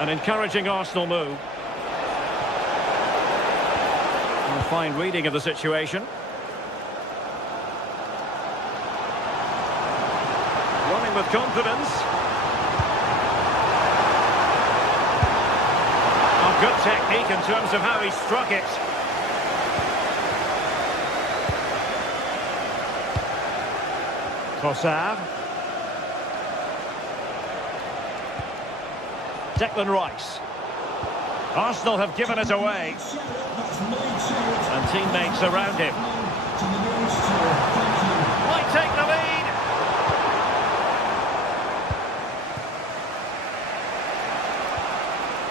An encouraging Arsenal move. A fine reading of the situation. Running with confidence. Oh, good technique in terms of how he struck it. Trossard. Declan Rice. Arsenal have given it away. And teammates around him. Might take the lead.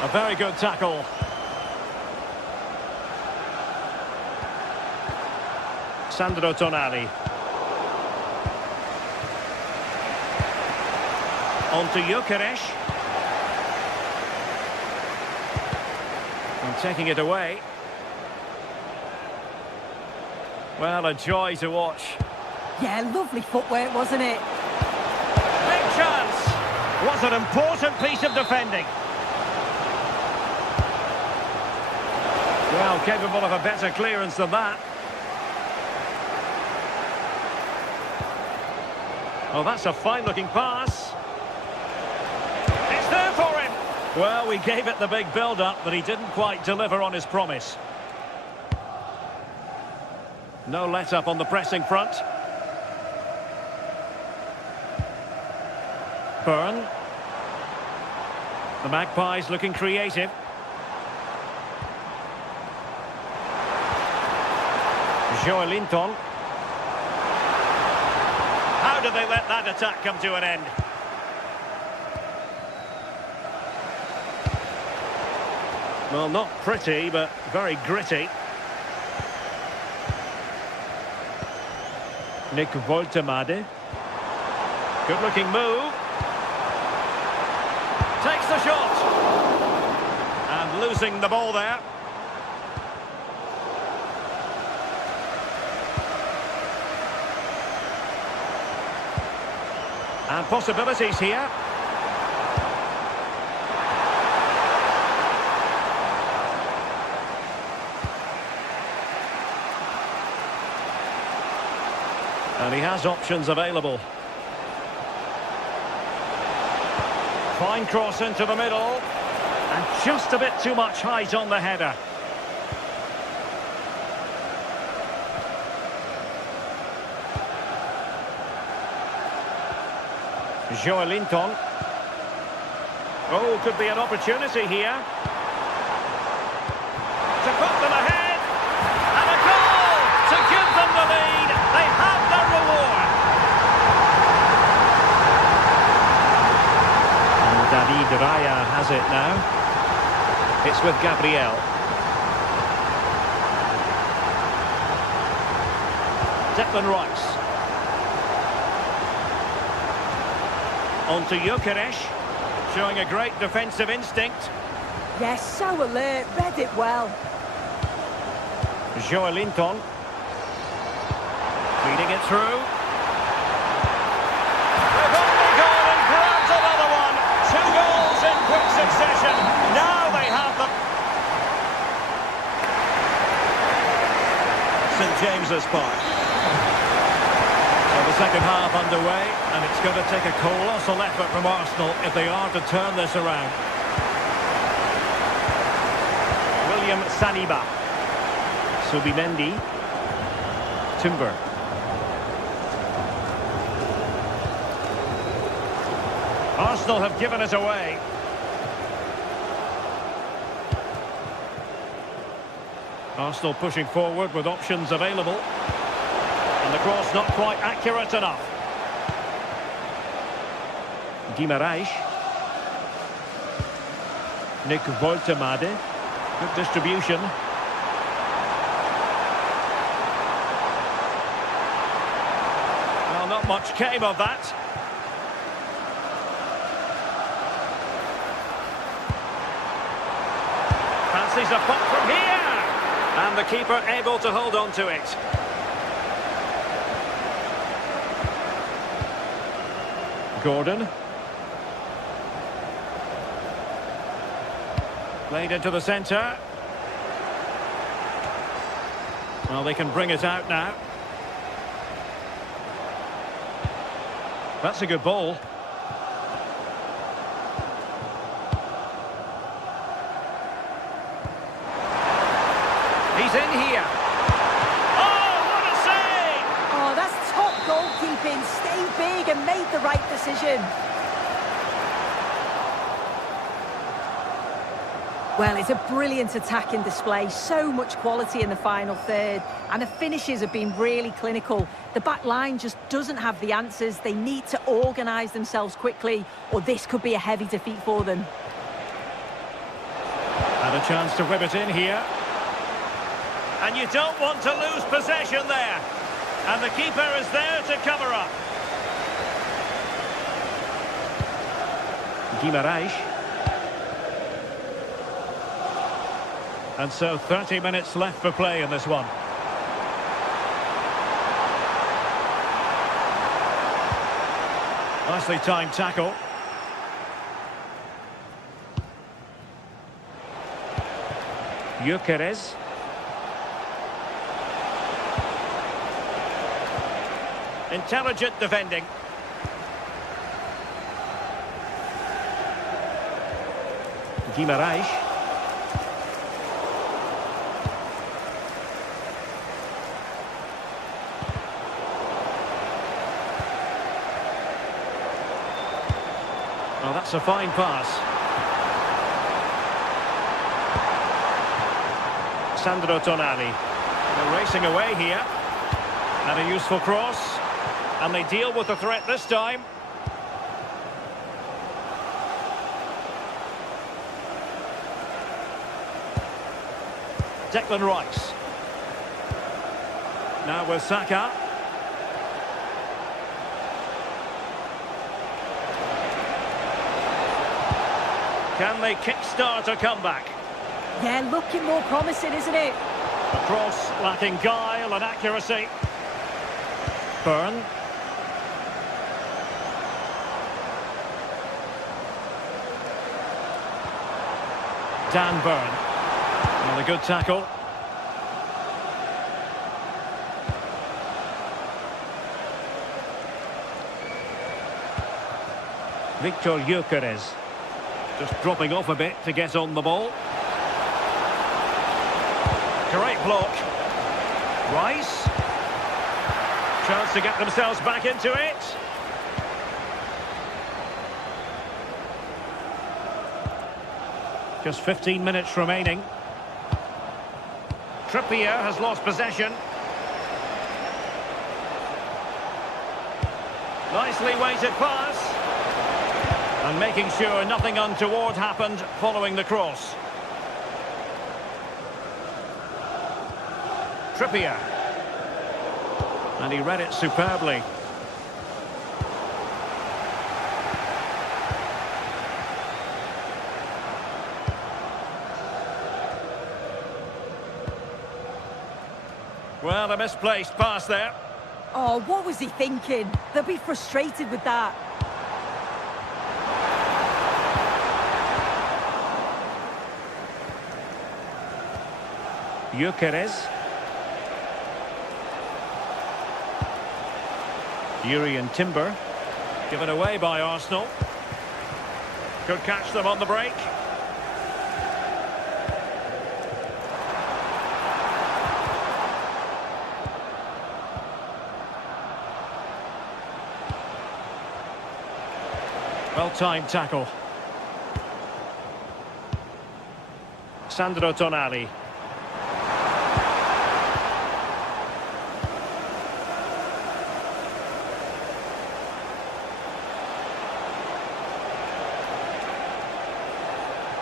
A very good tackle. Sandro Tonali. On to Gyökeres. And taking it away. Well, a joy to watch. Yeah, lovely footwork, wasn't it? Big chance. Was an important piece of defending. Well, capable of a better clearance than that. Oh, that's a fine-looking pass. It's there for him. Well, we gave it the big build-up, but he didn't quite deliver on his promise. No let-up on the pressing front. Byrne. The Magpies looking creative. Joelinton. How did they let that attack come to an end? Well, not pretty, but very gritty. Nick Woltemade. Good-looking move. Takes the shot. And losing the ball there. And possibilities here. And he has options available. Fine cross into the middle. And just a bit too much height on the header. Joelinton. Oh, could be an opportunity here. To put them ahead. And a goal to give them the lead. They have the reward. And David Raya has it now. It's with Gabriel. Declan Rice. On to Gyökeres, showing a great defensive instinct. Yes, so alert, read it well. Joelinton. Feeding it through. They've only gone and grabbed another one. 2 goals in quick succession. Now they have them. St James's Park. So the second half underway, and it's going to take a colossal effort from Arsenal if they are to turn this around. William Saliba. Subimendi. Timber. Arsenal have given it away. Arsenal pushing forward with options available. And the cross not quite accurate enough. Guimaraes. Nick Woltemade. Good distribution. Well, not much came of that. Fancies a pop from here. And the keeper able to hold on to it. Gordon. Played into the centre. Well, they can bring it out now. That's a good ball. He's in here. Oh, what a save! Oh, that's top goalkeeping. Stayed big and made the right decision. Well, it's a brilliant attacking display. So much quality in the final third. And the finishes have been really clinical. The back line just doesn't have the answers. They need to organise themselves quickly, or this could be a heavy defeat for them. And a chance to whip it in here. And you don't want to lose possession there. And the keeper is there to cover up. Guimaraes. And so 30 minutes left for play in this one. Nicely timed tackle. Gyökeres. Intelligent defending. Guimaraes. Oh, that's a fine pass. Sandro Tonali. They're racing away here. And a useful cross. And they deal with the threat this time. Declan Rice. Now with Saka. Can they kickstart a comeback? Yeah, looking more promising, isn't it? A cross lacking guile and accuracy. Burn. Dan Burn. And a good tackle. Victor Gyökeres. Just dropping off a bit to get on the ball. Great block. Rice. Chance to get themselves back into it. Just 15 minutes remaining. Trippier has lost possession. Nicely weighted pass. And making sure nothing untoward happened following the cross. Trippier. And he read it superbly. Well, a misplaced pass there. Oh, what was he thinking? They'll be frustrated with that. Gyökeres. Jurriën Timber. Given away by Arsenal. Could catch them on the break. Well-timed tackle. Sandro Tonali.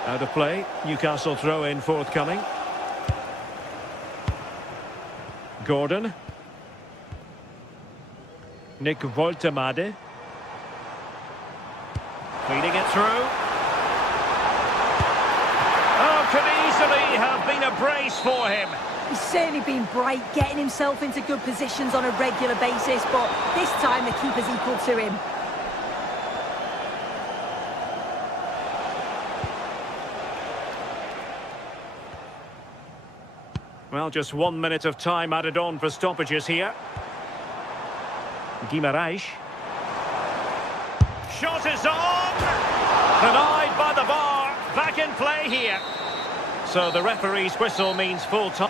Out of play. Newcastle throw-in forthcoming. Gordon. Nick Woltemade. Feeding it through. Oh, could easily have been a brace for him. He's certainly been bright, getting himself into good positions on a regular basis, but this time the keeper's equal to him. Well, just 1 minute of time added on for stoppages here. Guimaraes. Shot is on! Denied by the bar. Back in play here. So the referee's whistle means full time.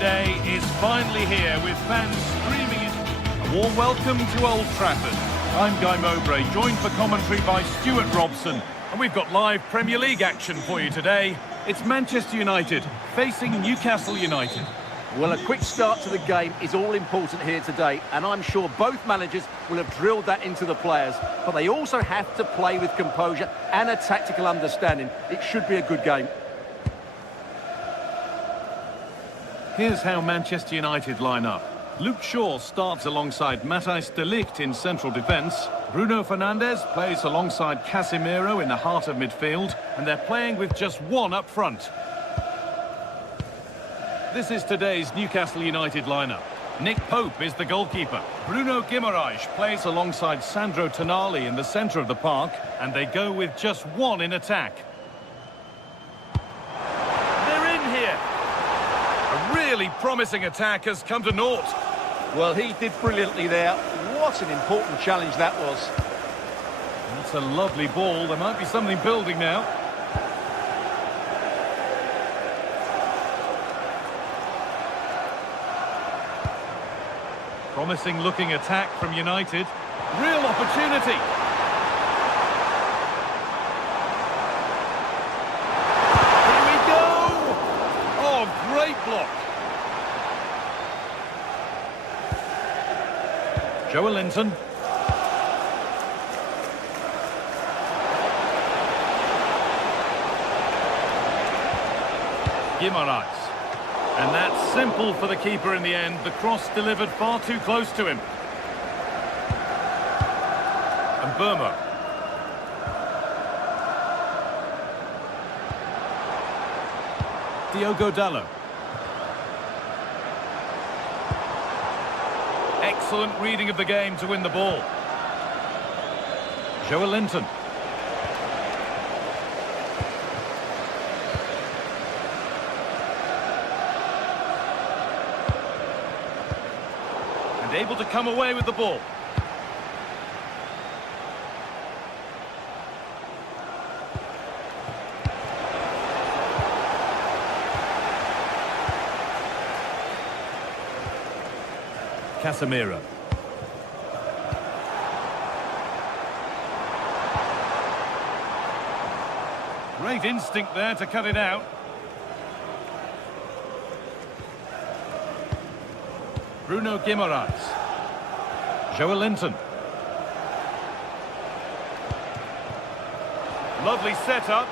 Day is finally here with fans screaming it. A warm welcome to Old Trafford. I'm Guy Mowbray, joined for commentary by Stuart Robson, and we've got live Premier League action for you today. It's Manchester United facing Newcastle United. Well, a quick start to the game is all important here today, and I'm sure both managers will have drilled that into the players, but they also have to play with composure and a tactical understanding. It should be a good game. Here's how Manchester United line up. Luke Shaw starts alongside Matthijs de Ligt in central defence. Bruno Fernandes plays alongside Casemiro in the heart of midfield, and they're playing with just one up front. This is today's Newcastle United lineup. Nick Pope is the goalkeeper. Bruno Guimaraes plays alongside Sandro Tonali in the centre of the park, and they go with just one in attack. They're in here. A really promising attack has come to naught. Well, he did brilliantly there. What an important challenge that was. That's a lovely ball. There might be something building now. Promising looking attack from United. Real opportunity. Here we go! Oh, great block. Joelinton. Guimaraes. And that's simple for the keeper in the end. The cross delivered far too close to him. And Burma. Diogo Dalot. Excellent reading of the game to win the ball. Joelinton. And able to come away with the ball. Casemiro. Great instinct there to cut it out. Bruno Guimaraes. Joelinton. Lovely setup.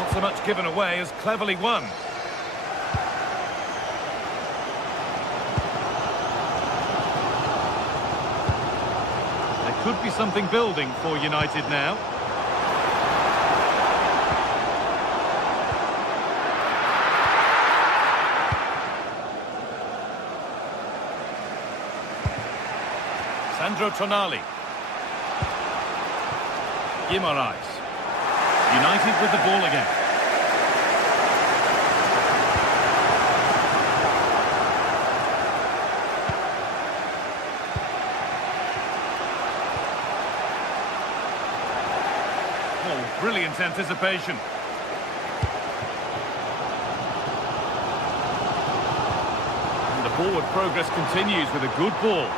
Not so much given away as cleverly won. There could be something building for United now. Sandro Tonali. Guimaraes. United with the ball again. Oh, brilliant anticipation. And the forward progress continues with a good ball.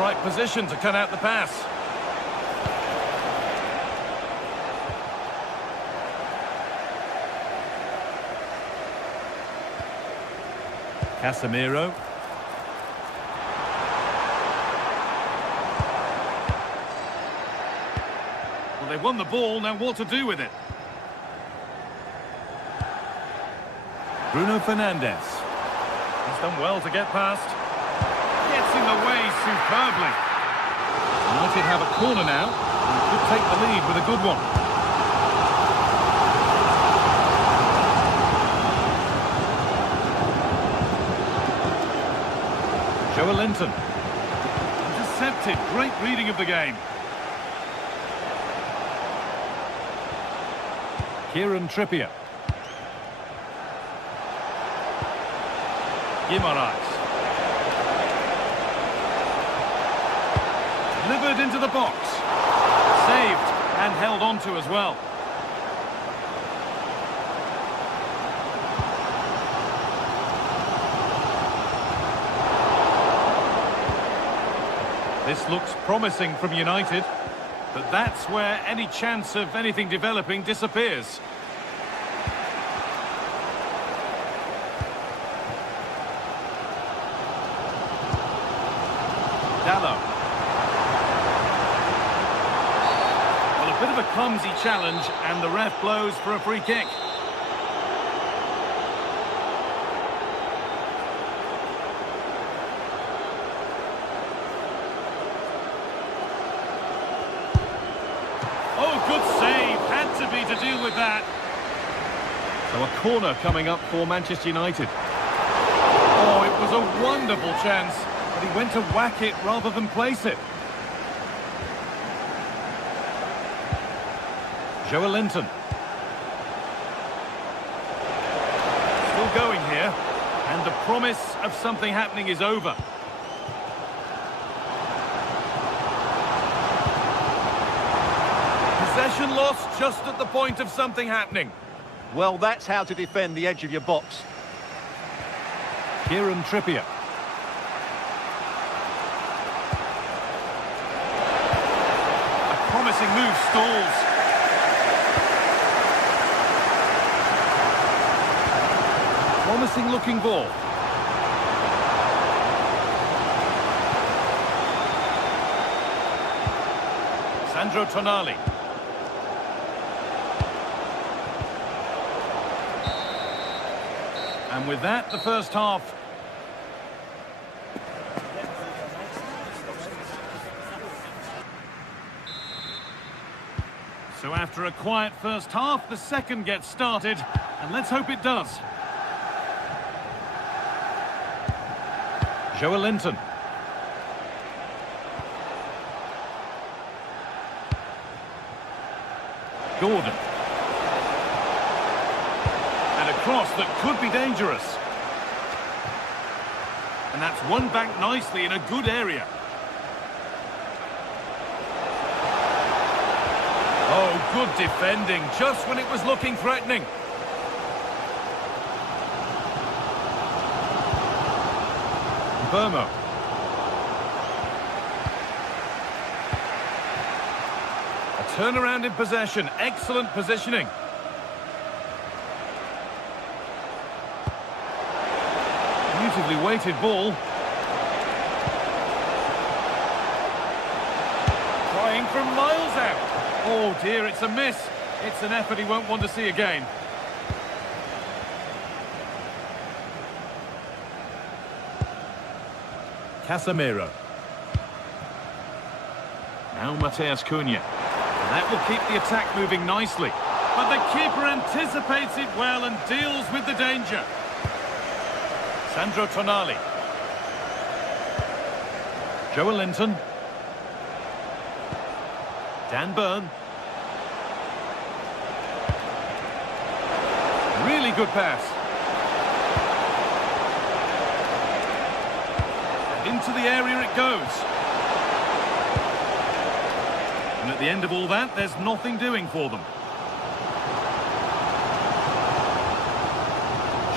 Right position to cut out the pass. Casemiro. Well, they've won the ball, now what to do with it? Bruno Fernandes. He's done well to get past. Gets in the way superbly. United have a corner now. Could take the lead with a good one. Joelinton. Intercepted. Great reading of the game. Kieran Trippier. Guimaraes. Delivered into the box. Saved and held on to as well. This looks promising from United, but that's where any chance of anything developing disappears. Dallo. Bit of a clumsy challenge, and the ref blows for a free kick. Oh, good save. Had to be to deal with that. So a corner coming up for Manchester United. Oh, it was a wonderful chance, but he went to whack it rather than place it. Joelinton. Still going here, and the promise of something happening is over. Possession lost just at the point of something happening. Well, that's how to defend the edge of your box. Kieran Trippier. A promising move stalls. Promising looking ball. Sandro Tonali. And with that, the first half. So after a quiet first half, the second gets started, and let's hope it does. Joelinton. Gordon. And a cross that could be dangerous. And that's won back nicely in a good area. Oh, good defending, just when it was looking threatening. Burmo. A turnaround in possession, excellent positioning. Beautifully weighted ball. Trying from miles out. Oh dear, it's a miss. It's an effort he won't want to see again. Casemiro. Now Mateus Cunha. And that will keep the attack moving nicely. But the keeper anticipates it well and deals with the danger. Sandro Tonali. Joelinton. Dan Burn. Really good pass. Into the area it goes. And at the end of all that, there's nothing doing for them.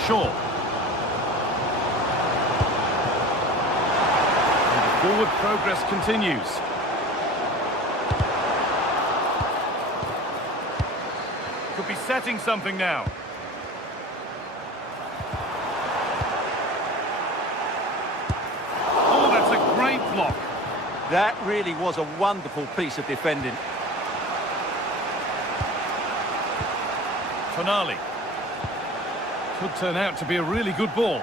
Shaw. And the forward progress continues. Could be setting something now. Oh, that's a great block. That really was a wonderful piece of defending. Tonali. Could turn out to be a really good ball.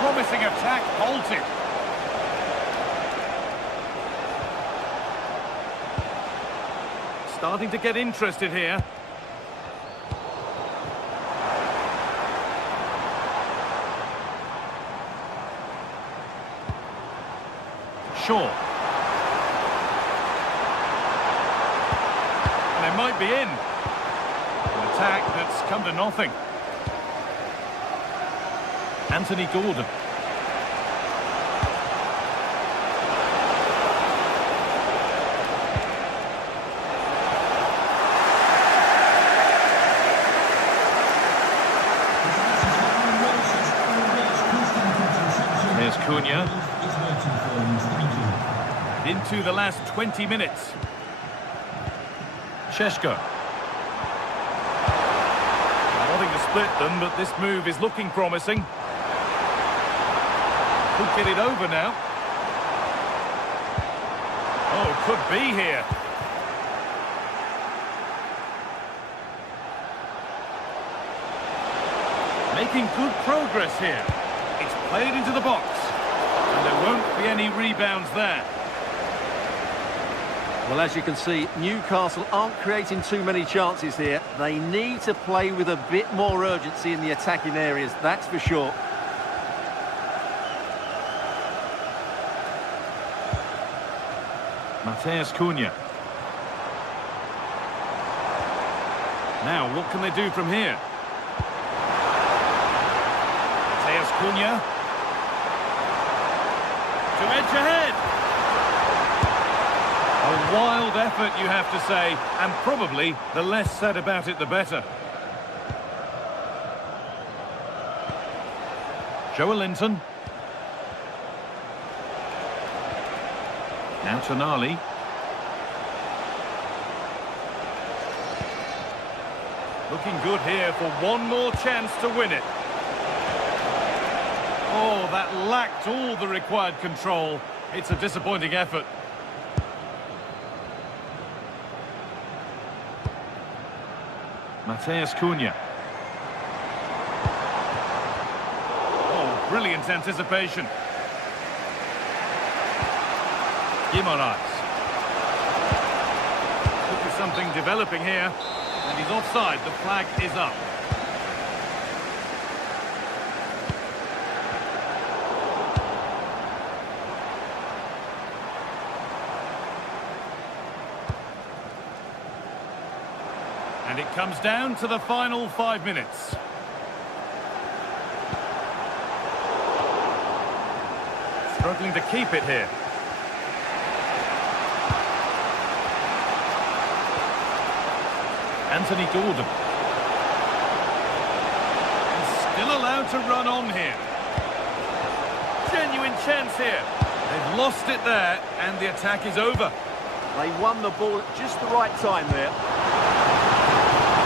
Promising attack halted. Starting to get interested here. Shaw. And they might be in. An attack that's come to nothing. Anthony Gordon. There's Cunha. Into the last 20 minutes. Šeško. Wanting to split them, but this move is looking promising. Could get it over now. Oh, could be here. Making good progress here. It's played into the box. And there won't be any rebounds there. Well, as you can see, Newcastle aren't creating too many chances here. They need to play with a bit more urgency in the attacking areas, that's for sure. Mateus Cunha. Now, what can they do from here? Mateus Cunha. To edge ahead. A wild effort, you have to say, and probably the less said about it, the better. Joelinton. Now Tonali. Looking good here for one more chance to win it. Oh, that lacked all the required control. It's a disappointing effort. Mateus Cunha. Oh, brilliant anticipation. Guimaraes. Could be something developing here. And he's offside. The flag is up. And it comes down to the final 5 minutes. Struggling to keep it here. Anthony Gordon. And still allowed to run on here. Genuine chance here. They've lost it there, and the attack is over. They won the ball at just the right time there.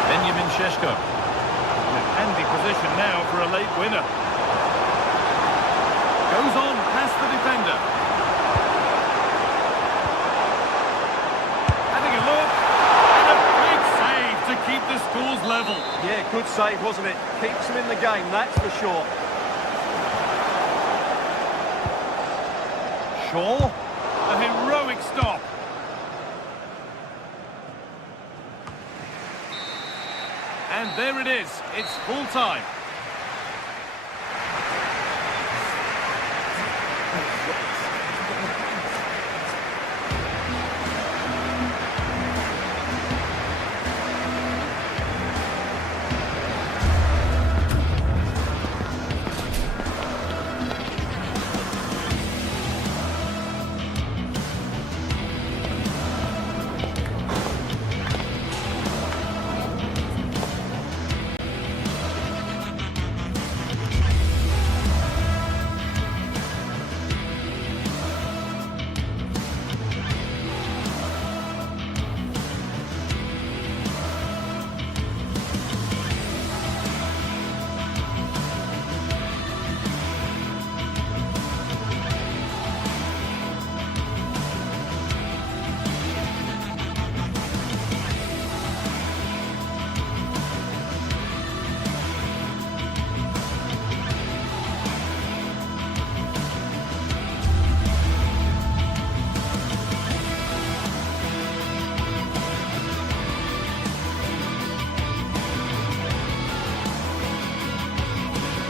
Benjamin Šeško. In a handy position now for a late winner. Goes on past the defender. Having a look. And a big save to keep the scores level. Yeah, good save, wasn't it? Keeps them in the game, that's for sure. Shaw. A heroic stop. And there it is. It's full time.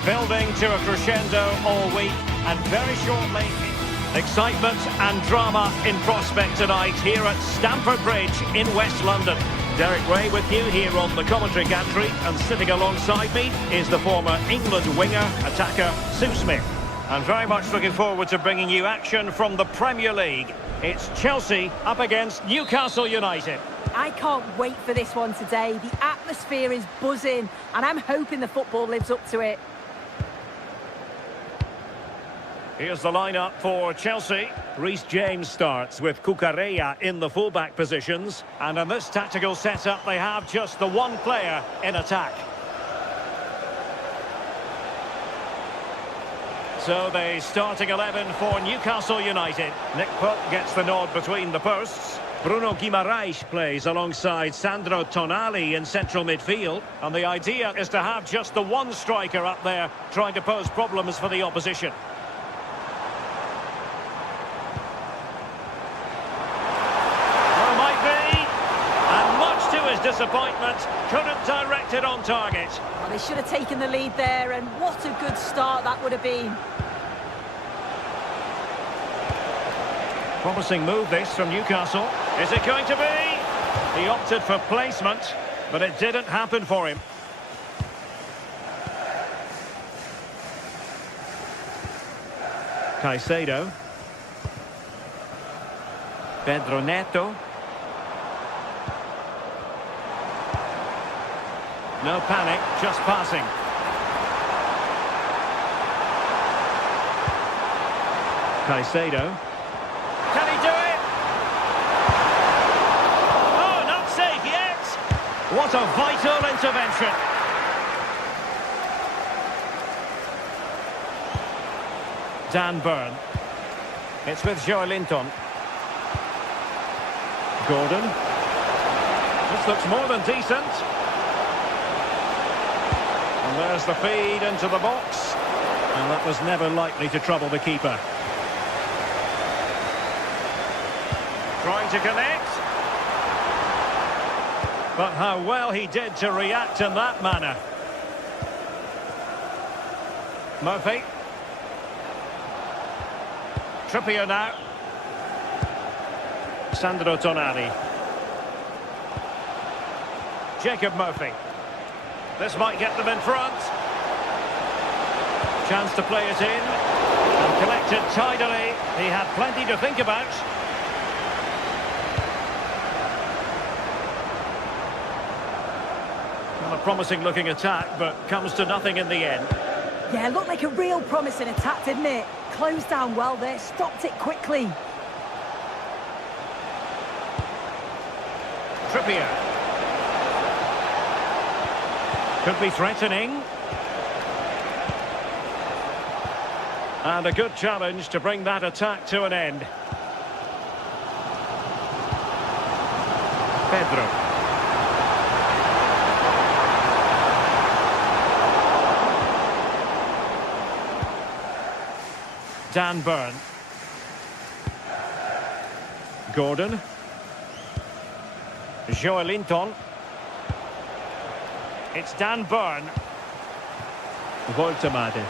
Building to a crescendo all week, and very shortly, excitement and drama in prospect tonight here at Stamford Bridge in West London. Derek Ray with you here on the commentary gantry, and sitting alongside me is the former England winger, attacker, Sue Smith. And very much looking forward to bringing you action from the Premier League. It's Chelsea up against Newcastle United. I can't wait for this one today. The atmosphere is buzzing, and I'm hoping the football lives up to it. Here's the lineup for Chelsea. Reece James starts with Cucurella in the fullback positions. And in this tactical setup, they have just the one player in attack. So the starting 11 for Newcastle United. Nick Pope gets the nod between the posts. Bruno Guimaraes plays alongside Sandro Tonali in central midfield. And the idea is to have just the one striker up there trying to pose problems for the opposition. Disappointment, couldn't direct it on target. Well, they should have taken the lead there, and what a good start that would have been. Promising move this from Newcastle. Is it going to be? He opted for placement, but it didn't happen for him. Caicedo. Pedro Neto. No panic, just passing. Caicedo. Can he do it? Oh, not safe yet. What a vital intervention. Dan Burn. It's with Joelinton. Gordon. This looks more than decent. And there's the feed into the box. And that was never likely to trouble the keeper. Trying to connect. But how well he did to react in that manner. Murphy. Trippier now. Sandro Tonali. Jacob Murphy. This might get them in front. Chance to play it in. And collected tidily. He had plenty to think about. Well, a promising looking attack, but comes to nothing in the end. Yeah, looked like a real promising attack, didn't it? closed down well there, stopped it quickly. Trippier. Could be threatening. And a good challenge to bring that attack to an end. Pedro. Dan Burn. Gordon. Joelinton. It's Dan Burn. Voltemade.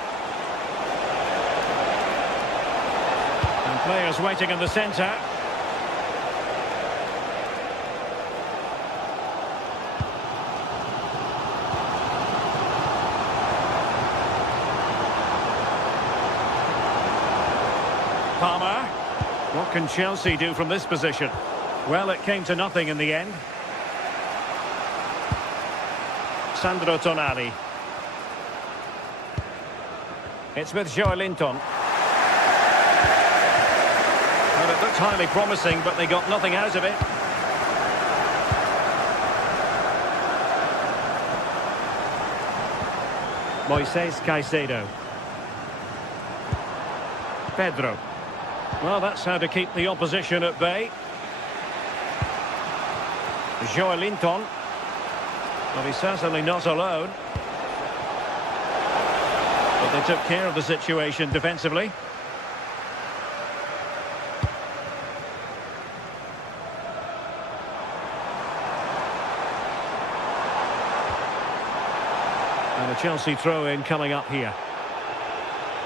And players waiting in the centre. Palmer. What can Chelsea do from this position? Well, it came to nothing in the end. Sandro Tonali. It's with Joelinton. Well, it looked highly promising, but they got nothing out of it. Moises Caicedo. Pedro. Well, that's how to keep the opposition at bay. Joelinton. Well, he's certainly not alone. But they took care of the situation defensively. And a Chelsea throw-in coming up here.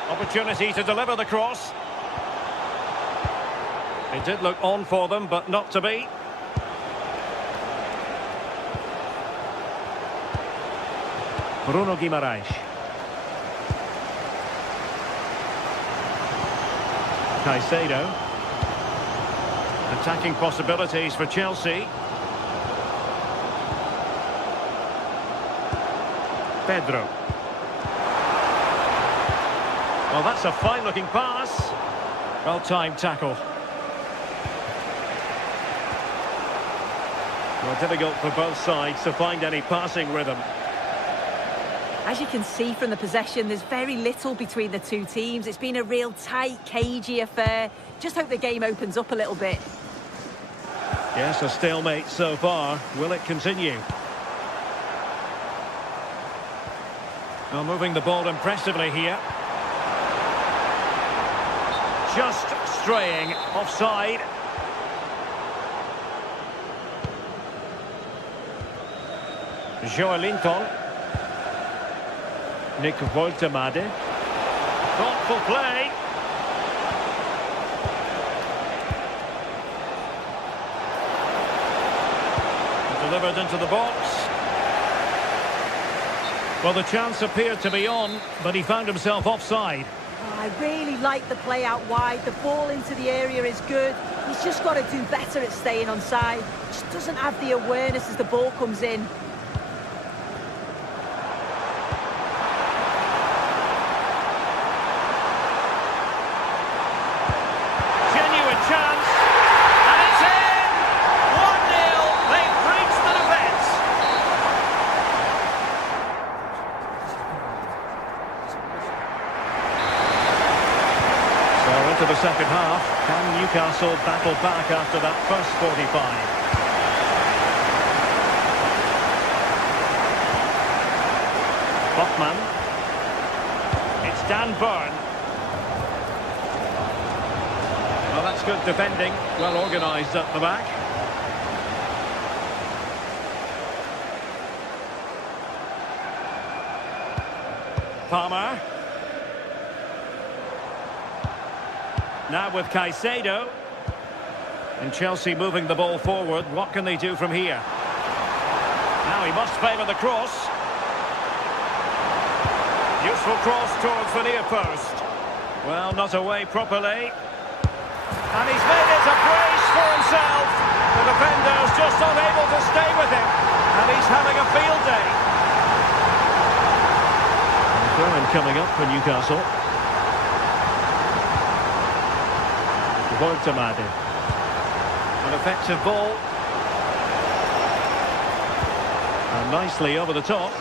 Opportunity to deliver the cross. It did look on for them, but not to be. Bruno Guimaraes. Caicedo. Attacking possibilities for Chelsea. Pedro. Well, that's a fine-looking pass. Well-timed tackle. Well, difficult for both sides to find any passing rhythm. As you can see from the possession, there's very little between the two teams. It's been a real tight, cagey affair. Just hope the game opens up a little bit. Yes, a stalemate so far. Will it continue? Well, moving the ball impressively here. Just straying offside. Joelinton. Nick Voltemade. Thoughtful play. Delivered into the box. Well, the chance appeared to be on, but he found himself offside. Oh, I really like the play out wide. The ball into the area is good. He's just got to do better at staying onside. Just doesn't have the awareness as the ball comes in. To the second half. Can Newcastle battle back after that first 45? Hoffman. It's Dan Burn. Well, that's good defending. Well organised up the back. Palmer. Now with Caicedo. And Chelsea moving the ball forward. What can they do from here? Now he must favour the cross. Useful cross towards the near post. Well, not away properly. And he's made it a brace for himself. The defender's just unable to stay with him. And he's having a field day. Throw-in coming up for Newcastle. Voltemade. An effective ball. And nicely over the top.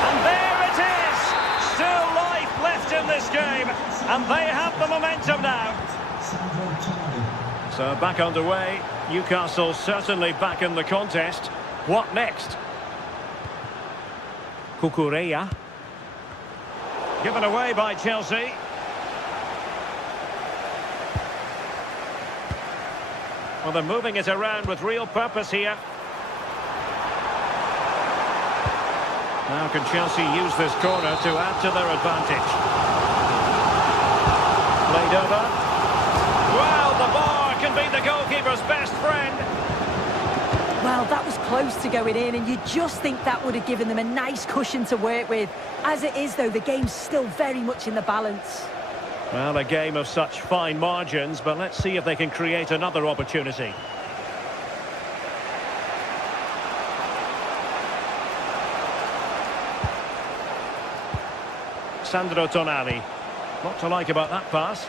And there it is! Still life left in this game. And they have the momentum now. So back underway. Newcastle certainly back in the contest. What next? Cucurella. Given away by Chelsea. Well, they're moving it around with real purpose here. Now can Chelsea use this corner to add to their advantage? Played over. Well, the bar can be the goalkeeper's best friend. Well, that was close to going in, and you just think that would have given them a nice cushion to work with. As it is, though, the game's still very much in the balance. Well, a game of such fine margins, but let's see if they can create another opportunity. Sandro Tonali. What to like about that pass?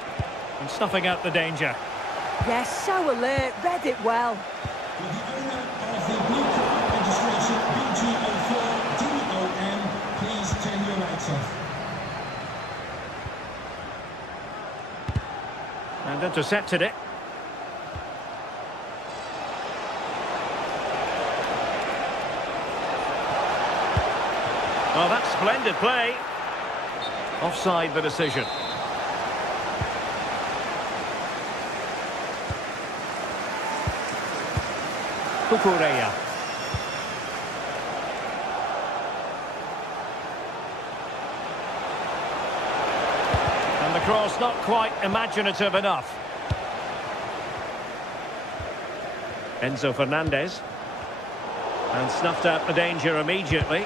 And snuffing out the danger. Yes, so alert, read it well. And intercepted it. Well, that's splendid play. Offside the decision. Cucurella. And the cross not quite imaginative enough. Enzo Fernandez. And snuffed out the danger immediately.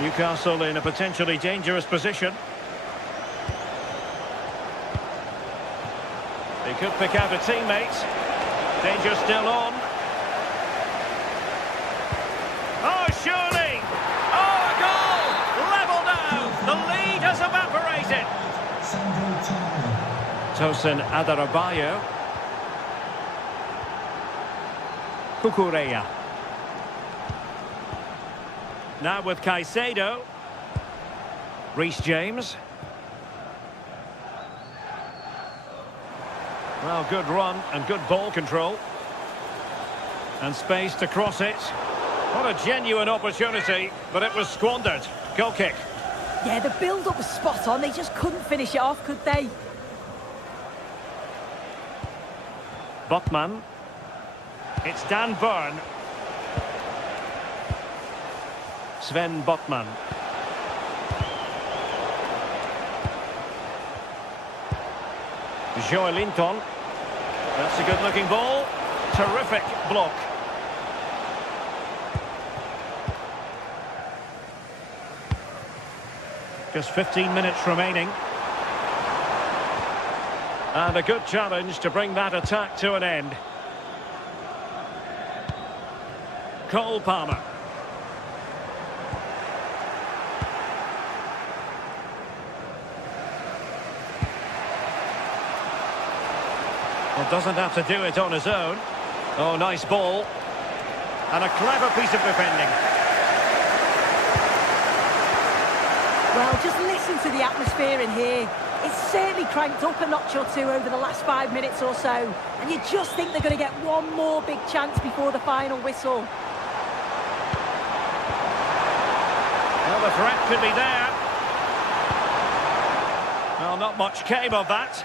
Newcastle in a potentially dangerous position. They could pick out a teammate. Danger still on. Oh, surely! Oh, a goal! Level now! The lead has evaporated. Tosin Adarabioyo. Cucurella. Now with Caicedo. Reece James. Well, good run and good ball control. And space to cross it. What a genuine opportunity, but it was squandered. Goal kick. Yeah, the build-up was spot on. They just couldn't finish it off, could they? Botman. It's Dan Burn. Sven Botman. Joelinton. That's a good-looking ball. Terrific block. Just 15 minutes remaining. And a good challenge to bring that attack to an end. Cole Palmer. Well, doesn't have to do it on his own. Oh, nice ball. And a clever piece of defending. Well, just listen to the atmosphere in here. It's certainly cranked up a notch or two over the last 5 minutes or so. And you just think they're going to get one more big chance before the final whistle. Well, the threat could be there. Well, not much came of that.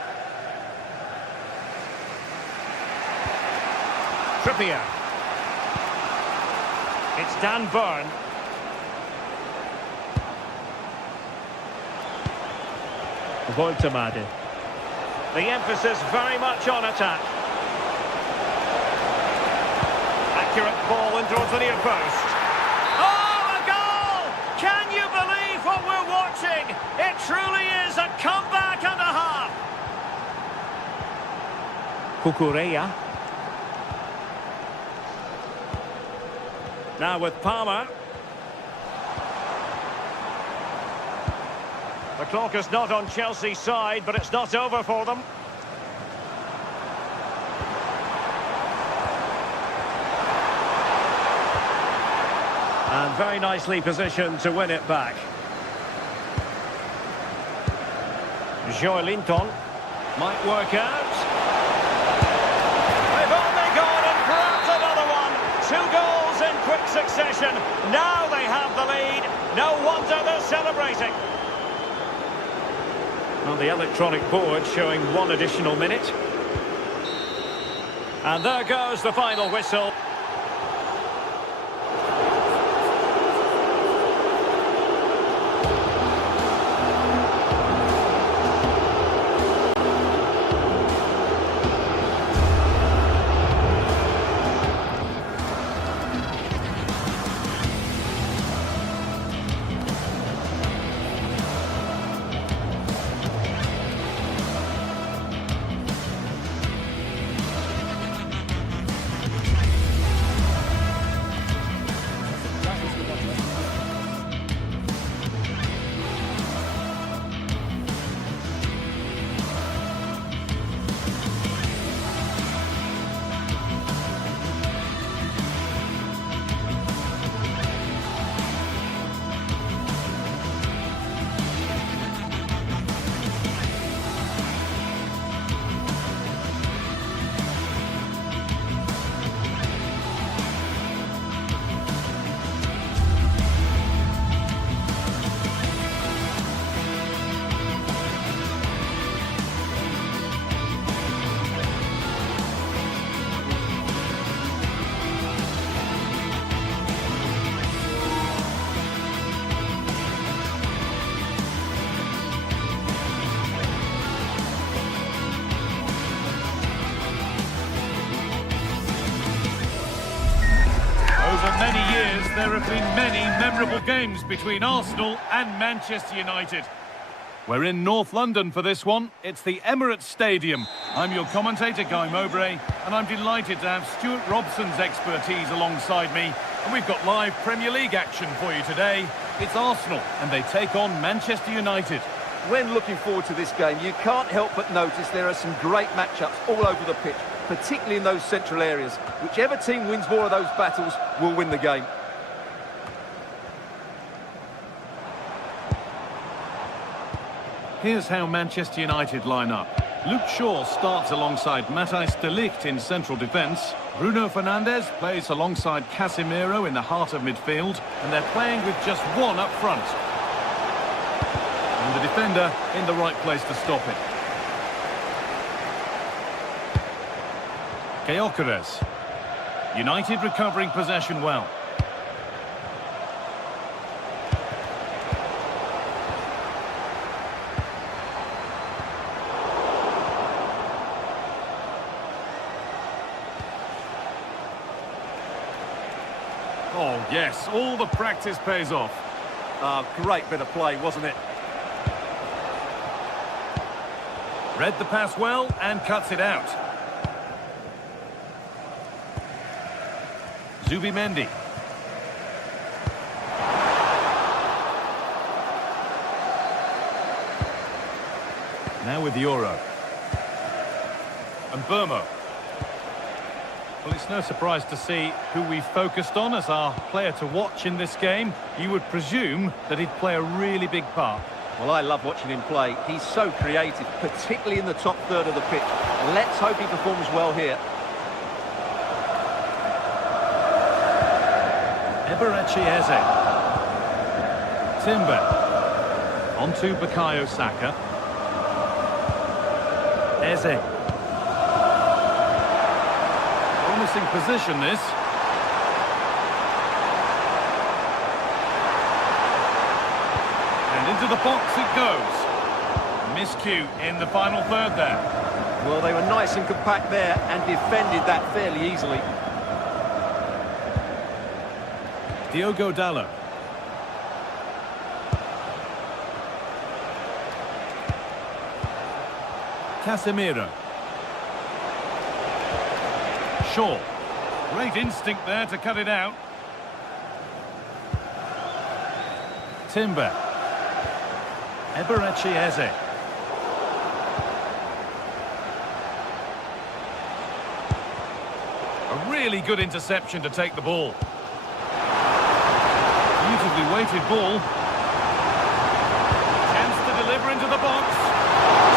Trippier. It's Dan Burn. Voltemade. The emphasis very much on attack. Accurate ball in towards the near post. Oh, a goal! Can you believe what we're watching? It truly is a comeback and a half. Cucurella. Now with Palmer. The clock is not on Chelsea's side, but it's not over for them. And very nicely positioned to win it back. Joelinton might work out. They've only gone and grabbed another one. 2 goals in quick succession. Now they have the lead. No wonder they're celebrating. Well, the electronic board showing 1 additional minute. And there goes the final whistle. Many years, there have been many memorable games between Arsenal and Manchester United. We're in North London for this one. It's the Emirates Stadium. I'm your commentator, Guy Mowbray, and I'm delighted to have Stuart Robson's expertise alongside me. And we've got live Premier League action for you today. It's Arsenal, and they take on Manchester United. When looking forward to this game, you can't help but notice there are some great matchups all over the pitch, particularly in those central areas. Whichever team wins more of those battles will win the game. Here's how Manchester United line up. Luke Shaw starts alongside Matthijs de Ligt in central defence. Bruno Fernandes plays alongside Casemiro in the heart of midfield, and they're playing with just 1 up front. And the defender in the right place to stop it. Gyökeres. United recovering possession well. Oh, yes, all the practice pays off. Great bit of play, wasn't it? Read the pass well and cuts it out. Zubimendi. Now with Euro. And Burmo. Well, it's no surprise to see who we focused on as our player to watch in this game. You would presume that he'd play a really big part. Well, I love watching him play. He's so creative, particularly in the top third of the pitch. Let's hope he performs well here. Eberechi Eze. Timber. Onto Bukayo Saka. Eze. Promising position, this. And into the box it goes. Miscue in the final third there. Well, they were nice and compact there and defended that fairly easily. Diogo Dalot. Casemiro. Shaw. Great instinct there to cut it out. Timber. Eze. A really good interception to take the ball. Beautifully weighted ball. Chance to deliver into the box.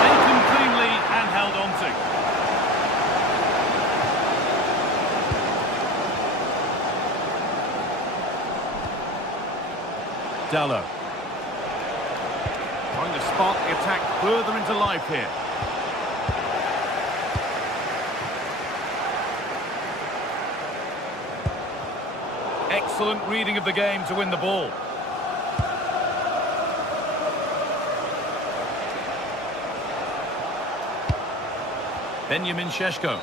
Taken cleanly and held on to. Dallo. Trying to spark the attack further into life here. Excellent reading of the game to win the ball. Benjamin Šeško.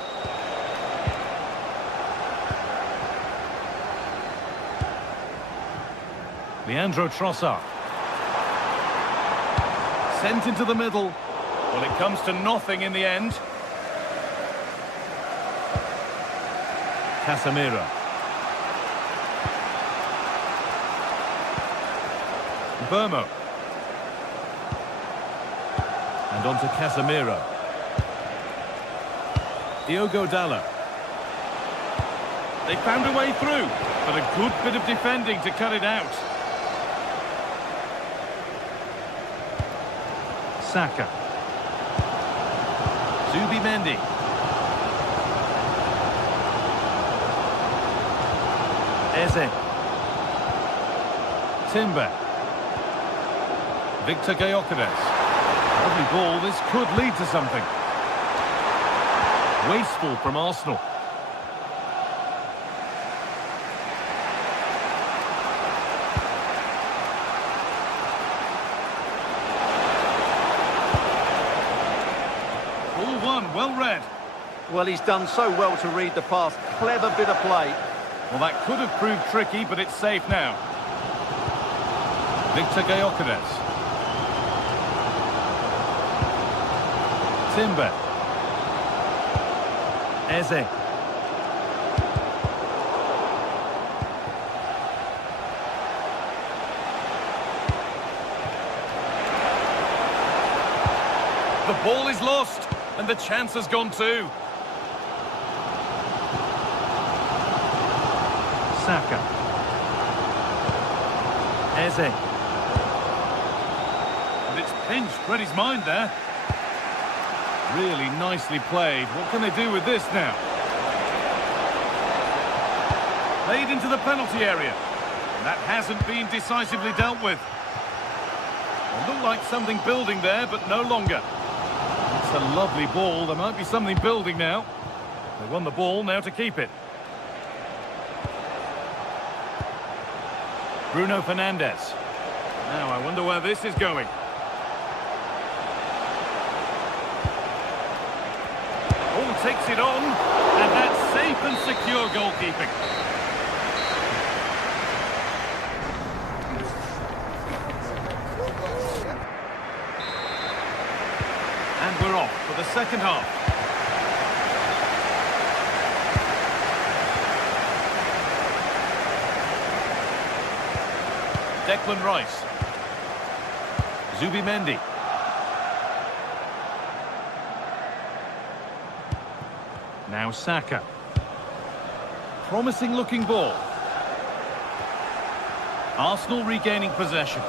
Leandro Trossard. Sent into the middle. Well, it comes to nothing in the end. Casemiro. Burmo. And on to Casemiro. Diogo Dallo. They found a way through, but a good bit of defending to cut it out. Saka. Zubimendi. Eze. Timber. Victor Gyökeres. Lovely ball, this could lead to something. Wasteful from Arsenal. Ball one, well read. Well, he's done so well to read the pass. Clever bit of play. Well, that could have proved tricky, but it's safe now. Victor Gyökeres. Timber. Eze. The ball is lost, and the chance has gone too. Saka. Eze. And it's pinched, read his mind there. Really nicely played. What can they do with this now? Played into the penalty area. And that hasn't been decisively dealt with. It looked like something building there, but no longer. It's a lovely ball. There might be something building now. They won the ball, now to keep it. Bruno Fernandes. Now, I wonder where this is going. Takes it on, and that's safe and secure goalkeeping. And we're off for the second half. Declan Rice. Zubimendi. Now Saka. Promising looking ball. Arsenal regaining possession.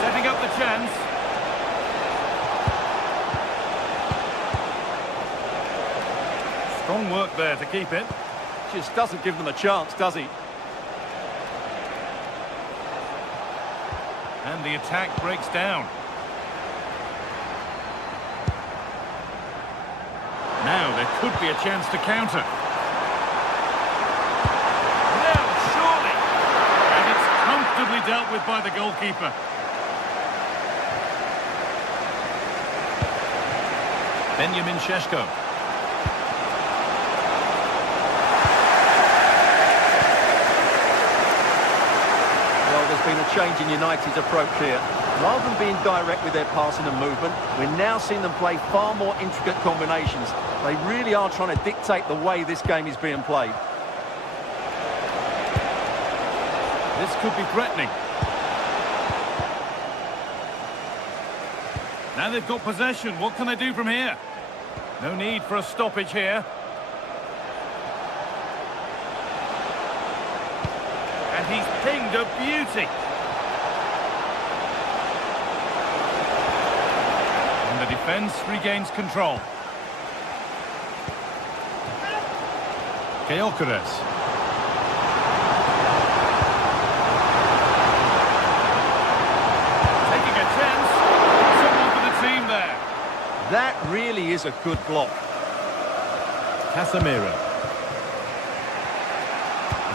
Setting up the chance. Strong work there to keep it. Just doesn't give them a chance, does he? And the attack breaks down. Now there could be a chance to counter. Now, surely! And it's comfortably dealt with by the goalkeeper. Benjamin Šeško. Well, there's been a change in United's approach here. Rather than being direct with their passing and movement, we're now seeing them play far more intricate combinations. They really are trying to dictate the way this game is being played. This could be threatening. Now they've got possession. What can they do from here? No need for a stoppage here. And he's pinged a beauty. And the defence regains control. Gyökeres. Taking a chance. Someone for the team there. That really is a good block. Casemiro.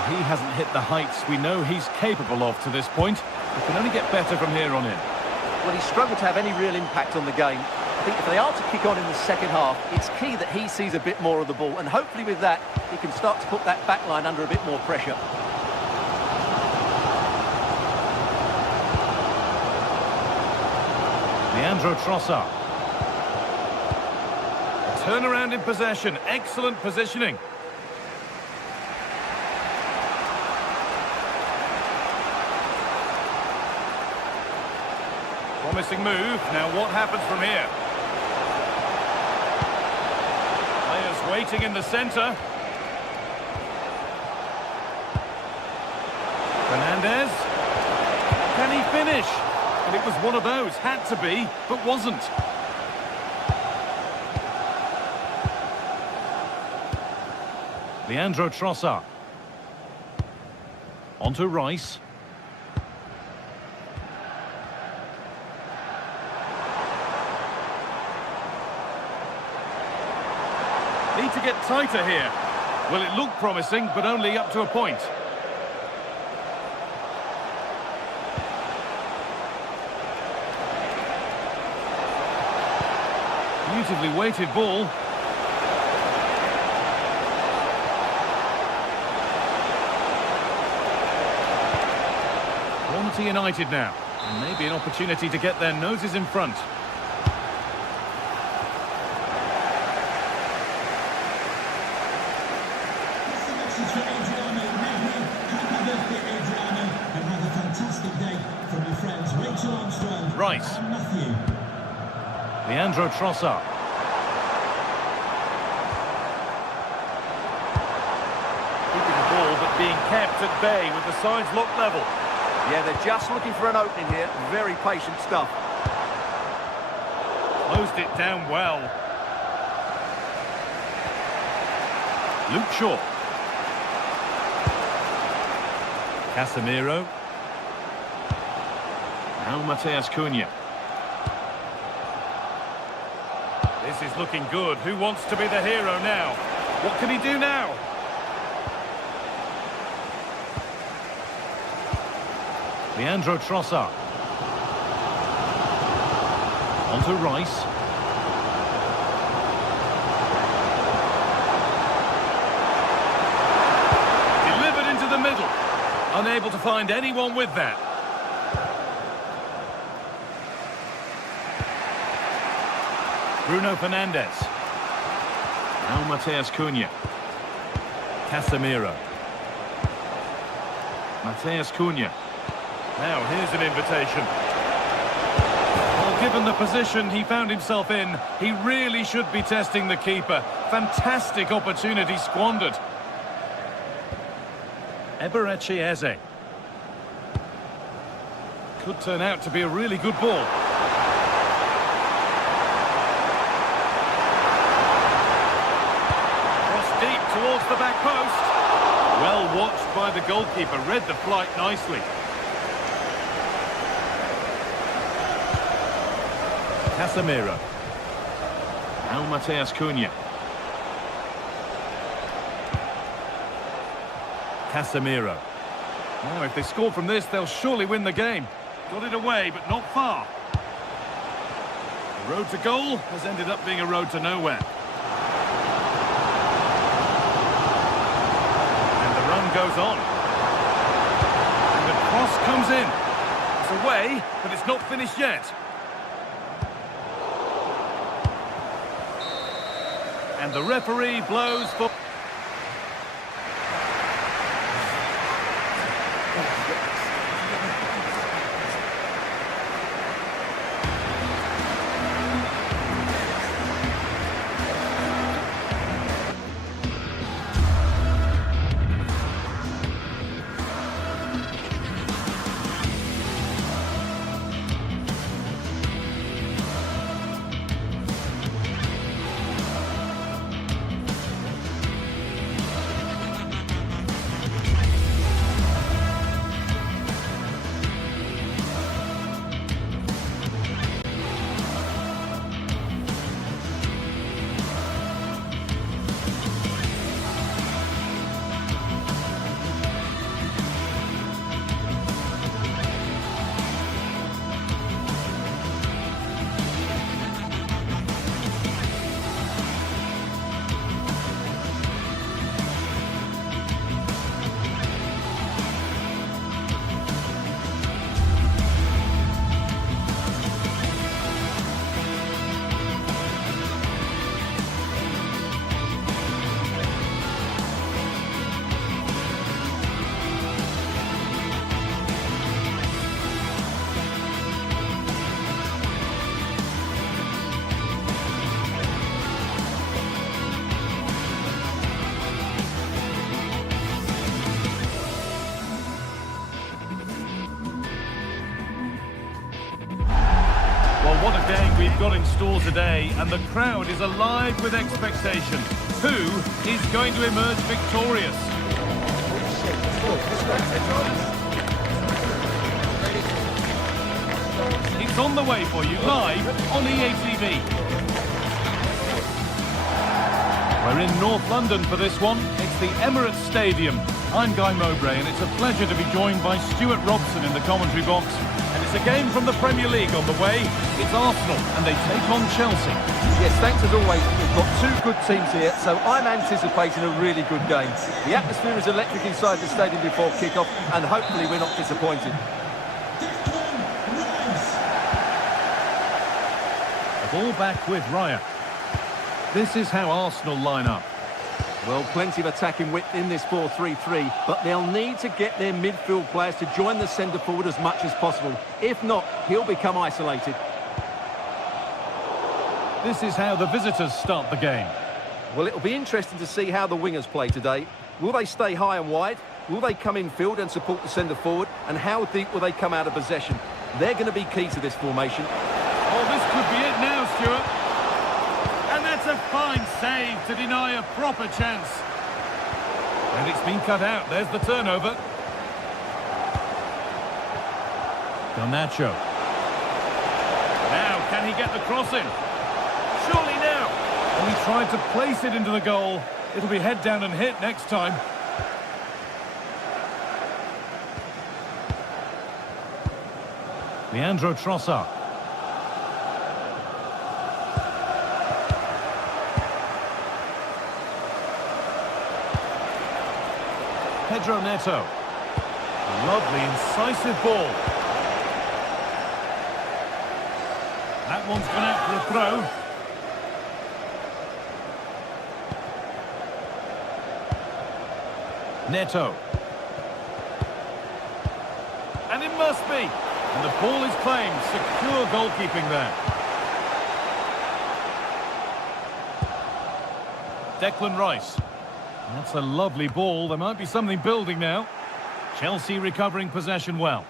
He hasn't hit the heights we know he's capable of to this point. It can only get better from here on in. Well, he struggled to have any real impact on the game. I think if they are to kick on in the second half, it's key that he sees a bit more of the ball, and hopefully with that, he can start to put that back line under a bit more pressure. Leandro Trossard. A turnaround in possession. Excellent positioning. Promising move. Now what happens from here? Players waiting in the centre. Fernandez. Can he finish? And it was one of those. Had to be, but wasn't. Leandro Trossard. On to Rice. Need to get tighter here. Well, it looked promising, but only up to a point. Beautifully weighted ball. Corner to United now. And maybe an opportunity to get their noses in front. Rice. Leandro Trossard. Keeping the ball but being kept at bay with the sides locked level. Yeah, they're just looking for an opening here. Very patient stuff. Closed it down well. Luke Shaw. Casemiro. Now Mateus Cunha. This is looking good. Who wants to be the hero now? What can he do now? Leandro Trossard. On to Rice. Delivered into the middle. Unable to find anyone with that. Bruno Fernandes. Now Mateus Cunha. Casemiro. Mateus Cunha. Now here's an invitation. Well, given the position he found himself in, he really should be testing the keeper. Fantastic opportunity squandered. Eberechi Eze. Could turn out to be a really good ball. Towards the back post. Well watched by the goalkeeper, read the flight nicely. Casemiro. Now Mateus Cunha. Casemiro. Now if they score from this, they'll surely win the game. Got it away, but not far. The road to goal has ended up being a road to nowhere. Goes on. And the cross comes in. It's away, but it's not finished yet. And the referee blows for... What a game we've got in store today, and the crowd is alive with expectation. Who is going to emerge victorious? It's on the way for you live on EA TV. We're in North London for this one. It's the Emirates Stadium. I'm Guy Mowbray, and it's a pleasure to be joined by Stuart Robson in the commentary box. And it's a game from the Premier League on the way. It's Arsenal, and they take on Chelsea. Yes, thanks as always. We've got two good teams here, so I'm anticipating a really good game. The atmosphere is electric inside the stadium before kick-off, and hopefully we're not disappointed. The ball back with Raya. This is how Arsenal line up. Well, plenty of attacking width in this 4-3-3, but they'll need to get their midfield players to join the centre forward as much as possible. If not, he'll become isolated. This is how the visitors start the game. Well, it'll be interesting to see how the wingers play today. Will they stay high and wide? Will they come in field and support the centre forward? And how deep will they come out of possession? They're going to be key to this formation. Oh, this could be it now, Stuart. And that's a fine save to deny a proper chance. And it's been cut out. There's the turnover. Garnacho. Now, can he get the cross in? Surely now. And he tried to place it into the goal. It'll be head down and hit next time. Leandro Trossard. Pedro Neto. A lovely, incisive ball. That one's gone out for a throw. Neto. And it must be. And the ball is claimed. Secure goalkeeping there. Declan Rice. That's a lovely ball. There might be something building now. Chelsea recovering possession well.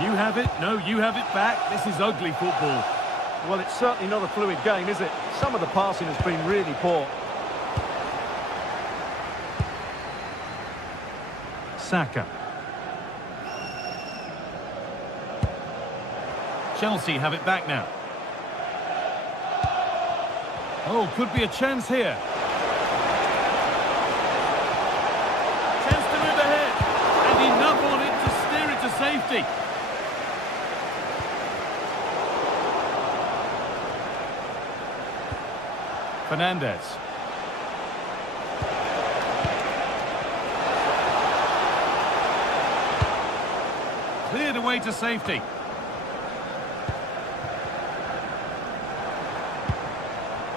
You have it. No, you have it back. This is ugly football. Well, it's certainly not a fluid game, is it? Some of the passing has been really poor. Saka. Chelsea have it back now. Oh, could be a chance here. Chance to move ahead. And enough on it to steer it to safety. Fernandes. away to safety.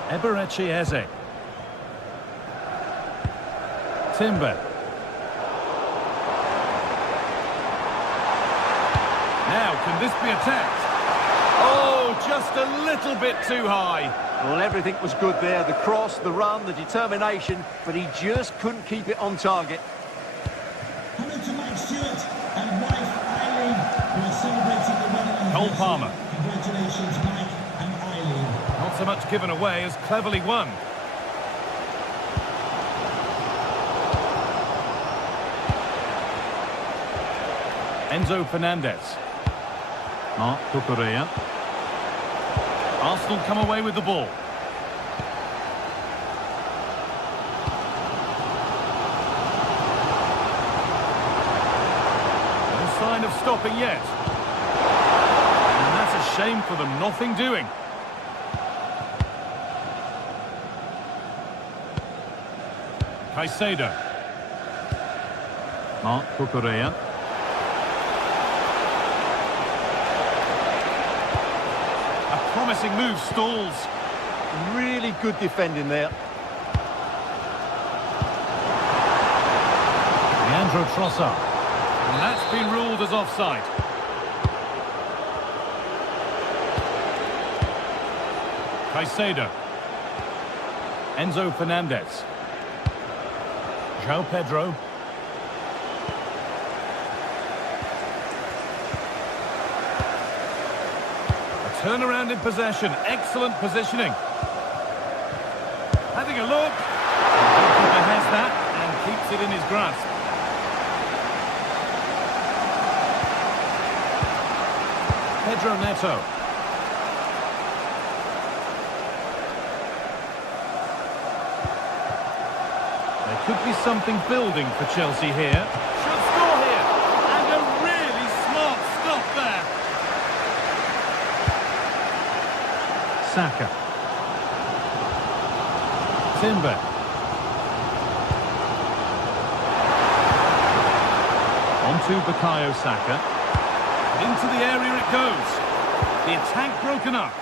Eberechi Eze. Timber. Now, can this be attacked? Oh, just a little bit too high. Well, everything was good there. The cross, the run, the determination, but he just couldn't keep it on target. Hello to Mike Stewart and wife Eileen, who are celebrating the wedding Cole anniversary. Palmer. Congratulations, Mike and Eileen. Not so much given away as cleverly won. Enzo Fernandez. Marc Cucurella. Arsenal come away with the ball. No sign of stopping yet. And that's a shame for them, nothing doing. Caicedo. Marc Cucurella. Promising move stalls. Really good defending there. Leandro Trossard. And that's been ruled as offside. Caicedo. Enzo Fernandez. João Pedro. Turnaround in possession, excellent positioning. Having a look. The goalkeeper has that and keeps it in his grasp. Pedro Neto. There could be something building for Chelsea here. Should score here. And a really smart stop there. Saka. Timber. Onto Bukayo Saka. Into the area it goes. The attack broken up.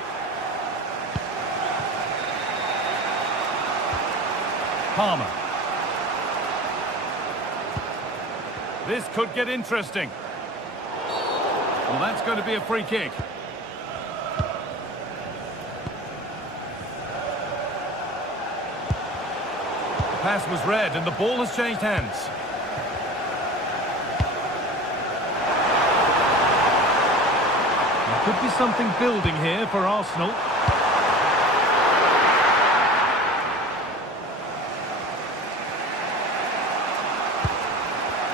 Palmer. This could get interesting. Well, that's going to be a free kick. Pass was read and the ball has changed hands. There could be something building here for Arsenal.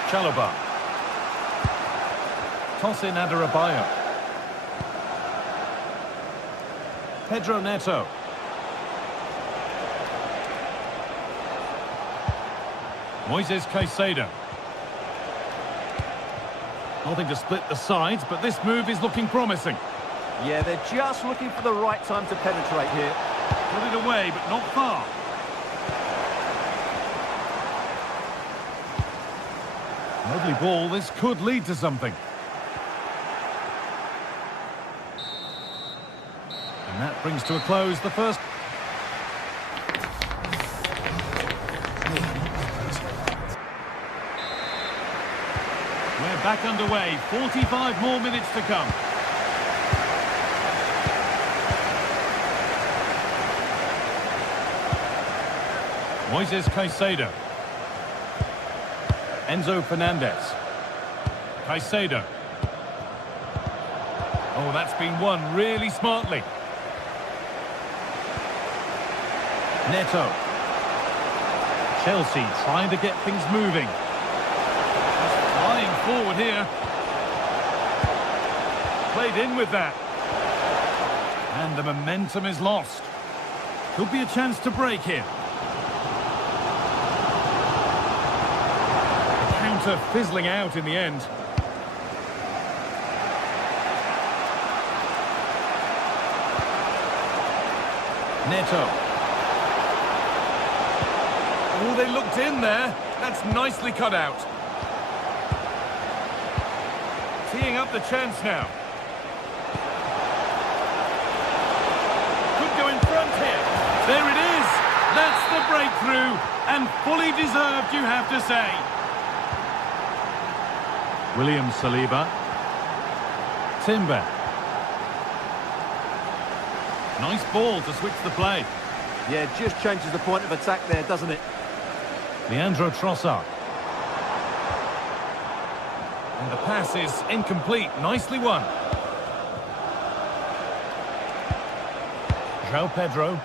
Chalobah. Tosin Adarabioyo. Pedro Neto. Moises Caicedo. Nothing to split the sides, but this move is looking promising. Yeah, they're just looking for the right time to penetrate here. Put it away, but not far. Lovely ball, this could lead to something. And that brings to a close the first. We're back underway, 45 more minutes to come. Moises Caicedo. Enzo Fernandez. Caicedo. Oh, that's been won really smartly. Neto. Chelsea trying to get things moving. Flying forward here. Played in with that. And the momentum is lost. Could be a chance to break here. The counter fizzling out in the end. Neto. Oh, they looked in there. That's nicely cut out. Teeing up the chance now. Could go in front here. There it is. That's the breakthrough. And fully deserved, you have to say. William Saliba. Timber. Nice ball to switch the play. Yeah, just changes the point of attack there, doesn't it? Leandro Trossard. And the pass is incomplete. Nicely won. João Pedro.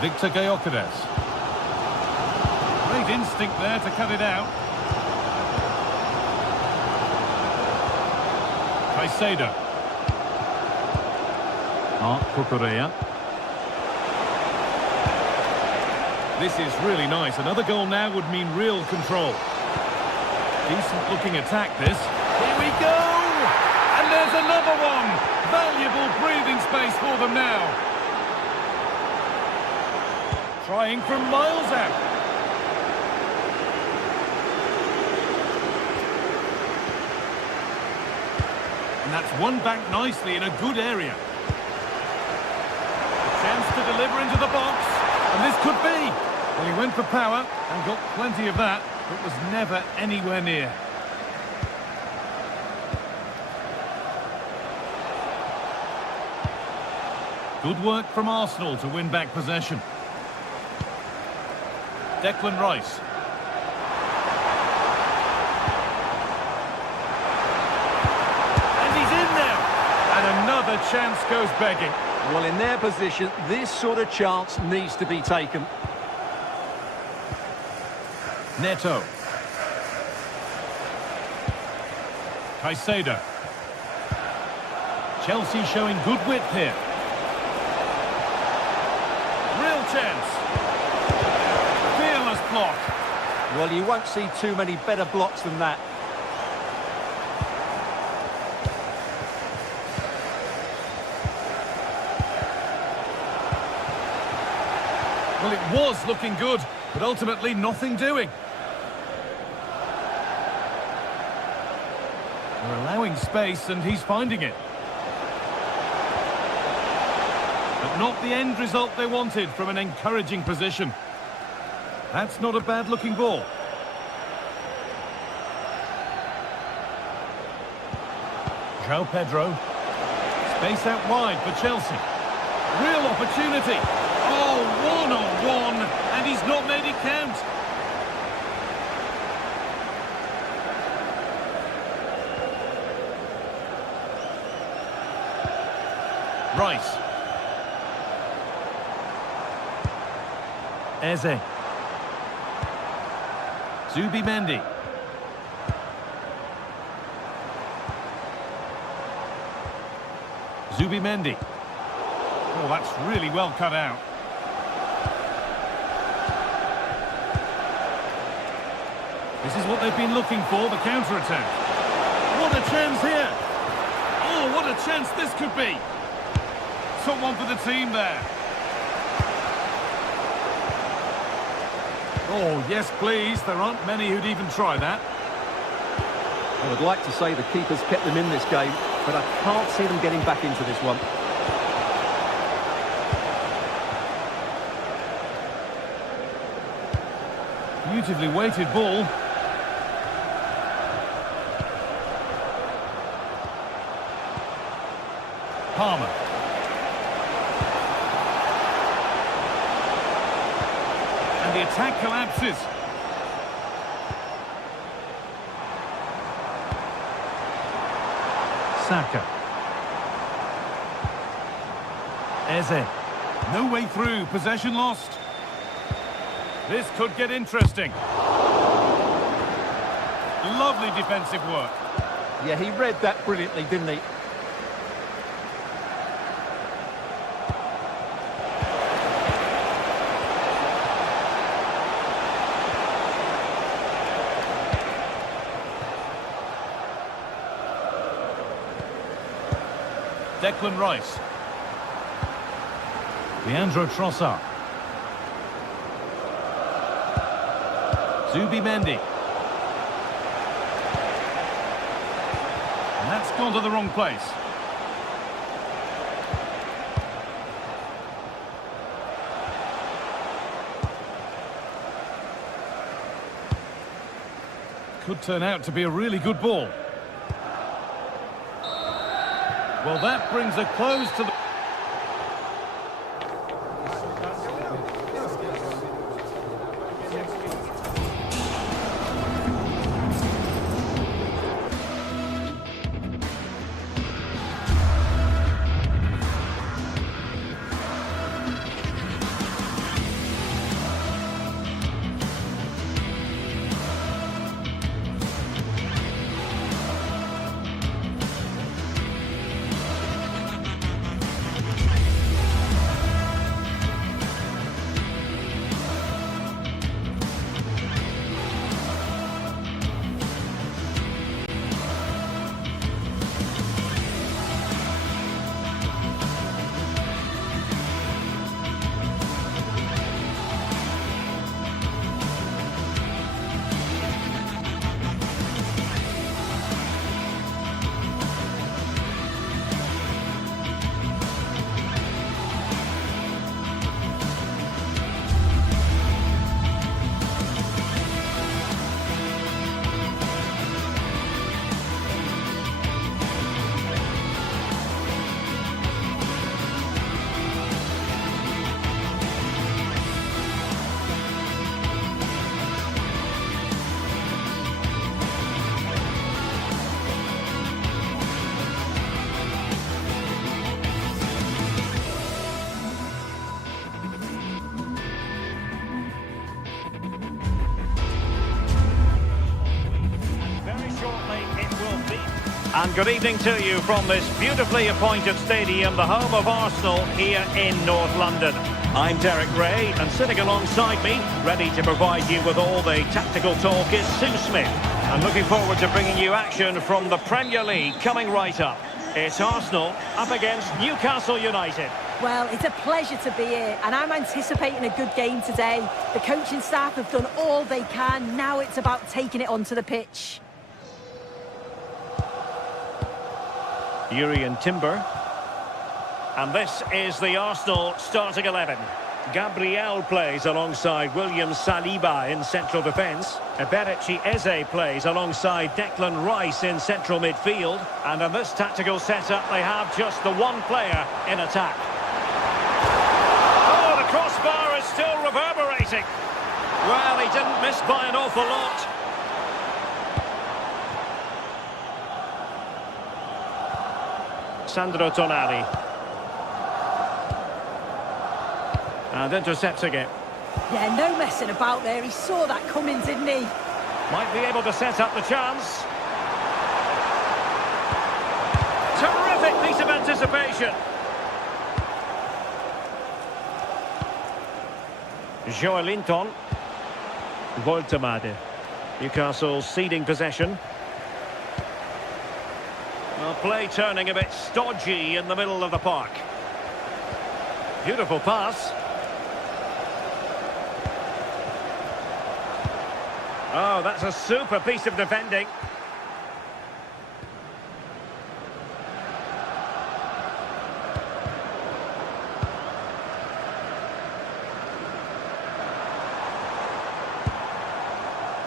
Victor Gyökeres. Great instinct there to cut it out. Caicedo. Marc Cucurella. This is really nice. Another goal now would mean real control. Decent looking attack this. Here we go! And there's another one! Valuable breathing space for them now. Trying from miles out. And that's one back nicely in a good area. A chance to deliver into the box. And this could be. Well, he went for power and got plenty of that, but was never anywhere near. Good work from Arsenal to win back possession. Declan Rice. And he's in there. And another chance goes begging. Well, in their position, this sort of chance needs to be taken. Neto. Caicedo. Chelsea showing good width here. Real chance. Fearless block. Well, you won't see too many better blocks than that. Well, it was looking good, but ultimately nothing doing. They're allowing space and he's finding it. But not the end result they wanted from an encouraging position. That's not a bad looking ball. João Pedro. Space out wide for Chelsea. Real opportunity. Oh, one-on-one, and he's not made it count. Rice. Eze. Zubimendi. Zubimendi. Oh, that's really well cut out. This is what they've been looking for, the counter-attack. What a chance here. Oh, what a chance this could be. Top one for the team there. Oh, yes, please. There aren't many who'd even try that. I would like to say the keeper's kept them in this game, but I can't see them getting back into this one. Beautifully weighted ball. Palmer. And the attack collapses. Saka. Eze. No way through. Possession lost. This could get interesting. Lovely defensive work. Yeah, he read that brilliantly, didn't he? Declan Rice. Leandro Trossard. Zubimendi. And that's gone to the wrong place. Could turn out to be a really good ball. Well, that brings a close to the... And good evening to you from this beautifully appointed stadium, the home of Arsenal here in North London. I'm Derek Ray, and sitting alongside me, ready to provide you with all the tactical talk, is Sue Smith. I'm looking forward to bringing you action from the Premier League coming right up. It's Arsenal up against Newcastle United. Well, it's a pleasure to be here, and I'm anticipating a good game today. The coaching staff have done all they can. Now it's about taking it onto the pitch. Yuri and Timber. And this is the Arsenal starting 11. Gabriel plays alongside William Saliba in central defence. Eberechi Eze plays alongside Declan Rice in central midfield. And in this tactical setup, they have just the one player in attack. Oh, the crossbar is still reverberating. Well, he didn't miss by an awful lot. Sandro Tonali. And intercepting it. Yeah, no messing about there. He saw that coming, didn't he? Might be able to set up the chance. Terrific piece of anticipation. Joelinton. Voltemade. Newcastle ceding possession. Well, play turning a bit stodgy in the middle of the park. Beautiful pass. Oh, that's a super piece of defending.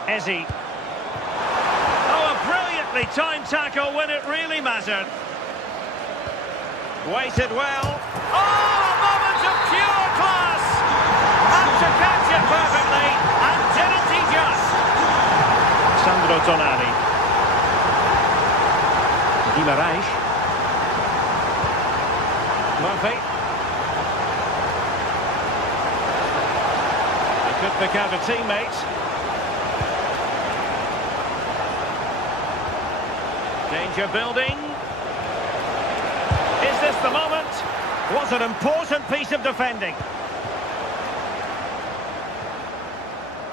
Eze. Time tackle when it really mattered. Waited well. Oh, a moment of pure class! Had to catch it perfectly, and didn't he just? Sandro Tonali. Guimaraes. Murphy. He could pick out a teammate. Danger building. Is this the moment? Was an important piece of defending.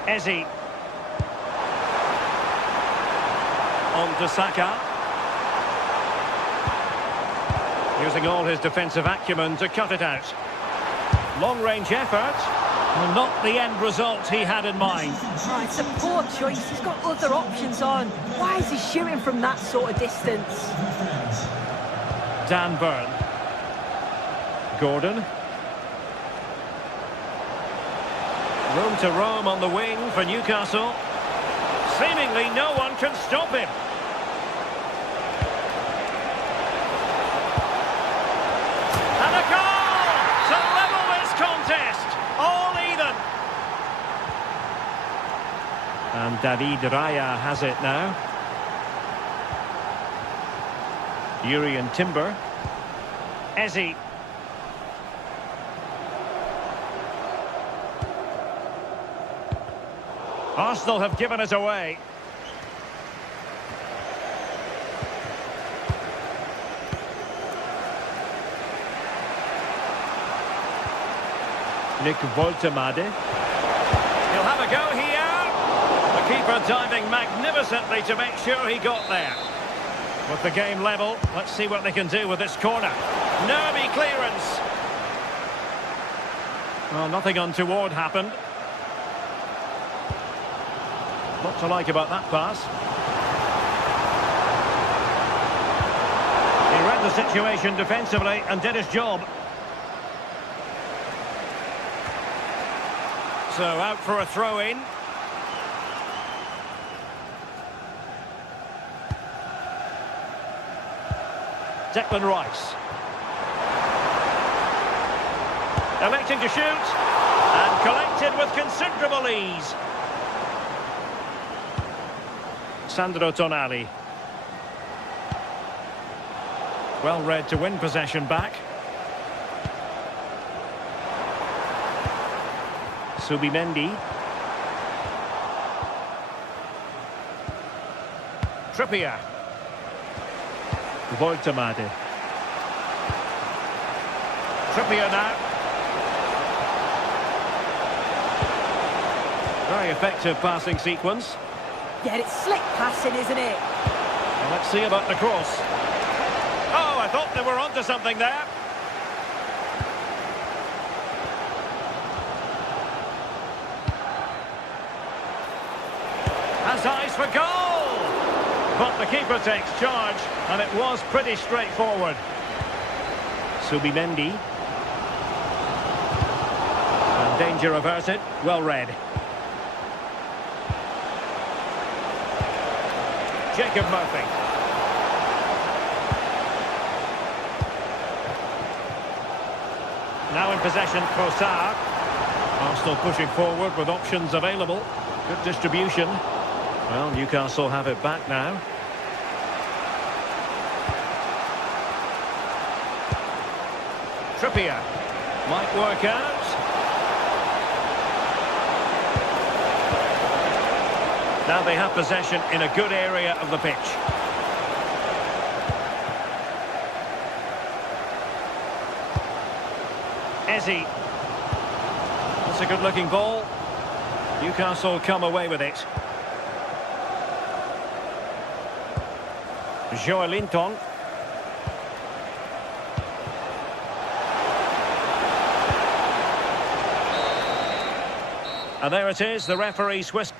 Eze. On to Saka. Using all his defensive acumen to cut it out. Long-range effort. Well, not the end result he had in mind. Oh, it's a poor choice. He's got other options on. Why is he shooting from that sort of distance? Dan Burn. Gordon. Room to roam on the wing for Newcastle. Seemingly no one can stop him. And a goal to level this contest. All even. And David Raya has it now. Urian Timber. Eze. Arsenal have given it away. Nick Woltemade. He'll have a go here. The keeper diving magnificently to make sure he got there. With the game level, let's see what they can do with this corner. Nervy clearance. Well, nothing untoward happened. What to like about that pass. He read the situation defensively and did his job. So out for a throw-in. Declan Rice. Electing to shoot. And collected with considerable ease. Sandro Tonali. Well read to win possession back. Subimendi. Trippier. Woltemade. Trippier now. Very effective passing sequence. Yeah, it's slick passing, isn't it? Well, let's see about the cross. Oh, I thought they were onto something there. Has eyes for goal! But the keeper takes charge, and it was pretty straightforward. Subimendi. And danger averted. Well read. Jacob Murphy. Now in possession, Trossard. Arsenal pushing forward with options available. Good distribution. Well, Newcastle have it back now. Trippier. Might work out. Now they have possession in a good area of the pitch. Eze. That's a good-looking ball. Newcastle come away with it. Joelinton. And there it is, the referee Swiss.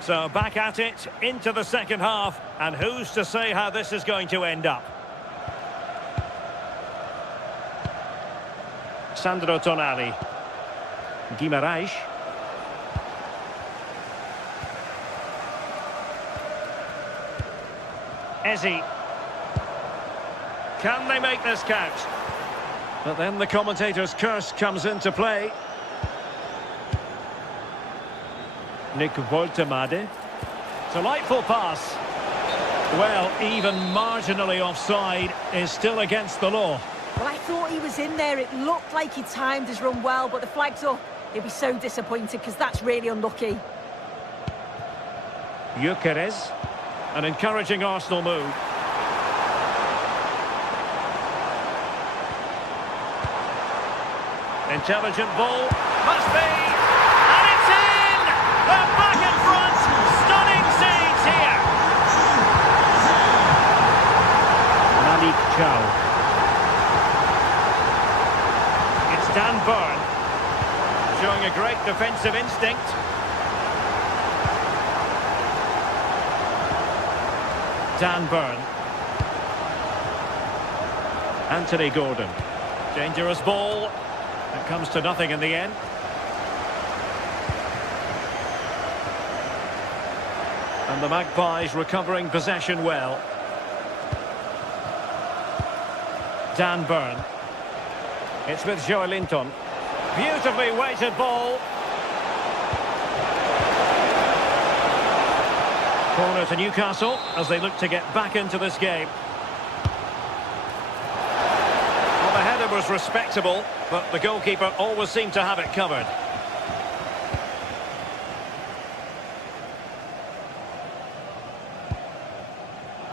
So back at it, into the second half, and who's to say how this is going to end up? Sandro Tonali. Guimaraes. Eze. Can they make this count? But then the commentator's curse comes into play. Nick Woltemade. Delightful pass. Well, even marginally offside is still against the law. Well, I thought he was in there. It looked like he timed his run well, but the flag's up. He'll be so disappointed because that's really unlucky. Gyökeres. An encouraging Arsenal move. Intelligent ball. Must be. And it's in! They're back in front. Stunning scenes here. Falcao. It's Dan Burn, showing a great defensive instinct. Dan Burn. Anthony Gordon. Dangerous ball. It comes to nothing in the end. And the Magpies recovering possession well. Dan Burn. It's with Joelinton. Beautifully weighted ball. Corner to Newcastle as they look to get back into this game. Well, the header was respectable, but the goalkeeper always seemed to have it covered.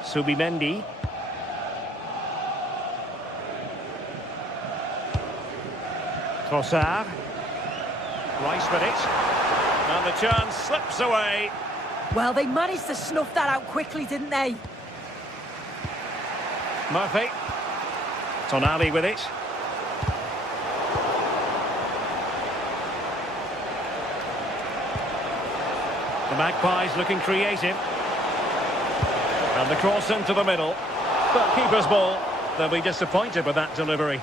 Subimendi. Trossard. Rice with it. And the chance slips away. Well, they managed to snuff that out quickly, didn't they? Murphy. Tonali with it. The Magpies looking creative. And the cross into the middle. But keeper's ball. They'll be disappointed with that delivery.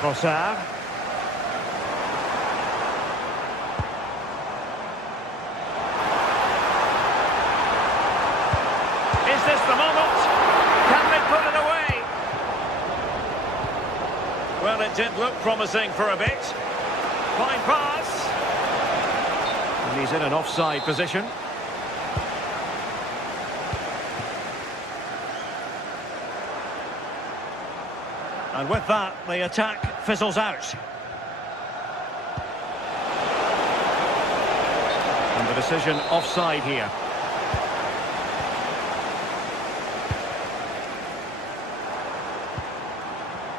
Trossard. Is this the moment? Can they put it away? Well, it did look promising for a bit. Fine pass. And he's in an offside position. And with that, the attack fizzles out. And the decision offside here.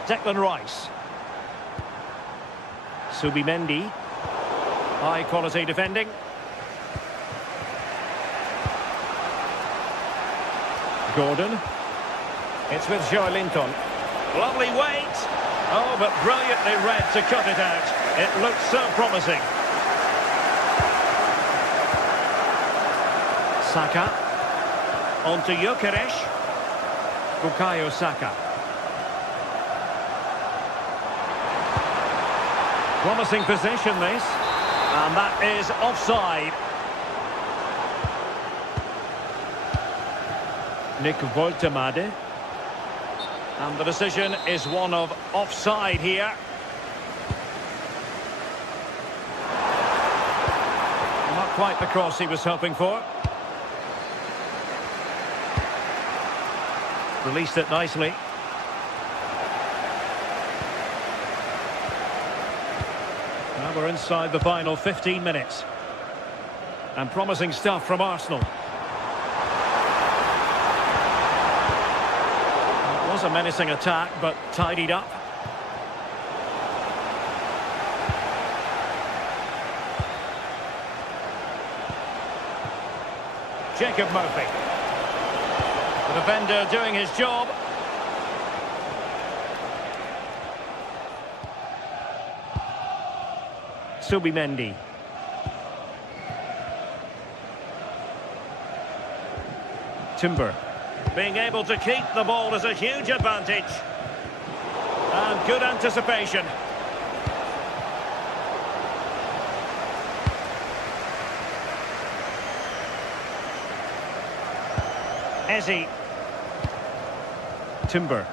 Declan Rice. Subimendi. High quality defending. Gordon. It's with Joelinton. Lovely weight. Oh, but brilliantly read to cut it out. It looks so promising. Saka. On to Gyökeres. Bukayo Saka. Promising possession this. And that is offside. Nick Woltemade. And the decision is one of offside here. Not quite the cross he was hoping for. Released it nicely. Now we're inside the final 15 minutes. And promising stuff from Arsenal. It was a menacing attack, but tidied up. Jacob Murphy. The defender doing his job. Subimendi. Timber. Being able to keep the ball is a huge advantage. And good anticipation. Eze. Timber.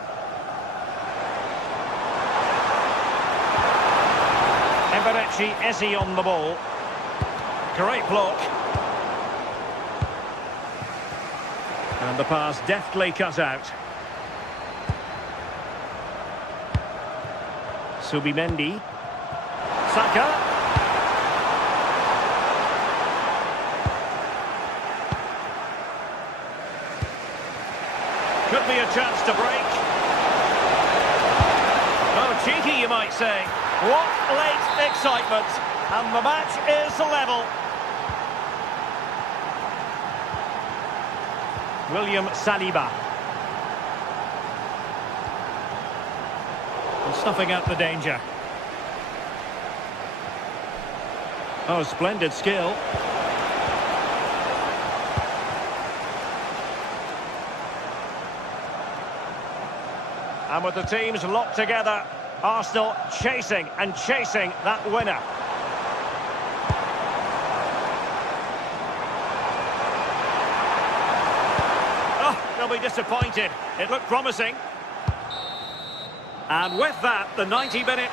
Eberechi Eze on the ball. Great block. And the pass deftly cut out. Subimendi. Saka. Could be a chance to break. Oh, cheeky, you might say. What late excitement. And the match is level. William Saliba. And snuffing out the danger. Oh, splendid skill. And with the teams locked together, Arsenal chasing and chasing that winner. Oh, they'll be disappointed. It looked promising. And with that, the 90-minute...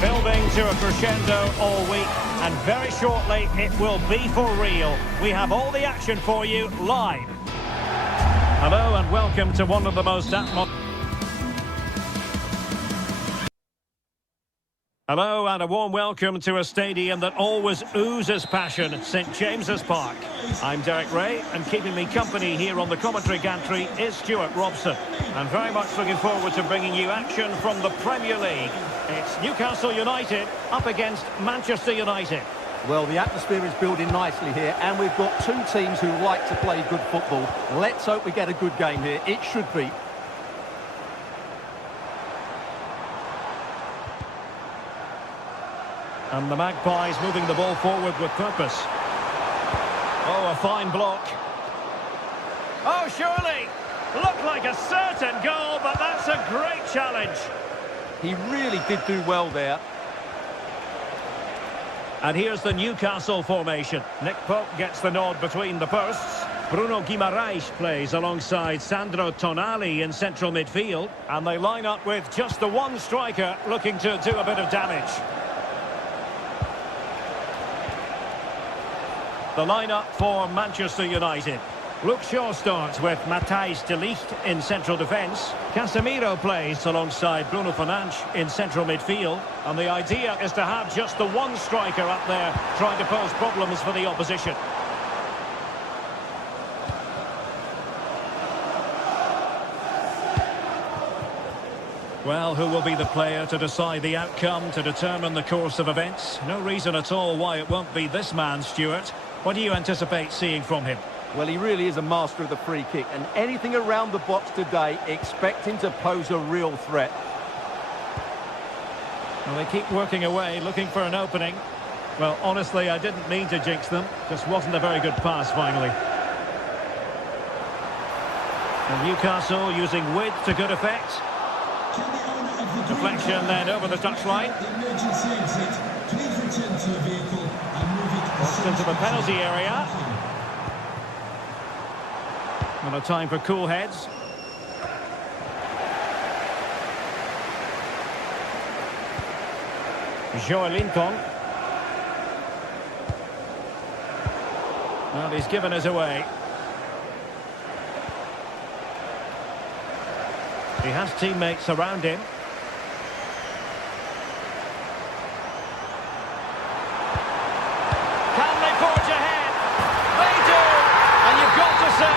Building to a crescendo all week, and very shortly it will be for real. We have all the action for you live. Hello and welcome to one of the most Hello and a warm welcome to a stadium that always oozes passion, St James's Park. I'm Derek Ray, and keeping me company here on the commentary gantry is Stuart Robson. I'm very much looking forward to bringing you action from the Premier League. It's Newcastle United up against Manchester United. Well, the atmosphere is building nicely here, and we've got two teams who like to play good football. Let's hope we get a good game here. It should be. And the Magpies moving the ball forward with purpose. Oh, a fine block. Oh, surely! Looked like a certain goal, but that's a great challenge. He really did do well there. And here's the Newcastle formation. Nick Pope gets the nod between the posts. Bruno Guimaraes plays alongside Sandro Tonali in central midfield. And they line up with just the one striker looking to do a bit of damage. The lineup for Manchester United. Luke Shaw starts with Matthijs de Ligt in central defence. Casemiro plays alongside Bruno Fernandes in central midfield. And the idea is to have just the one striker up there trying to pose problems for the opposition. Well, who will be the player to decide the outcome, to determine the course of events? No reason at all why it won't be this man, Stuart. What do you anticipate seeing from him? Well, he really is a master of the free kick, and anything around the box today, expect him to pose a real threat. Well, they keep working away, looking for an opening. Well, honestly, I didn't mean to jinx them. Just wasn't a very good pass, finally. And Newcastle using width to good effect. Deflection then over the touchline. Crossed into the penalty area. And a time for cool heads. Joelinton. Well, he's given us away. He has teammates around him. Can they forge ahead? They do! And you've got to say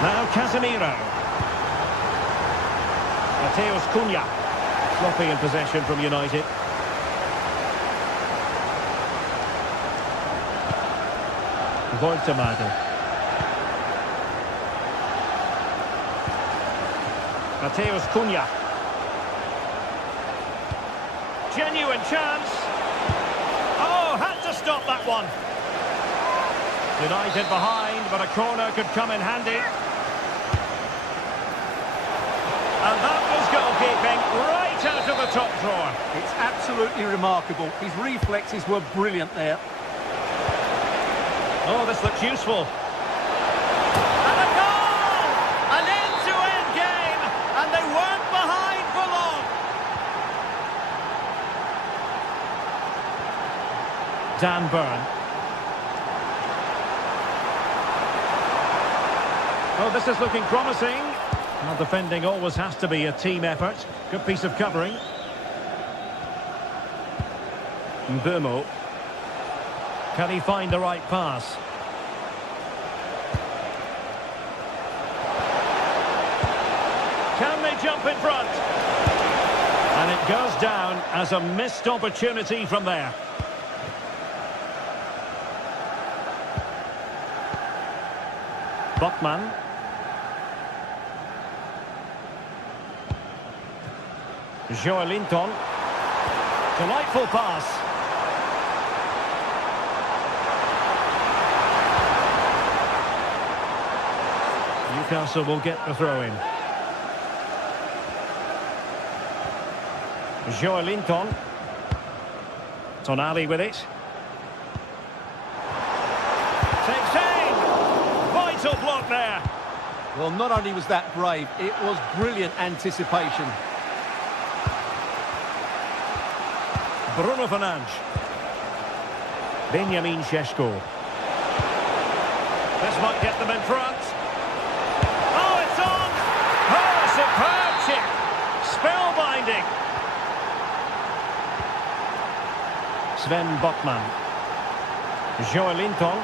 Now Casemiro. Mateus Cunha. Sloppy in possession from United. Voltemade. Mateus Cunha. Genuine chance. Oh, had to stop that one. United behind, but a corner could come in handy. And that was goalkeeping right out of the top drawer. It's absolutely remarkable. His reflexes were brilliant there. Oh, this looks useful. And a goal! An end-to-end game, and they weren't behind for long. Dan Burn. Oh, this is looking promising. Well, defending always has to be a team effort. Good piece of covering. Mbeumo. Can he find the right pass? Can they jump in front? And it goes down as a missed opportunity from there. Botman. Joelinton. Delightful pass. Newcastle will get the throw-in. Joelinton. Tonali with it. Takes aim. Vital block there. Well, not only was that brave, it was brilliant anticipation. Bruno Fernandes. Benjamin Šeško. This might get them in front. Oh, it's on! Oh, superb chip! Spellbinding. Sven Botman. Joelinton.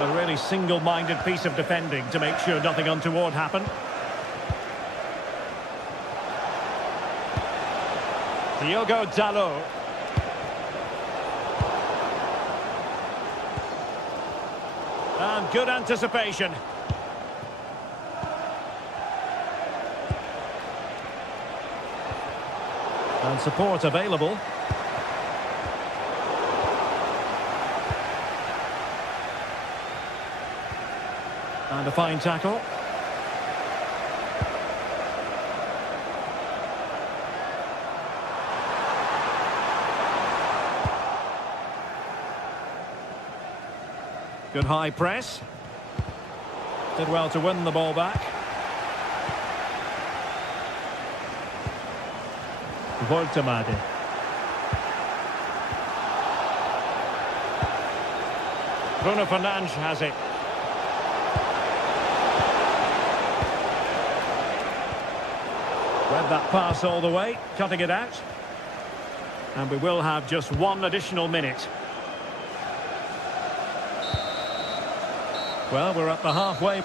A really single-minded piece of defending to make sure nothing untoward happened. Diogo Dalot. And good anticipation. And support available. And a fine tackle. Good high press. Did well to win the ball back. Voltemade. Bruno Fernandes has it. Read that pass all the way, cutting it out. And we will have just one additional minute. Well, we're at the halfway.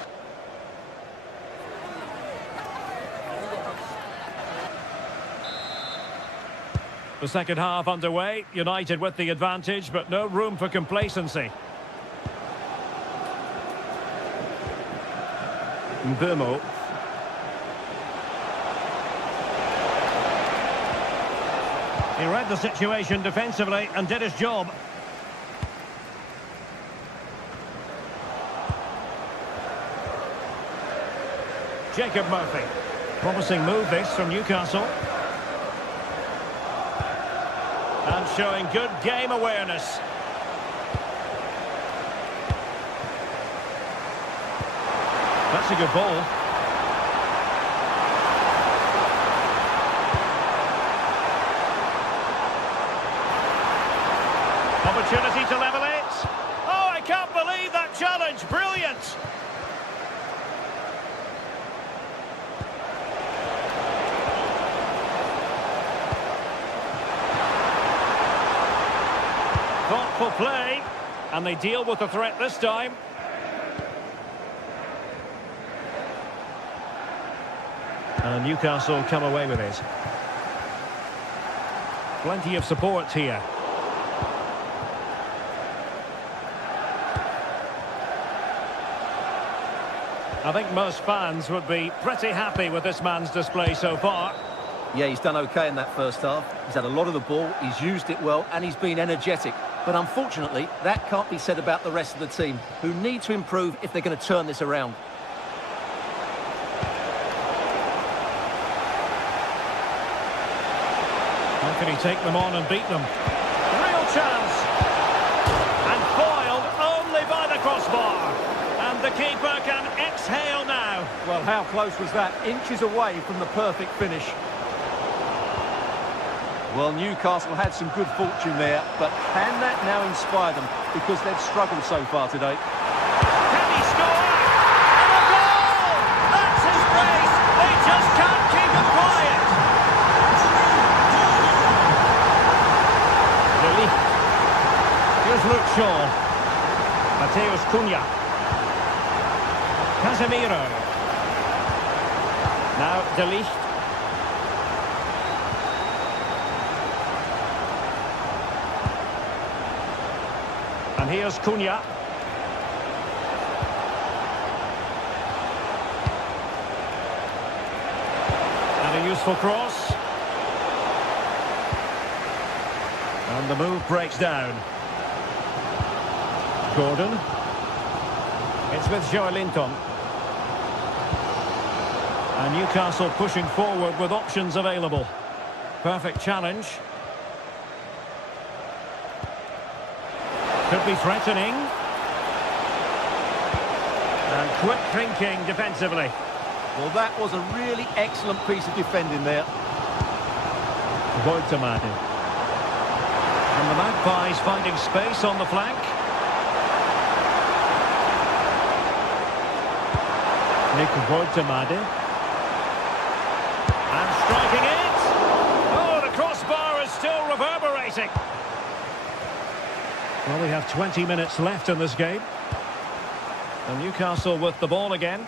The second half underway. United with the advantage, but no room for complacency. Mbeumo. He read the situation defensively and did his job. Jacob Murphy. Promising move this from Newcastle. And showing good game awareness. That's a good ball. Opportunity to level it. Oh, I can't believe that challenge. Brilliant. Thoughtful play, and they deal with the threat this time. And Newcastle come away with it. Plenty of support here. I think most fans would be pretty happy with this man's display so far. Yeah, he's done okay in that first half. He's had a lot of the ball, he's used it well, and he's been energetic. But unfortunately, that can't be said about the rest of the team, who need to improve if they're going to turn this around. How can he take them on and beat them? Real chance! And foiled only by the crossbar. And the keeper can exhale now. Well, how close was that? Inches away from the perfect finish. Well, Newcastle had some good fortune there, but can that now inspire them? Because they've struggled so far today. Can he score? And a goal! That's his brace! They just can't keep him quiet! Here's Luke Shaw. Mateus Cunha. Casemiro. Now De Ligt. And here's Cunha. And a useful cross. And the move breaks down. Gordon. It's with Joelinton. And Newcastle pushing forward with options available. Perfect challenge. Could be threatening. And quick thinking defensively. Well, that was a really excellent piece of defending there. Voitamadi. And the Magpies finding space on the flank. Nick Voitamadi. And striking it. Oh, the crossbar is still reverberating. Well, we have 20 minutes left in this game. And Newcastle with the ball again.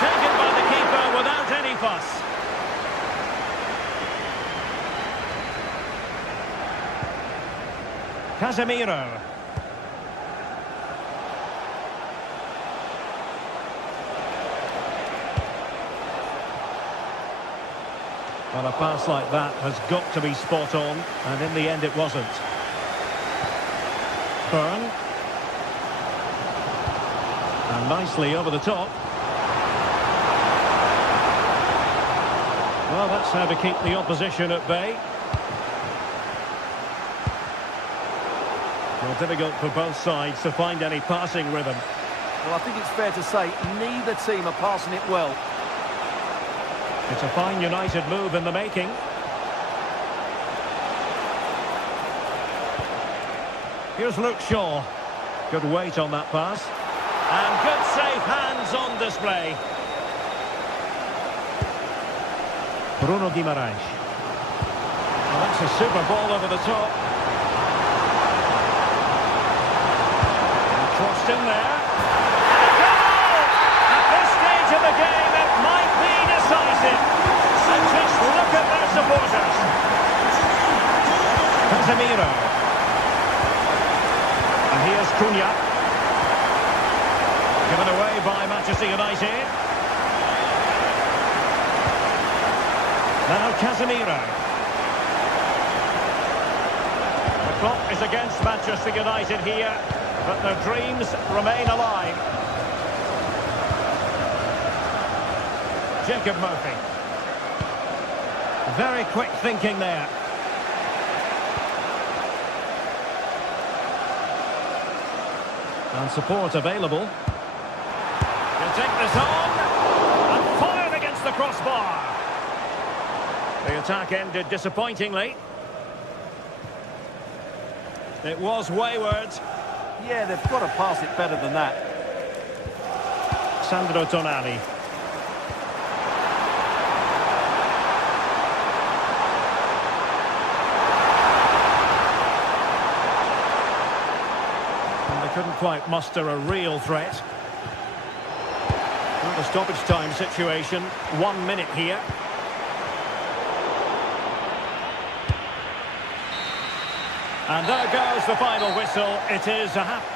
Taken by the keeper without any fuss. Casemiro. Well, a pass like that has got to be spot on, and in the end it wasn't. Byrne. And nicely over the top. Well, that's how to keep the opposition at bay. Well, difficult for both sides to find any passing rhythm. Well, I think it's fair to say neither team are passing it well. It's a fine United move in the making. Here's Luke Shaw. Good weight on that pass. And good safe hands on display. Bruno Guimaraes. Well, that's a super ball over the top. And crossed in there. And a goal! At this stage of the game, it might be decisive. And just look at their supporters. Casemiro. And here's Cunha. Given away by Manchester United. Now Casemiro. The clock is against Manchester United here, but their dreams remain alive. Jacob Murphy. Very quick thinking there. And support available. He'll take this on. And fired against the crossbar. The attack ended disappointingly. It was wayward. Yeah, they've got to pass it better than that. Sandro Tonali. Couldn't quite muster a real threat. The stoppage time situation, 1 minute here. And there goes the final whistle. It is a happy...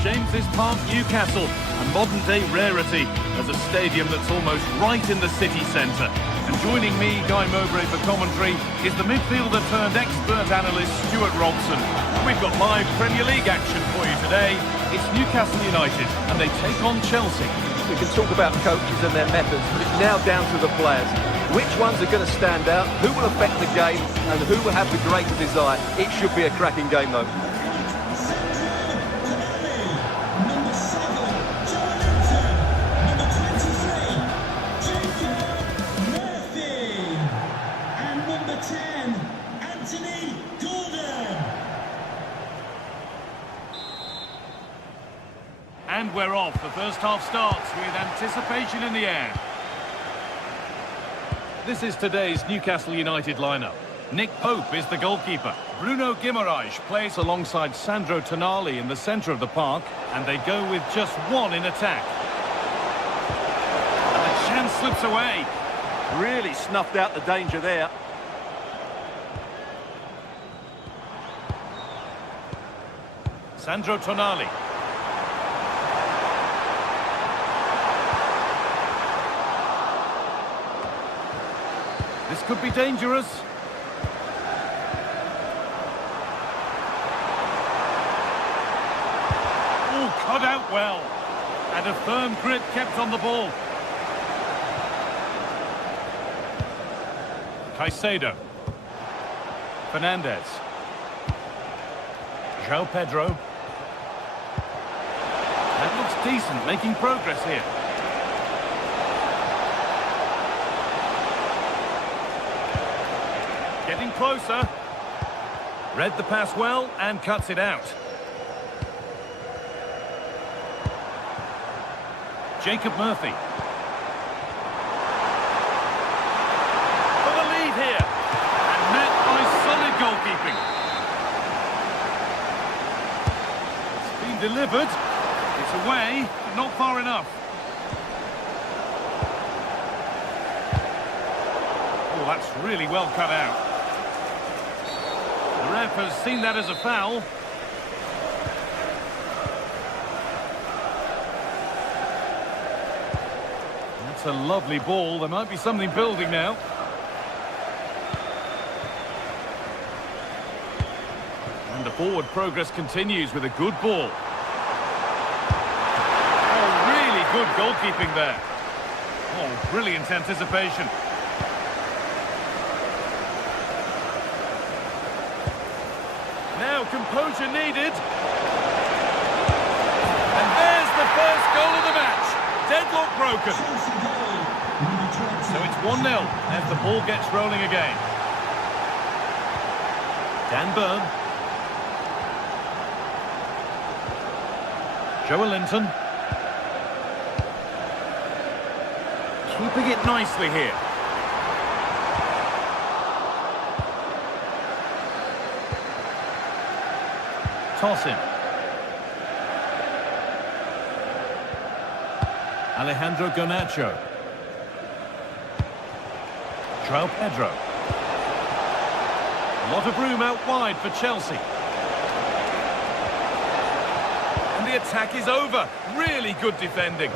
James's Park, Newcastle, a modern-day rarity as a stadium that's almost right in the city centre. And joining me, Guy Mowbray, for commentary is the midfielder-turned-expert analyst Stuart Robson. We've got live Premier League action for you today. It's Newcastle United, and they take on Chelsea. We can talk about coaches and their methods, but it's now down to the players. Which ones are going to stand out, who will affect the game, and who will have the greater desire. It should be a cracking game, though. And we're off. The first half starts with anticipation in the air. This is today's Newcastle United lineup. Nick Pope is the goalkeeper. Bruno Guimaraes plays alongside Sandro Tonali in the centre of the park, and they go with just one in attack. And the chance slips away. Really snuffed out the danger there. Sandro Tonali. This could be dangerous. Oh, cut out well. And a firm grip kept on the ball. Caicedo. Fernandez. João Pedro. That looks decent, making progress here. Getting closer. Read the pass well and cuts it out. Jacob Murphy. For the lead here. And met by solid goalkeeping. It's been delivered. It's away, but not far enough. Oh, that's really well cut out. The ref has seen that as a foul. That's a lovely ball. There might be something building now. And the forward progress continues with a good ball. Oh, really good goalkeeping there. Oh, brilliant anticipation. Now composure needed. And there's the first goal of the match. Deadlock broken. So it's 1-0 as the ball gets rolling again. Dan Burn. Joelinton. Keeping it nicely here. Toss in. Alejandro Garnacho. João Pedro. A lot of room out wide for Chelsea. And the attack is over. Really good defending.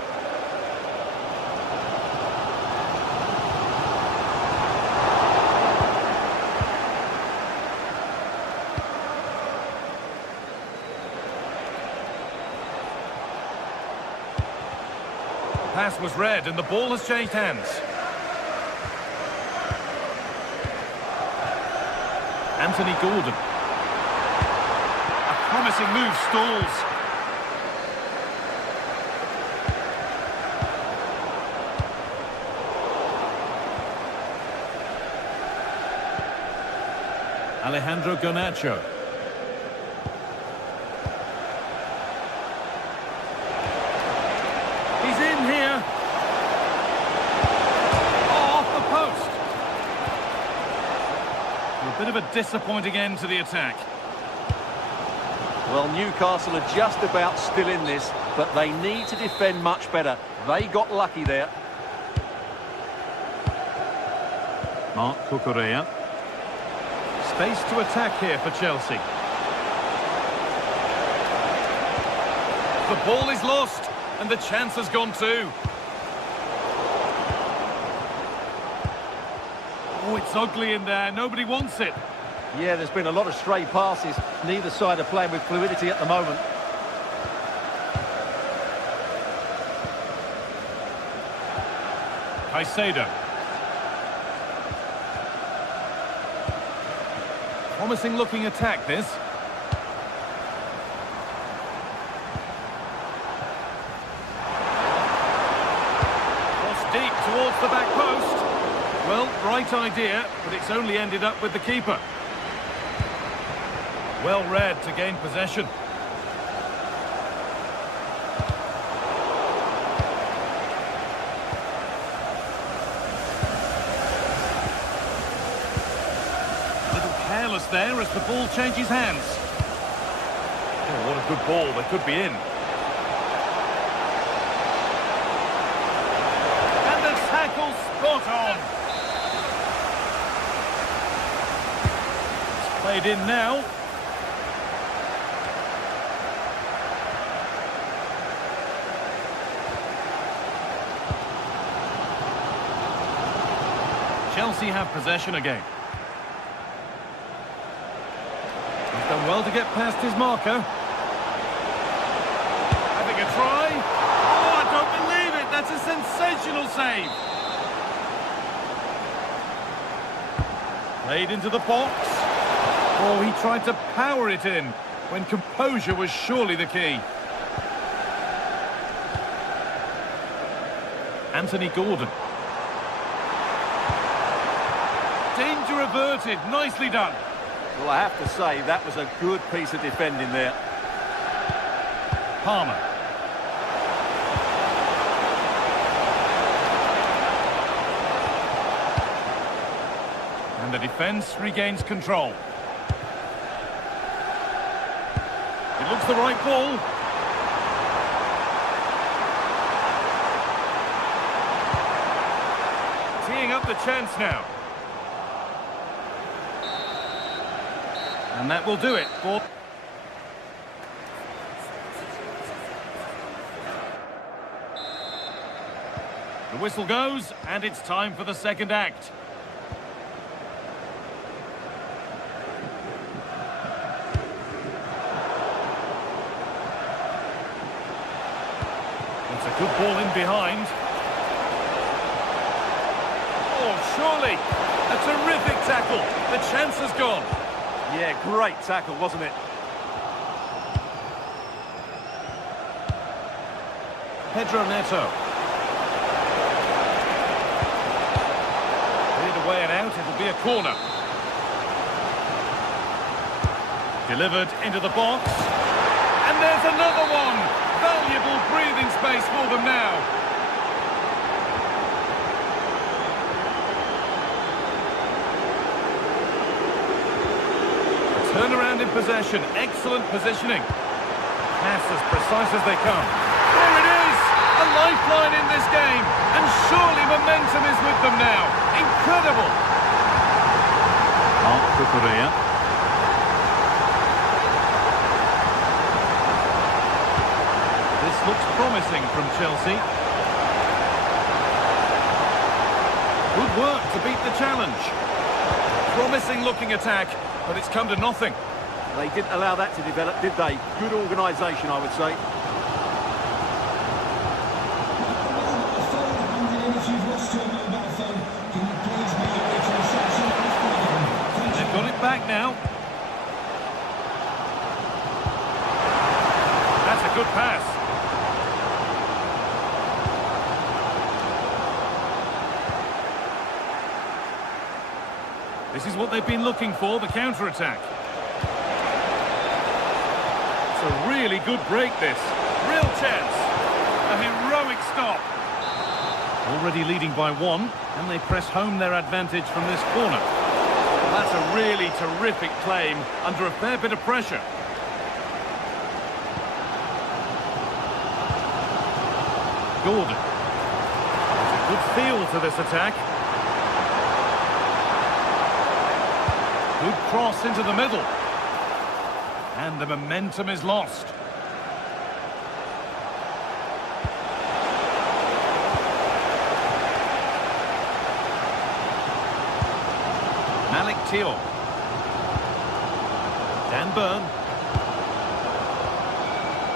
Pass was read and the ball has changed hands. Anthony Gordon. A promising move stalls. Alejandro Garnacho. He's in here. Oh, off the post. A bit of a disappointing end to the attack. Well, Newcastle are just about still in this, but they need to defend much better. They got lucky there. Marc Cucurella. Space to attack here for Chelsea. The ball is lost, and the chance has gone too. Oh, it's ugly in there. Nobody wants it. Yeah, there's been a lot of stray passes. Neither side are playing with fluidity at the moment. Caicedo. Promising looking attack, this. Cross deep towards the back post. Well, right idea, but it's only ended up with the keeper. Well read to gain possession. Careless there as the ball changes hands. Oh, what a good ball. They could be in. And the tackle spot on. It's played in now. Chelsea have possession again. He's done well to get past his marker. Having a try. Oh, I don't believe it. That's a sensational save. Played into the box. Oh, he tried to power it in when composure was surely the key. Anthony Gordon. Danger averted. Nicely done. Well, I have to say, that was a good piece of defending there. Palmer. And the defence regains control. It looks the right ball. Teeing up the chance now. And that will do it for... The whistle goes, and it's time for the second act. It's a good ball in behind. Oh, surely! A terrific tackle. The chance has gone. Yeah, great tackle, wasn't it? Pedro Neto. Cleared away and out, it'll be a corner. Delivered into the box. And there's another one! Valuable breathing space for them now. Turnaround in possession, excellent positioning. Pass as precise as they come. There it is! A lifeline in this game, and surely momentum is with them now. Incredible! Marc Cucurella. looks promising from Chelsea. Good work to beat the challenge. Promising looking attack, but it's come to nothing. They didn't allow that to develop, did they? Good organisation, I would say. They've got it back now. That's a good pass. This is what they've been looking for, the counter-attack. It's a really good break, this. Real chance. A heroic stop. Already leading by 1, and they press home their advantage from this corner. That's a really terrific claim under a fair bit of pressure. Gordon. There's a good feel to this attack. Good cross into the middle. And the momentum is lost. Malik Thiaw. Dan Burn.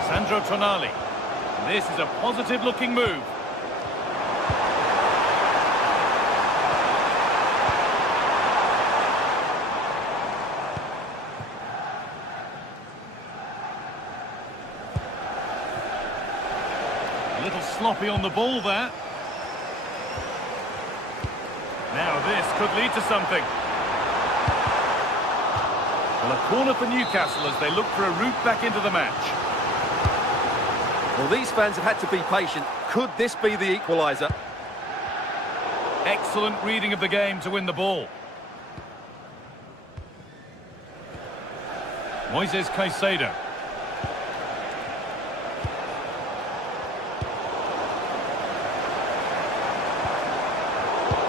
Sandro Tonali. This is a positive-looking move. A little sloppy on the ball there. Now this could lead to something. Well, a corner for Newcastle as they look for a route back into the match. Well, these fans have had to be patient. Could this be the equaliser? Excellent reading of the game to win the ball. Moises Caicedo.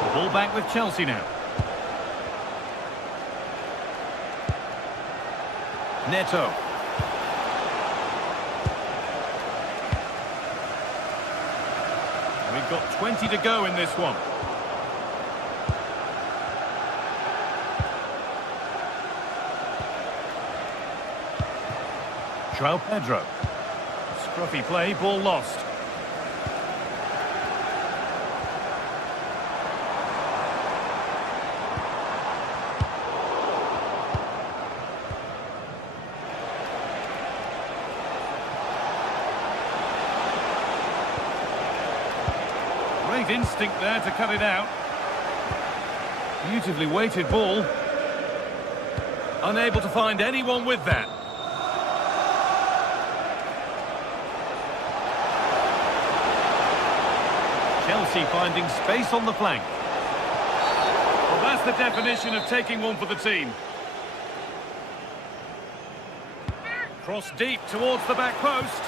The ball back with Chelsea now. Neto. We've got 20 to go in this one. João Pedro. Scruffy play, ball lost. Great instinct there to cut it out. Beautifully weighted ball. Unable to find anyone with that. Chelsea finding space on the flank. Well, that's the definition of taking one for the team. Cross deep towards the back post.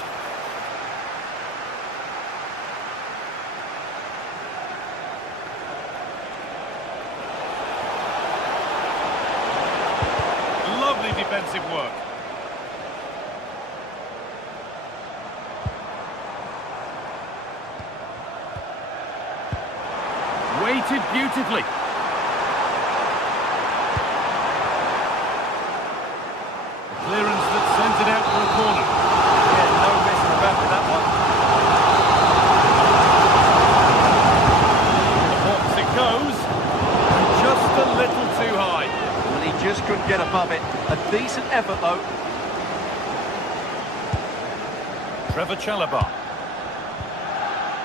Lovely defensive work. Weighted beautifully. A clearance that sends it out for a corner. Yeah, no messing about with that one. The box it goes. And just a little too high. Well, he just couldn't get above it. A decent effort, though. Trevor Chalobah.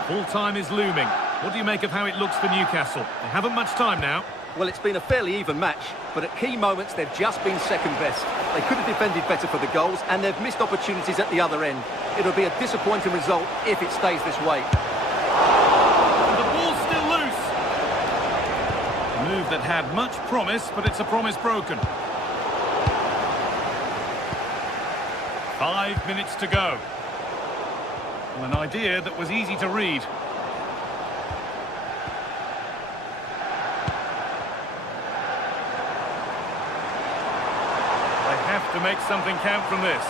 Full time is looming. What do you make of how it looks for Newcastle? They haven't much time now. Well, it's been a fairly even match, but at key moments they've just been second best. They could have defended better for the goals, and they've missed opportunities at the other end. It'll be a disappointing result if it stays this way. And the ball's still loose. A move that had much promise, but it's a promise broken. 5 minutes to go. Well, an idea that was easy to read. To make something count from this.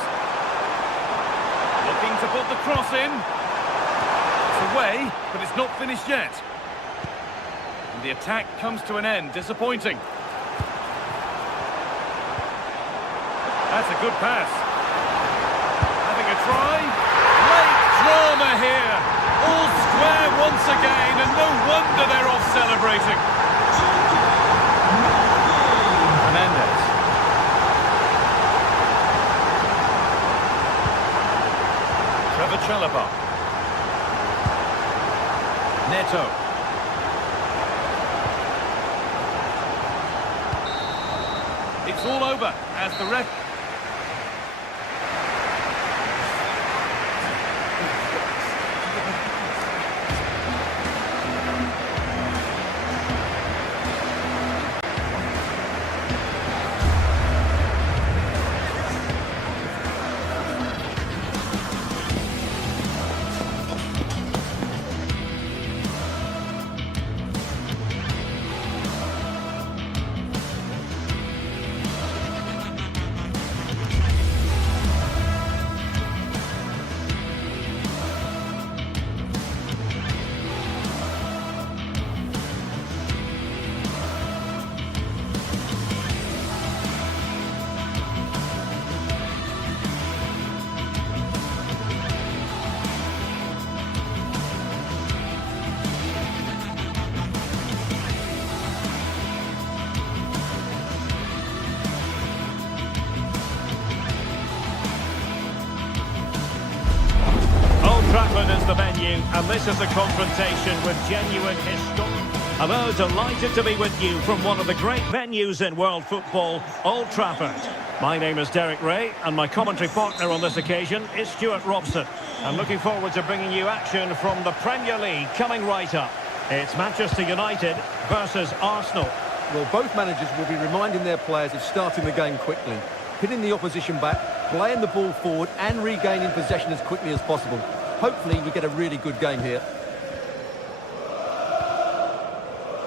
Looking Looking to put the cross in. It's away, but it's not finished yet. And the attack comes to an end. Disappointing. That's a good pass. Having a try. Late drama here. All square once again, and no wonder they're off celebrating. Mendes. Trevor Chalobah. Neto. It's all over as the ref... Trafford is the venue, and this is a confrontation with genuine history. Hello, delighted to be with you from one of the great venues in world football, Old Trafford. My name is Derek Ray, and my commentary partner on this occasion is Stuart Robson. I'm looking forward to bringing you action from the Premier League coming right up. It's Manchester United versus Arsenal. Well, both managers will be reminding their players of starting the game quickly, hitting the opposition back, playing the ball forward and regaining possession as quickly as possible. Hopefully we get a really good game here.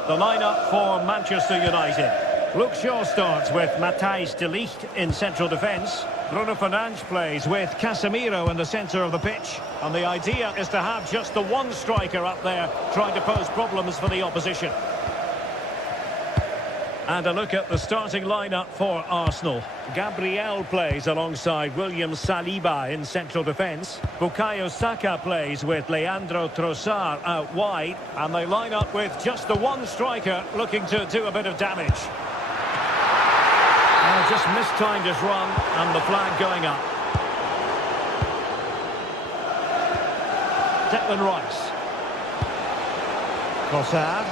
The lineup for Manchester United. Luke Shaw starts with Matthijs de Ligt in central defence. Bruno Fernandes plays with Casemiro in the centre of the pitch. And the idea is to have just the one striker up there trying to pose problems for the opposition. And a look at the starting lineup for Arsenal. Gabriel plays alongside William Saliba in central defence. Bukayo Saka plays with Leandro Trossard out wide. And they line up with just the one striker looking to do a bit of damage. Just mistimed his run and the flag going up. Declan Rice. Trossard.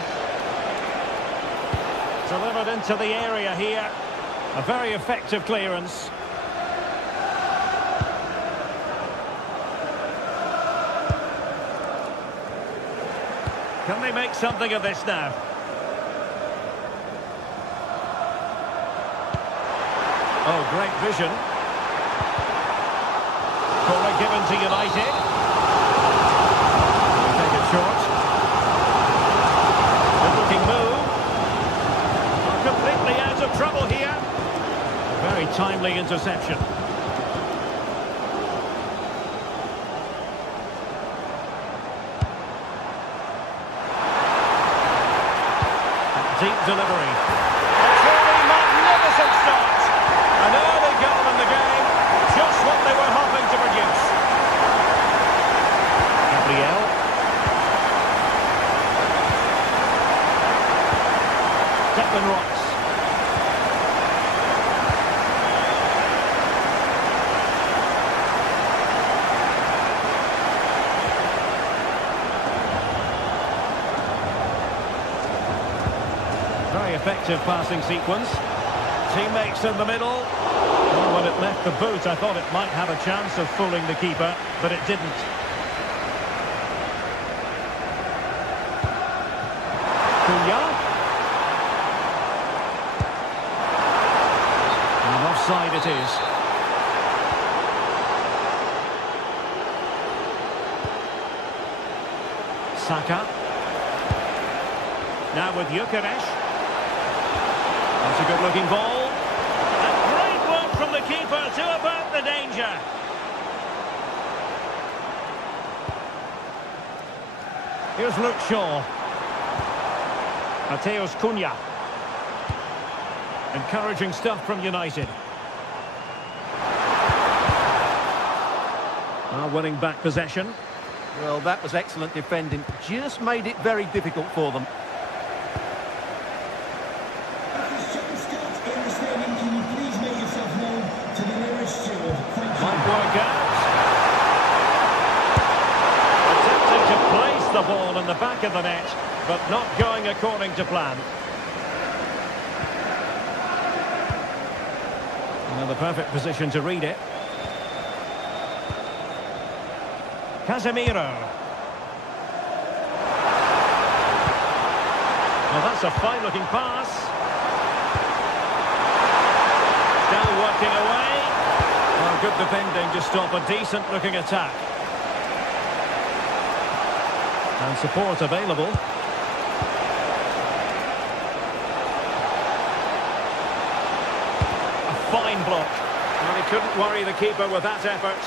Delivered into the area here. A very effective clearance. Can they make something of this now? Oh, great vision. Corner given to United. Take it short. Good-looking move. Completely out of trouble here. Very timely interception. Deep delivery. A truly magnificent start. An early goal in the game. Just what they were hoping to produce. Gabriel. Declan Rice. Very effective passing sequence. Teammates in the middle. Well, when it left the boot, I thought it might have a chance of fooling the keeper, but it didn't. Kuya. And offside it is. Saka. Now with Gyökeres. That's a good-looking ball. And great work from the keeper to avert the danger. Here's Luke Shaw. Mateus Cunha. Encouraging stuff from United. Winning back possession. Well, that was excellent defending. Just made it very difficult for them. In the stadium, can you please make yourself known to the nearest steward? Thank you. Might work out. Attempting to place the ball in the back of the net, but not going according to plan. The perfect position to read it. Casemiro. Well, that's a fine-looking pass. Still working away. Well, good defending to stop a decent-looking attack. And support available. Fine block. Well, he couldn't worry the keeper with that effort.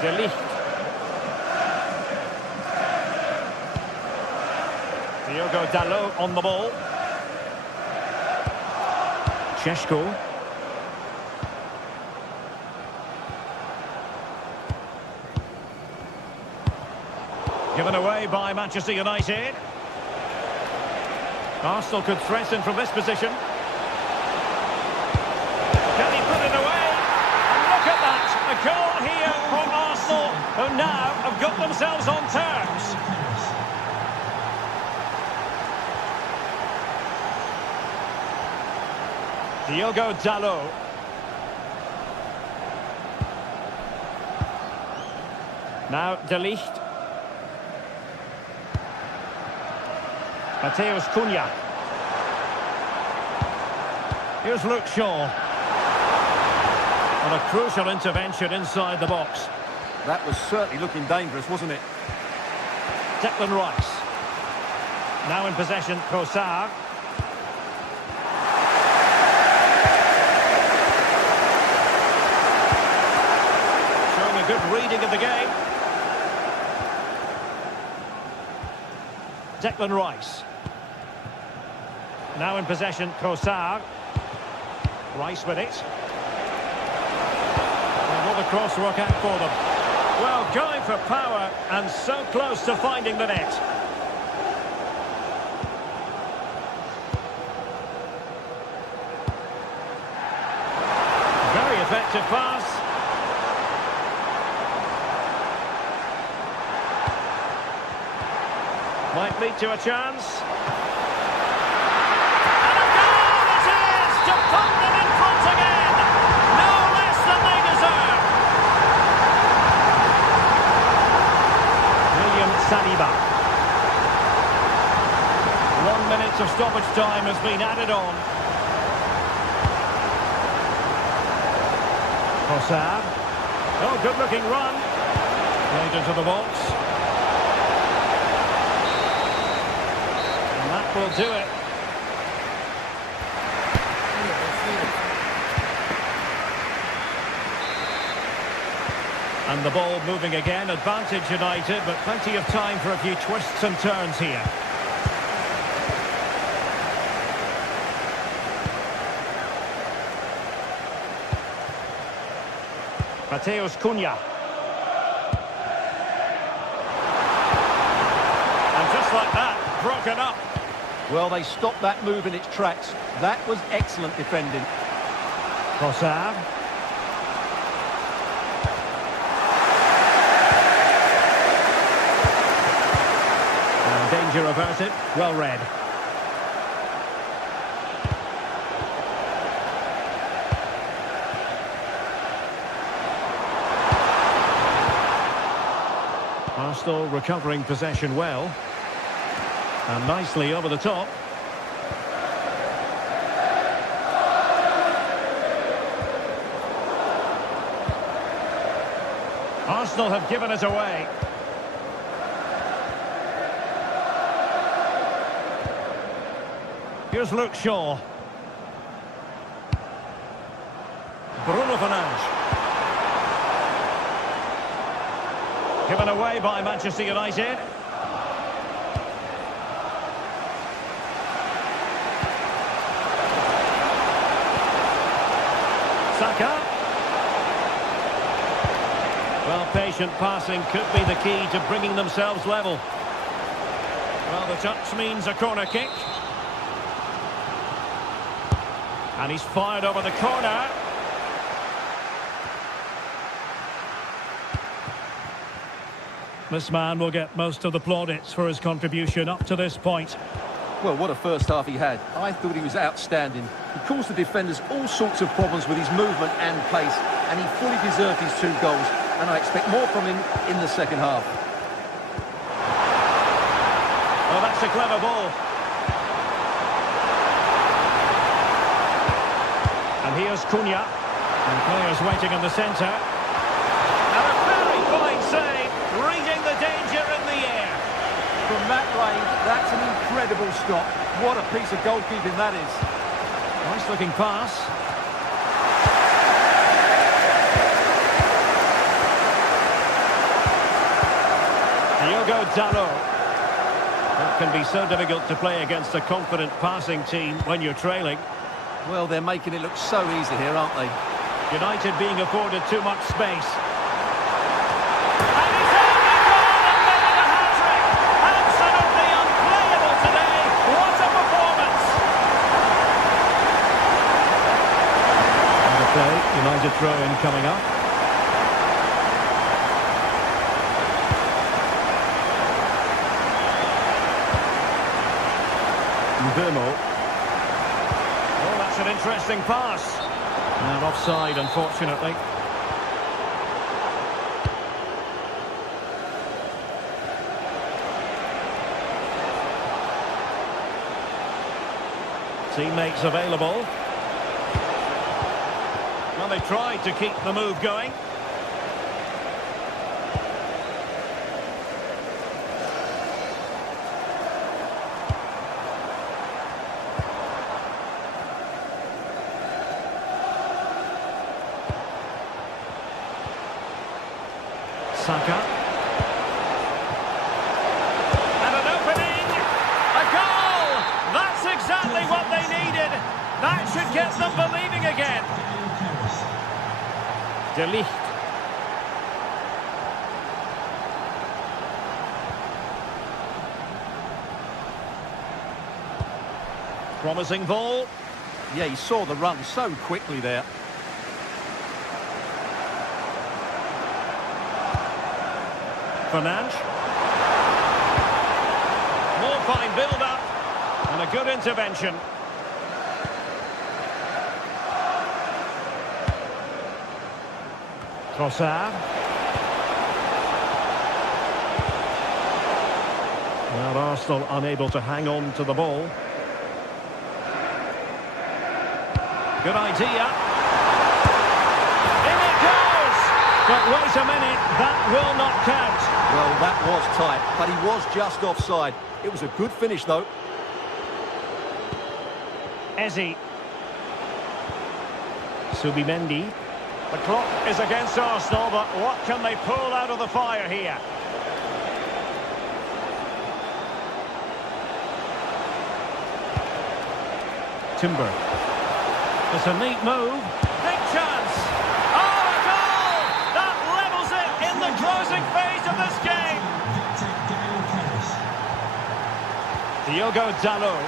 De Ligt. Diogo Dalot on the ball. Šeško. Given away by Manchester United. Arsenal could threaten from this position. Can he put it away? Look at that! A goal here from Arsenal, who now have got themselves on terms. Diogo Dalot. Now De Ligt. Mateus Cunha. Here's Luke Shaw. And a crucial intervention inside the box. That was certainly looking dangerous, wasn't it? Declan Rice. Now in possession, Trossard. Showing a good reading of the game. Declan Rice. Now in possession, Trossard. Rice with it. And will the cross work out for them? Well, going for power and so close to finding the net. Very effective pass. Might lead to a chance. And a goal it is to put them in front again. No less than they deserve. William Saliba. 1 minute of stoppage time has been added on. Trossard. Oh, good looking run. Played into the box. Will do it. And the ball moving again. Advantage United, but plenty of time for a few twists and turns here. Mateus Cunha. And just like that, broken up. Well, they stopped that move in its tracks. That was excellent defending. Trossard. And danger averted. Well read. Arsenal recovering possession well. And nicely over the top. Arsenal have given it away. Here's Luke Shaw. Bruno Fernandes. Given away by Manchester United. Saka. Well, patient passing could be the key to bringing themselves level. Well, the touch means a corner kick. And he's fired over the corner. This man will get most of the plaudits for his contribution up to this point. Well, what a first half he had. I thought he was outstanding. He caused the defenders all sorts of problems with his movement and pace, and he fully deserved his 2 goals, and I expect more from him in the second half. Oh, that's a clever ball. And here's Cunha. And players waiting in the centre. And a very fine save, reading the danger in the air. From that range, that's an incredible stop. What a piece of goalkeeping that is. Nice looking pass. Diogo Dalot. It can be so difficult to play against a confident passing team when you're trailing. Well, they're making it look so easy here, aren't they? United being afforded too much space. And he's only gone and made it a hat-trick! Absolutely unplayable today! What a performance! And the play, United throw-in coming up. Burmo. Oh, that's an interesting pass. And offside, unfortunately. Teammates available. Well, they tried to keep the move going. Saka. And an opening! A goal! That's exactly what they needed! That should get them believing again! De Ligt. Promising ball. Yeah, he saw the run so quickly there. Fernandes. More fine build-up. And a good intervention. Trossard. Well, Arsenal unable to hang on to the ball. Good idea. In it goes! But wait a minute, that will not count. Well, that was tight, but he was just offside. It was a good finish, though. Eze. Subimendi. The clock is against Arsenal, but what can they pull out of the fire here? Timber. It's a neat move. Big chance. Oh, a goal! That levels it in the closing phase of this game. Diogo Dalot.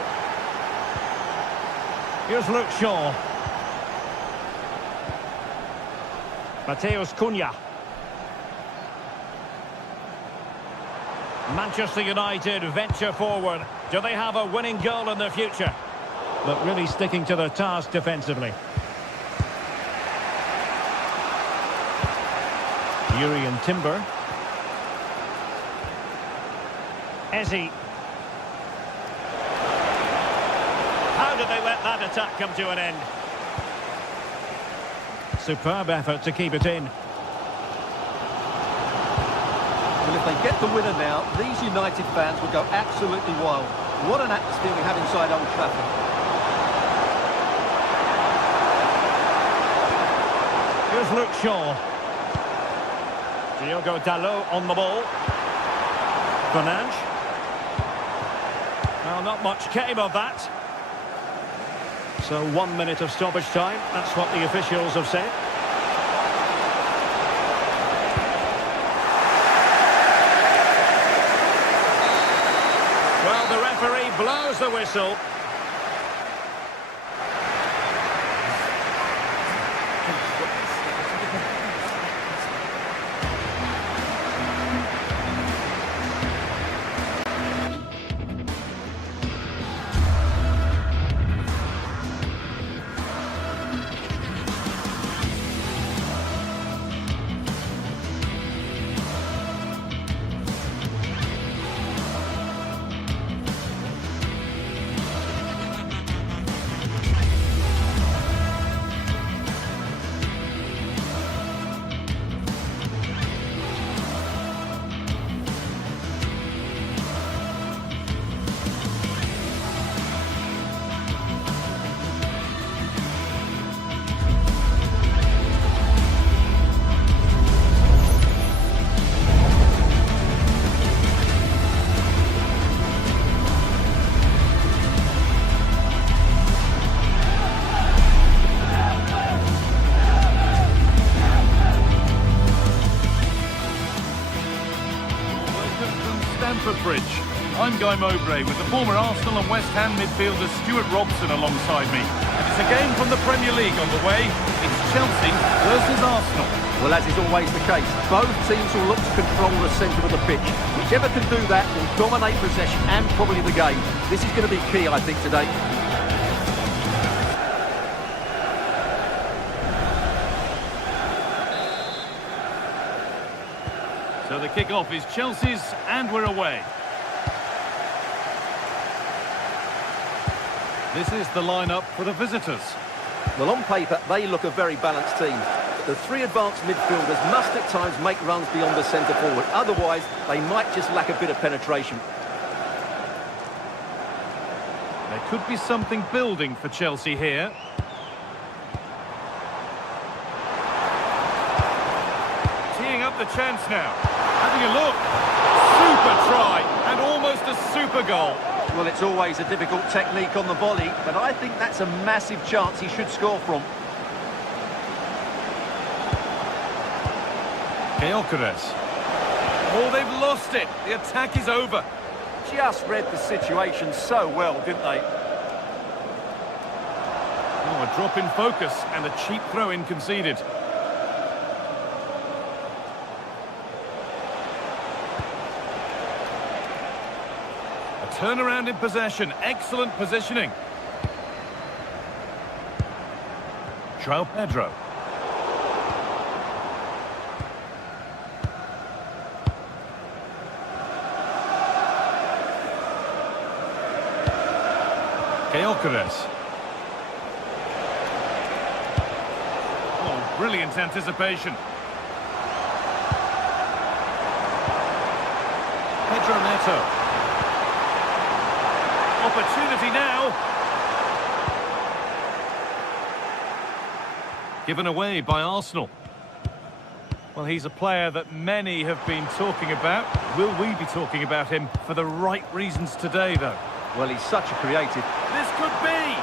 Here's Luke Shaw. Matheus Cunha. Manchester United venture forward. Do they have a winning goal in their future? But really sticking to their task defensively. Urian Timber. Eze. How did they let that attack come to an end? Superb effort to keep it in. Well, if they get the winner now, these United fans will go absolutely wild. What an atmosphere we have inside Old Trafford. Here's Luke Shaw. Diogo Dalot on the ball. Fernandes. Well, not much came of that. So 1 minute of stoppage time. That's what the officials have said. Well, the referee blows the whistle. Bridge. I'm Guy Mowbray with the former Arsenal and West Ham midfielder Stuart Robson alongside me. And it's a game from the Premier League on the way. It's Chelsea versus Arsenal. Well, as is always the case, both teams will look to control the centre of the pitch. Whichever can do that will dominate possession and probably the game. This is going to be key, I think, today. So the kick-off is Chelsea's, and we're away. This is the lineup for the visitors. Well, on paper, they look a very balanced team. But the three advanced midfielders must at times make runs beyond the centre forward. Otherwise, they might just lack a bit of penetration. There could be something building for Chelsea here. Teeing up the chance now. Having a look. Super try and almost a super goal. Well, it's always a difficult technique on the volley, but I think that's a massive chance he should score from. Gyökeres. Oh, they've lost it. The attack is over. Just read the situation so well, didn't they? Oh, a drop in focus and a cheap throw-in conceded. Turnaround in possession, excellent positioning. João Pedro. Gyökeres. Oh, brilliant anticipation. Pedro Neto. Opportunity now. Given away by Arsenal. Well, he's a player that many have been talking about. Will we be talking about him for the right reasons today, though? Well, he's such a creative. This could be.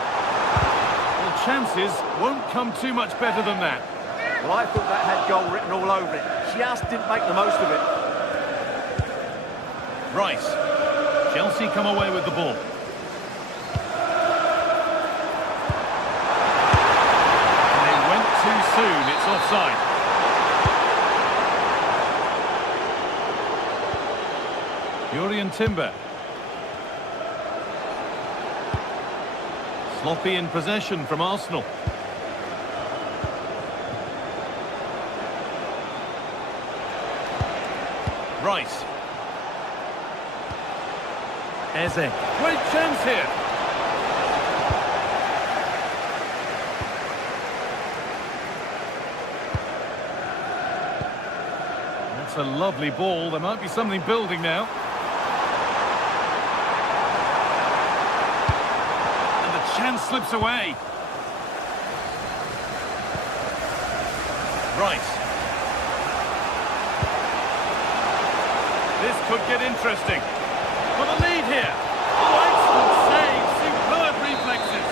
Well, chances won't come too much better than that. Well, I thought that had goal written all over it. Just didn't make the most of it. Rice. Chelsea come away with the ball. Too soon, it's offside. Jurriën Timber. Sloppy in possession from Arsenal. Rice. Eze. Great chance here. That's a lovely ball. There might be something building now. And the chance slips away. Rice. This could get interesting. For the lead here. Oh, excellent save. Superb reflexes.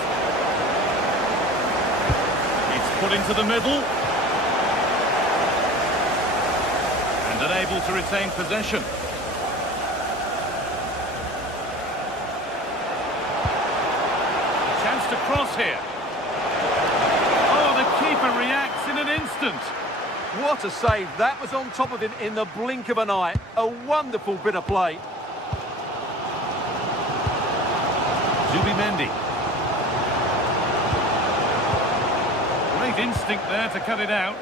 It's put into the middle. And unable to retain possession. A chance to cross here. Oh, the keeper reacts in an instant. What a save. That was on top of him in the blink of an eye. A wonderful bit of play. Zubimendi. Great instinct there to cut it out.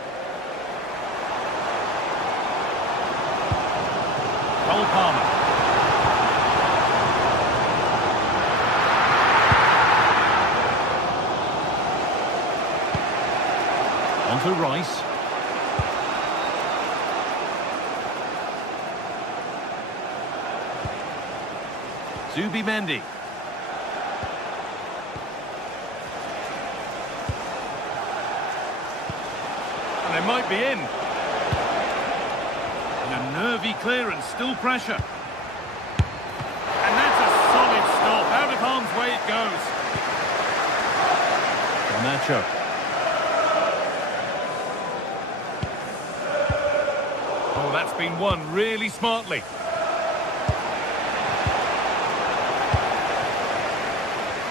Cole Palmer. On to Rice. Zubimendi. And they might be in. And a nervy clearance, still pressure. And that's a solid stop. Out of harm's way it goes. Nacho. Oh, that's been won really smartly.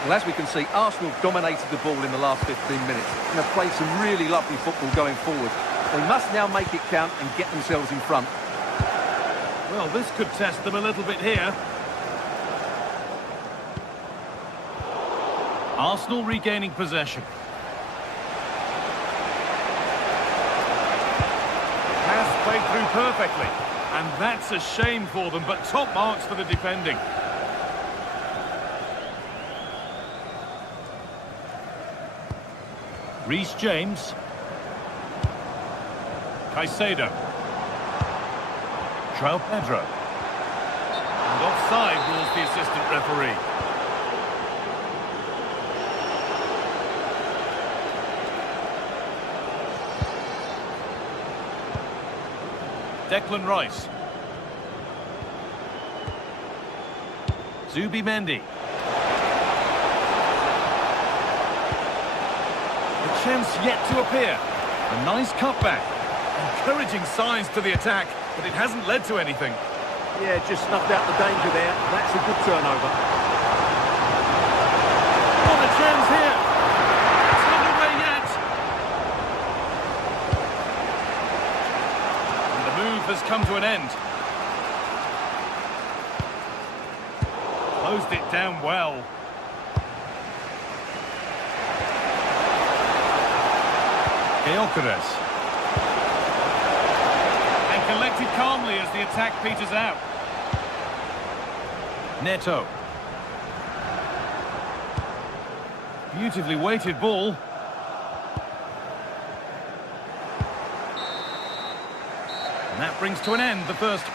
Well, as we can see, Arsenal dominated the ball in the last 15 minutes and have played some really lovely football going forward. They must now make it count and get themselves in front. Well, this could test them a little bit here. Arsenal regaining possession. Pass played through perfectly. And that's a shame for them, but top marks for the defending. Reece James. Caicedo. João Pedro. And offside rules the assistant referee. Declan Rice. Zubimendi. The chance yet to appear. A nice cutback. Encouraging signs to the attack, but it hasn't led to anything. Yeah, just snuffed out the danger there. That's a good turnover. Oh, the chance here. It's not away yet. And the move has come to an end. Closed it down well. Gyökeres. And collected calmly as the attack peters out. Neto. Beautifully weighted ball. And that brings to an end the first.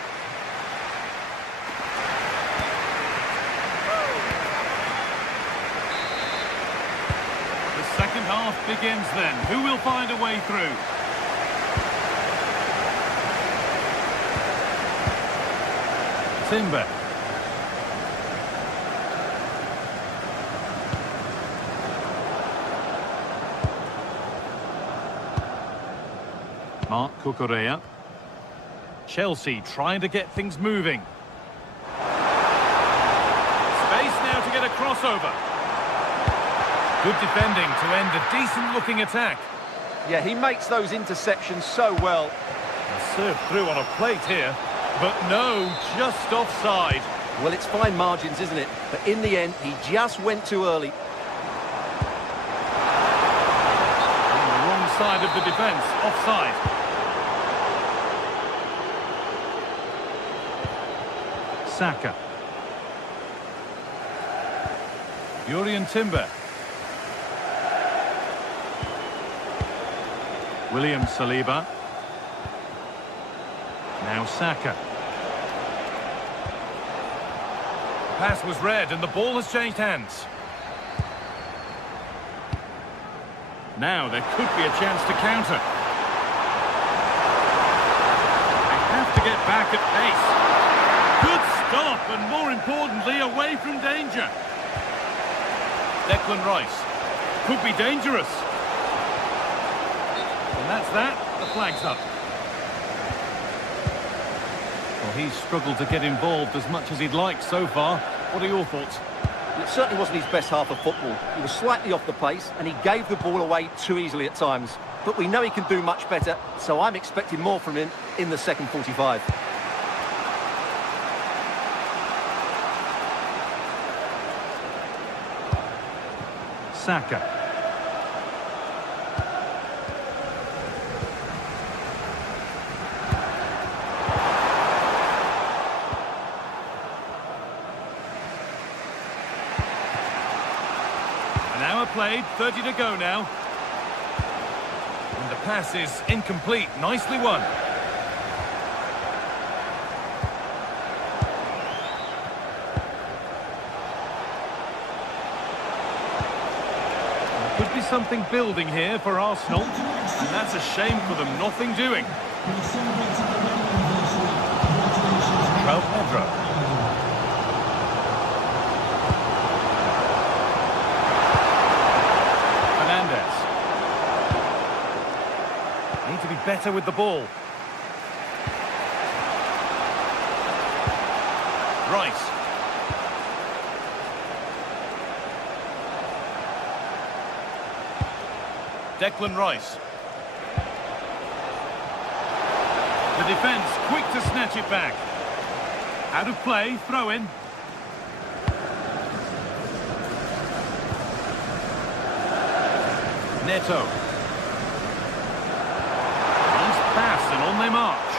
The second half begins then. Who will find a way through? Timber. Marc Cucurella. Chelsea trying to get things moving. Space now to get a crossover. Good defending to end a decent-looking attack. Yeah, he makes those interceptions so well. Served through on a plate here, but no, just offside. Well, it's fine margins, isn't it? But in the end, he just went too early. On the wrong side of the defence, offside. Saka. Jurriën Timber. William Saliba. Now Saka. The pass was read and the ball has changed hands. Now there could be a chance to counter. They have to get back at pace. importantly, away from danger. Declan Rice. Could be dangerous. And that's that. The flag's up. Well, he's struggled to get involved as much as he'd like so far. What are your thoughts? It certainly wasn't his best half of football. He was slightly off the pace and he gave the ball away too easily at times. But we know he can do much better, so I'm expecting more from him in the second 45. Saka. An hour played, 30 to go now. And the pass is incomplete, nicely won. Could be something building here for Arsenal, and that's a shame for them, nothing doing. Pedro. Fernandes. Need to be better with the ball. Rice. Declan Rice. The defence quick to snatch it back. Out of play, throw in. Neto. Nice pass and on they march.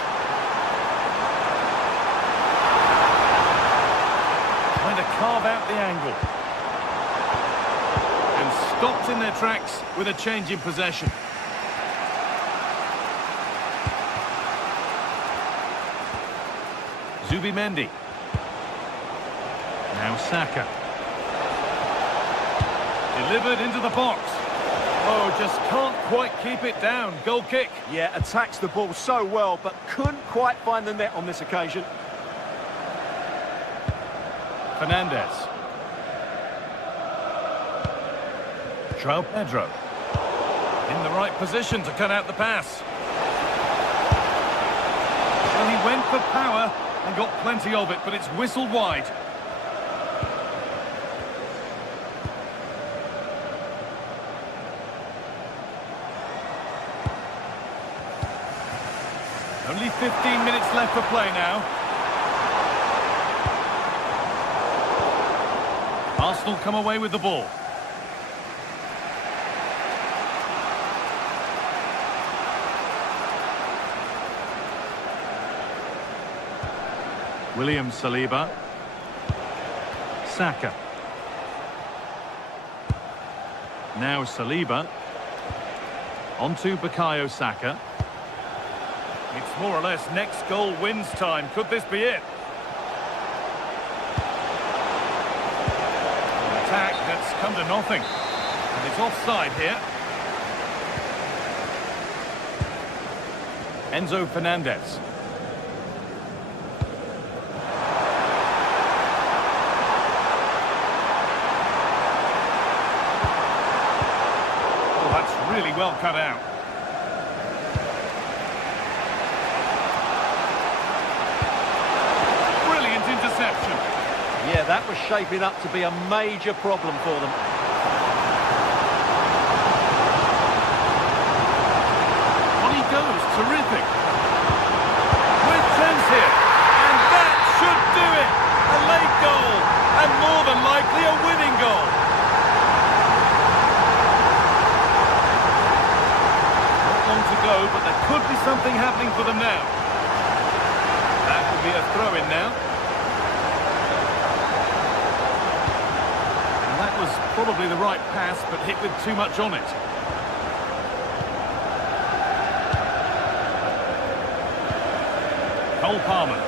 Trying to carve out the angle. Stopped in their tracks with a change in possession. Zubimendi. Now Saka. Delivered into the box. Oh, just can't quite keep it down. Goal kick. Yeah, attacks the ball so well, but couldn't quite find the net on this occasion. Fernandes. Pedro. In the right position to cut out the pass. Well, he went for power and got plenty of it, but it's whistled wide. Only 15 minutes left for play now. Arsenal come away with the ball. William Saliba. Saka. Now Saliba. On to Bukayo Saka. It's more or less next goal wins time. Could this be it? An attack that's come to nothing. And it's offside here. Enzo Fernandez. Really well cut out. Brilliant interception. Yeah, that was shaping up to be a major problem for them. On he goes, terrific. With chance here, and that should do it. A late goal, and more than likely a winning goal. To go, but there could be something happening for them now. That will be a throw-in now. And that was probably the right pass, but hit with too much on it. Cole Palmer.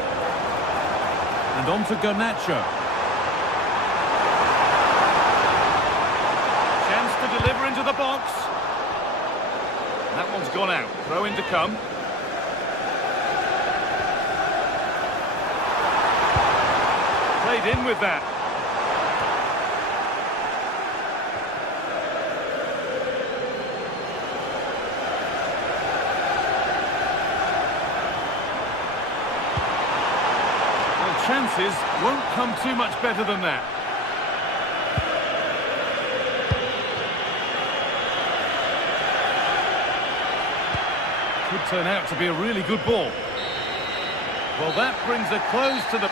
And on to Garnacho. Chance to deliver into the box. That one's gone out. Throw in to come. Played straight in with that. Well, chances won't come too much better than that. Could turn out to be a really good ball. Well, that brings a close to the...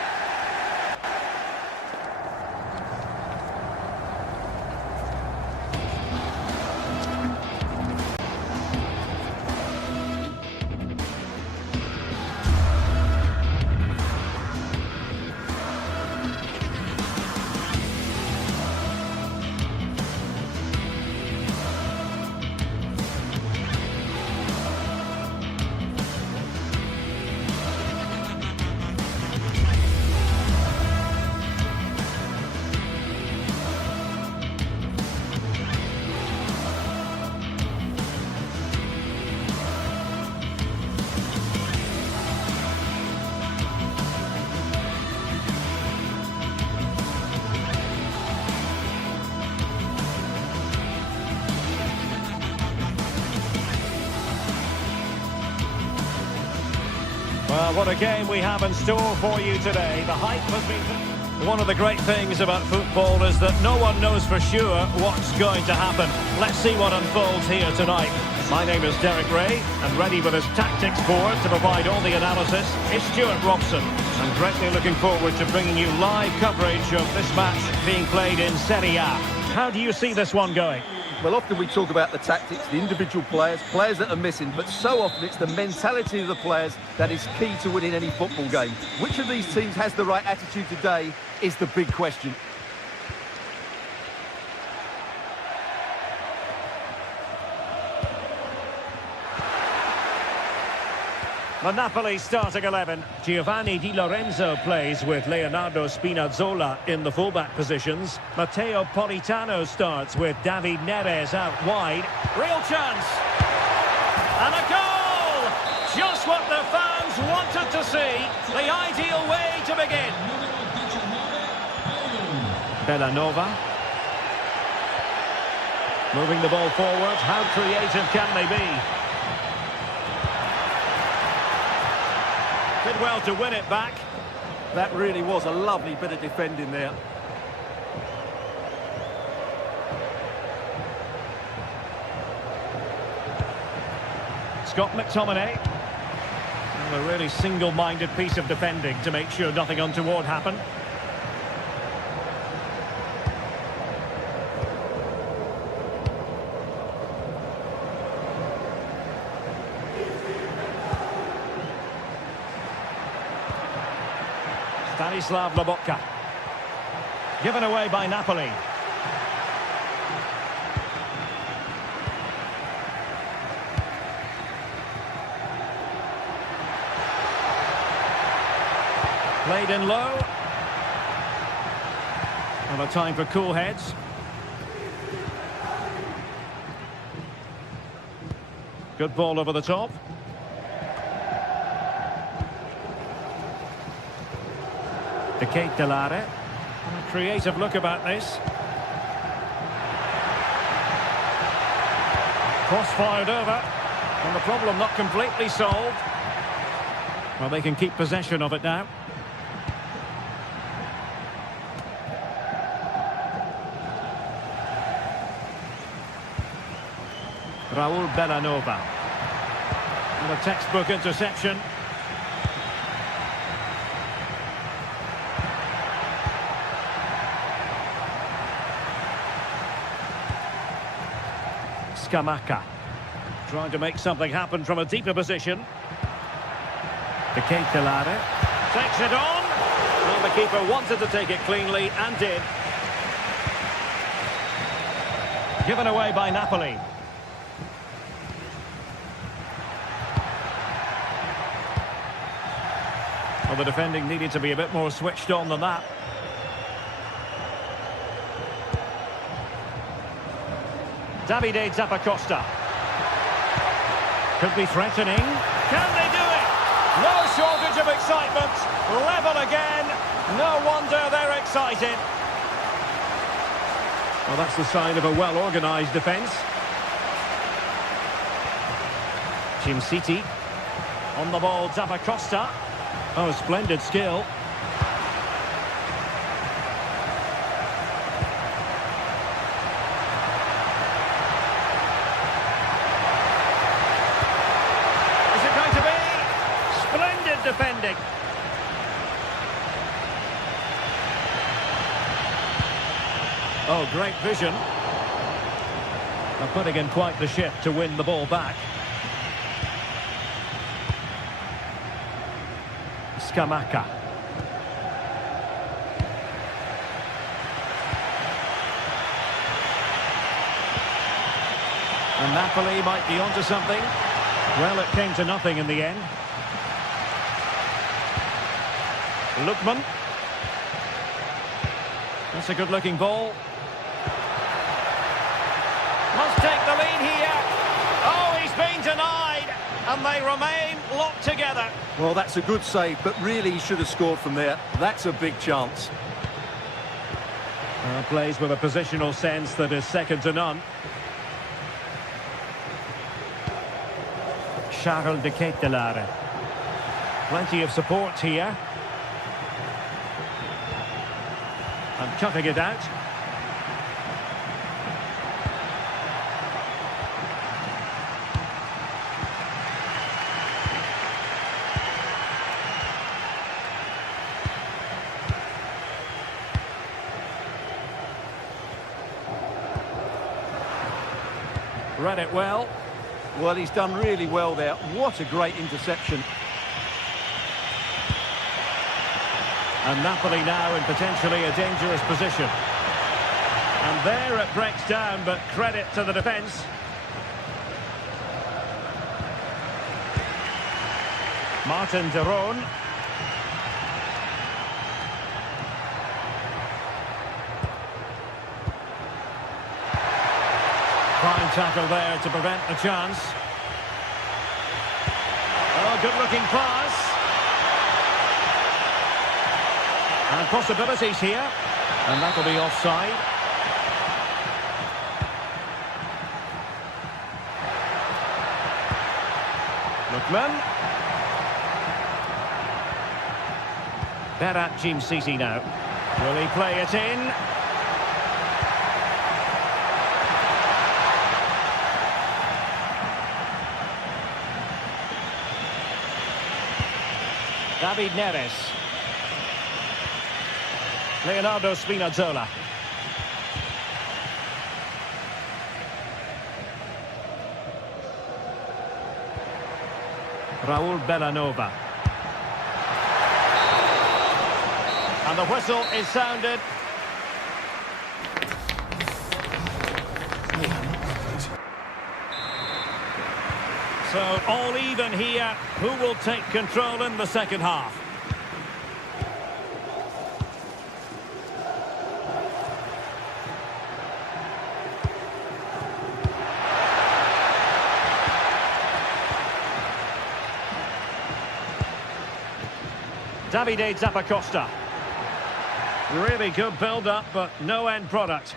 Well, what a game we have in store for you today. The hype has been... One of the great things about football is that no one knows for sure what's going to happen. Let's see what unfolds here tonight. My name is Derek Ray, and ready with his tactics board to provide all the analysis is Stuart Robson. I'm greatly looking forward to bringing you live coverage of this match being played in Serie A. How do you see this one going? Well, often we talk about the tactics, the individual players that are missing, but so often it's the mentality of the players that is key to winning any football game. Which of these teams has the right attitude today is the big question. The Napoli starting 11. Giovanni Di Lorenzo plays with Leonardo Spinazzola in the fullback positions. Matteo Politano starts with David Neres out wide. Real chance! And a goal! Just what the fans wanted to see. The ideal way to begin. Bellanova. Moving the ball forward. How creative can they be? Did well to win it back. That really was a lovely bit of defending there. Scott McTominay. And a really single-minded piece of defending to make sure nothing untoward happened. Stanislav Lobotka. Given away by Napoli. Played in low. And a time for cool heads. Good ball over the top. Kate Delare. A creative look about this. Cross fired over. And the problem not completely solved. Well, they can keep possession of it now. Raul Bellanova. And a textbook interception. Scamacca. Trying to make something happen from a deeper position. Kate Delare. Takes it on. Well, the keeper wanted to take it cleanly and did. Given away by Napoli. Well, the defending needed to be a bit more switched on than that. Davide Zappacosta. Could be threatening. Can they do it? No shortage of excitement. Level again. No wonder they're excited. Well, that's the sign of a well-organised defence. Jim City. On the ball, Zappacosta. Oh, splendid skill. Is it going to be? Splendid defending. Oh, great vision. They're putting in quite the shift to win the ball back. Scamacca. And Napoli might be onto something. Well, it came to nothing in the end. Lookman. That's a good-looking ball. Must take the lead here. Oh, he's been denied. And they remain locked together. Well, that's a good save, but really he should have scored from there. That's a big chance. Plays with a positional sense that is second to none. Charles de Ketelaere. Plenty of support here. And cutting it out. Read it well. Well, he's done really well there. What a great interception. And Napoli now in potentially a dangerous position. And there it breaks down, but credit to the defence. Martin de Roon. Fine tackle there to prevent the chance. Oh, good-looking pass. And possibilities here. And that'll be offside. Lookman. Berat Jim City now. Will he play it in? David Neres. Leonardo Spinazzola. Raul Bellanova. And the whistle is sounded. So all even here. Who will take control in the second half? Davide Zappacosta. Really good build-up, but no end product.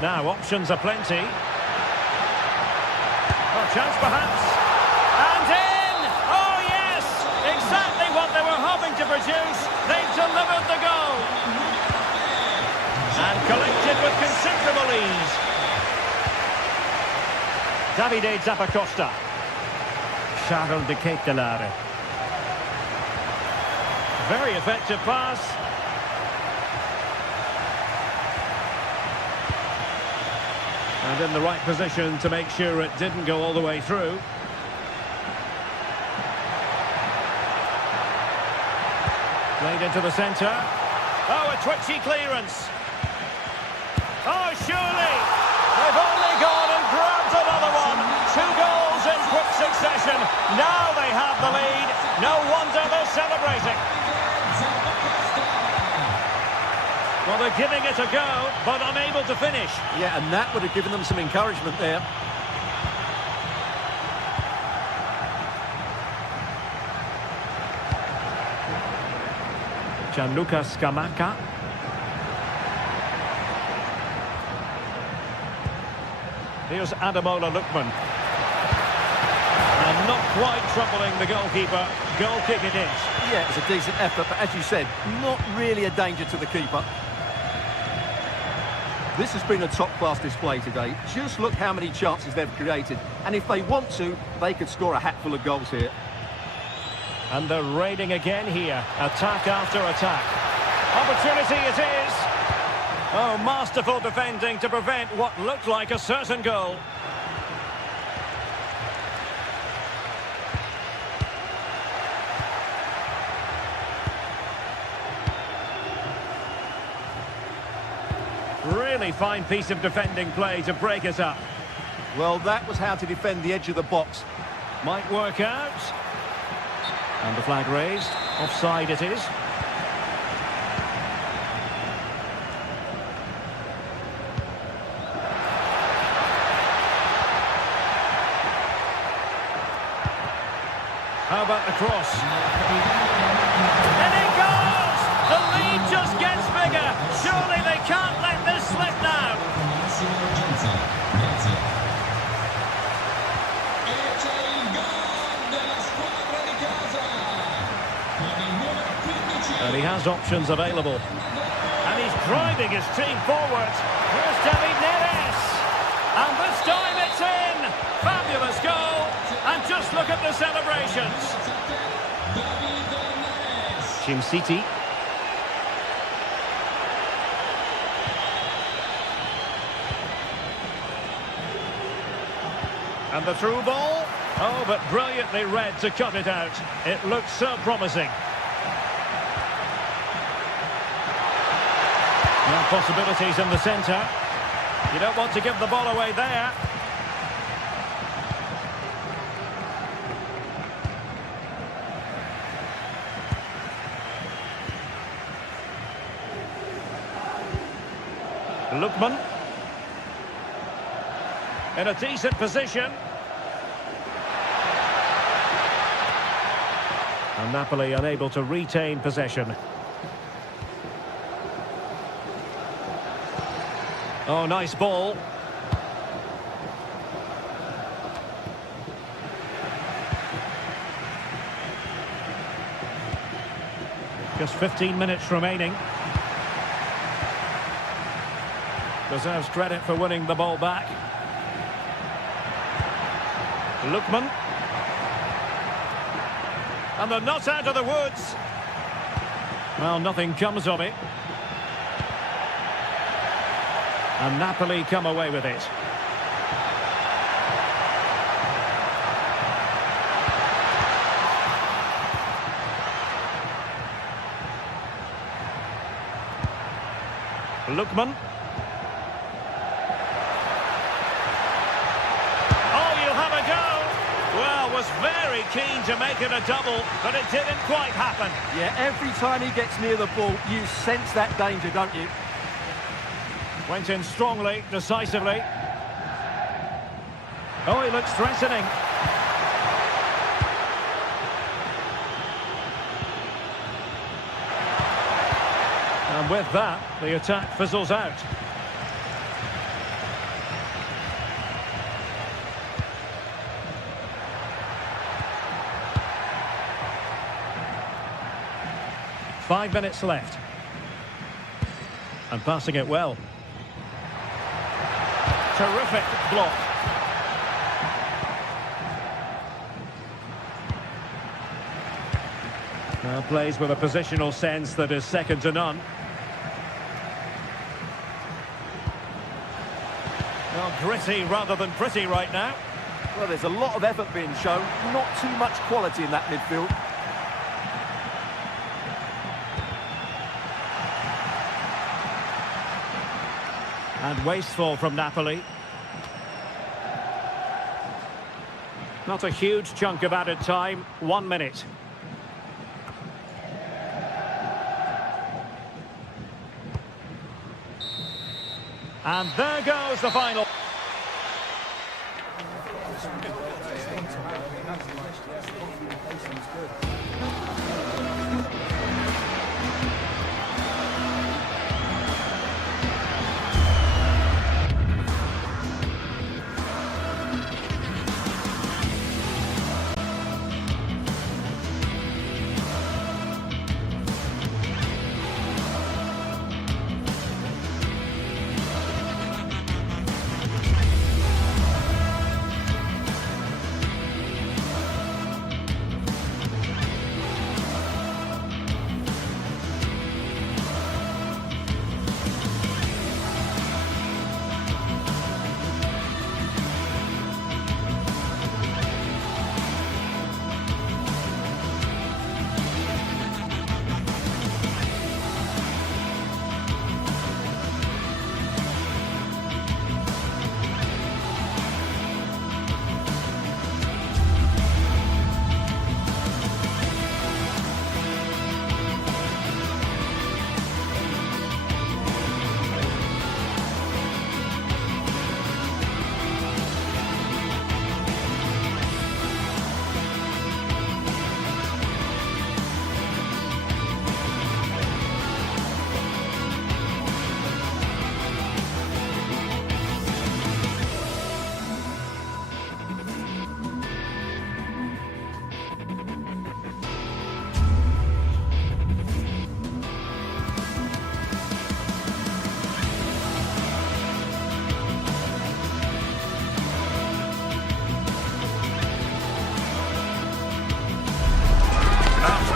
Now, options are plenty. Oh, chance perhaps. And in! Oh, yes! Exactly what they were hoping to produce. They've delivered the goal. And collected with considerable ease. Davide Zappacosta. Charles de Ketelaere. Very effective pass. And in the right position to make sure it didn't go all the way through. Played into the centre. Oh, a twitchy clearance. Oh, surely! They've only gone and grabbed another one. 2 goals in quick succession. Now they have the lead. No wonder they're celebrating. Well, they're giving it a go, but unable to finish. Yeah, and that would have given them some encouragement there. Gianluca Scamacca. Here's Ademola Lookman. And not quite troubling the goalkeeper. Goal kick it is. Yeah, it's a decent effort, but as you said, not really a danger to the keeper. This has been a top-class display today. Just look how many chances they've created. And if they want to, they could score a hatful of goals here. And they're raiding again here. Attack after attack. Opportunity it is. Oh, masterful defending to prevent what looked like a certain goal. Really fine piece of defending play to break it up. Well, that was how to defend the edge of the box. Might work out. And the flag raised. Offside it is. How about the cross? And it goes! The lead just gets bigger. Surely they can't let this slip now. And he has options available. And he's driving his team forward. Here's David Neres. And this time it's in. Fabulous goal. And just look at the celebrations. Jim City. And the through ball. Oh, but brilliantly read to cut it out. It looks so promising. Now possibilities in the centre. You don't want to give the ball away there. Lookman. In a decent position. And Napoli unable to retain possession. Oh, nice ball. Just 15 minutes remaining. Deserves credit for winning the ball back. Lookman. And they're not out of the woods. Well, nothing comes of it. And Napoli come away with it. Lookman. Oh, you'll have a go. Well, was very keen to make it a double, but it didn't quite happen. Yeah, every time he gets near the ball, you sense that danger, don't you? Went in strongly, decisively. Oh, he looks threatening. And with that, the attack fizzles out. Five minutes left. And passing it well. Terrific block. Now plays with a positional sense that is second to none. Well, gritty rather than pretty right now. Well, there's a lot of effort being shown, not too much quality in that midfield. And wasteful from Napoli. Not a huge chunk of added time, 1 minute. And there goes the final.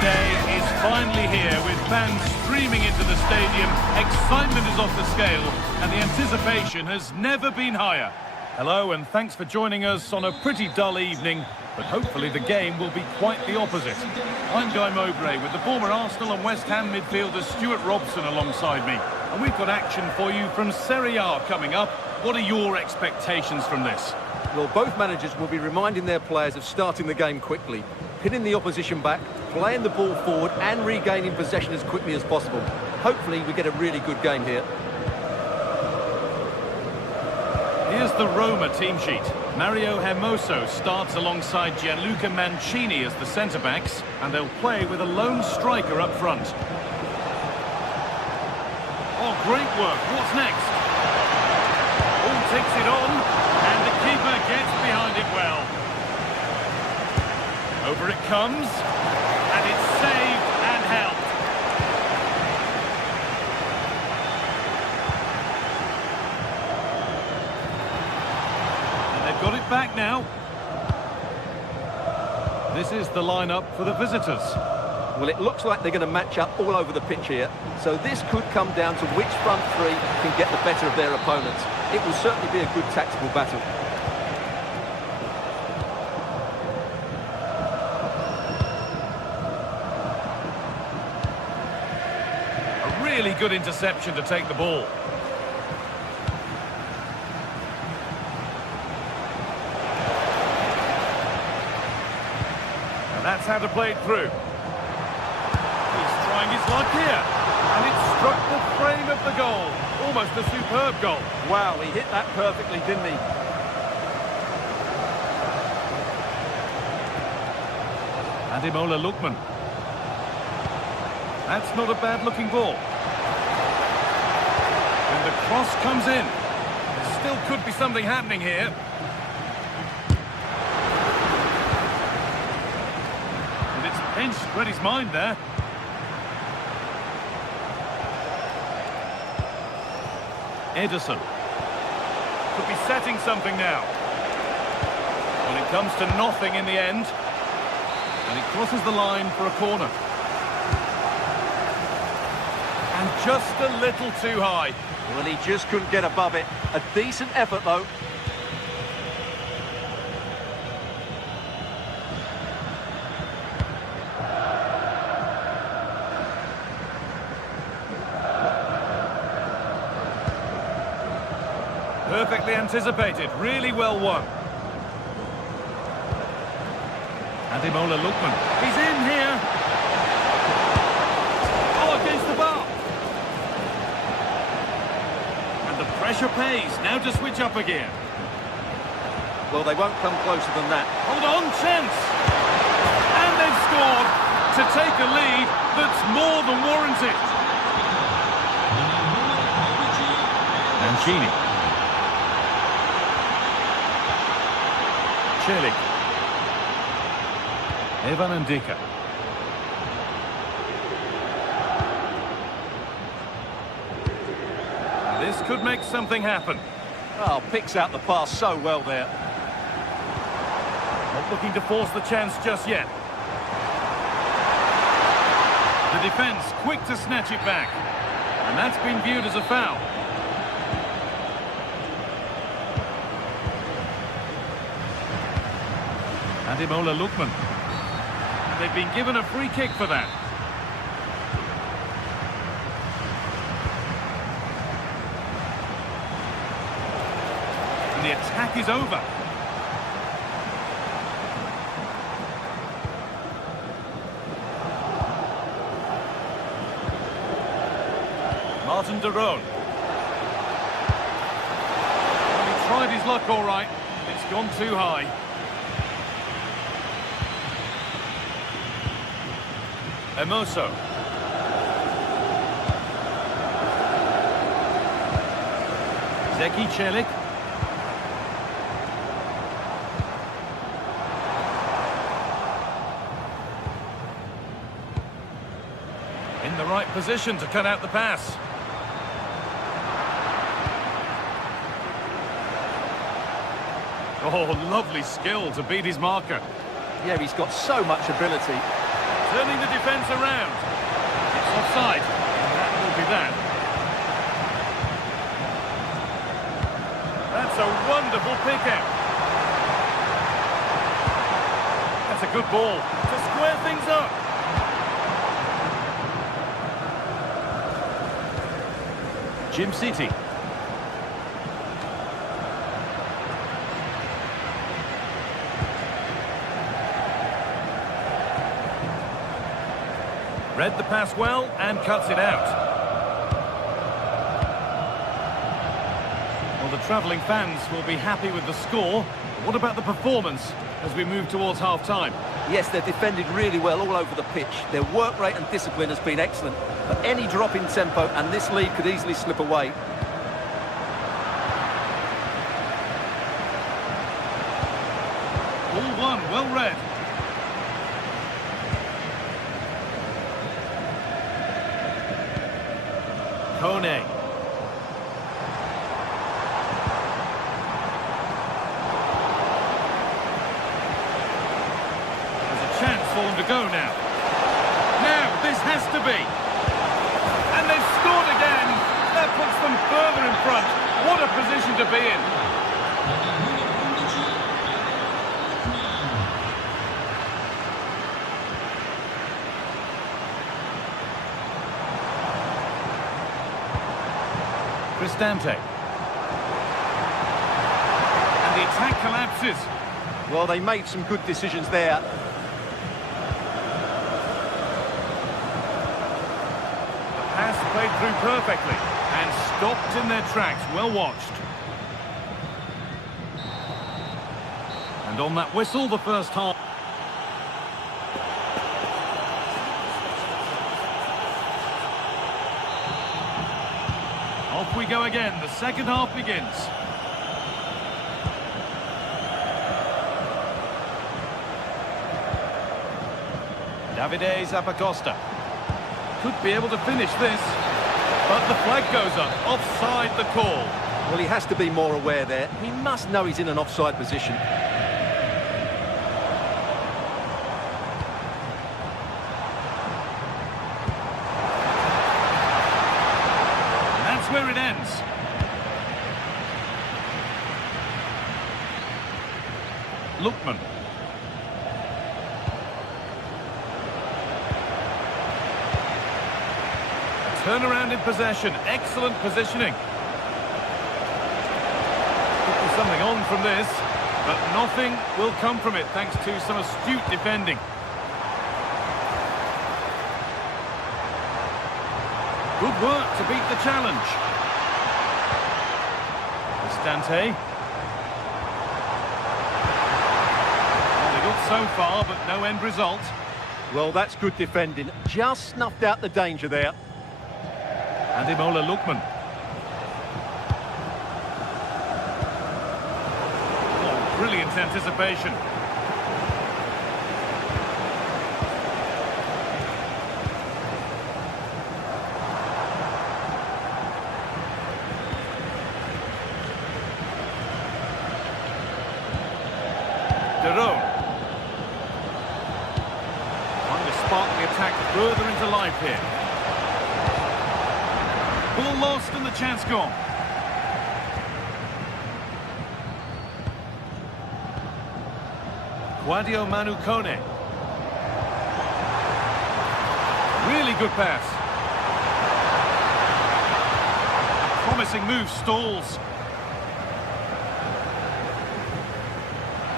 day is finally here with fans streaming into the stadium. Excitement is off the scale and the anticipation has never been higher. Hello and thanks for joining us on a pretty dull evening, but hopefully the game will be quite the opposite. I'm Guy Mowbray with the former Arsenal and West Ham midfielder Stuart Robson alongside me. And we've got action for you from Serie A coming up. What are your expectations from this? Well, both managers will be reminding their players of starting the game quickly, pinning the opposition back, playing the ball forward and regaining possession as quickly as possible. Hopefully we get a really good game here. Here's the Roma team sheet. Mario Hermoso starts alongside Gianluca Mancini as the centre-backs, and they'll play with a lone striker up front. Oh, great work. What's next? Oh, takes it on, and the keeper gets behind it well. Over it comes, and it's saved and helped. Got it back now. This is the lineup for the visitors. Well, it looks like they're going to match up all over the pitch here. So this could come down to which front three can get the better of their opponents. It will certainly be a good tactical battle. A really good interception to take the ball. That's how to play it through. He's trying his luck here. And it struck the frame of the goal. Almost a superb goal. Wow, he hit that perfectly, didn't he? Ademola Lookman. That's not a bad-looking ball. And the cross comes in. There still could be something happening here. Clinched, read his mind there. Ederson. Could be setting something now. Well, it comes to nothing in the end. And it crosses the line for a corner. And just a little too high. Well, he just couldn't get above it. A decent effort, though. Perfectly anticipated, really well won. Ademola Lookman. He's in here. Oh, against the bar. And the pressure pays. Now to switch up again. Well, they won't come closer than that. Hold on, chance. And they've scored to take a lead that's more than warranted. Mancini. Celik. Evan Ndika. This could make something happen. Oh, picks out the pass so well there. Not looking to force the chance just yet. The defence quick to snatch it back. And that's been viewed as a foul. Ademola Lookman. And they've been given a free kick for that. And the attack is over. Martin de Roon. Well, he tried his luck all right. It's gone too high. Hermoso. Zeki Celik. In the right position to cut out the pass. Oh, lovely skill to beat his marker. Yeah, he's got so much ability. turning the defence around. It's offside. That will be that. That's a wonderful pick-out. That's a good ball to square things up. Jim City. Read the pass well and cuts it out. Well, the travelling fans will be happy with the score. What about the performance as we move towards half-time? Yes, they're defended really well all over the pitch. Their work rate and discipline has been excellent. But any drop in tempo and this lead could easily slip away. All one, well read. Kone. For them to go now. Now, this has to be. And they've scored again. That puts them further in front. What a position to be in. Cristante. And the attack collapses. Well, they made some good decisions there. Pass played through perfectly and stopped in their tracks. Well watched. And on that whistle, the first half. Off we go again. The second half begins. Davide Zappacosta. Could be able to finish this, but the flag goes up. Offside the call. Well, he has to be more aware there. He must know he's in an offside position. And that's where it ends. Lookman. Turnaround in possession. Excellent positioning. Could be something on from this, but nothing will come from it thanks to some astute defending. Good work to beat the challenge. Cristante. Well, they got so far, but no end result. Well, that's good defending. Just snuffed out the danger there. Ademola Lookman. Oh, brilliant anticipation. Trying to spark the attack further into life here. Ball lost and the chance gone. Guadio Manu Kone. Really good pass. A promising move stalls.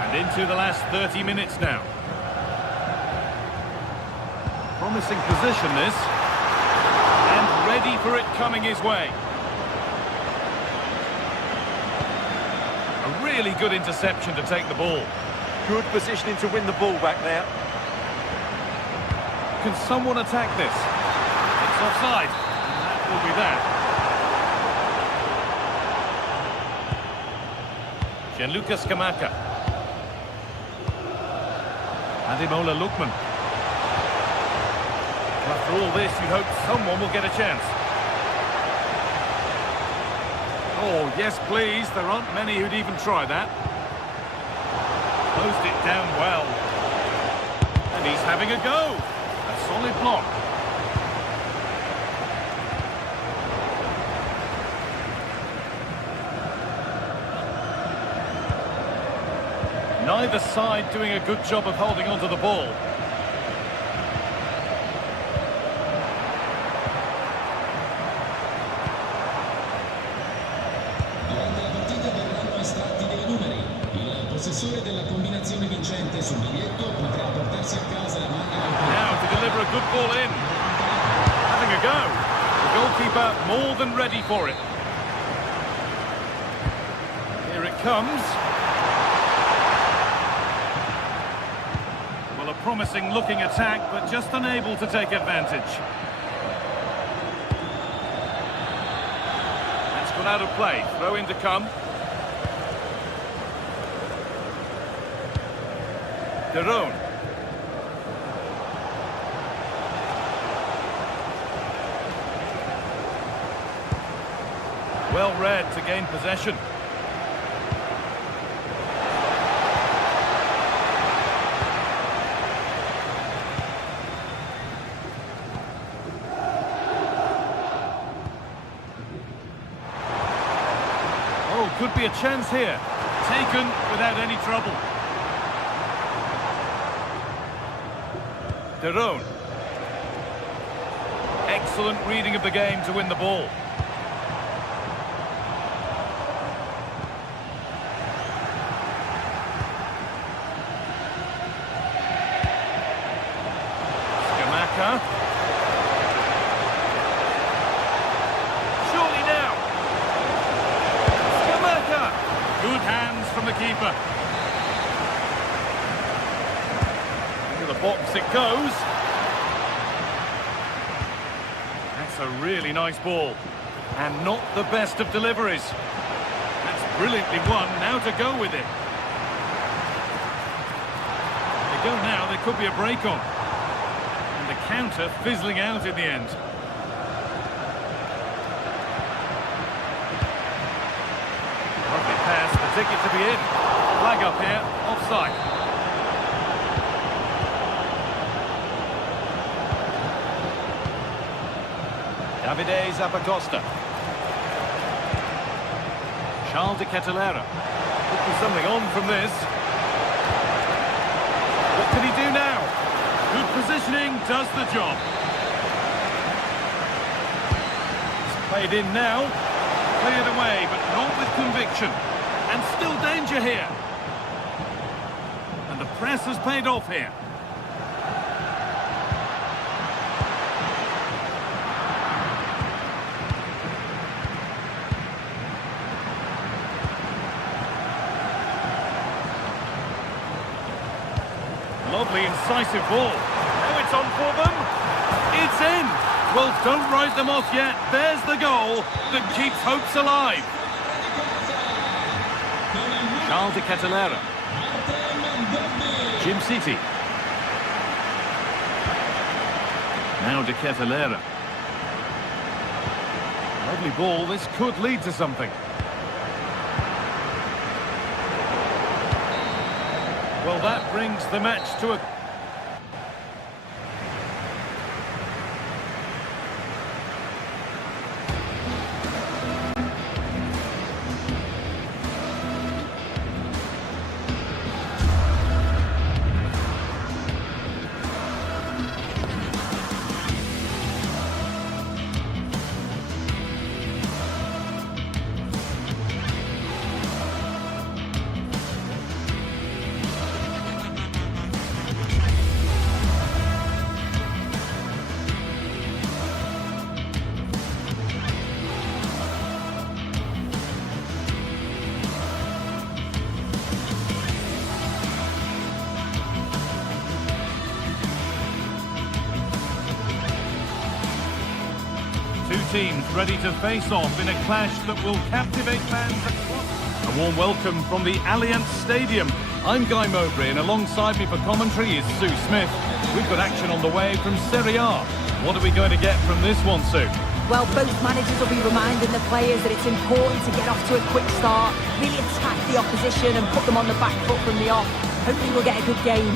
And into the last 30 minutes now. Promising position this. And ready for it coming his way. A really good interception to take the ball. Good positioning to win the ball back there. Can someone attack this? It's offside. And that will be that. Gianluca Scamacca. Ademola Lookman. After all this, you hope someone will get a chance. Oh, yes, please. There aren't many who'd even try that. Closed it down well. And he's having a go. A A solid block. Neither side doing a good job of holding onto the ball. Durante la partita verranno estratti dei numeri. Il possessore della combinazione vincente sul biglietto potrà portarsi a casa la maglia del Now to deliver a good ball in. Having a go. The goalkeeper more than ready for it. Here it comes. Well, a promising looking attack, but just unable to take advantage. That's gone out of play. Throw in to come. Derone. Well read to gain possession. Oh, could be a chance here. Taken without any trouble. Derone. Excellent reading of the game to win the ball. Surely now. Scamacca. Good hands from the keeper. Into the box it goes. That's a really nice ball. And not the best of deliveries. That's brilliantly won. Now to go with it. They go now. There could be a break on. Counter fizzling out in the end. Lovely pass, the ticket to be in. Flag up here, offside. Davide Zappacosta. Charles de Kettelera. Could be something on from this. What can he do now? Good positioning, does the job. It's played in now. Cleared away, but not with conviction. And still danger here. And the press has paid off here. Lovely, incisive ball. Now it's on for them. It's in. Well, don't write them off yet. There's the goal that keeps hopes alive. Charles de Kettelera. Jim City. Now de Kettelera. Lovely ball. This could lead to something. Well, that brings the match to a... Two teams ready to face off in a clash that will captivate fans. A warm welcome from the Allianz Stadium. I'm Guy Mowbray, and alongside me for commentary is Sue Smith. We've got action on the way from Serie A. What are we going to get from this one, Sue? Well, both managers will be reminding the players that it's important to get off to a quick start, really attack the opposition and put them on the back foot from the off. Hopefully we'll get a good game.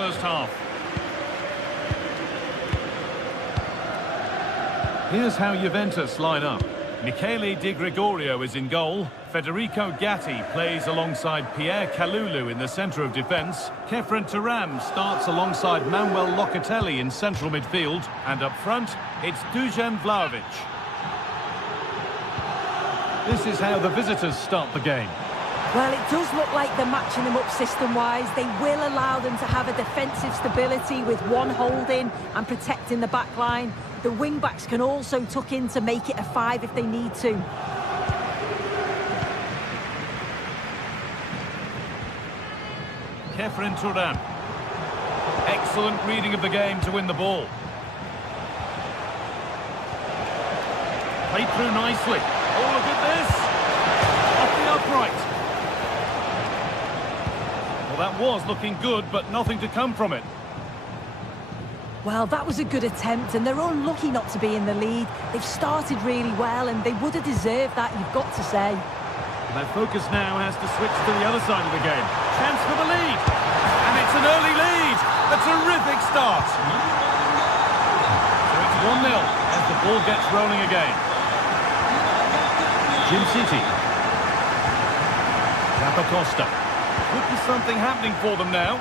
first half. Here's how Juventus line up. Michele Di Gregorio is in goal. Federico Gatti plays alongside Pierre Kalulu in the centre of defence. Kefren Turam starts alongside Manuel Locatelli in central midfield. And up front, it's Dusan Vlahovic. This is how the visitors start the game. Well, it does look like they're matching them up system-wise. They will allow them to have a defensive stability with one holding and protecting the back line. The wing-backs can also tuck in to make it a 5 if they need to. Kefren Turam. Excellent reading of the game to win the ball. Played through nicely. Oh, look at this! Off the upright. Well, that was looking good, but nothing to come from it. Well, that was a good attempt, and they're unlucky not to be in the lead. They've started really well, and they would have deserved that, you've got to say. Their focus now has to switch to the other side of the game. Chance for the lead. And it's an early lead. A terrific start. So it's 1-0 as the ball gets rolling again. Jim City. Capacosta. Could be something happening for them now.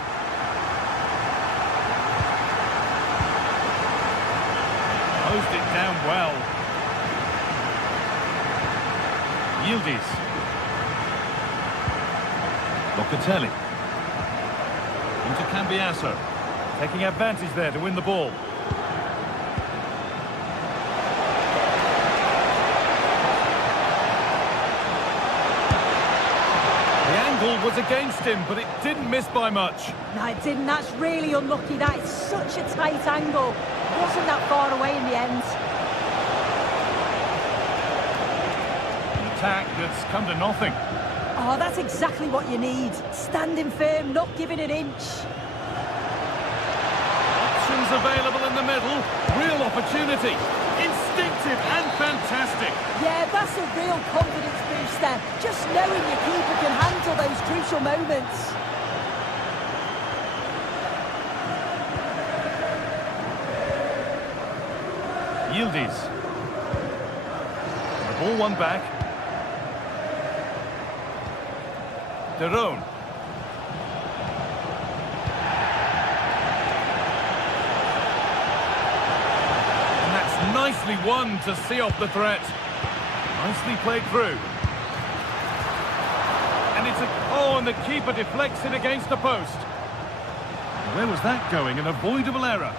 Closed it down well. Yildiz. Locatelli. Into Cambiasso. Taking advantage there to win the ball. The angle was against him, but it didn't miss by much. No, it didn't. That's really unlucky. That is such a tight angle. Wasn't that far away in the end. An attack that's come to nothing. Oh, that's exactly what you need. Standing firm, not giving an inch. Options available in the middle. Real opportunity. Instinctive and fantastic. Yeah, that's a real confidence booster. Just knowing your keeper can handle those crucial moments. Yildiz. The ball won back. Derone. And that's nicely won to see off the threat. Nicely played through. And it's a... Oh, and the keeper deflects it against the post. Where was that going? An avoidable error.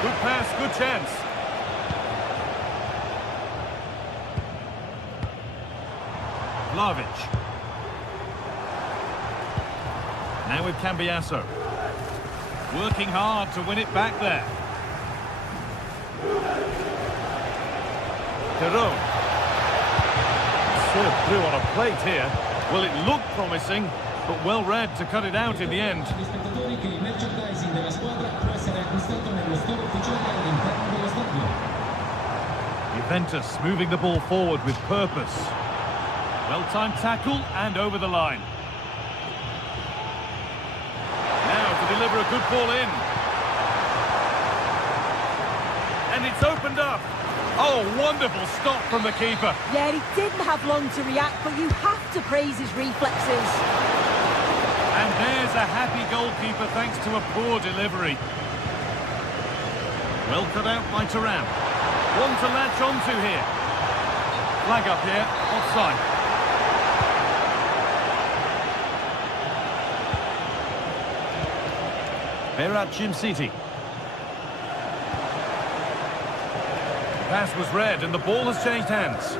Good pass, good chance. Vlahovic. Now with Cambiasso. Working hard to win it back there. Derone. Served through on a plate here. Well, it looked promising, but well read to cut it out in the end. Juventus moving the ball forward with purpose. Well-timed tackle and over the line. Now to deliver a good ball in. And it's opened up. Oh, wonderful stop from the keeper. Yeah, he didn't have long to react, but you have to praise his reflexes. And there's a happy goalkeeper thanks to a poor delivery. Well cut out by Turam. One to latch onto here. Flag up here, offside. Berat Jim City. Pass was read and the ball has changed hands.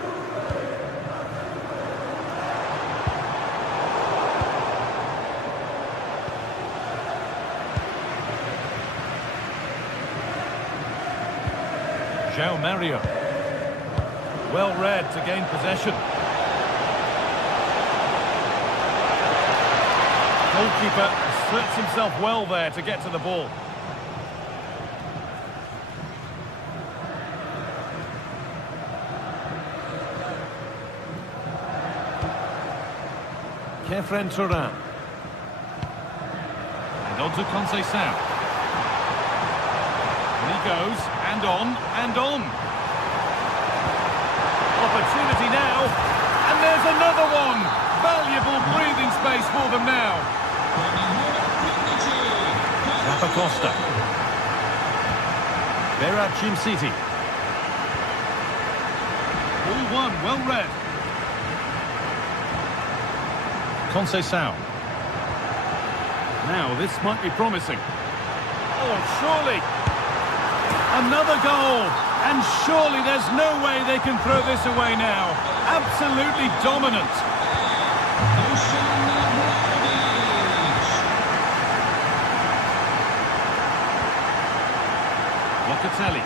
João Mario. Well read to gain possession. Goalkeeper asserts himself well there to get to the ball. Kefren Turan. And on to Conceição. And he goes, and on, and on. Opportunity now, and there's another one. Valuable breathing space for them now. Zappacosta. Berachim City. All one, well read. Conceição. Now this might be promising. Oh, surely. Another goal. And surely there's no way they can throw this away now. Absolutely dominant. Locatelli.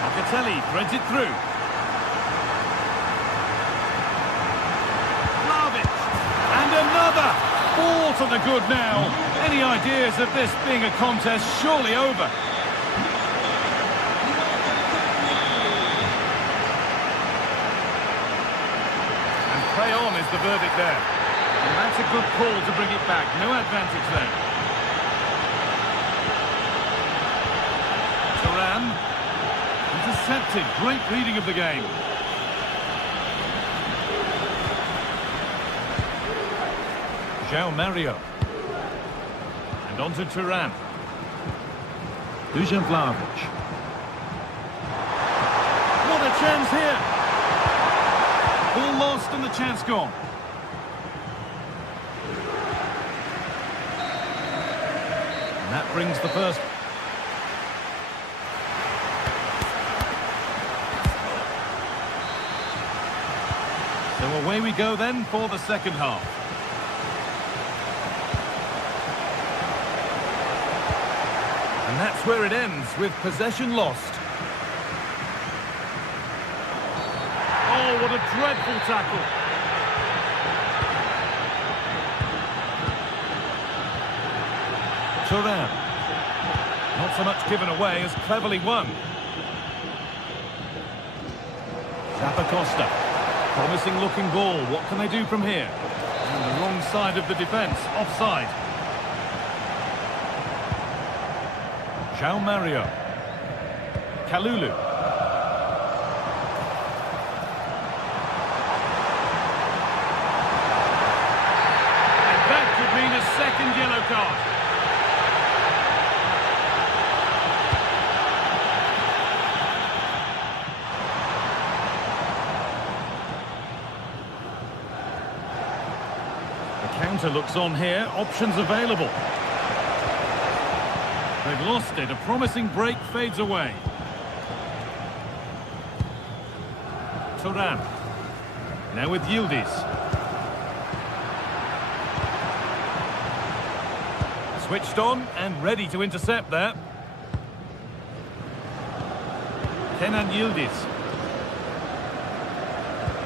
Locatelli threads it through. And another! Ball to the good now. Any ideas of this being a contest surely over? And play on is the verdict there. And that's a good call to bring it back. No advantage there. Turan. Intercepted. Great reading of the game. João Mario. And on to Turan. Dusan Vlahovic. What a chance here! Ball lost and the chance gone. And that brings the first. So away we go then for the second half. And that's where it ends, with possession lost. Oh, what a dreadful tackle. Turan. Not so much given away as cleverly won. Zappacosta. Promising looking ball. What can they do from here? On the wrong side of the defence. Offside. João Mario. Kalulu. And that could mean a second yellow card. The counter looks on here. Options available. They've lost it. A promising break fades away. Turan. Now with Yildiz. Switched on and ready to intercept that. Kenan Yildiz.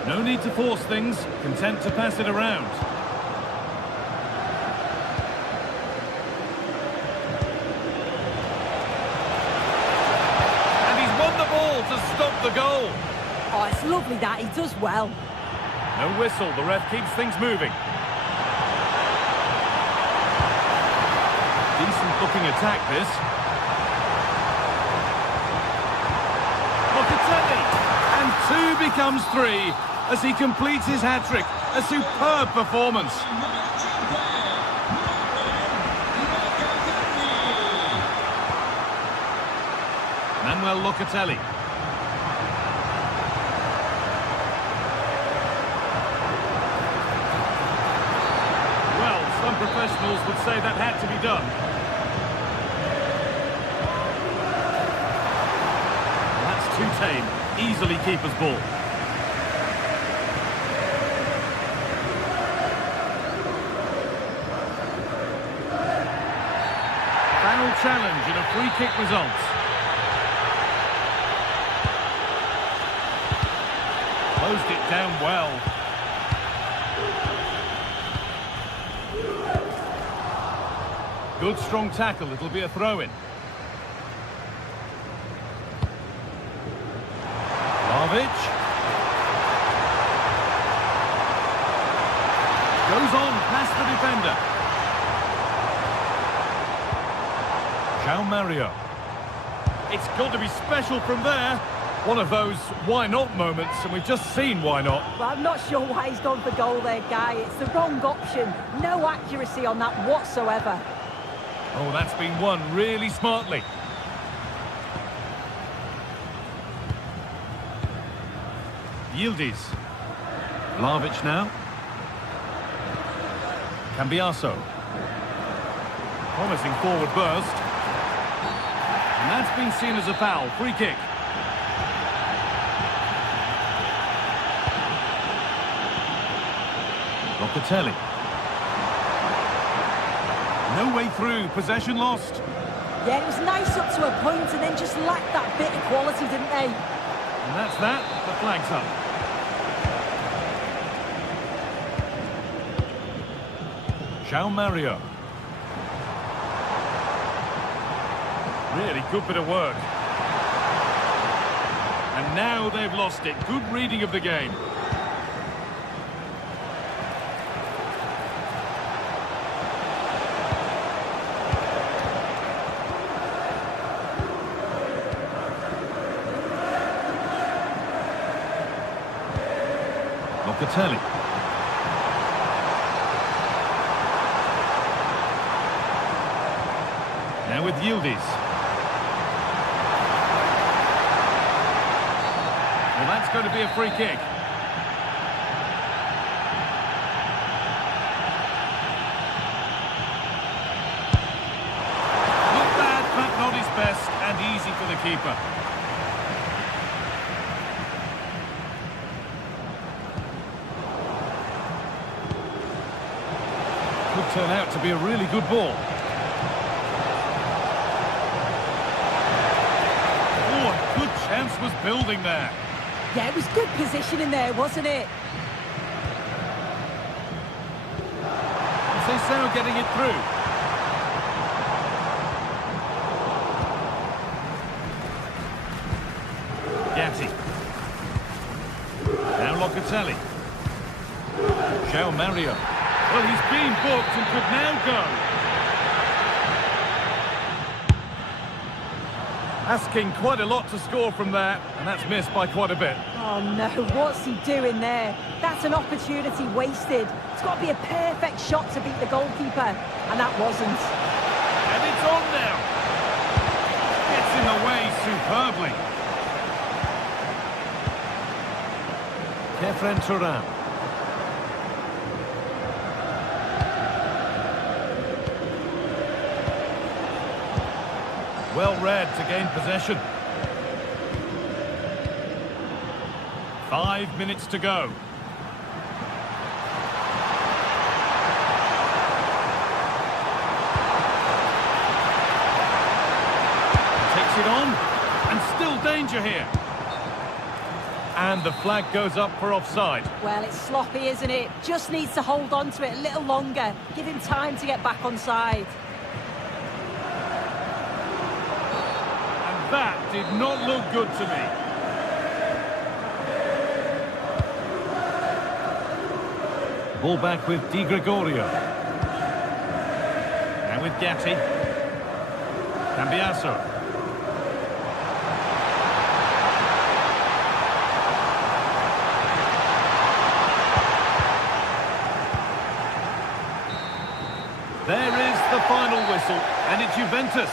No need to force things. Content to pass it around. To stop the goal. Oh, it's lovely that. He does well. No whistle. The ref keeps things moving. Decent looking attack, this. Locatelli. And 2 becomes 3 as he completes his hat-trick. A superb performance. Manuel Locatelli. Some professionals would say that had to be done. And that's too tame. Easily keeper's ball. Foul challenge and a free kick results. Closed it down well. Good strong tackle, it'll be a throw-in. Vlahovic. Goes on past Mario. It's got to be special from there. One of those why not moments, and we've just seen why not. Well, I'm not sure why he's gone for goal there, Guy. It's the wrong option. No accuracy on that whatsoever. Oh, that's been won really smartly. Yildiz. Vlahovic now. Cambiaso. Promising forward burst. And that's been seen as a foul. Free kick. Locatelli. No way through. Possession lost. Yeah, it was nice up to a point and then just lacked that bit of quality, didn't they? And that's that. The flag's up. Mario. Really good bit of work. And now they've lost it. Good reading of the game. Locatelli. Now with Yildiz. Well, that's going to be a free kick. Not bad, but not his best, and easy for the keeper. Could turn out to be a really good ball. Chance was building there. Yeah, it was good positioning there, wasn't it? Conceição getting it through. Gatti. Now Locatelli. Mario. Well, he's been booked and could now go. Asking quite a lot to score from there, and that's missed by quite a bit. Oh no, what's he doing there? That's an opportunity wasted. It's got to be a perfect shot to beat the goalkeeper, and that wasn't. And it's on now. Gets in the way superbly. Kefren Turan. Well read to gain possession. 5 minutes to go. Takes it on, and still danger here. And the flag goes up for offside. Well, it's sloppy, isn't it? Just needs to hold on to it a little longer. Give him time to get back on side. That did not look good to me. Ball back with Di Gregorio. Now with Gatti. Cambiaso. There is the final whistle, and it's Juventus.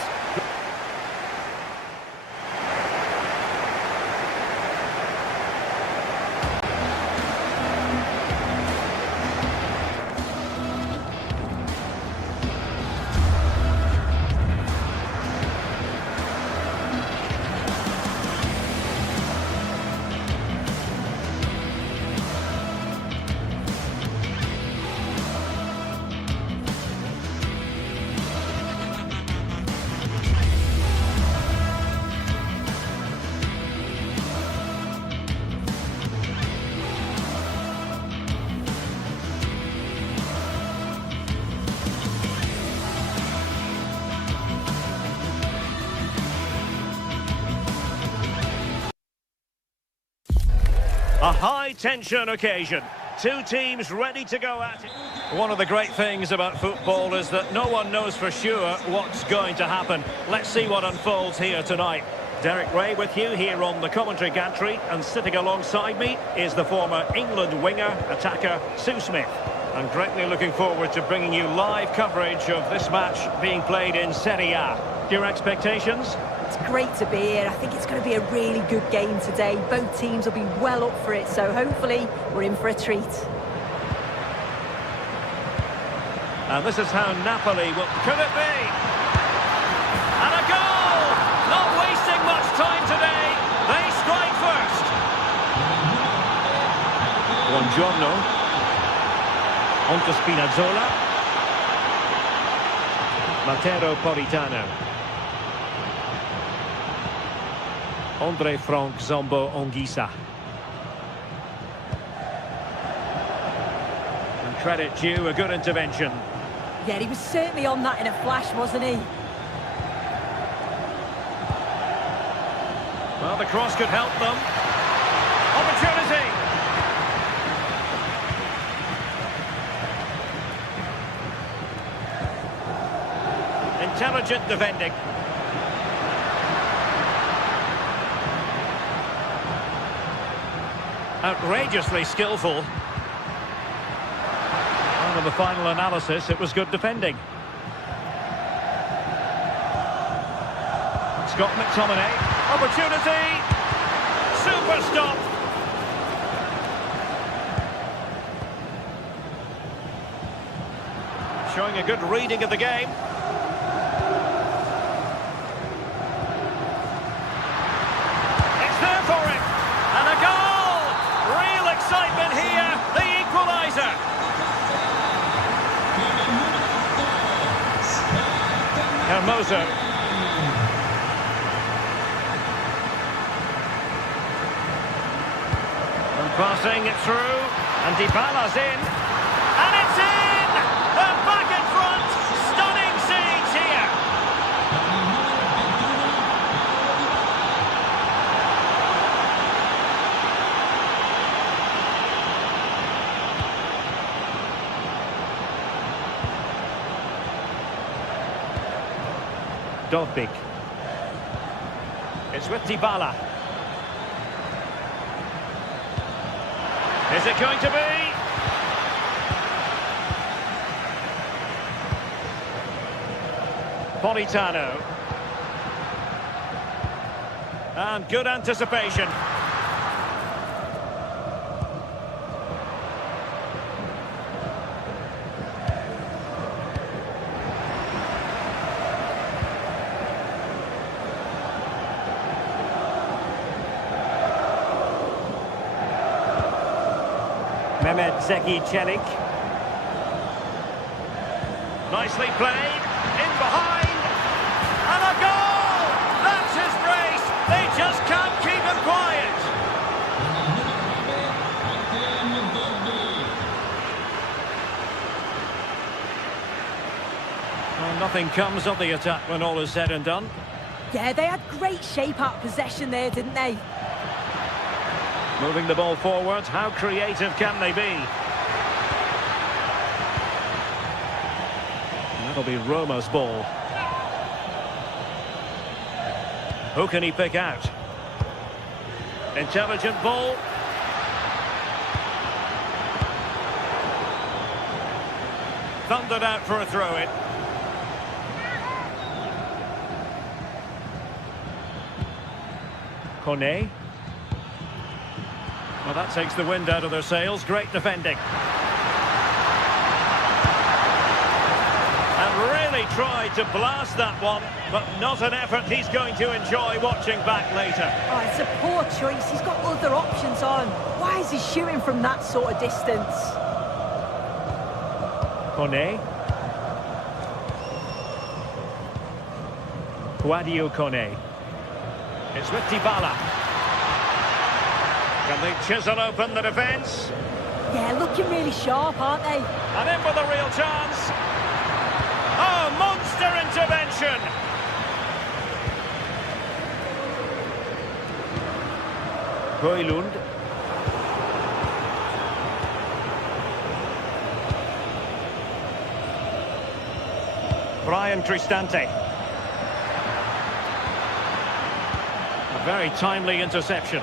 A high-tension occasion. Two teams ready to go at it. One of the great things about football is that no one knows for sure what's going to happen. Let's see what unfolds here tonight. Derek Ray with you here on the commentary gantry, and sitting alongside me is the former England winger, attacker, Sue Smith. I'm greatly looking forward to bringing you live coverage of this match being played in Serie A. Your expectations? It's great to be here. I think it's going to be a really good game today. Both teams will be well up for it, so hopefully we're in for a treat. And this is how Napoli will... Could it be? And a goal! Not wasting much time today. They strike first. Buongiorno. On to Spinazzola. Matteo Politano. Andre Frank Zombo Ongisa. And credit due, a good intervention. Yeah, he was certainly on that in a flash, wasn't he? Well, the cross could help them. Opportunity! Intelligent defending. Outrageously skillful. And in the final analysis, it was good defending. Scott McTominay. Opportunity! Super stop! Showing a good reading of the game. It's there for him! And a goal! Real excitement here, the equaliser! Hermoso. And passing it through, and Dybala's in, and it's in! They're back in front! Stunning scenes here! Dovbik. It's with Dybala. Is it going to be? Politano. And good anticipation. Mehmet Zeki Çelik. Nicely played. In behind. And a goal! That's his brace. They just can't keep him quiet. Well, nothing comes of the attack when all is said and done. Yeah, they had great shape out possession there, didn't they? Moving the ball forward, how creative can they be? That'll be Roma's ball. Who can he pick out? Intelligent ball. Thundered out for a throw-in. Kone. Well, that takes the wind out of their sails. Great defending. And really tried to blast that one, but not an effort he's going to enjoy watching back later. Oh, it's a poor choice. He's got other options on. Why is he shooting from that sort of distance? Kone. Guadio Kone. It's with Dybala. Can they chisel open the defence? Yeah, looking really sharp, aren't they? And in with a real chance. Oh, monster intervention! Højlund. Brian Cristante. A very timely interception.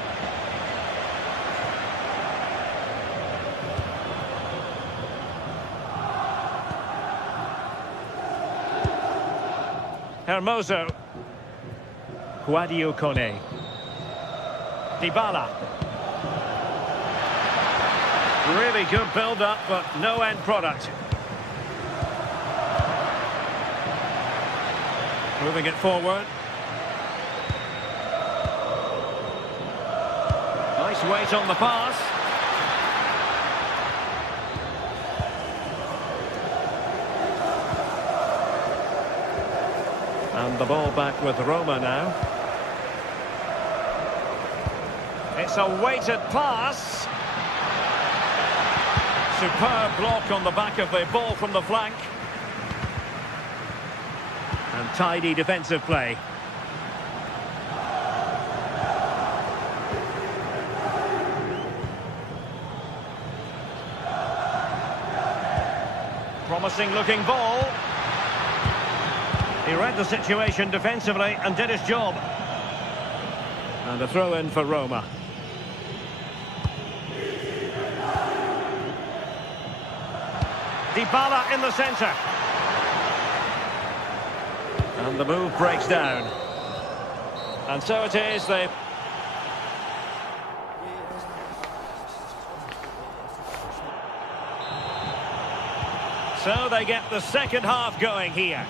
Hermoso. Guadio Kone. Dybala. Really good build-up, but no end product. Moving it forward. Nice weight on the pass. And the ball back with Roma now. It's a weighted pass. Superb block on the back of the ball from the flank. And tidy defensive play. Promising looking ball. He read the situation defensively and did his job. And a throw in for Roma. Dybala in the centre. And the move breaks down. And so it is, So they get the second half going here.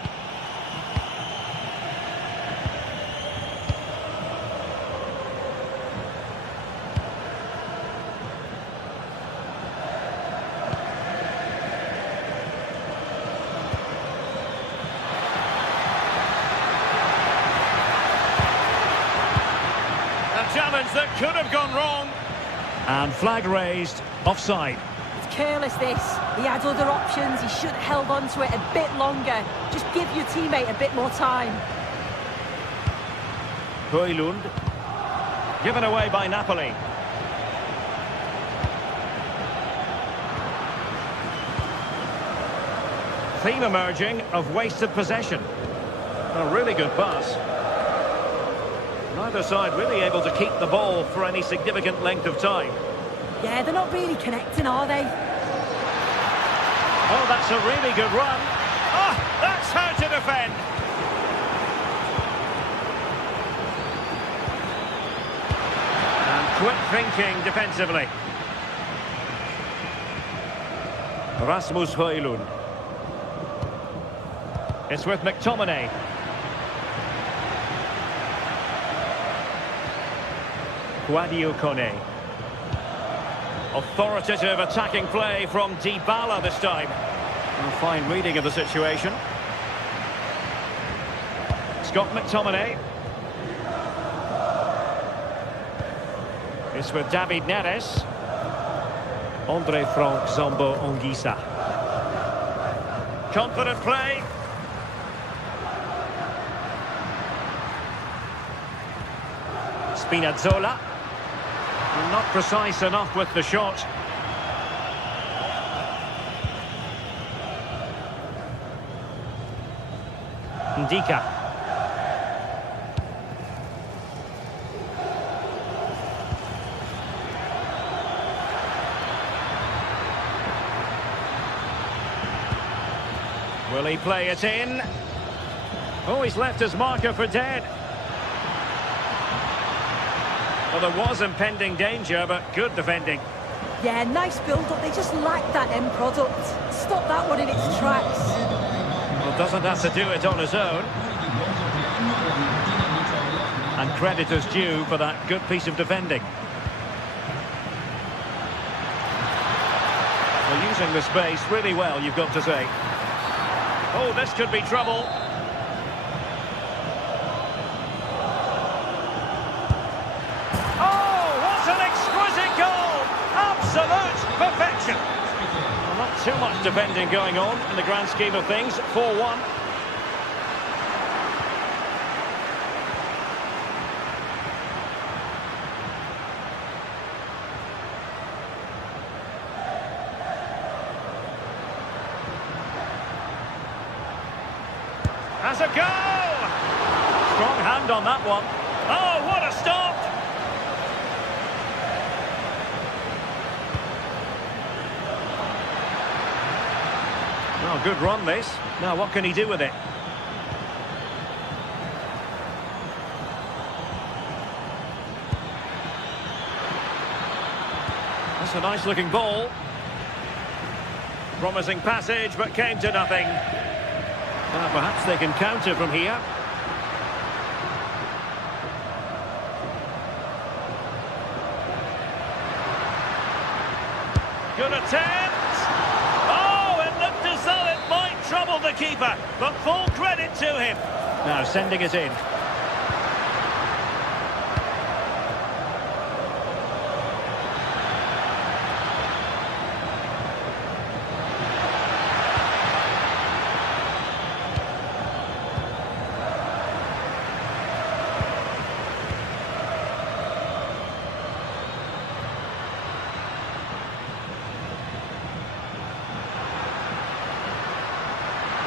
Challenge that could have gone wrong. And flag raised, offside. It's careless this. He had other options. He should have held on to it a bit longer. Just give your teammate a bit more time. Højlund. Given away by Napoli. Theme emerging of wasted possession. A really good pass. Neither side really able to keep the ball for any significant length of time. Yeah, they're not really connecting, are they? Oh, that's a really good run. Oh, that's how to defend. And quick thinking defensively. Rasmus Højlund. It's with McTominay. Guadio Kone. Authoritative attacking play from Dybala this time. A fine reading of the situation. Scott McTominay. It's with David Neres. Andre Frank Zambo Anguissa. Confident play. Spinazzola. Not precise enough with the shot. Ndika. Will he play it in? Oh, he's left his marker for dead. Well, there was impending danger, but good defending. Yeah, nice build-up. They just lack that end product. Stop that one in its tracks. Well, doesn't have to do it on his own. And credit is due for that good piece of defending. Well, using the space really well, you've got to say. Oh, this could be trouble. Absolute perfection. Well, not too much defending going on in the grand scheme of things. 4-1. Has a goal! Strong hand on that one. Oh, what a stop! Well, good run this. Now, what can he do with it? That's a nice-looking ball. Promising passage, but came to nothing. Well, perhaps they can counter from here. Good attempt! Oh, it looked as though it might trouble the keeper, but full credit to him. Now sending it in.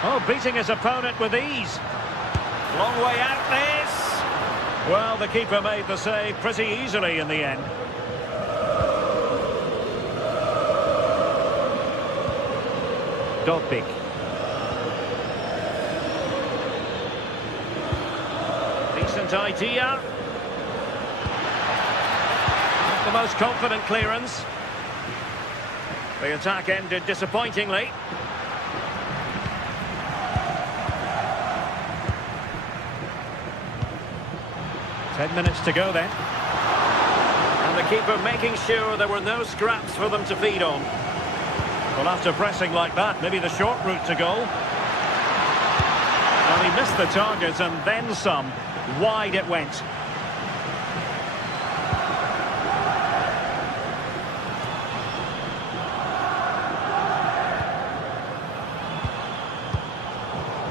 Oh, beating his opponent with ease. Long way out this. Well, the keeper made the save pretty easily in the end. Dortmund. Decent idea. Not the most confident clearance. The attack ended disappointingly. 10 minutes to go then. And the keeper making sure there were no scraps for them to feed on. Well, after pressing like that, maybe the short route to goal. Well, he missed the target and then some. Wide it went.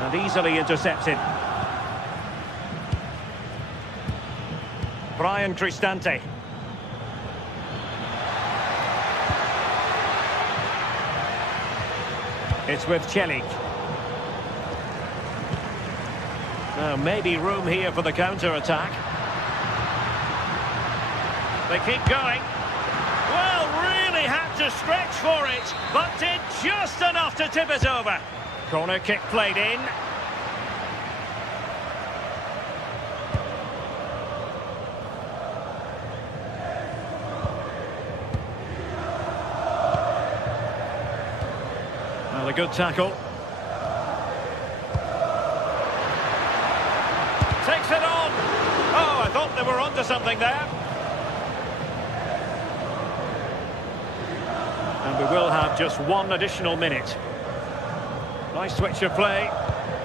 And easily intercepted. Brian Cristante. It's with Celik. Now maybe room here for the counter-attack. They keep going. Well, really had to stretch for it, but did just enough to tip it over. Corner kick played in. Well, a good tackle. Takes it on. Oh, I thought they were onto something there. And we will have just one additional minute. Nice switch of play.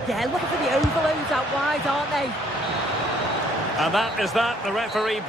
Yeah, look for the overloads out wide, aren't they? And that is that. The referee...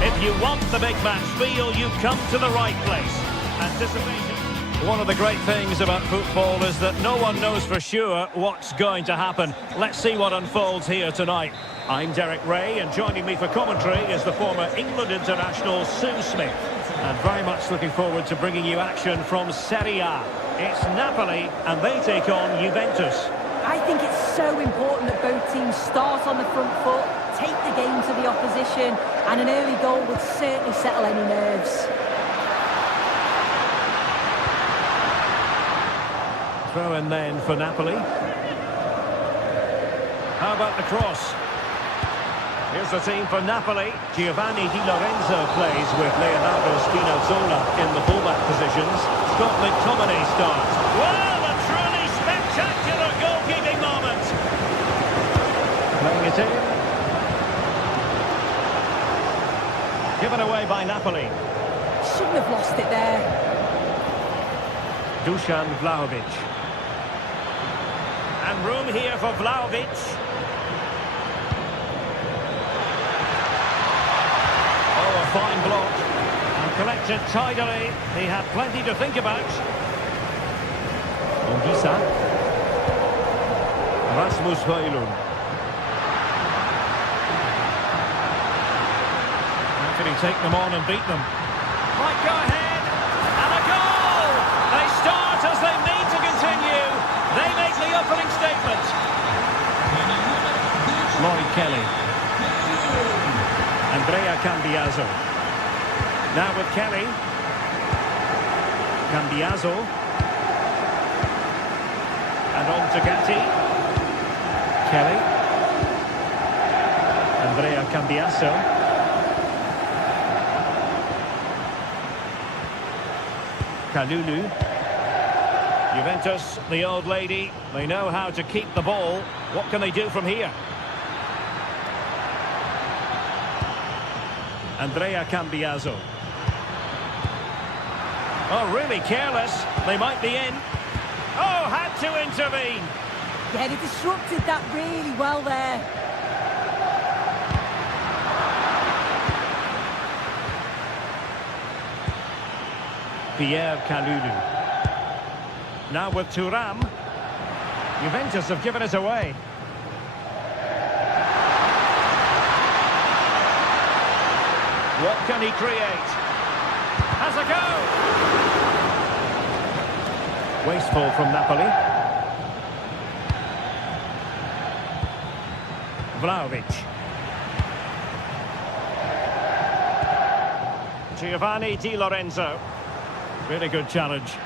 If you want the big match feel, you've come to the right place. Anticipation. One of the great things about football is that no one knows for sure what's going to happen. Let's see what unfolds here tonight. I'm Derek Ray, and joining me for commentary is the former England international Sue Smith. And very much looking forward to bringing you action from Serie A. It's Napoli, and they take on Juventus. I think it's so important that both teams start on the front foot, take the game to the opposition, and an early goal would certainly settle any nerves. Throw in then for Napoli. How about the cross? Here's the team for Napoli. Giovanni Di Lorenzo plays with Leonardo Spinazzola in the fullback positions. Scott McTominay starts. Well, a truly spectacular goalkeeping moment. Playing it in. Given away by Napoli. Shouldn't have lost it there. Dusan Vlahovic. And room here for Vlahovic. Oh, a fine block. And collected tidily. He had plenty to think about. Ongisa. Rasmus Højlund. How can he take them on and beat them? Might go ahead. And a goal! They start as they mean to continue. They make the opening statement. Lloyd Kelly. Andrea Cambiaso. Now with Kelly. Cambiaso. And on to Gatti. Kelly. Andrea Cambiaso. Kalulu. Juventus, the old lady, they know how to keep the ball. What can they do from here? Andrea Cambiaso. Oh, really careless. They might be in. Oh, had to intervene. Yeah, they disrupted that really well there. Pierre Kalulu. Now with Thuram. Juventus have given it away. What can he create? Has a go! Wasteful from Napoli. Vlahovic. Giovanni Di Lorenzo. Really good challenge.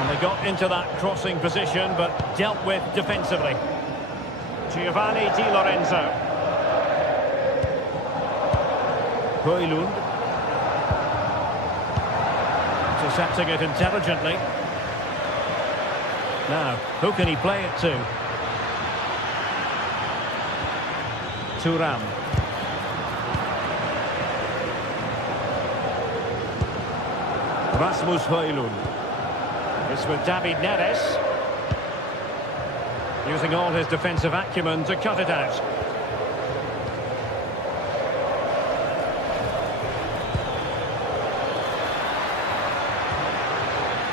And they got into that crossing position, but dealt with defensively. Giovanni Di Lorenzo. Højlund. Intercepting it intelligently. Now, who can he play it to? Thuram. Rasmus Højlund. It's with David Neres. Using all his defensive acumen to cut it out.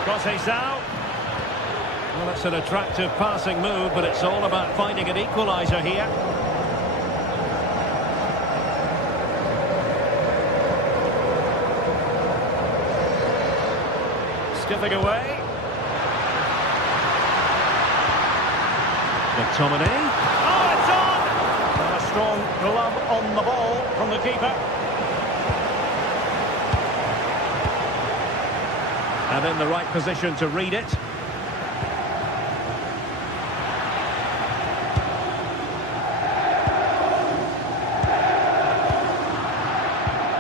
Conceição. Well, that's an attractive passing move, but it's all about finding an equaliser here. Skipping away. McTominay. Oh, it's on! And a strong glove on the ball from the keeper. And in the right position to read it.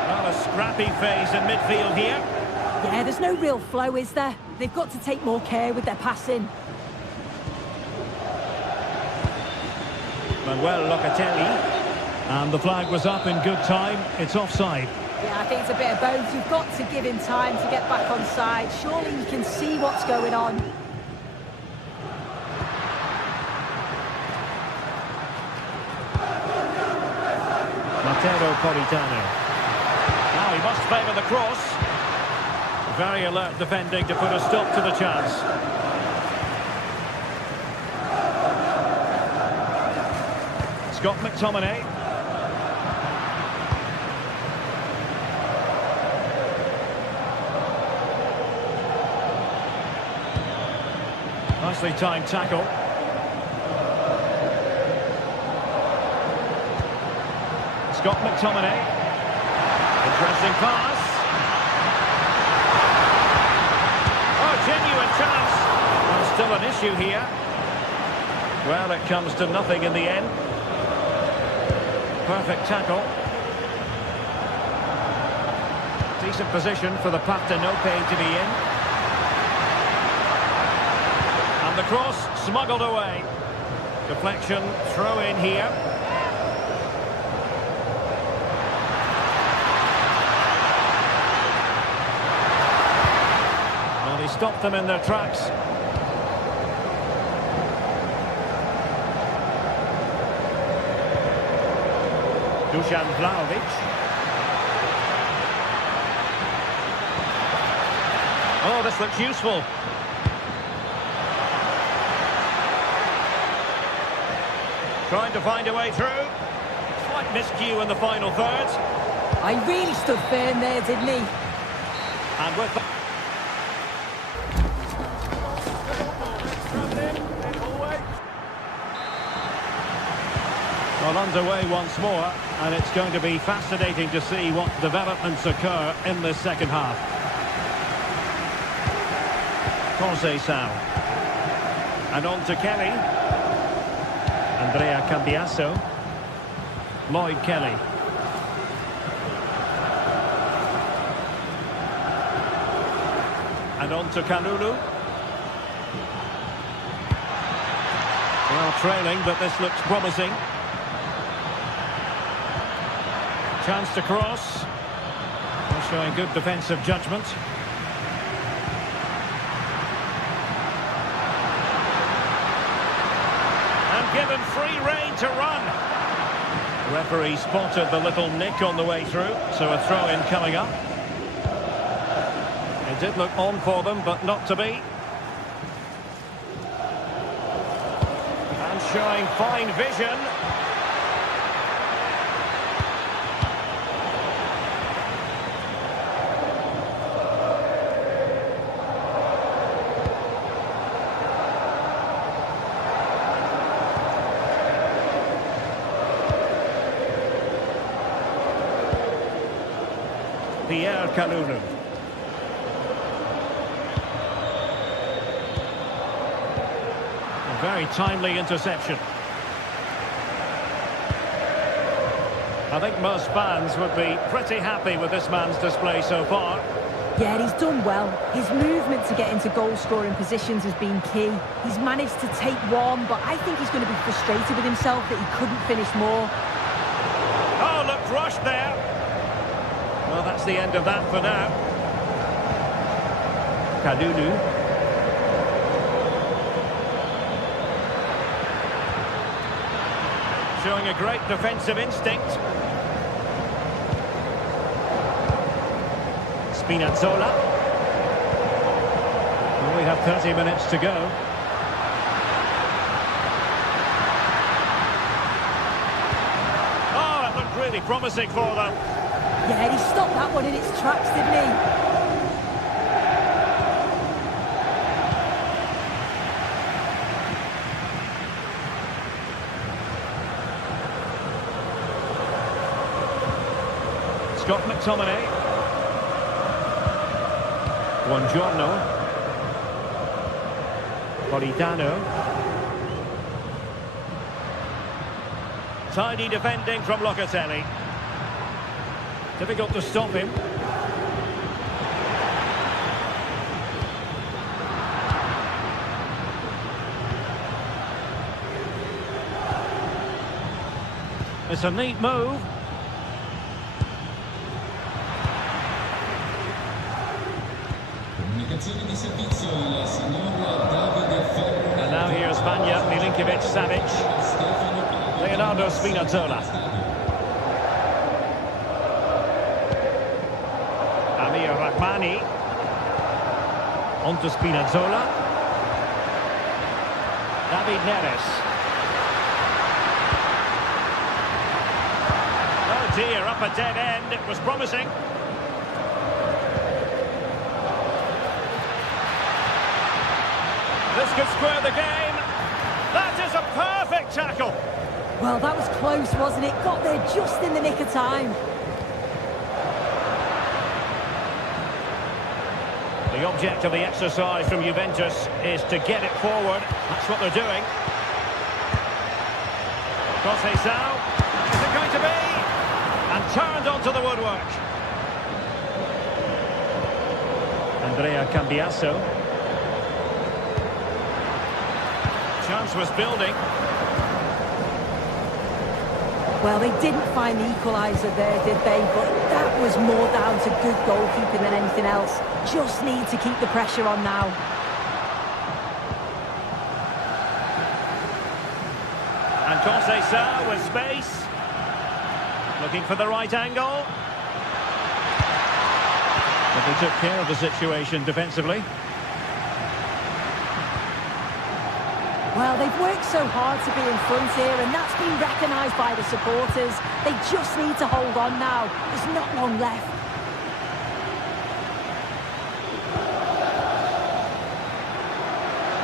Well, a scrappy phase in midfield here. Yeah, there's no real flow, is there? They've got to take more care with their passing. Manuel Locatelli. And the flag was up in good time. It's offside. Yeah, I think it's a bit of both. You've got to give him time to get back on side. Surely you can see what's going on. Matteo Politano. Now he must favour the cross. Very alert defending to put a stop to the chance. Scott McTominay. Nicely timed tackle. Scott McTominay. Interesting pass. Oh, genuine chance. Well, still an issue here. Well, it comes to nothing in the end. Perfect tackle. Decent position for the Partenope to be in. And the cross smuggled away. Deflection, throw in here. Well, he stopped them in their tracks. Dusan Vlahovic. Oh, this looks useful. Trying to find a way through. Slight miscue in the final third. I really stood firm there, didn't he? And with that... Well, underway once more, and it's going to be fascinating to see what developments occur in the second half. Conceição. And on to Kelly. Andrea Cambiasso. Lloyd Kelly. And on to Kalulu. Well, trailing, but this looks promising. Chance to cross. They're showing good defensive judgment. And given free rein to run. The referee spotted the little nick on the way through, so a throw-in coming up. It did look on for them, but not to be. And showing fine vision. Pierre Kalulu. A very timely interception. I think most fans would be pretty happy with this man's display so far. Yeah, he's done well. His movement to get into goal-scoring positions has been key. He's managed to take one, but I think he's going to be frustrated with himself that he couldn't finish more. Oh, looked rushed there. Well, that's the end of that for now. Kalulu. Showing a great defensive instinct. Spinazzola. Well, we have 30 minutes to go. Oh, it looked really promising for them. Yeah, he stopped that one in its tracks, didn't he? Scott McTominay. Buongiorno. Politano. Tidy defending from Locatelli. Difficult to stop him. It's a neat move. And now here's Vanya Milinkovic-Savic. Leonardo Spinazzola. Nani. On to Spinazzola. David Neres. Oh dear, up a dead end. It was promising. This could square the game. That is a perfect tackle. Well, that was close, wasn't it? Got there just in the nick of time. The object of the exercise from Juventus is to get it forward. That's what they're doing. Conceição. Is it going to be? And turned onto the woodwork. Andrea Cambiasso. Chance was building. Well, they didn't find the equaliser there, did they? But that was more down to good goalkeeping than anything else. Just need to keep the pressure on now. And Conceição with space. Looking for the right angle. But they took care of the situation defensively. Well, they've worked so hard to be in front here, and that's been recognised by the supporters. They just need to hold on now. There's not long left.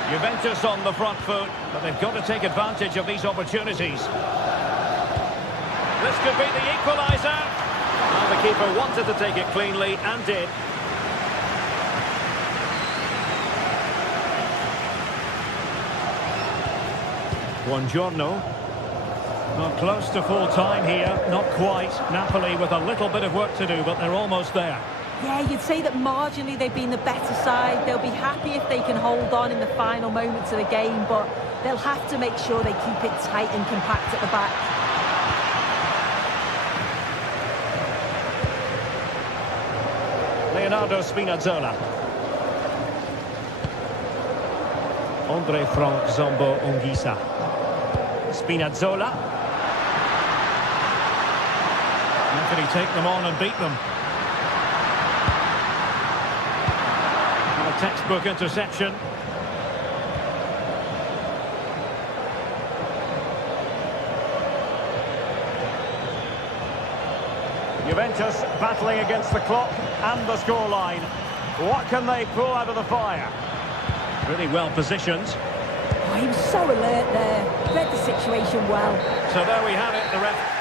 Juventus on the front foot, but they've got to take advantage of these opportunities. This could be the equaliser. And the keeper wanted to take it cleanly and did. Buongiorno. Not close to full time here, not quite. Napoli with a little bit of work to do, but they're almost there. Yeah, you'd say that marginally they've been the better side. They'll be happy if they can hold on in the final moments of the game, but they'll have to make sure they keep it tight and compact at the back. Leonardo Spinazzola. Andre Frank Zombo Ongisa. Spinazzola. How can he take them on and beat them? A textbook interception. Juventus battling against the clock and the scoreline. What can they pull out of the fire? Really well positioned. Oh, he was so alert there. Read the situation well. So there we have it, the ref.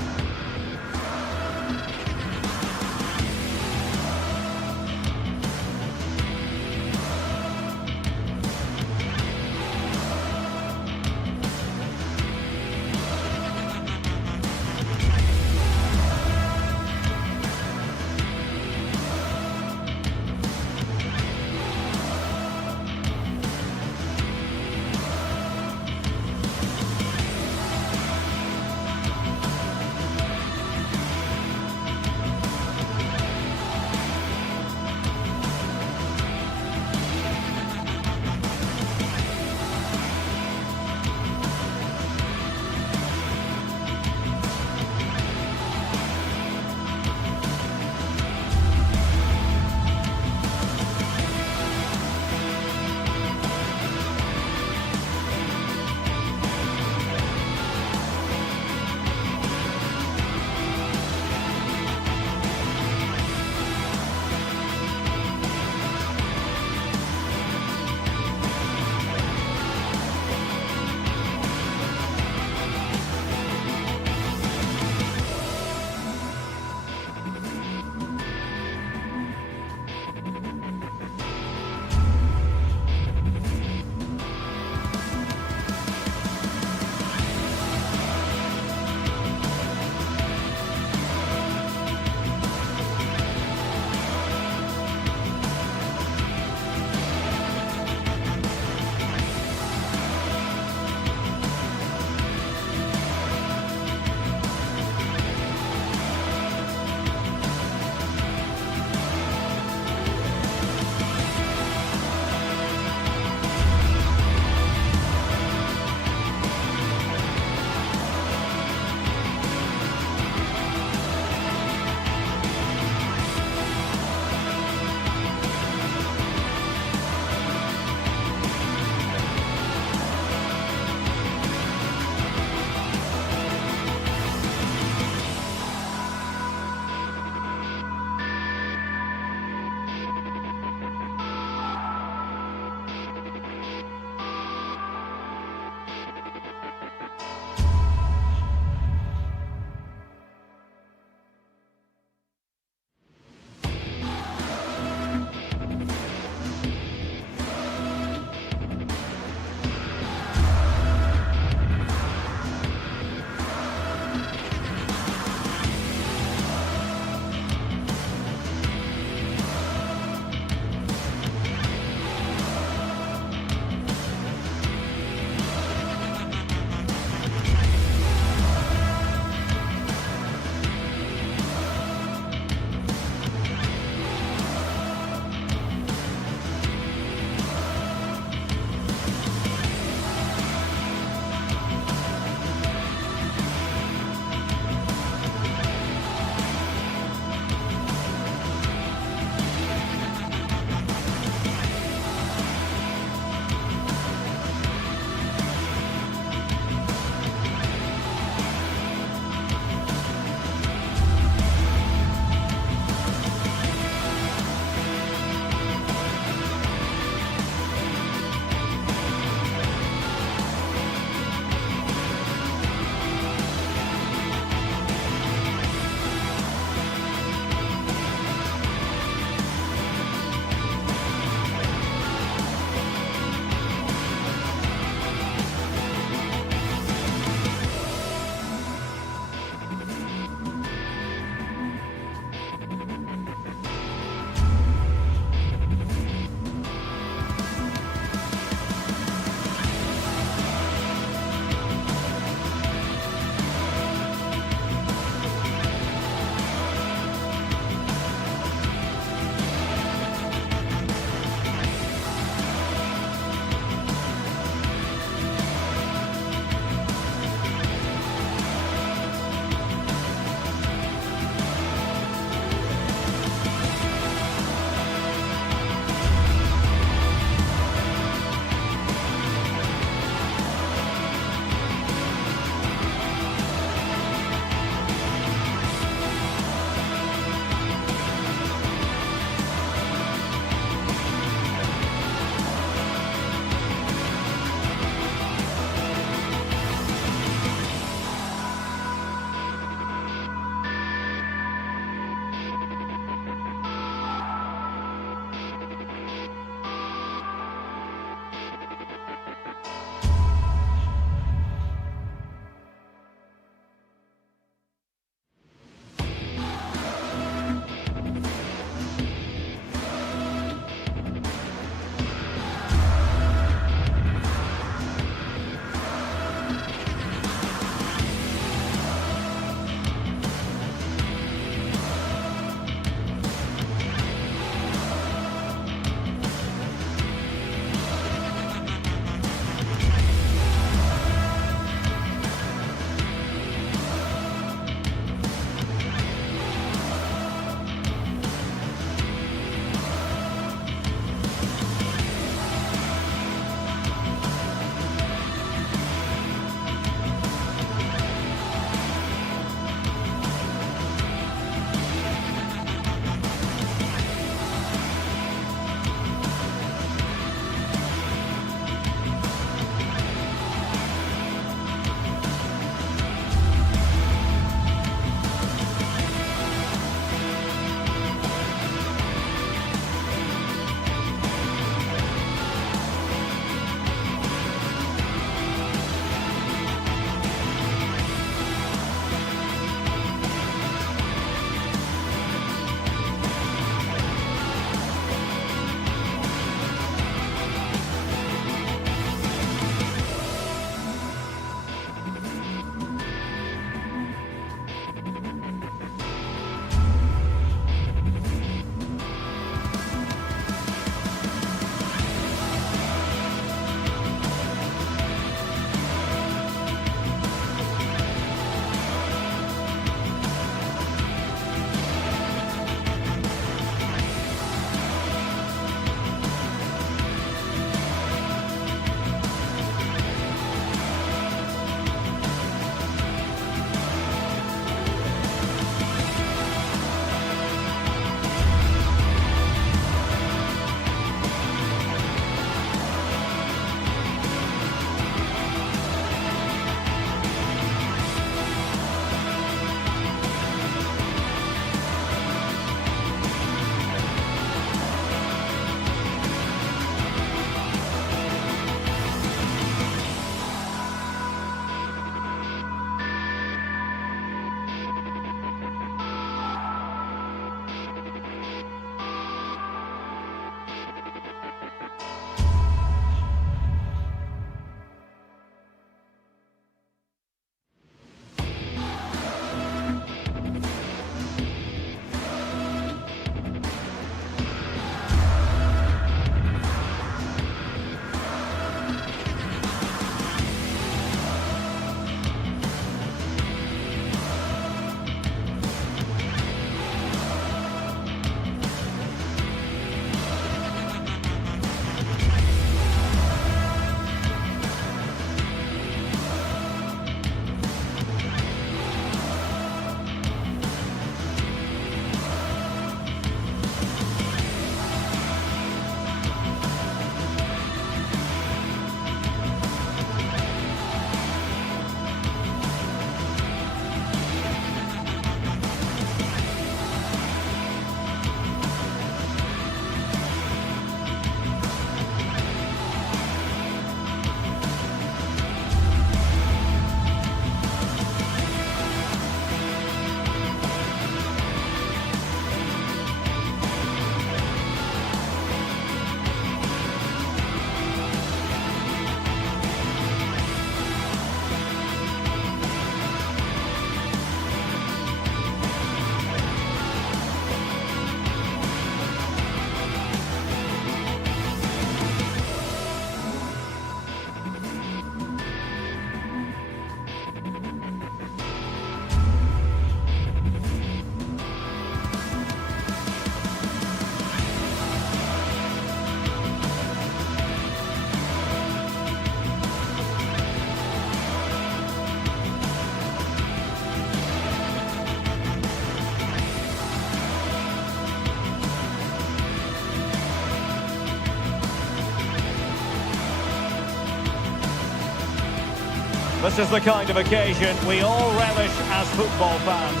This is the kind of occasion we all relish as football fans.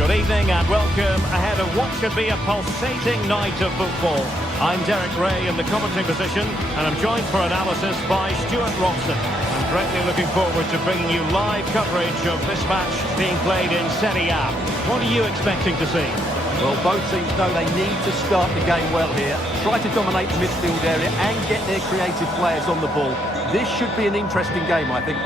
Good evening and welcome ahead of what should be a pulsating night of football. I'm Derek Ray in the commentary position, and I'm joined for analysis by Stuart Robson. I'm greatly looking forward to bringing you live coverage of this match being played in Serie A. What are you expecting to see? Well, both teams know they need to start the game well here, try to dominate the midfield area and get their creative players on the ball. This should be an interesting game, I think.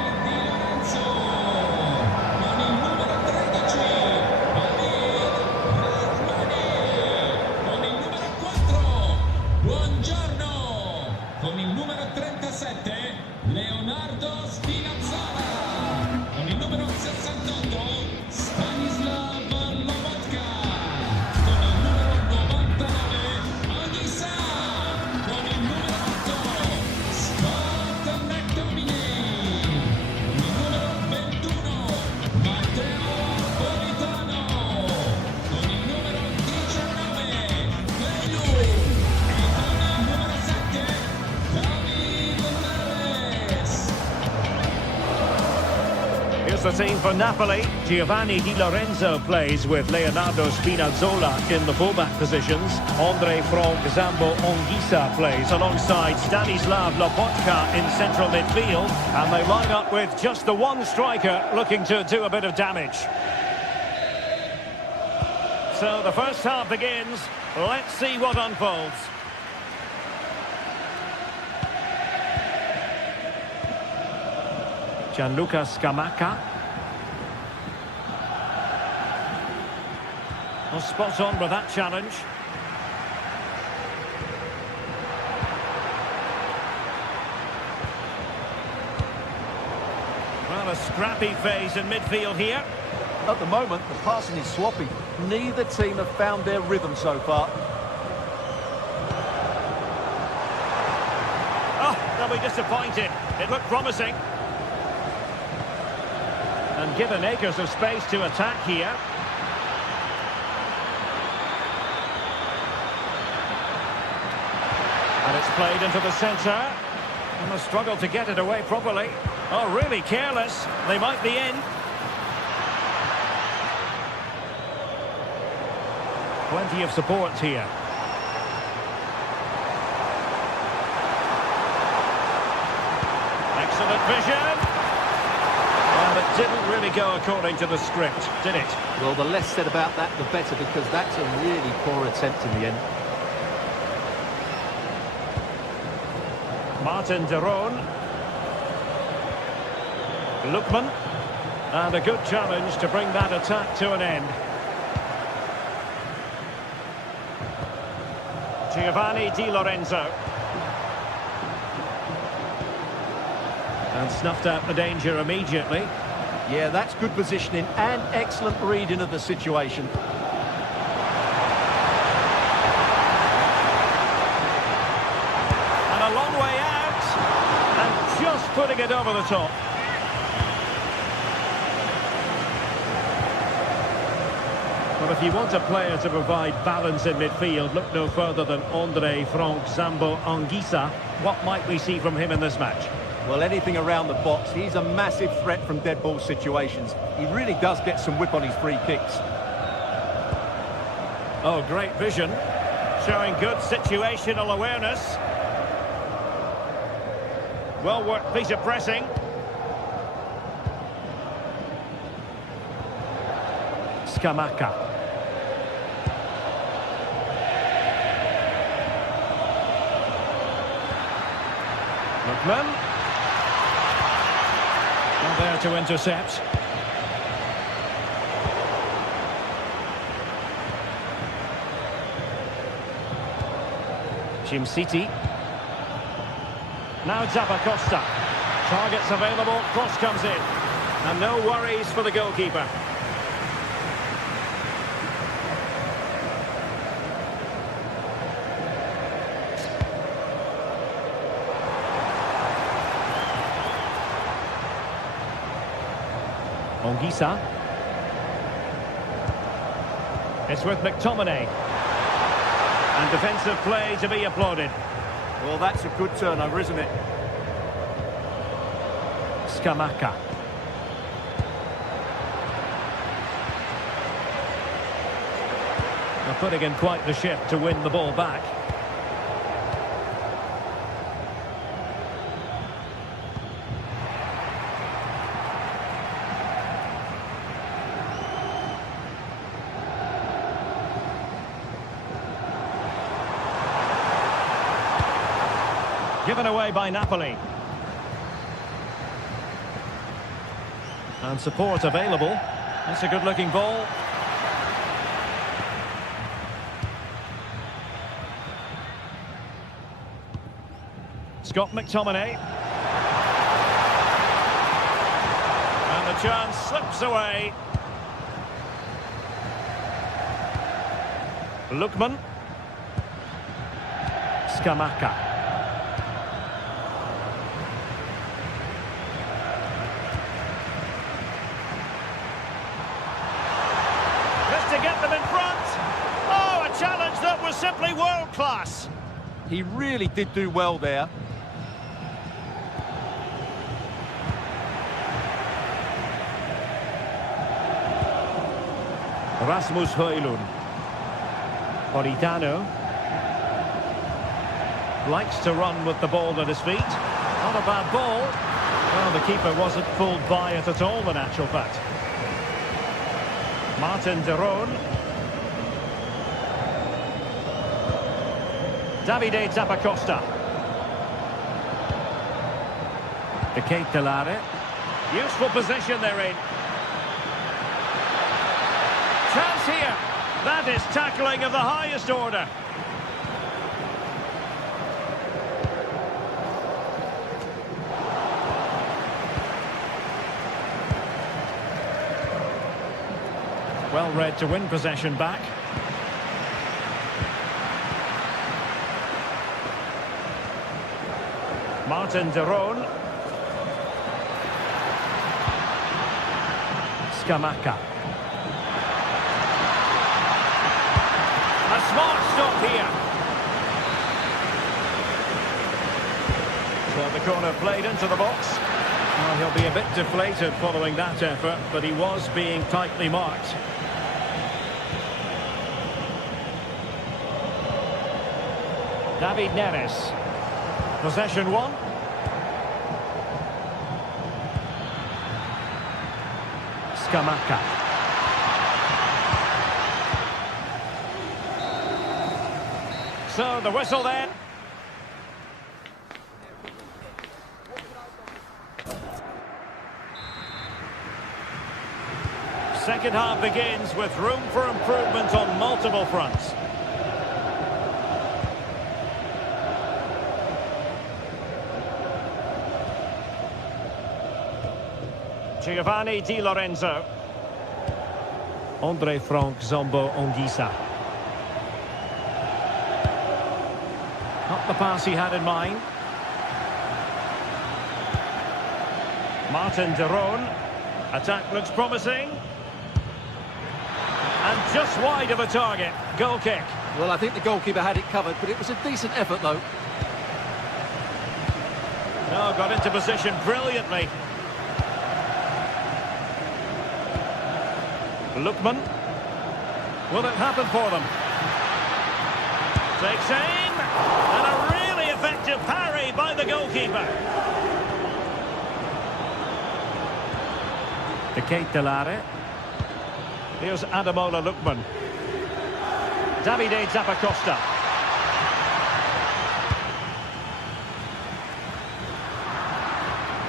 The team for Napoli, Giovanni Di Lorenzo plays with Leonardo Spinazzola in the fullback positions. Andre Frank Zambo Anguissa plays alongside Stanislav Lobotka in central midfield. And they line up with just the one striker looking to do a bit of damage. So the first half begins. Let's see what unfolds. Gianluca Scamacca. Well, spot on with that challenge. Well, a scrappy phase in midfield here. At the moment, the passing is sloppy. Neither team have found their rhythm so far. Oh, they'll be disappointed. It looked promising. And given acres of space to attack here. And it's played into the centre. And a struggle to get it away properly. Oh, really careless. They might be in. Plenty of support here. Excellent vision. Well, it didn't really go according to the script, did it? Well, the less said about that, the better, because that's a really poor attempt in the end. Martin de Roon. Lookman. And a good challenge to bring that attack to an end. Giovanni Di Lorenzo. And snuffed out the danger immediately. Yeah, that's good positioning and excellent reading of the situation. And a long way out. And just putting it over the top. Well, if you want a player to provide balance in midfield, look no further than Andre Frank Zambo Anguissa. What might we see from him in this match? Well, anything around the box. He's a massive threat from dead ball situations. He really does get some whip on his free kicks. Oh, great vision. Showing good situational awareness. Well worked piece of pressing. Scamacca. Lookman. Not there to intercept. Jim City. Now Zappacosta. Targets available, cross comes in. And no worries for the goalkeeper. Anguissa. It's with McTominay. And defensive play to be applauded. Well, that's a good turnover, isn't it? Scamacca. They're putting in quite the shift to win the ball back. Given away by Napoli. And support available. That's a good-looking ball. Scott McTominay. And the chance slips away. Lookman. Scamacca. To get them in front. Oh, a challenge that was simply world-class. He really did do well there. Rasmus Højlund. Politano. Likes to run with the ball at his feet. Not a bad ball. Well, the keeper wasn't fooled by it at all, in actual fact. Martin de Roon. Davide Zappacosta. De Ketelare. Useful position they're in. Chance here. That is tackling of the highest order. Well read to win possession back. Martin de Roon. Scamacca. A smart stop here. So the corner played into the box. Well, he'll be a bit deflated following that effort, but he was being tightly marked. David Neres. Possession one. Scamacca. So the whistle then. Second half begins with room for improvement on multiple fronts. Giovanni Di Lorenzo. Andre Frank Zambo Anguissa. Not the pass he had in mind. Martin de Roon. Attack looks promising. And just wide of a target. Goal kick. Well, I think the goalkeeper had it covered, but it was a decent effort, though. No, got into position brilliantly. Lookman. Will it happen for them? Takes aim. And a really effective parry by the goalkeeper. De Ketelare. Here's Ademola Lookman. Davide Zappacosta.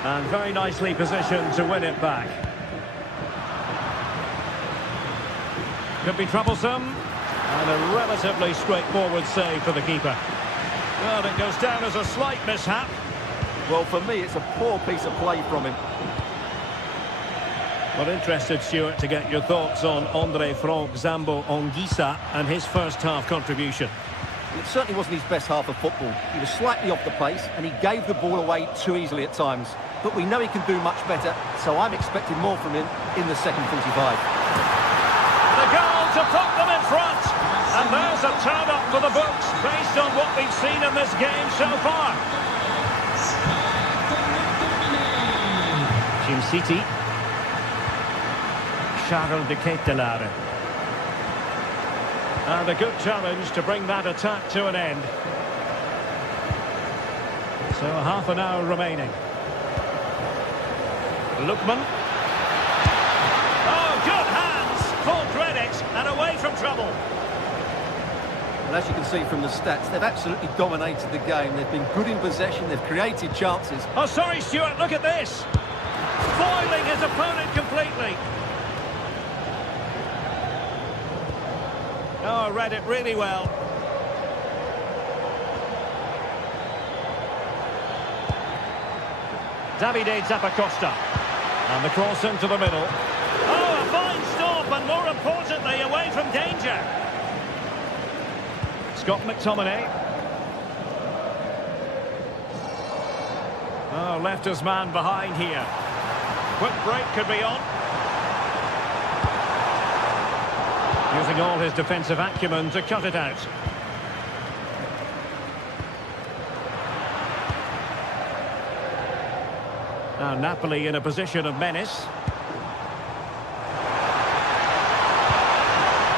And very nicely positioned to win it back. Could be troublesome. And a relatively straightforward save for the keeper. Well, it goes down as a slight mishap. Well, for me, it's a poor piece of play from him. Well, interested, Stuart, to get your thoughts on Andre Frank Zambo Anguissa and his first half contribution. It certainly wasn't his best half of football. He was slightly off the pace and he gave the ball away too easily at times. But we know he can do much better, so I'm expecting more from him in the second 45. The goal to put them in front. And there's a turn-up for the books based on what we've seen in this game so far. Team City. Charles de Ketelaere. And a good challenge to bring that attack to an end. So half an hour remaining. Lookman. Oh, good hands! Full credit and away from trouble. Well, as you can see from the stats, they've absolutely dominated the game. They've been good in possession, they've created chances. Oh, sorry, Stuart, look at this. Foiling his opponent completely. Oh, read it really well. Davide Zappacosta. And the cross into the middle. Oh, a fine stop, and more importantly, away from danger. Scott McTominay. Oh, left his man behind here. Quick break could be on. Using all his defensive acumen to cut it out. Now Napoli in a position of menace.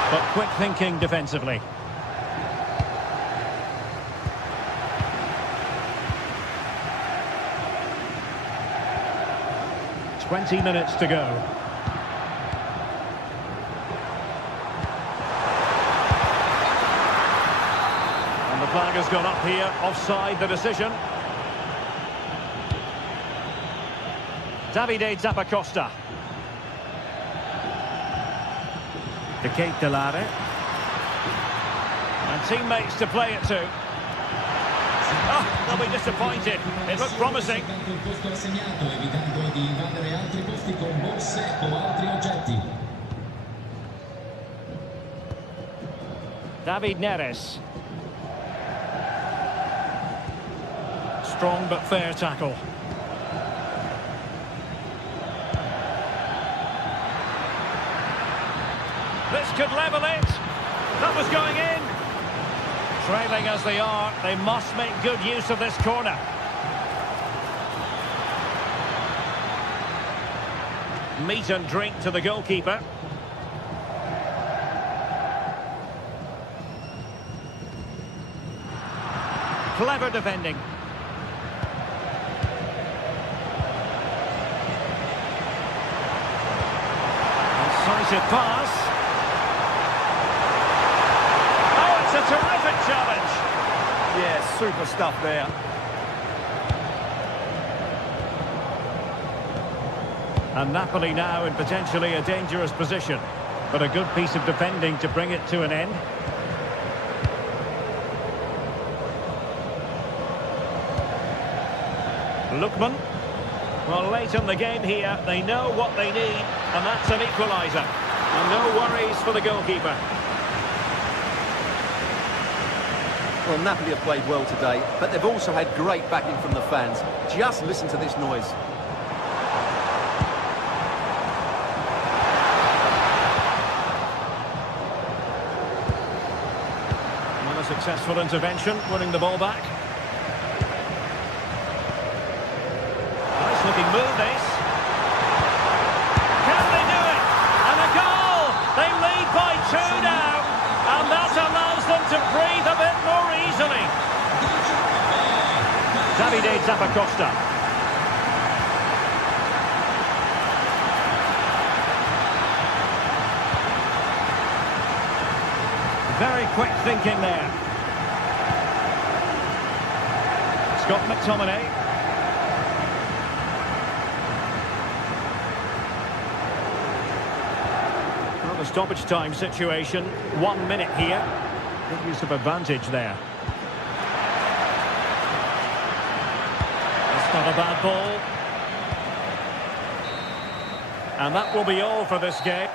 But quick thinking defensively. "20 minutes to go. And the flag has gone up here, offside the decision. Davide Zappacosta. De Ketelaere. And teammates to play it to. Oh, they'll be disappointed. It looked promising. Il posto assegnato, evitando di invadere altri posti con borse o altri oggetti. David Neres. Strong but fair tackle. This could level it. That was going in. Trailing as they are, they must make good use of this corner. Meat and drink to the goalkeeper. Clever defending. Decisive pass. It's a terrific challenge. Yeah, super stuff there. And Napoli now in potentially a dangerous position. But a good piece of defending to bring it to an end. Lookman. Well, late in the game here, they know what they need, and that's an equaliser. And no worries for the goalkeeper. Well, Napoli have played well today, but they've also had great backing from the fans. Just listen to this noise. Well, a successful intervention, winning the ball back. Nice looking move, this. Can they do it? And a goal! They lead by 2 now, and that allows them to breathe a bit more easily. Davide Zappacosta. Very quick thinking there. Scott McTominay. Well, the stoppage time situation, 1 minute here. Good use of advantage there. That's not a bad ball. And that will be all for this game.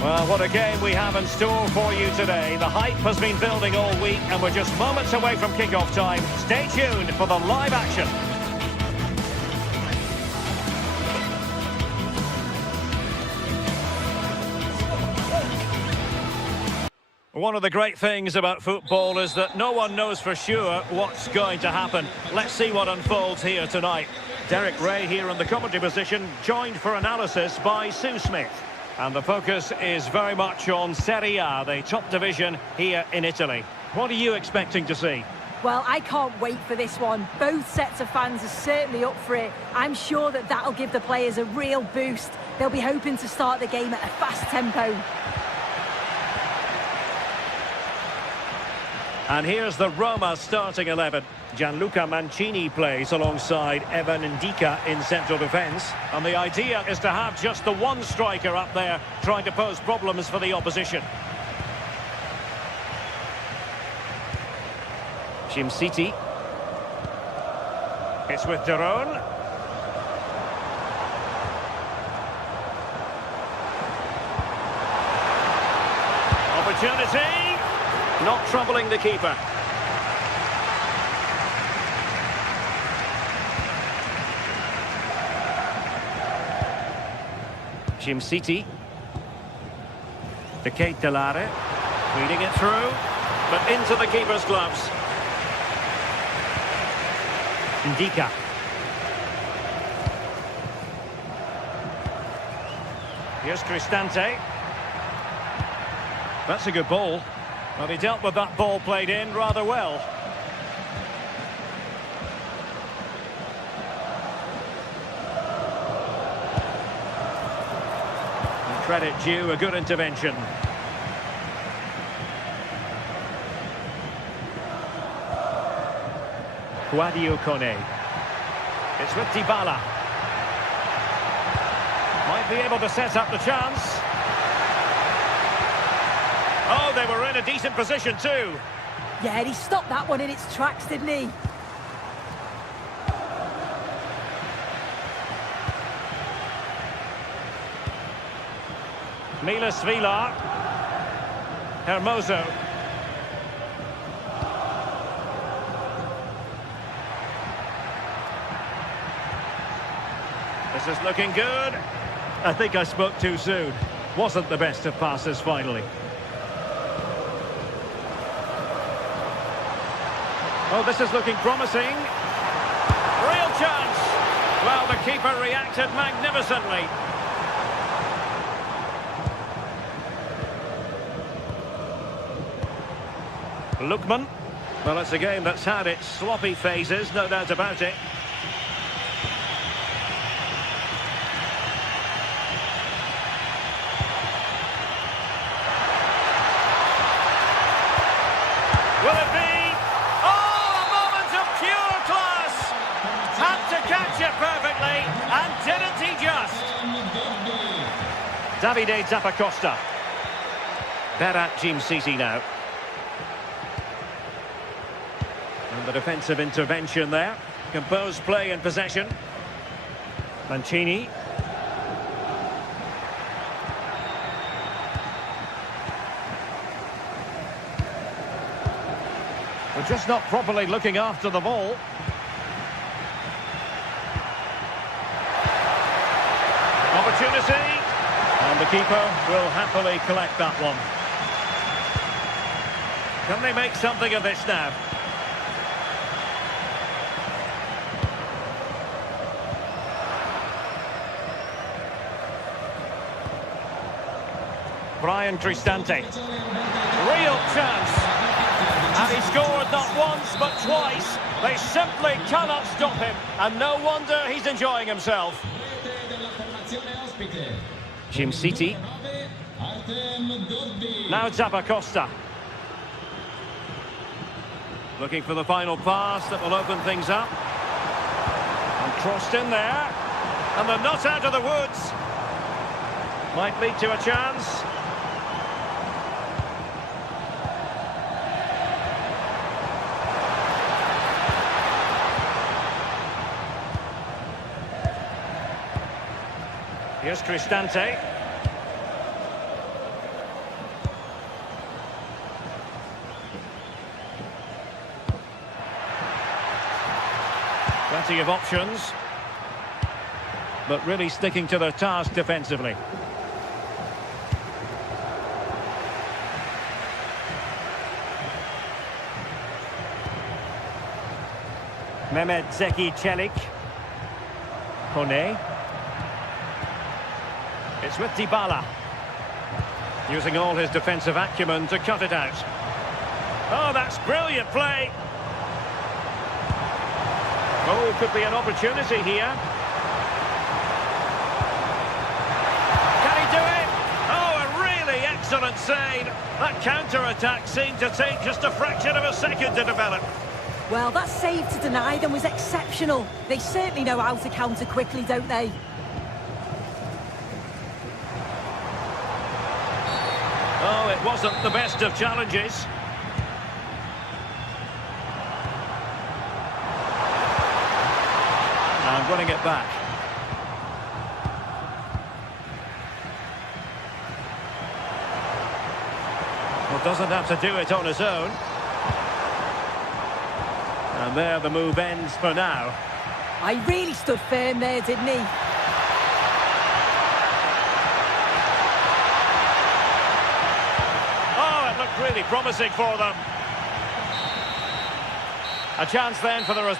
Well, what a game we have in store for you today. The hype has been building all week, and we're just moments away from kick-off time. Stay tuned for the live action. One of the great things about football is that no one knows for sure what's going to happen. Let's see what unfolds here tonight. Derek Ray here in the commentary position, joined for analysis by Sue Smith. And the focus is very much on Serie A, the top division here in Italy. What are you expecting to see? Well, I can't wait for this one. Both sets of fans are certainly up for it. I'm sure that that'll give the players a real boost. They'll be hoping to start the game at a fast tempo. And here's the Roma starting 11. Gianluca Mancini plays alongside Evan Ndika in central defence. And the idea is to have just the one striker up there trying to pose problems for the opposition. City. It's with Daron. Opportunity. Not troubling the keeper. City. De Ketelare. Feeding it through, but into the keeper's gloves. Ndika. Here's Cristante. That's a good ball. Well, he dealt with that ball played in rather well. And credit due, a good intervention. Guadio Kone. It's with Dybala. Might be able to set up the chance. Oh, they were in a decent position too. Yeah, and he stopped that one in its tracks, didn't he? Milas Vila. Hermoso. This is looking good. I think I spoke too soon. Wasn't the best of passes finally. Oh, this is looking promising. Real chance. Well, the keeper reacted magnificently. Lookman. Well, it's a game that's had its sloppy phases, no doubt about it. Will it be? Catch it perfectly, and didn't he just? Davide Zappacosta. Berat City now. And the defensive intervention there. Composed play in possession. Mancini. We're just not properly looking after the ball. Opportunity, and the keeper will happily collect that one. Can they make something of this now? Brian Cristante. Real chance. And he scored not once but twice. They simply cannot stop him. And no wonder he's enjoying himself. City. Now Zappacosta. Looking for the final pass that will open things up. And crossed in there. And they're not out of the woods. Might lead to a chance. Here's Cristante. Plenty of options, but really sticking to their task defensively. Mehmet Zeki Çelik. Kone. It's with Dybala. Using all his defensive acumen to cut it out. Oh, that's brilliant play. Oh, could be an opportunity here. Can he do it? Oh, a really excellent save. That counter-attack seemed to take just a fraction of a second to develop. Well, that save to deny them was exceptional. They certainly know how to counter quickly, don't they? Oh, it wasn't the best of challenges. And winning it back. Well, doesn't have to do it on his own. And there the move ends for now. I really stood firm there, didn't he? Oh, it looked really promising for them. A chance then for the...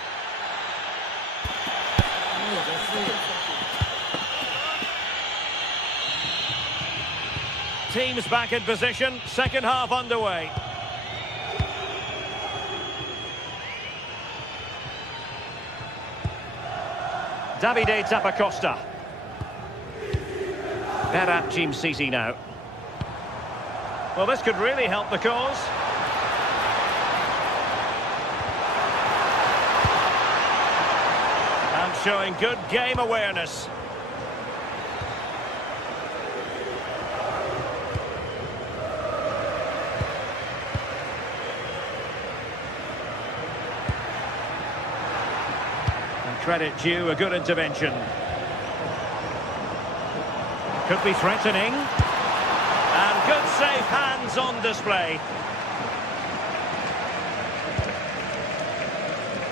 Teams back in position, second half underway. Davide Zappacosta. Berat Jim City now. Well, this could really help the cause. And showing good game awareness. Credit due, a good intervention. Could be threatening. And good safe hands on display.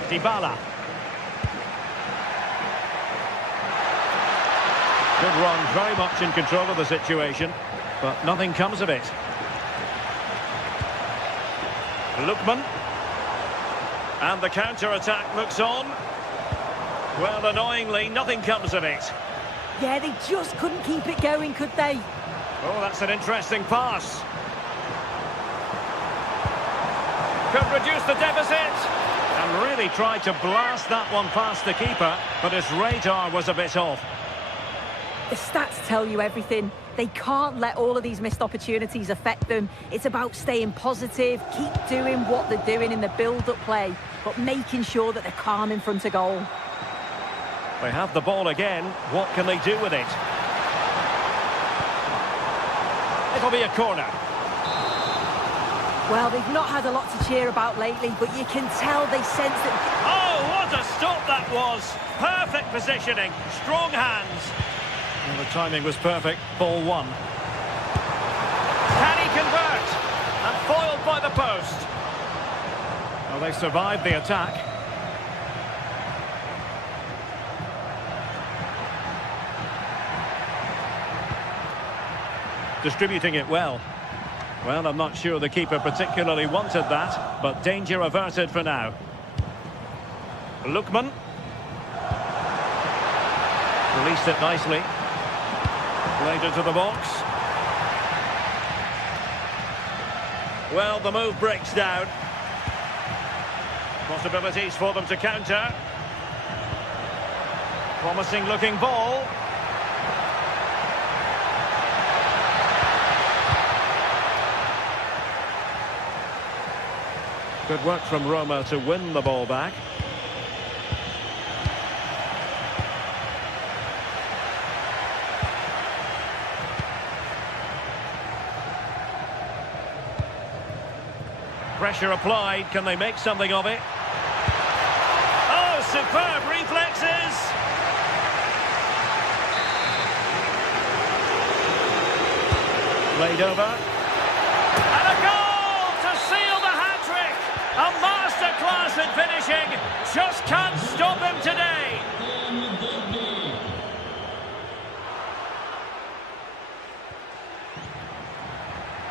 Dybala. Good run, very much in control of the situation, but nothing comes of it. Lookman. And the counter-attack looks on. Well, annoyingly, nothing comes of it. Yeah, they just couldn't keep it going, could they? Oh, that's an interesting pass. Could reduce the deficit. And really tried to blast that one past the keeper, but his radar was a bit off. The stats tell you everything. They can't let all of these missed opportunities affect them. It's about staying positive, keep doing what they're doing in the build-up play, but making sure that they're calm in front of goal. They have the ball again. What can they do with it? It'll be a corner. Well, they've not had a lot to cheer about lately, but you can tell they sense that... Oh, what a stop that was! Perfect positioning, strong hands. Well, the timing was perfect. Ball one. Can he convert? And foiled by the post. Well, they survived the attack. Distributing it well. Well, I'm not sure the keeper particularly wanted that, but danger averted for now. Lookman. Released it nicely. Played into the box. Well, the move breaks down. Possibilities for them to counter. Promising looking ball. Good work from Roma to win the ball back. Pressure applied. Can they make something of it? Oh, superb reflexes! Played over. And a goal to seal the hat-trick! A masterclass in finishing. Just can't stop. got them today.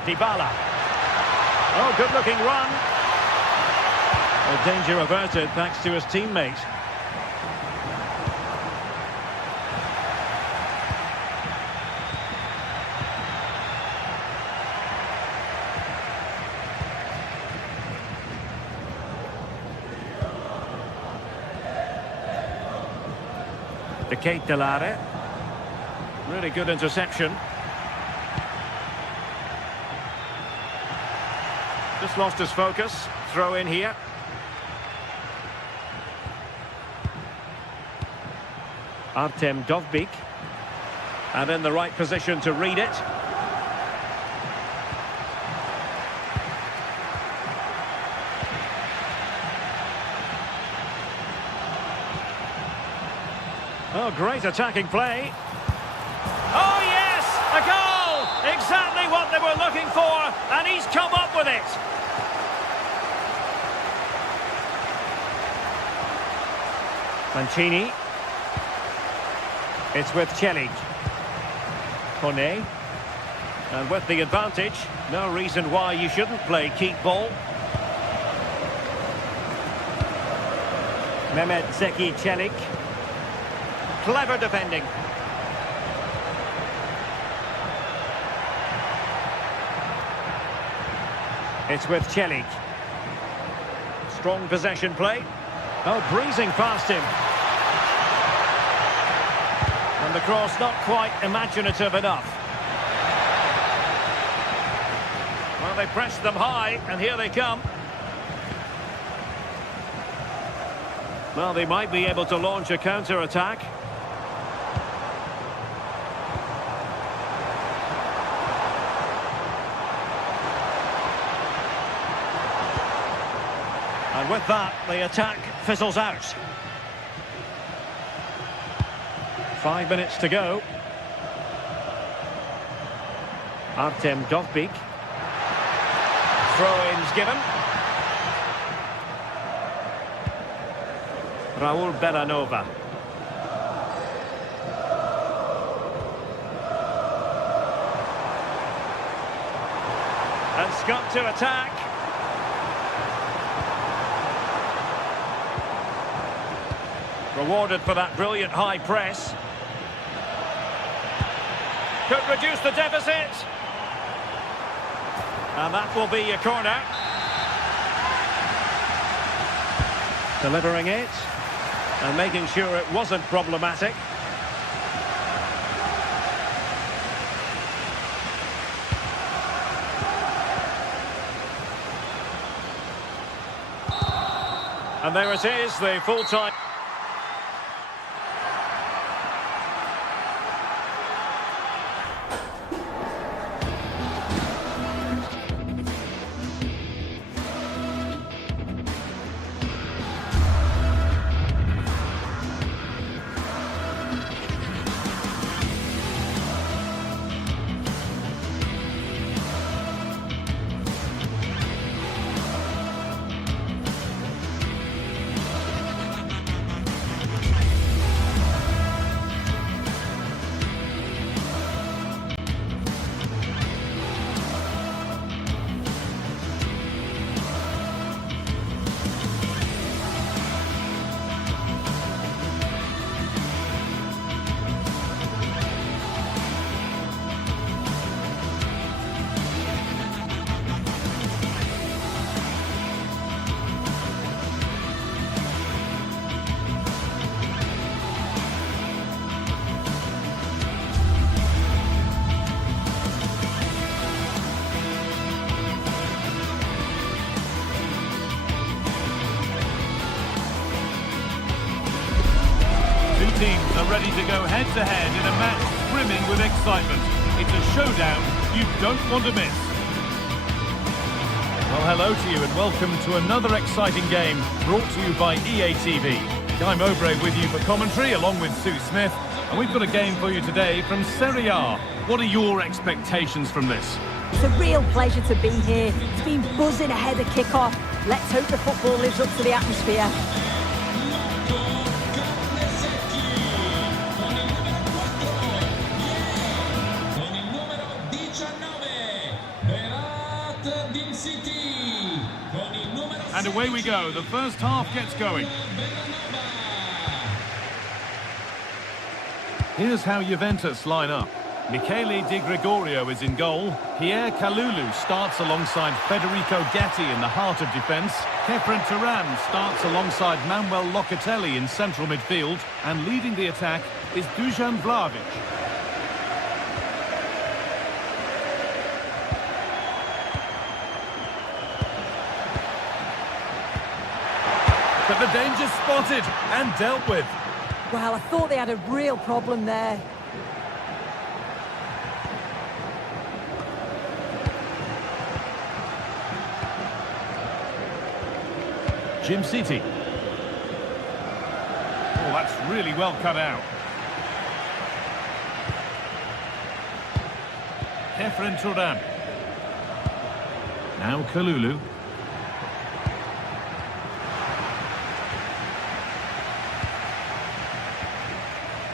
Dybala. Oh, good-looking run. Well, danger averted thanks to his teammate. Decisive. Really good interception. Just lost his focus. Throw in here. Artem Dovbyk. And in the right position to read it. Oh, great attacking play. Oh, yes! A goal! Exactly what they were looking for, and he's come up with it. Mancini. It's with Chelik. Kone. And with the advantage, no reason why you shouldn't play keep ball. Mehmet Zeki Chelik. Clever defending. It's with Chelik. Strong possession play. Oh, breezing past him. And the cross not quite imaginative enough. Well, they pressed them high, and here they come. Well, they might be able to launch a counter-attack. And with that, the attack fizzles out. 5 minutes to go. Artem Dovbyk. Throw-ins given. Raul Bellanova. And Scott to attack. Rewarded for that brilliant high press. Could reduce the deficit. And that will be a corner. Delivering it. And making sure it wasn't problematic. And there it is, the full-time... Teams are ready to go head-to-head in a match brimming with excitement. It's a showdown you don't want to miss. Well, hello to you and welcome to another exciting game brought to you by EA TV. Guy Mowbray with you for commentary along with Sue Smith, and we've got a game for you today from Serie A. What are your expectations from this? It's a real pleasure to be here. It's been buzzing ahead of kick-off. Let's hope the football lives up to the atmosphere. And away we go. The first half gets going. Here's how Juventus line up. Michele Di Gregorio is in goal. Pierre Kalulu starts alongside Federico Gatti in the heart of defence. Kefren Turan starts alongside Manuel Locatelli in central midfield. And leading the attack is Dusan Vlahovic. But the danger's spotted and dealt with. Well, I thought they had a real problem there. Jim City. Oh, that's really well cut out. Kefren Turan. Now Kalulu.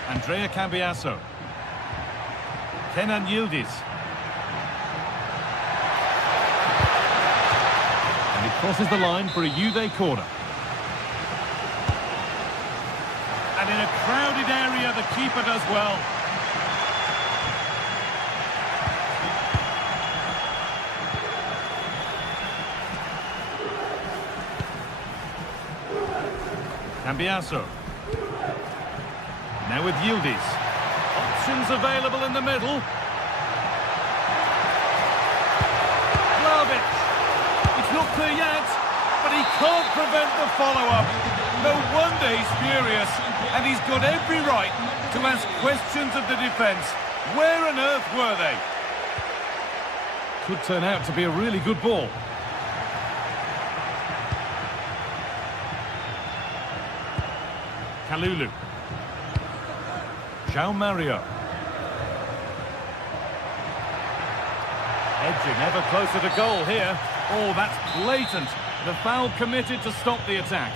Andrea Cambiasso. Kenan Yildiz. And it crosses the line for a Juve corner. And in a crowded area, the keeper does well. Cambiasso. Now with Yildiz. Options available in the middle. Vlahovic. It's not clear yet, but he can't prevent the follow-up. No wonder he's furious, and he's got every right to ask questions of the defence. Where on earth were they? Could turn out to be a really good ball. Kalulu. João Mario. Edging ever closer to goal here. Oh, that's blatant. The foul committed to stop the attack.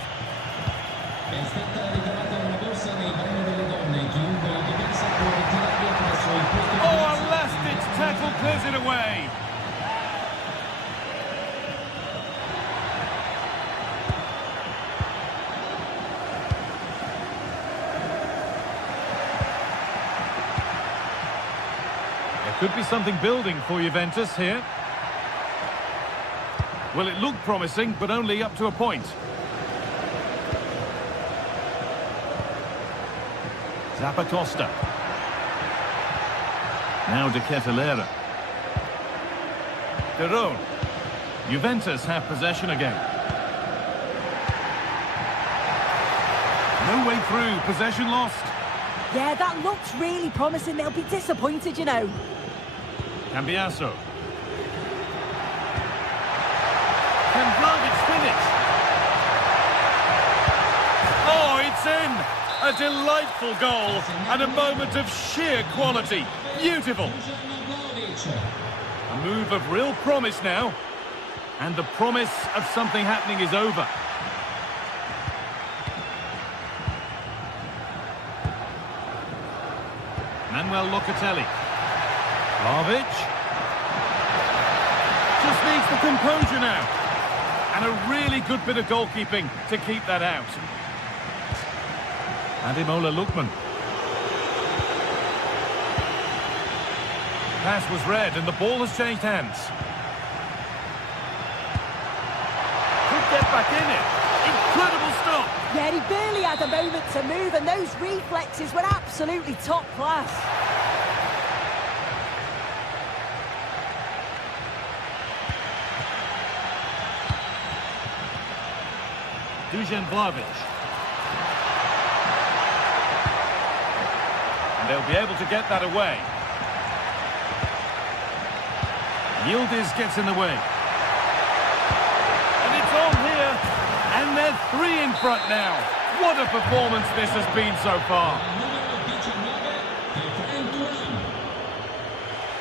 Oh, a last-ditch tackle clears it away. Could be something building for Juventus here. Well, it looked promising, but only up to a point. Zappacosta. Now De Ketelaere. De Roon. Juventus have possession again. No way through, possession lost. Yeah, that looks really promising. They'll be disappointed, you know. Cambiasso. Can Vlahovic finish? Oh, it's in! A delightful goal and a moment of sheer quality. Beautiful. A move of real promise now. And the promise of something happening is over. Manuel Locatelli. Vlahovic. Just needs the composure now. And a really good bit of goalkeeping to keep that out. Ademola Lookman. Pass was read and the ball has changed hands. Could get back in it. Incredible stop. Yeah, he barely had a moment to move, and those reflexes were absolutely top class. Dusan Vlahovic. And they'll be able to get that away. Yildiz gets in the way. And it's on here. And they're 3 in front now. What a performance this has been so far.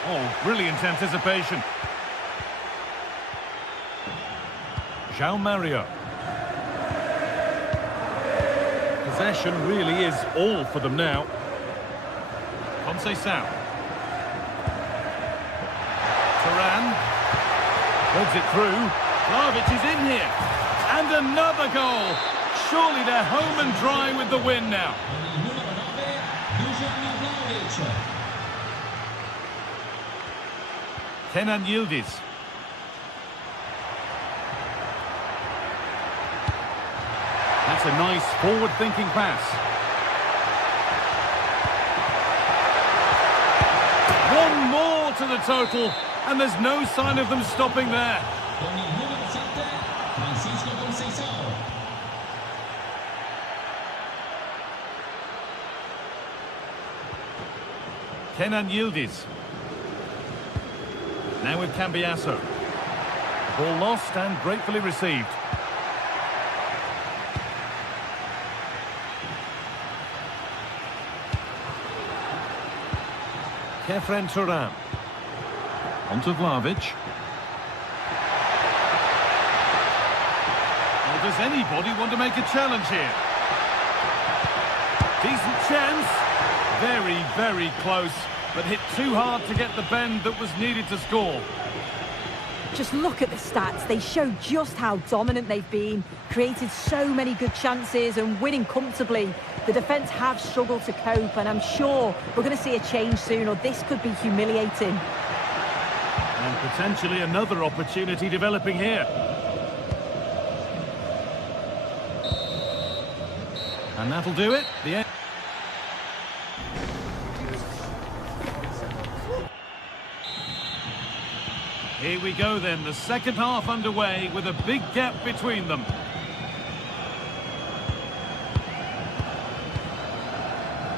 Oh, brilliant anticipation. João Mario. Possession really is all for them now. Conceição. Turan. Threads it through. Vlahovic is in here. And And another goal. Surely they're home and dry with the win now. Kenan Yildiz. That's a nice forward-thinking pass. One more to the total, and there's no sign of them stopping there. Kenan Yildiz. Now with Cambiasso. Ball lost and gratefully received. Kefren Turan. On to Vlahovic. Well, does anybody want to make a challenge here? Decent chance. Very, very close, but hit too hard to get the bend that was needed to score. Just look at the stats. They show just how dominant they've been, created so many good chances and winning comfortably. The defence have struggled to cope, and I'm sure we're going to see a change soon, or this could be humiliating. And potentially another opportunity developing here. And that'll do it. The end. Here we go then, the second half underway with a big gap between them.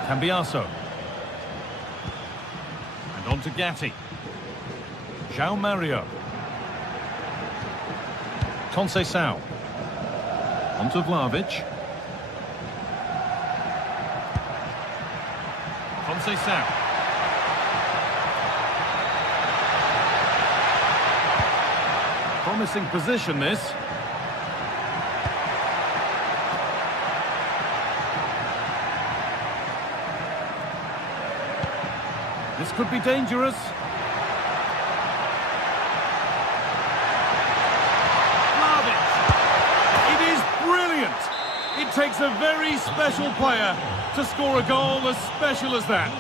Cambiasso. And on to Gatti. João Mario. Conceição. On to Vlahovic. Conceição. Promising position, this. This could be dangerous. Vlahovic. It is brilliant. It takes a very special player to score a goal as special as that.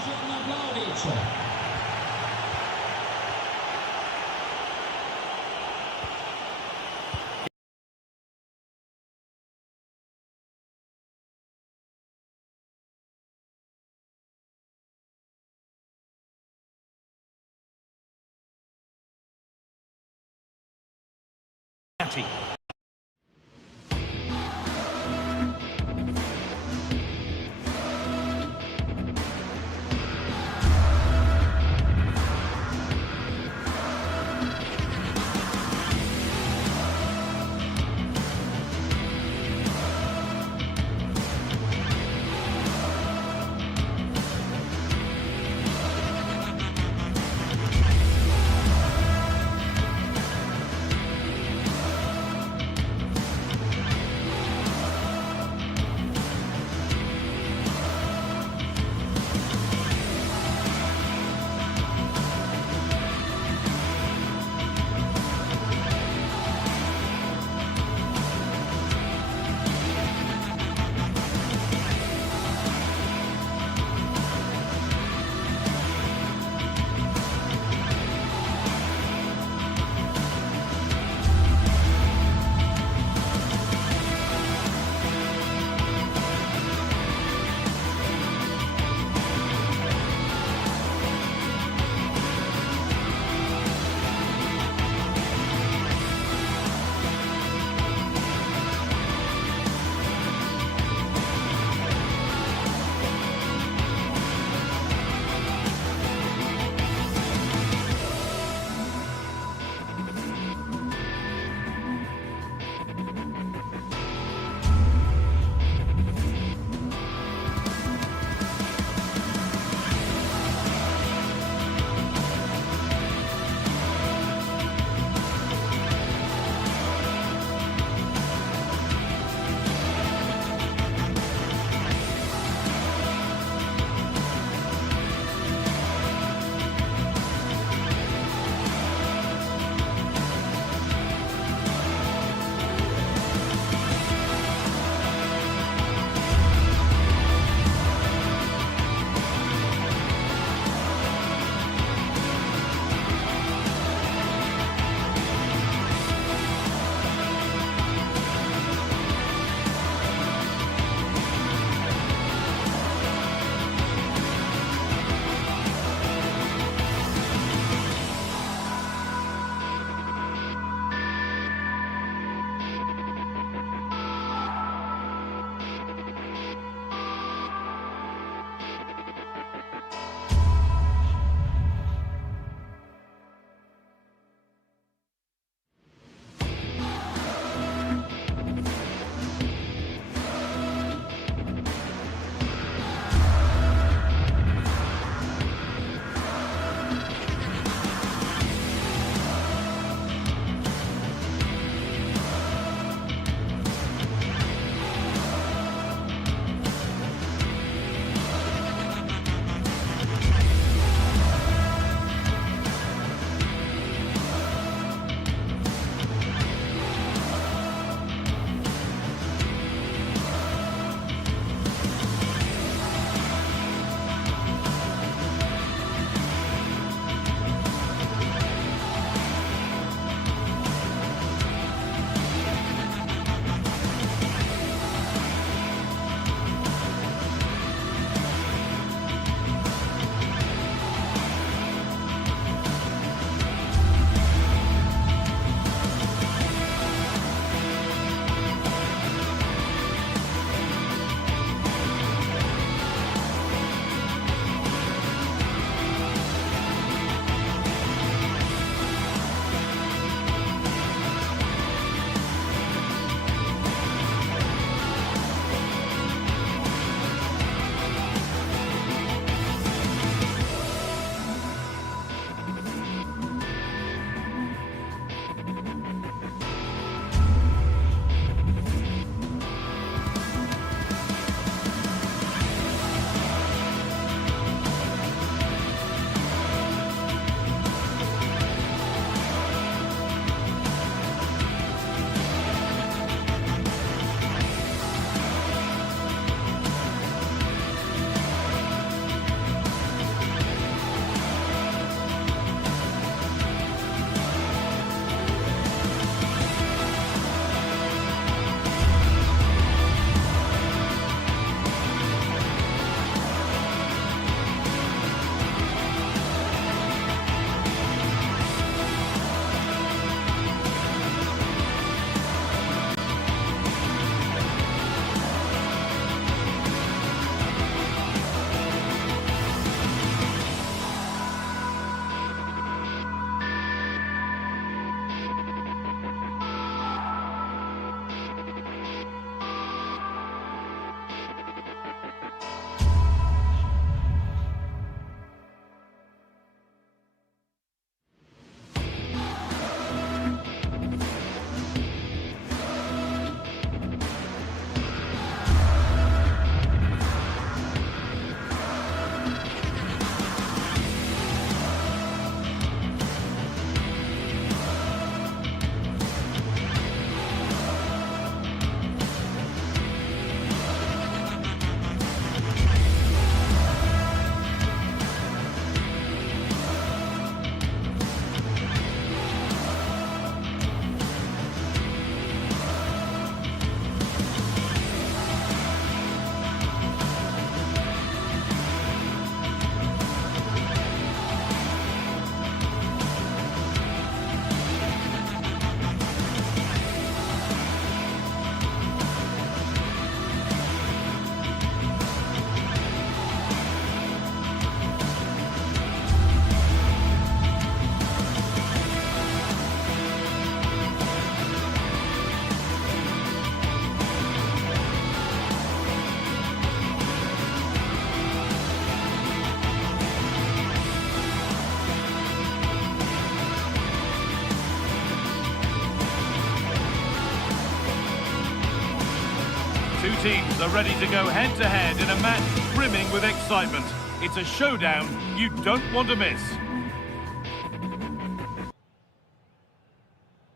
teams are ready to go head-to-head in a match brimming with excitement. It's a showdown you don't want to miss.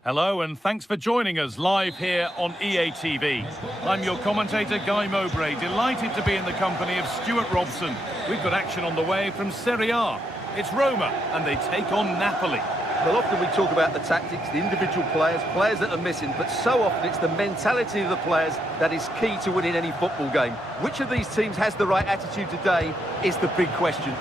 Hello and thanks for joining us live here on EA TV. I'm your commentator Guy Mowbray, delighted to be in the company of Stuart Robson. We've got action on the way from Serie A. It's Roma and they take on Napoli. Well, often we talk about the tactics, the individual players that are missing, but so often it's the mentality of the players that is key to winning any football game. Which of these teams has the right attitude today is the big question.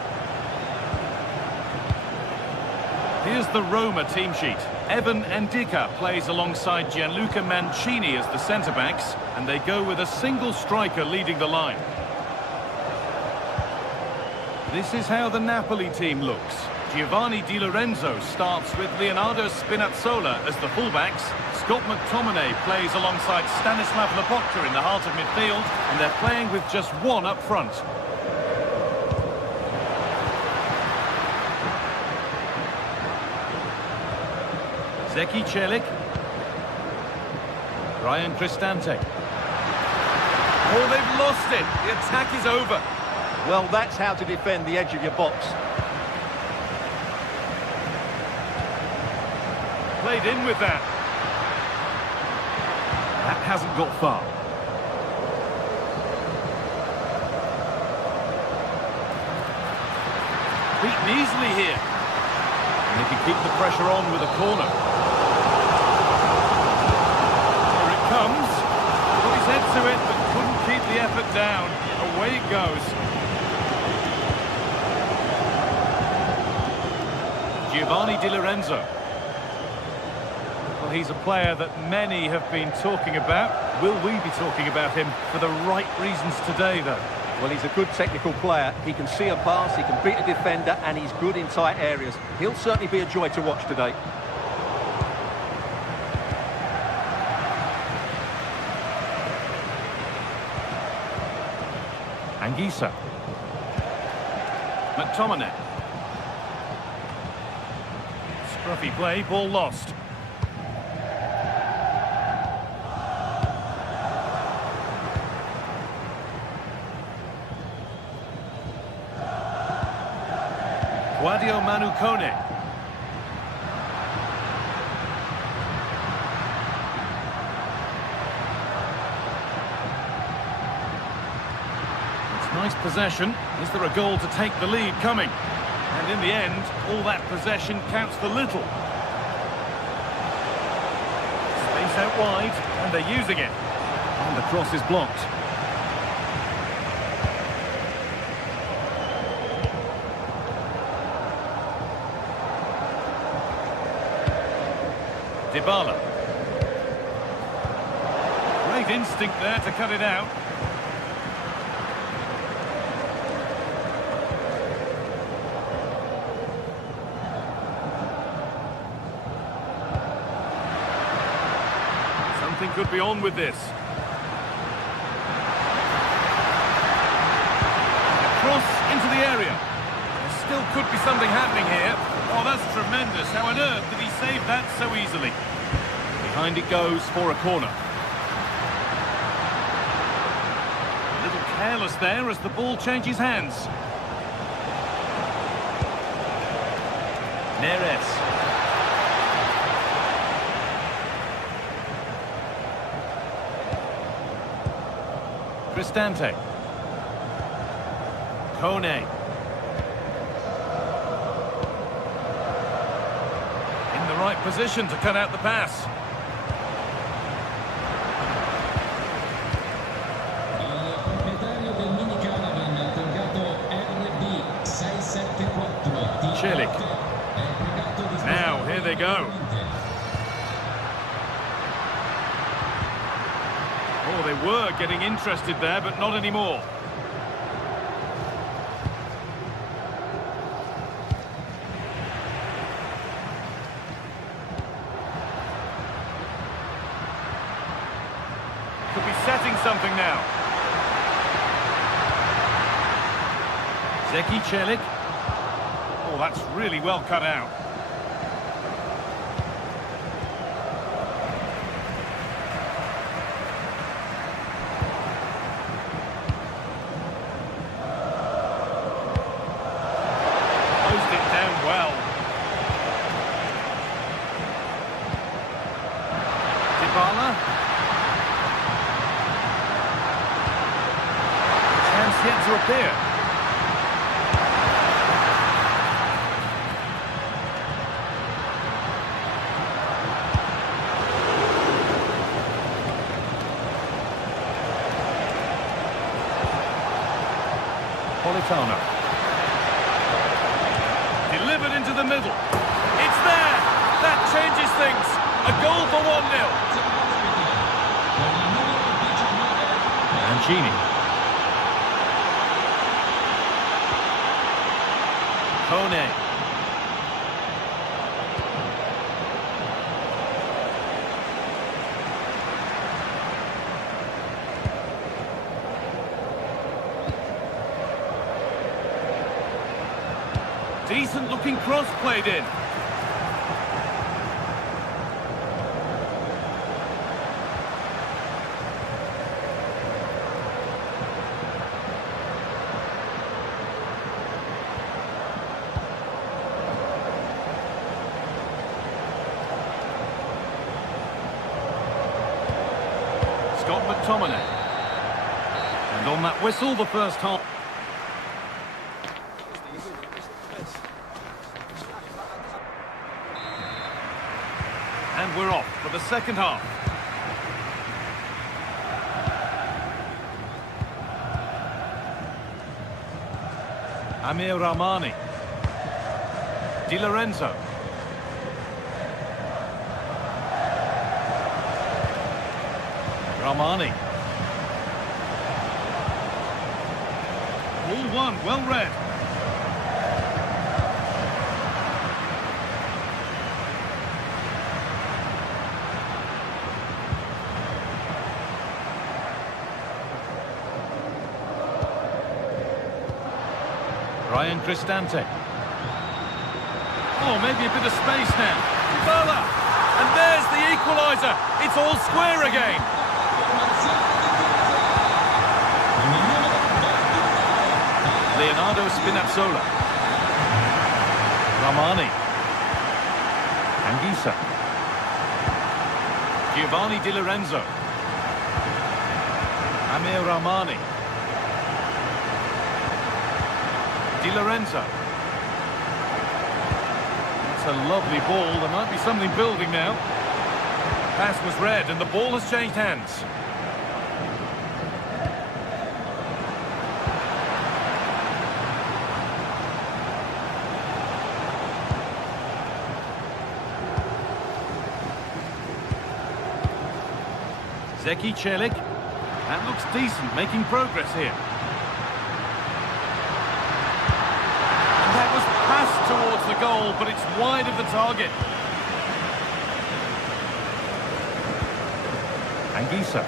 Here's the Roma team sheet. Evan Ndika plays alongside Gianluca Mancini as the centre-backs, and they go with a single striker leading the line. This is how the Napoli team looks. Giovanni Di Lorenzo starts with Leonardo Spinazzola as the fullbacks. Scott McTominay plays alongside Stanislav Lobotka in the heart of midfield, and they're playing with just one up front. Zeki Celik. Ryan Cristante. Oh, they've lost it. The attack is over. Well, that's how to defend the edge of your box. Played in with that. That hasn't got far. Beaten easily here. And he can keep the pressure on with a corner. Here it comes. Put his head to it, but couldn't keep the effort down. Away it goes. Giovanni Di Lorenzo. Well, he's a player that many have been talking about. Will we be talking about him for the right reasons today, though? Well, he's a good technical player. He can see a pass, he can beat a defender, and he's good in tight areas. He'll certainly be a joy to watch today. Anguissa. McTominay. Scruffy play, ball lost. Guadio Manu Kone. It's nice possession. Is there a goal to take the lead coming? And in the end, all that possession counts for little. Space out wide, and they're using it. And the cross is blocked. Dybala. Great instinct there to cut it out. Something could be on with this. Cross into the area. There still could be something happening here. Oh, that's tremendous. How on earth did he save that so easily? Behind it goes for a corner. A little careless there as the ball changes hands. Neres. Cristante. Kone. In the right position to cut out the pass. Celik. Now, here they go. Oh, they were getting interested there, but not anymore. Could be setting something now. Zeki Celik. Oh, that's really well cut out. disappear. Politano. Delivered into the middle. It's there! That changes things. A goal for 1-0. Mancini. Kone. Decent looking cross played in. Scott McTominay. And on that whistle, the first half. And we're off for the second half. Amir Rahmani. Di Lorenzo. Rahmani. Ball one, well read. Ryan Cristante. Oh, maybe a bit of space now. Bala! And there's the equaliser. It's all square again. Leonardo Spinazzola. Rahmani. Anguissa. Giovanni Di Lorenzo. Amir Rahmani. Di Lorenzo. It's a lovely ball. There might be something building now. Pass was read and the ball has changed hands. Zeki Celik. That looks decent, making progress here. Pass towards the goal, but it's wide of the target. Anguissa.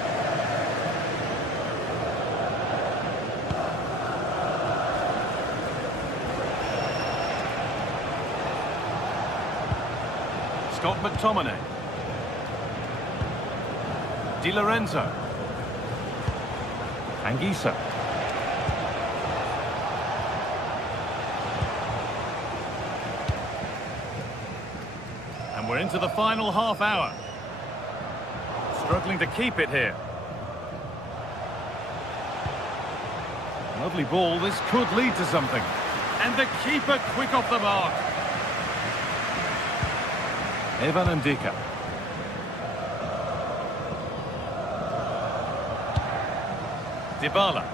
Scott McTominay. Di Lorenzo. Anguissa. And we're into the final half hour. Struggling to keep it here. Lovely ball. This could lead to something. And the keeper quick off the mark. Evan Ndika. Dybala.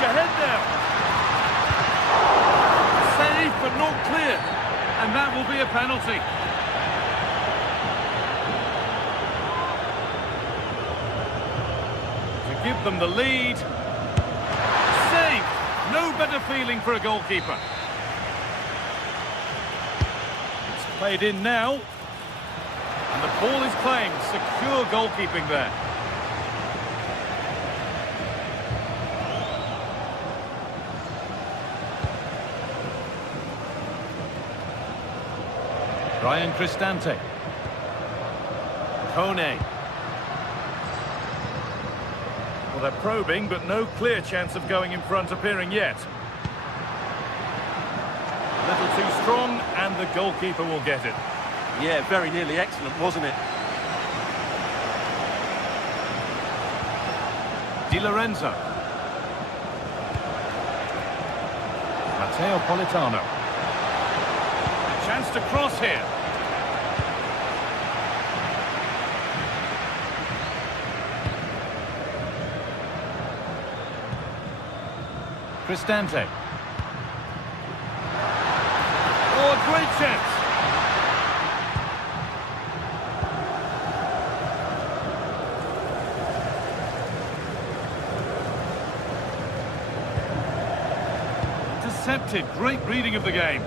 Ahead now. Save, but not clear. And that will be a penalty. To give them the lead. Save. No better feeling for a goalkeeper. It's played in now. And the ball is claimed. Secure goalkeeping there. Ryan Cristante. Kone. Well, they're probing, but no clear chance of going in front appearing yet. A little too strong, and the goalkeeper will get it. Yeah, very nearly excellent, wasn't it? Di Lorenzo. Matteo Politano. A chance to cross here. Cristante. Oh, a great chance. Intercepted. Great reading of the game.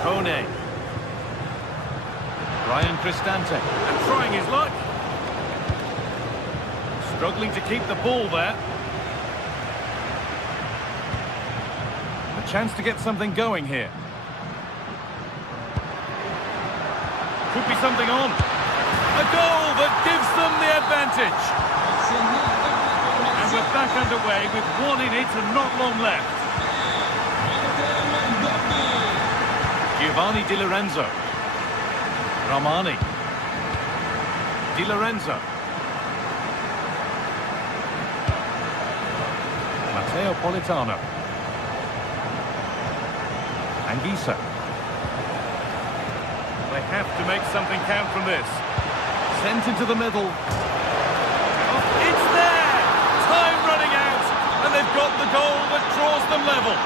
Kone. Ryan Cristante. And trying his luck. Struggling to keep the ball there. A chance to get something going here. Could be something on. A goal that gives them the advantage. And we're back underway with one in it and not long left. Giovanni Di Lorenzo. Romani. Di Lorenzo. Matteo Politano. Anguissa. They have to make something count from this. Sent into the middle. Oh, it's there! Time running out, and they've got the goal that draws them level.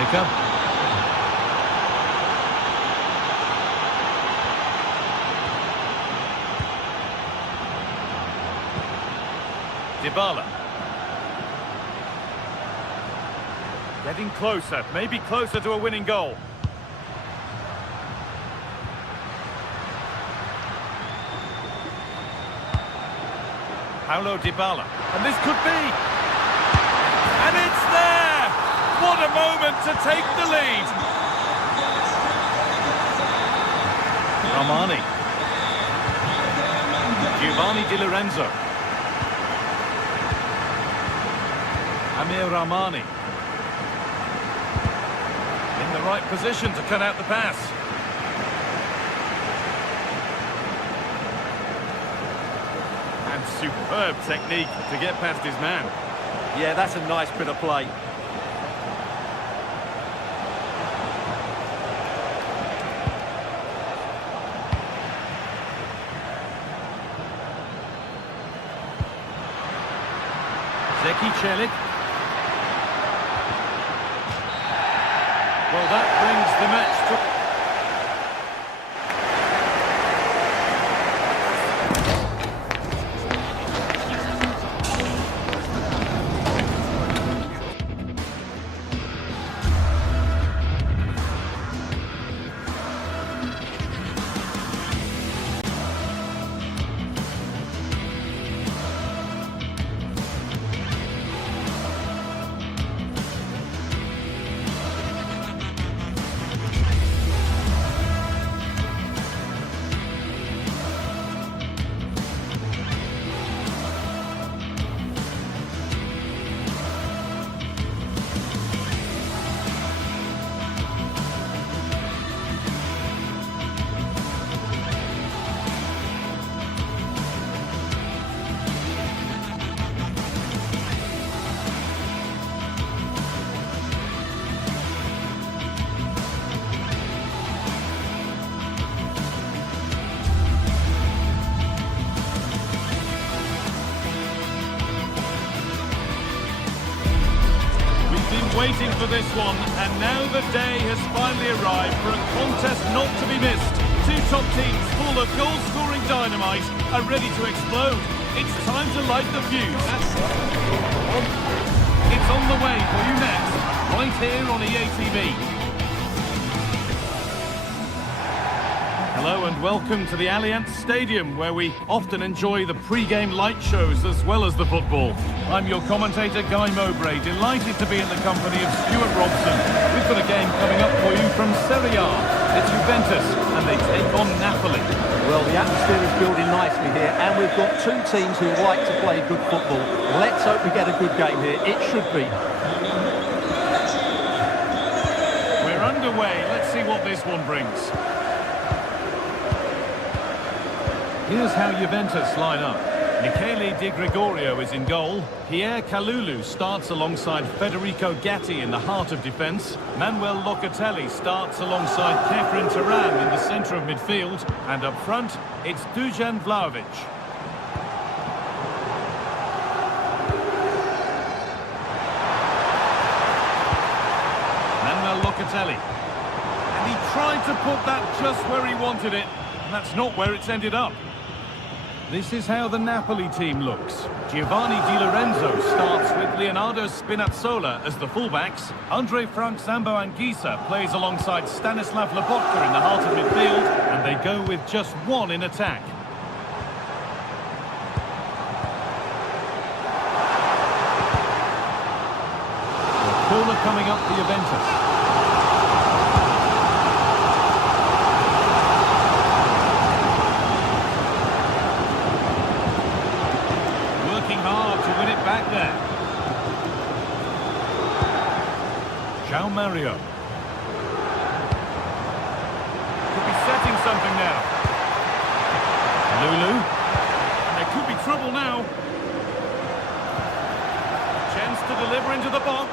Benfica. Dybala. Getting closer, maybe closer to a winning goal. Paulo Dybala. And this could be. And it's there! What a moment to take the lead. Romani. Giovanni Di Lorenzo. Amir Romani. In the right position to cut out the pass. And superb technique to get past his man. Yeah, that's a nice bit of play. Zeki Celik. Well, that brings the match to... Waiting for this one, and now the day has finally arrived for a contest not to be missed. Two top teams full of goal-scoring dynamite are ready to explode. It's time to light the fuse. It's on the way for you next, right here on EA TV. Hello and welcome to the Allianz Stadium, where we often enjoy the pre-game light shows as well as the football. I'm your commentator, Guy Mowbray, delighted to be in the company of Stuart Robson. We've got a game coming up for you from Serie A. It's Juventus, and they take on Napoli. Well, the atmosphere is building nicely here, and we've got two teams who like to play good football. Let's hope we get a good game here. It should be. We're underway. Let's see what this one brings. Here's how Juventus line up. Michele Di Gregorio is in goal. Pierre Kalulu starts alongside Federico Gatti in the heart of defence. Manuel Locatelli starts alongside Kefren Turan in the centre of midfield. And up front, it's Dusan Vlahovic. Manuel Locatelli. And he tried to put that just where he wanted it. And that's not where it's ended up. This is how the Napoli team looks. Giovanni Di Lorenzo starts with Leonardo Spinazzola as the fullbacks. Andre Frank Zambo Anguissa plays alongside Stanislav Lobotka in the heart of midfield, and they go with just one in attack. The corner coming up for Juventus. Back there. João Mario. Could be setting something now. Lulu. And there could be trouble now. Chance to deliver into the box.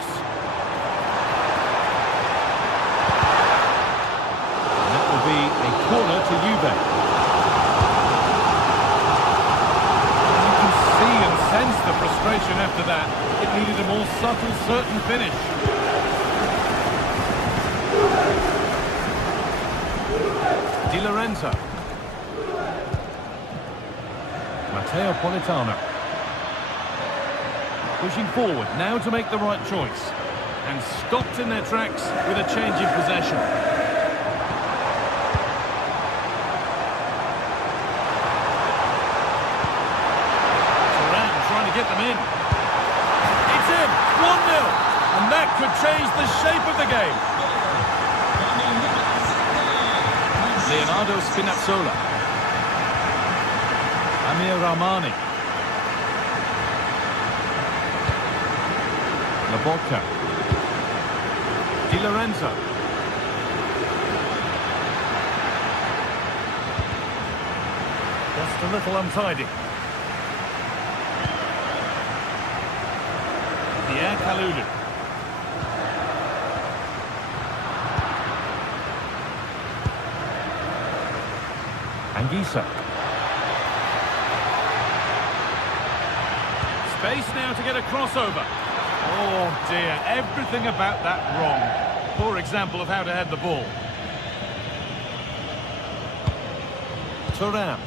And that will be a corner to Juve. Sense the frustration after that. It needed a more subtle, certain finish. Di Lorenzo. Matteo Politano. Pushing forward now to make the right choice. And stopped in their tracks with a change in possession. Get them in. It's in. 1-0. And that could change the shape of the game. Leonardo Spinazzola. Amir Rahmani. Lobotka. Di Lorenzo. Just a little untidy. Pierre Kalulu. Anguissa. Space now to get a crossover. Oh dear, everything about that wrong. Poor example of how to head the ball. Thuram.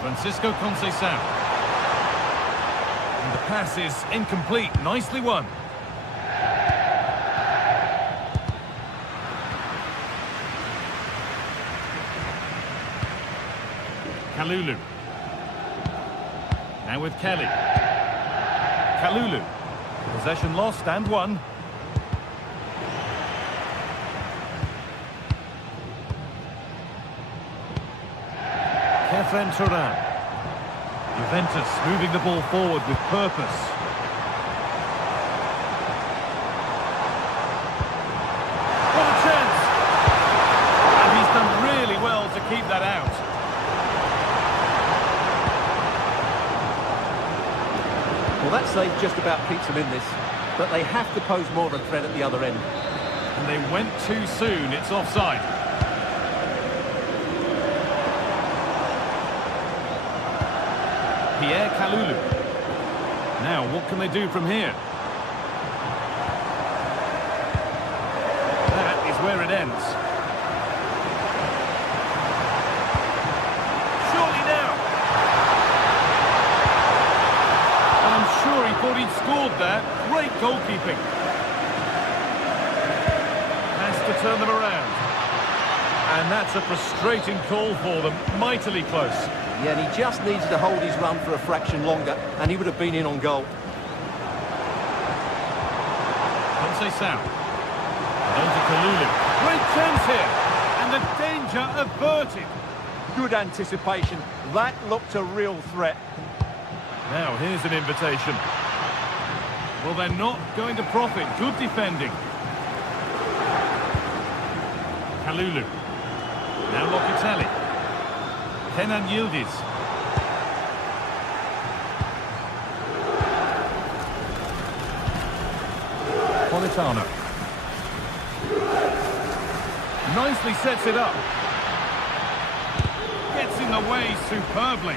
Francisco Conceição. And the pass is incomplete. Nicely won. Kalulu. Now with Kelly. Kalulu. Possession lost and won. Kefren Turan. Juventus moving the ball forward with purpose. What a chance! And he's done really well to keep that out. Well, that save just about keeps them in this, but they have to pose more of a threat at the other end. And they went too soon. It's offside. Pierre Kalulu. Now, what can they do from here? That is where it ends. Surely now. And I'm sure he thought he'd scored there. Great goalkeeping. Has to turn them around. And that's a frustrating call for them. Mightily close. Yeah, and he just needs to hold his run for a fraction longer, and he would have been in on goal. Conceição. On to Kalulu. Great chance here. And the danger averted. Good anticipation. That looked a real threat. Now, here's an invitation. Well, they're not going to profit. Good defending. Kalulu. Now Locatelli. Kenan Yildiz. Politano. Nicely sets it up. Gets in the way superbly.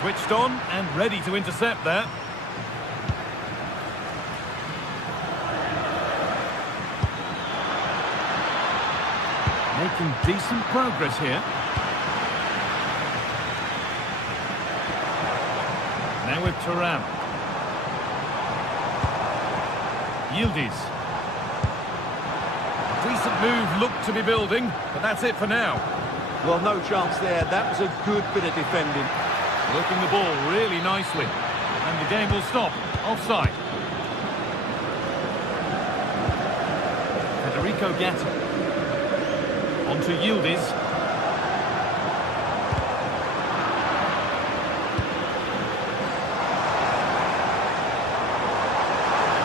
Switched on and ready to intercept that. Making decent progress here. Now with Thuram. Yildiz. Decent move looked to be building, but that's it for now. Well, no chance there. That was a good bit of defending. Working the ball really nicely. And the game will stop. Offside. Federico Gatto. On to Yildiz.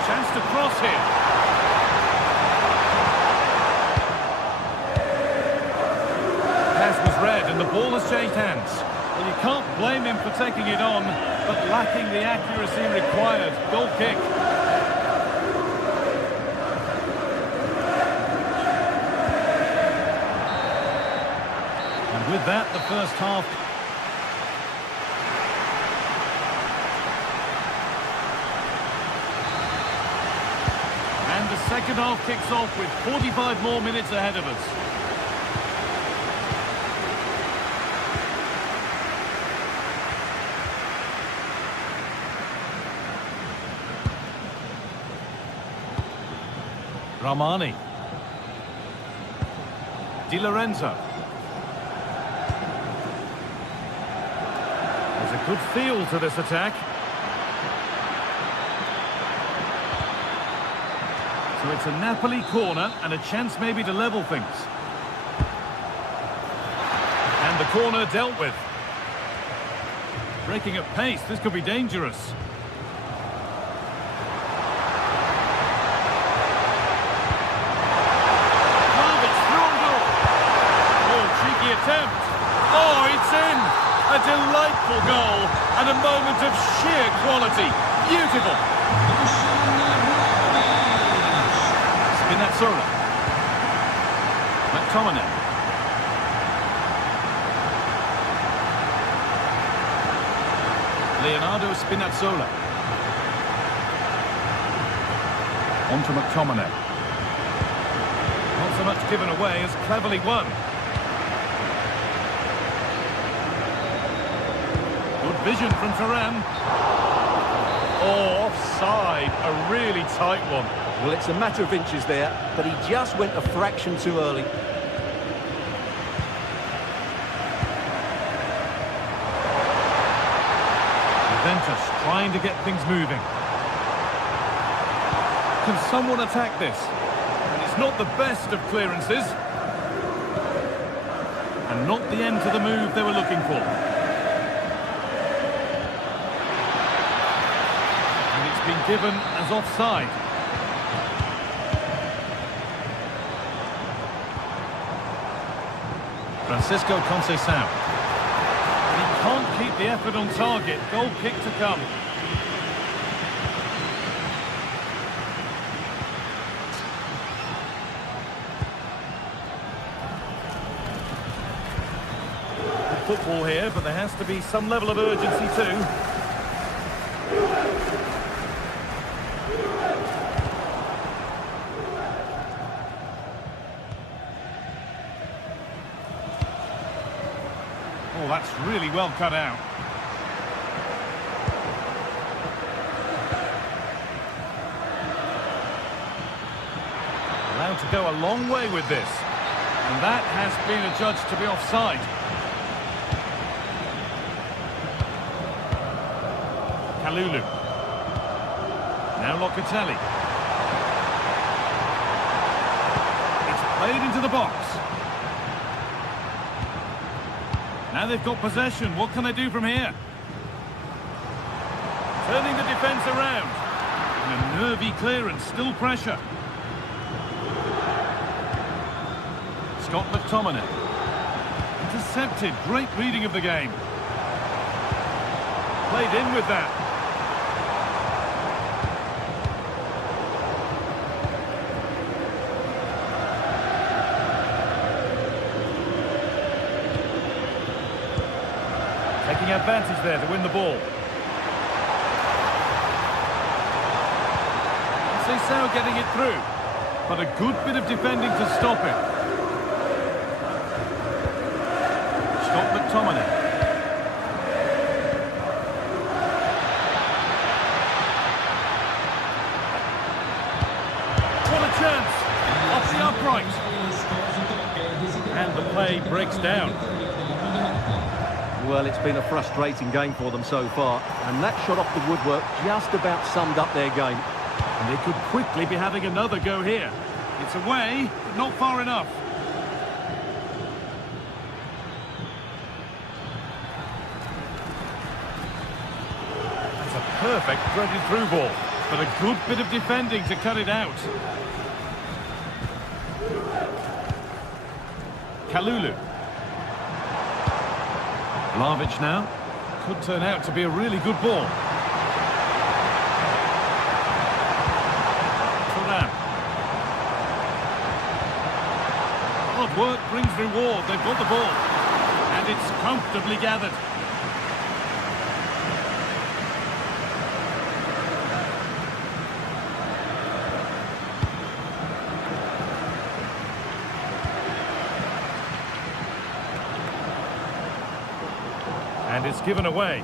Chance to cross here. Pass was read and the ball has changed hands. Well, you can't blame him for taking it on, but lacking the accuracy required. Goal kick. And with that, the first half. And the second half kicks off with 45 more minutes ahead of us. Ramani. Di Lorenzo. There's a good feel to this attack. So it's a Napoli corner and a chance maybe to level things. And the corner dealt with. Breaking at pace, this could be dangerous. Attempt. Oh, it's in! A delightful goal and a moment of sheer quality. Beautiful. Spinazzola. McTominay. Leonardo Spinazzola. On to McTominay. Not so much given away as cleverly won. Vision from Thuram. Oh, offside. A really tight one. Well, it's a matter of inches there, but he just went a fraction too early. Juventus trying to get things moving. Can someone attack this? And it's not the best of clearances. And not the end to the move they were looking for. Been given as offside. Francisco Conceição. He can't keep the effort on target. Goal kick to come. Good football here, but there has to be some level of urgency too. Oh, that's really well cut out. Allowed to go a long way with this. And that has been adjudged to be offside. Kalulu. Now Locatelli. It's played into the box. Now they've got possession. What can they do from here? Turning the defence around. And a nervy clearance. Still pressure. Scott McTominay. intercepted. Great reading of the game. Played in with that. Taking advantage there to win the ball. Decisive getting it through. But a good bit of defending to stop it. Scott McTominay. What a chance! Off the upright. And the play breaks down. Well, it's been a frustrating game for them so far, and that shot off the woodwork just about summed up their game. And they could quickly be having another go here. It's away, but not far enough. That's a perfect threaded through ball, but a good bit of defending to cut it out. Kalulu. Vlahovic now. Could turn out to be a really good ball. Hard work brings reward. They've got the ball. And it's comfortably gathered. And it's given away.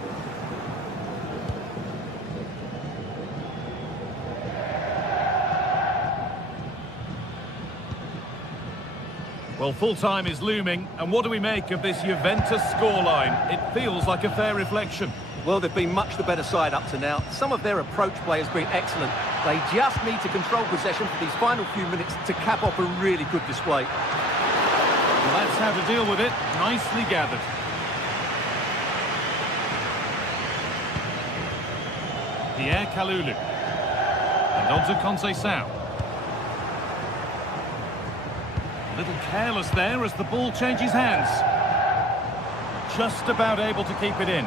Well, full-time is looming, and what do we make of this Juventus scoreline? It feels like a fair reflection. Well, they've been much the better side up to now. Some of their approach play has been excellent. They just need to control possession for these final few minutes to cap off a really good display. Well, that's how to deal with it. Nicely gathered. Pierre Kalulu. And on to Conceição. A little careless there as the ball changes hands. Just about able to keep it in.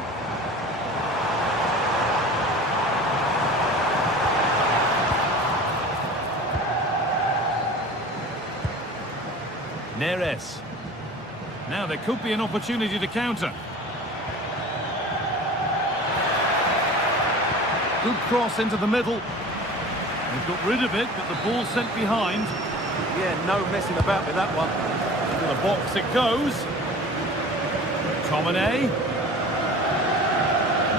Neres. Now there could be an opportunity to counter. Good cross into the middle. They've got rid of it, but the ball's sent behind. Yeah, no messing about with that one. Into the box it goes. Tomine.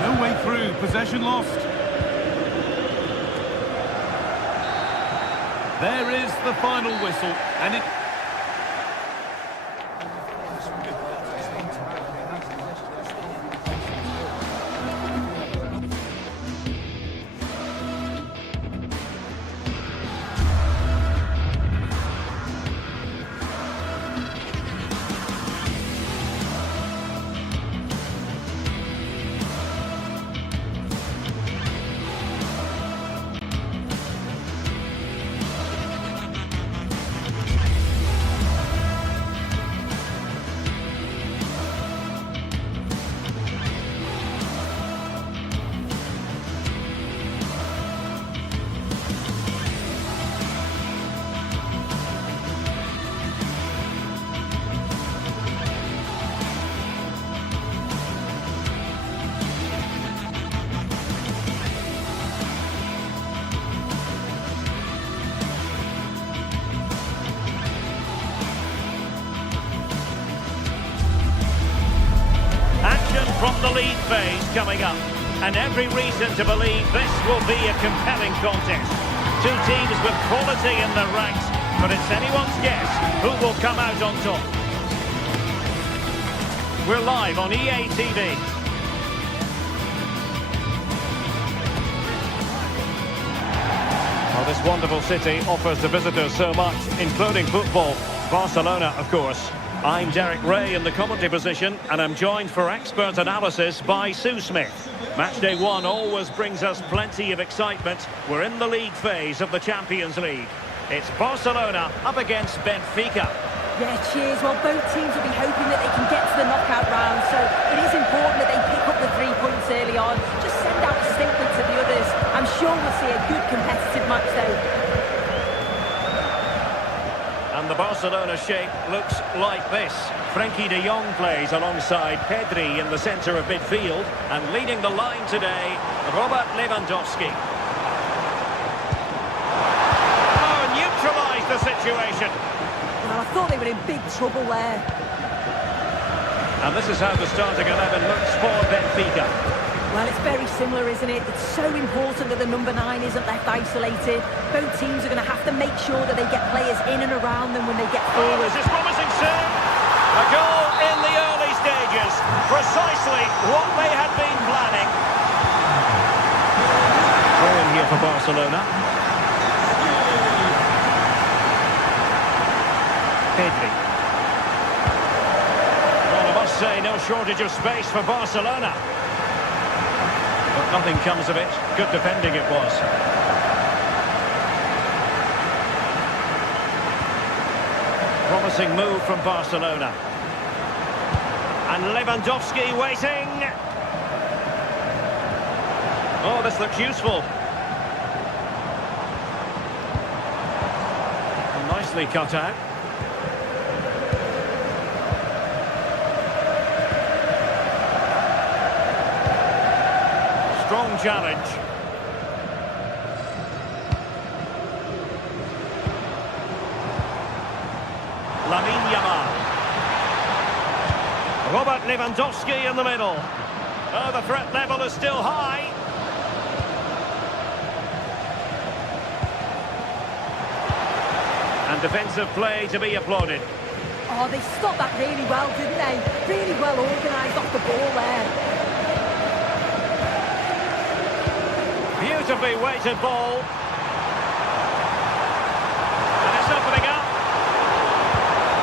No way through. Possession lost. There is the final whistle, and it... From the league phase coming up, and every reason to believe this will be a compelling contest. Two teams with quality in their ranks, but it's anyone's guess who will come out on top. We're live on EA TV. Well, this wonderful city offers the visitors so much, including football. Barcelona, of course. I'm Derek Ray in the commentary position, and I'm joined for expert analysis by Sue Smith. Matchday 1 always brings us plenty of excitement. We're in the league phase of the Champions League. It's Barcelona up against Benfica. Yeah, cheers. Well, both teams will be hoping that they can get to the knockout round, so it is important that they pick up the 3 points early on. Just send out a statement to the others. I'm sure we'll see a good competitive match, though. And the Barcelona shape looks like this. Frenkie de Jong plays alongside Pedri in the centre of midfield, and leading the line today, Robert Lewandowski. Oh, neutralised the situation. Well, I thought they were in big trouble there. And this is how the starting 11 looks for Benfica. Well, it's very similar, isn't it? It's so important that the number 9 isn't left isolated. Both teams are going to have to make sure that they get players in and around them when they get Oh, forward. this is promising soon. A goal in the early stages. Precisely what they had been planning. Throw in here for Barcelona. Pedri. Well, I must say, no shortage of space for Barcelona. But nothing comes of it. Good defending it was. Promising move from Barcelona. And Lewandowski waiting. Oh, this looks useful. Nicely cut out. Strong challenge. Lamine Yamal. Robert Lewandowski in the middle. Oh, the threat level is still high. And defensive play to be applauded. Oh, they stopped that really well, didn't they? Really well organised off the ball there. Beautifully weighted ball. And it's opening up.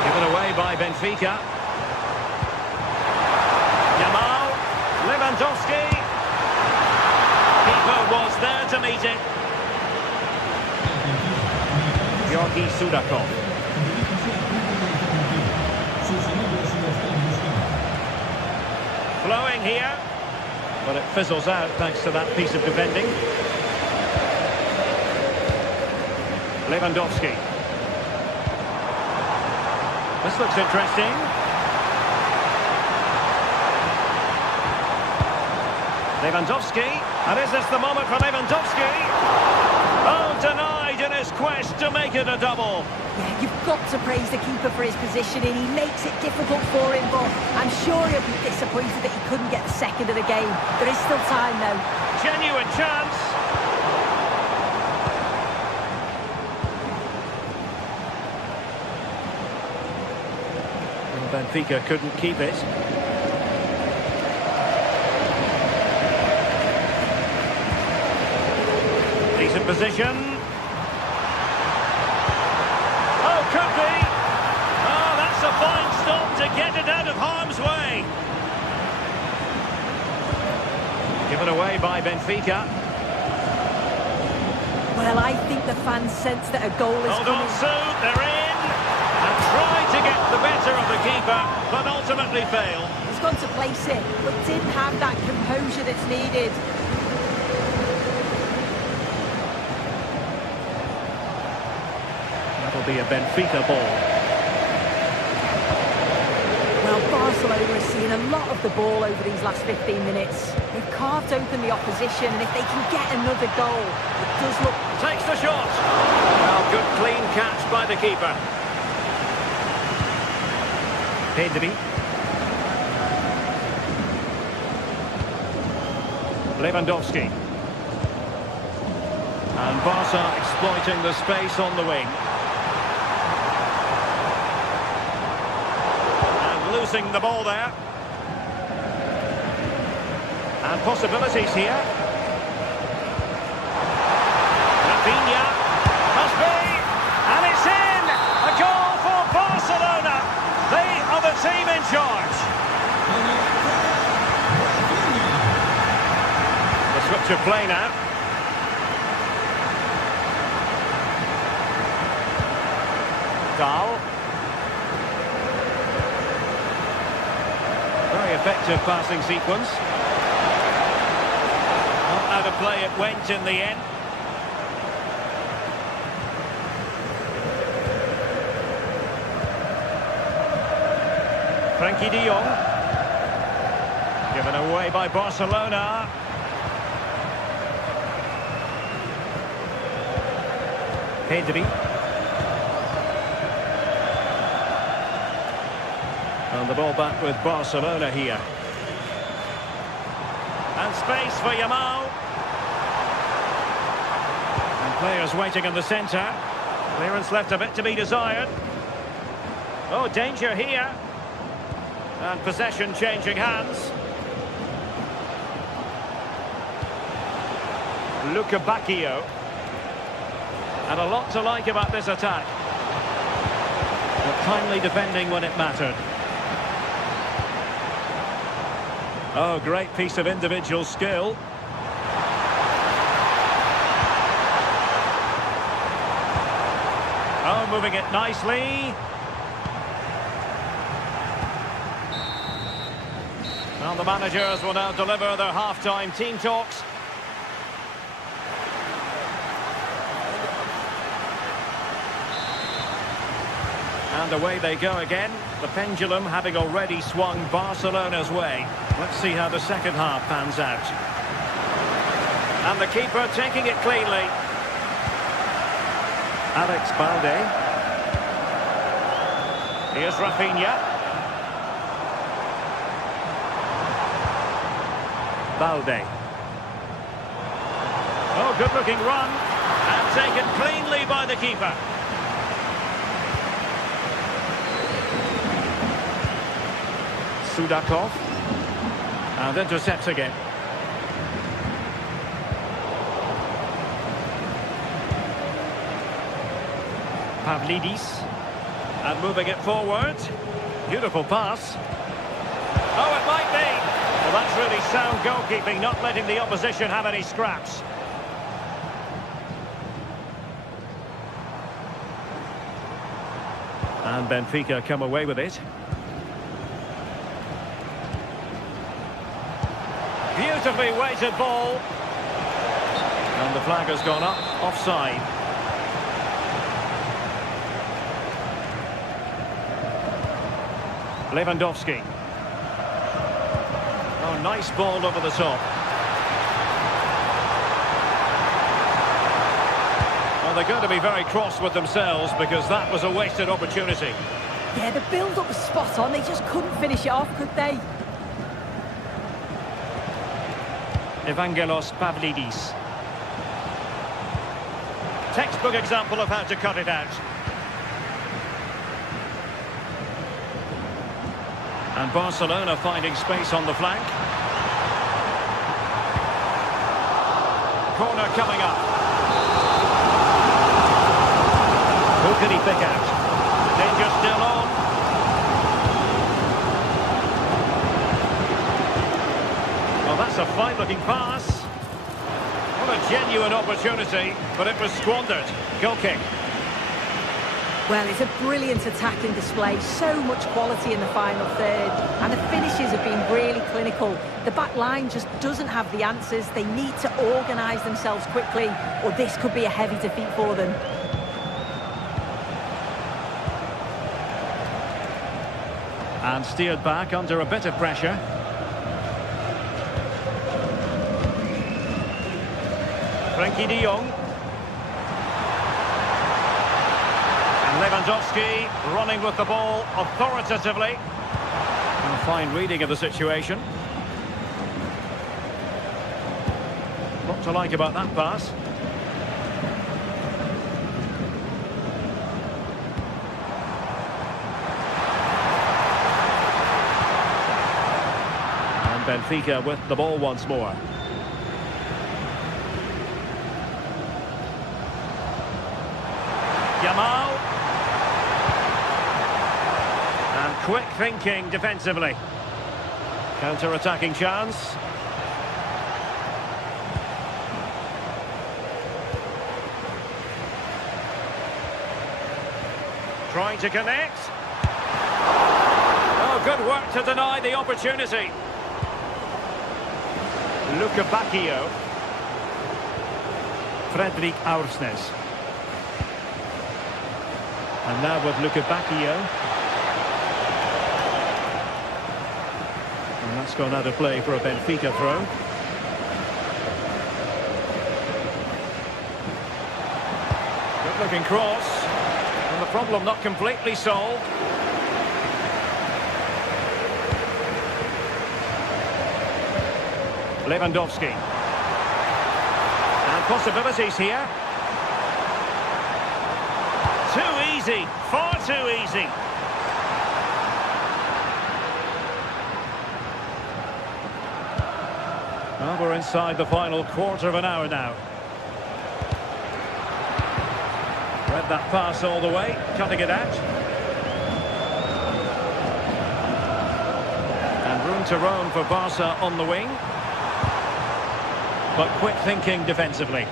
Given away by Benfica. Yamal. Lewandowski. Keeper was there to meet it. Georgi Sudakov. Flowing here. But it fizzles out thanks to that piece of defending. Lewandowski. This looks interesting. Lewandowski. And is this the moment for Lewandowski? Oh, denied in his quest to make it a double. Yeah, you've got to praise the keeper for his positioning. He makes it difficult for him, but I'm sure he'll be disappointed that he couldn't get the second of the game. There is still time, though. Genuine chance. And Benfica couldn't keep it. Decent position. Oh, could be. Oh, that's a fine stop to get it out of harm's way. Given away by Benfica. Well, I think the fans sense that a goal is Hold coming. on, Sue, they're in. And tried to get the better of the keeper, but ultimately failed. He's gone to place it, but didn't have that composure that's needed. That'll be a Benfica ball. Well, Barcelona has seen a lot of the ball over these last 15 minutes. They've carved open the opposition, and if they can get another goal, it does look... Takes the shot. Well, good clean catch by the keeper. Pedri. Lewandowski. And Barca exploiting the space on the wing. And losing the ball there. And possibilities here. Rafinha. Must be. And it's in! A goal for Barcelona. They are the team in charge. The switch of play now. Dahl. effective passing sequence. Not out of play it went in the end. Frankie de Jong. Given away by Barcelona. Pedri. And the ball back with Barcelona here. And space for Yamal. And players waiting in the centre. Clearance left a bit to be desired. Oh, danger here. And possession changing hands. Luca Bacchio. And a lot to like about this attack. But timely defending when it mattered. Oh, great piece of individual skill. Oh, moving it nicely. Well, the managers will now deliver their half-time team talks. And away they go again, the pendulum having already swung Barcelona's way. Let's see how the second half pans out. And the keeper taking it cleanly. Alex Balde. Here's Rafinha. Balde. Oh, good-looking run. And taken cleanly by the keeper. Sudakov. And intercepts again. Pavlidis. And moving it forward. Beautiful pass. Oh, it might be. Well, that's really sound goalkeeping, not letting the opposition have any scraps. And Benfica come away with it. Beautifully weighted ball. And the flag has gone up, offside. Lewandowski. Oh, nice ball over the top. Well, they're going to be very cross with themselves because that was a wasted opportunity. Yeah, the build-up was spot on. They just couldn't finish it off, could they? Evangelos Pavlidis. Textbook example of how to cut it out. And Barcelona finding space on the flank. Corner coming up. Who could he pick out? Danger still on. Well, that's a fine-looking pass. What a genuine opportunity, but it was squandered. Goal kick. Well, it's a brilliant attacking display, so much quality in the final third, and the finishes have been really clinical. The back line just doesn't have the answers. They need to organise themselves quickly, or this could be a heavy defeat for them. And steered back under a bit of pressure. Frankie de Jong. Lewandowski running with the ball authoritatively. A fine reading of the situation. What to like about that pass? And Benfica with the ball once more. Yamal. Quick thinking defensively. Counter-attacking chance. Trying to connect. Oh, Good work to deny the opportunity. Luca Bacchio. Frederic Aursnes. And now with Luca Bacchio. And that's gone out of play for a Benfica throw. Good looking cross. And the problem not completely solved. Lewandowski. And possibilities here. Too easy, far too easy. Well, we're inside the final quarter of an hour now. Read that pass all the way, cutting it out. And room to roam for Barca on the wing. But quick thinking defensively.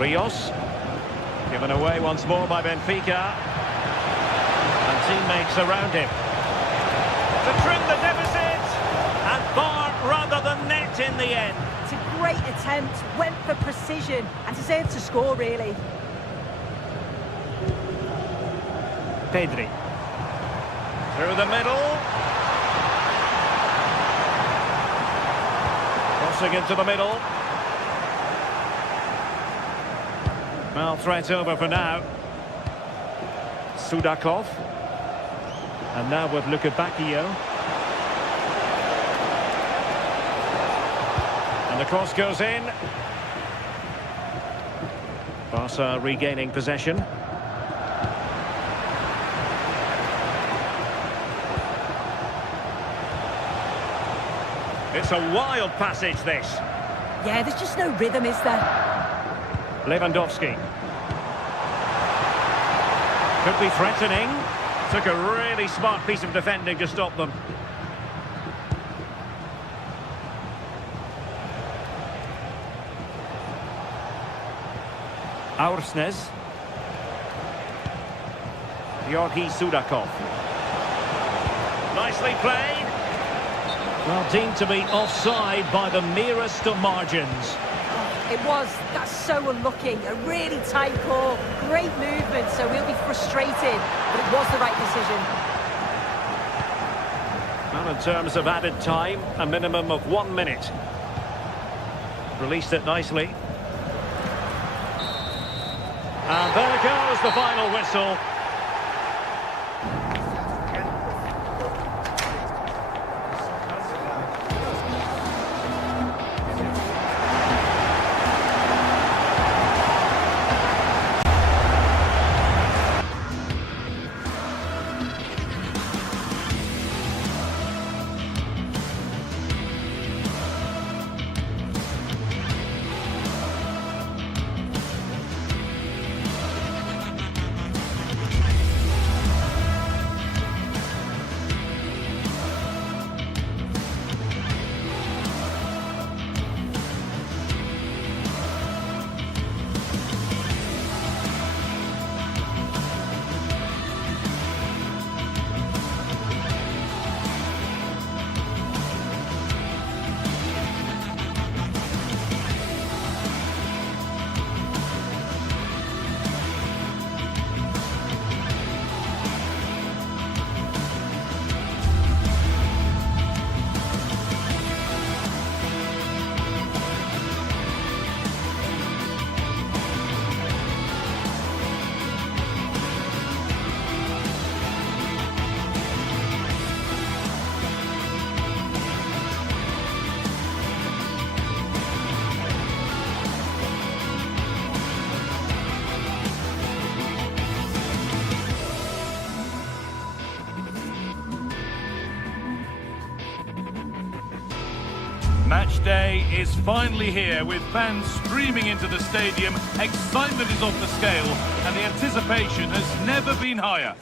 Rios, given away once more by Benfica. And teammates around him. To trim the deficit. And bar rather than net in the end. It's a great attempt, went for precision and deserved to score, really. Pedri. Through the middle. Crossing into the middle. Well, threat over for now. Sudakov. And now with Luca Bacchio. And the cross goes in. Barca regaining possession. It's a wild passage, this. Yeah, there's just no rhythm, is there? Lewandowski. Could be threatening. Took a really smart piece of defending to stop them. Aursnes. Georgi Sudakov. Nicely played. Well, deemed to be offside by the merest of margins. It was. That's so unlucky. A really tight call. Great movement, so we'll be frustrated. But it was the right decision. Well, in terms of added time, a minimum of 1 minute. Released it nicely. And there goes the final whistle. Match day is finally here with fans streaming into the stadium. Excitement is off the scale and the anticipation has never been higher.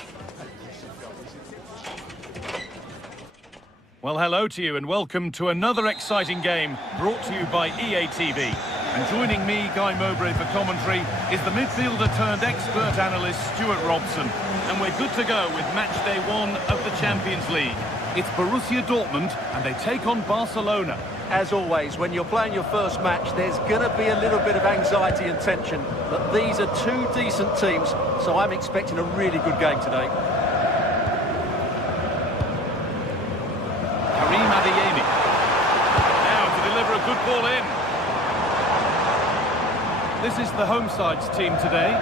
Well, hello to you and welcome to another exciting game brought to you by EA TV. And joining me, Guy Mowbray, for commentary is the midfielder-turned-expert analyst Stuart Robson. And we're good to go with match day 1 of the Champions League. It's Borussia Dortmund, and they take on Barcelona. As always, when you're playing your first match, there's going to be a little bit of anxiety and tension. But these are two decent teams, so I'm expecting a really good game today. Now to deliver a good ball in. This is the home side's team today.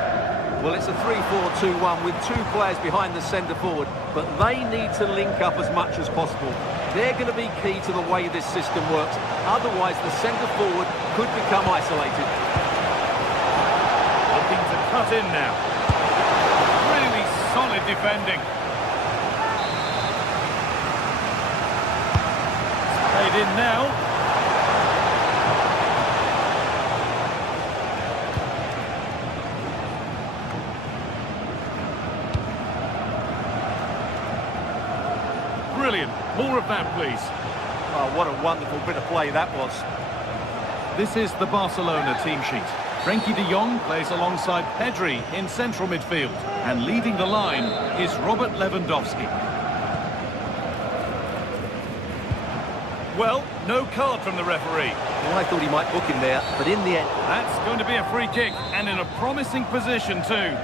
Well, it's a 3-4-2-1 with two players behind the centre forward, but they need to link up as much as possible. They're going to be key to the way this system works. Otherwise, the centre forward could become isolated. Looking to cut in now. Really solid defending. Played in now. Brilliant. More of that, please. Oh, what a wonderful bit of play that was. This is the Barcelona team sheet. Frenkie de Jong plays alongside Pedri in central midfield. And leading the line is Robert Lewandowski. Well, no card from the referee. Well, I thought he might book him there, but in the end... That's going to be a free kick, and in a promising position too.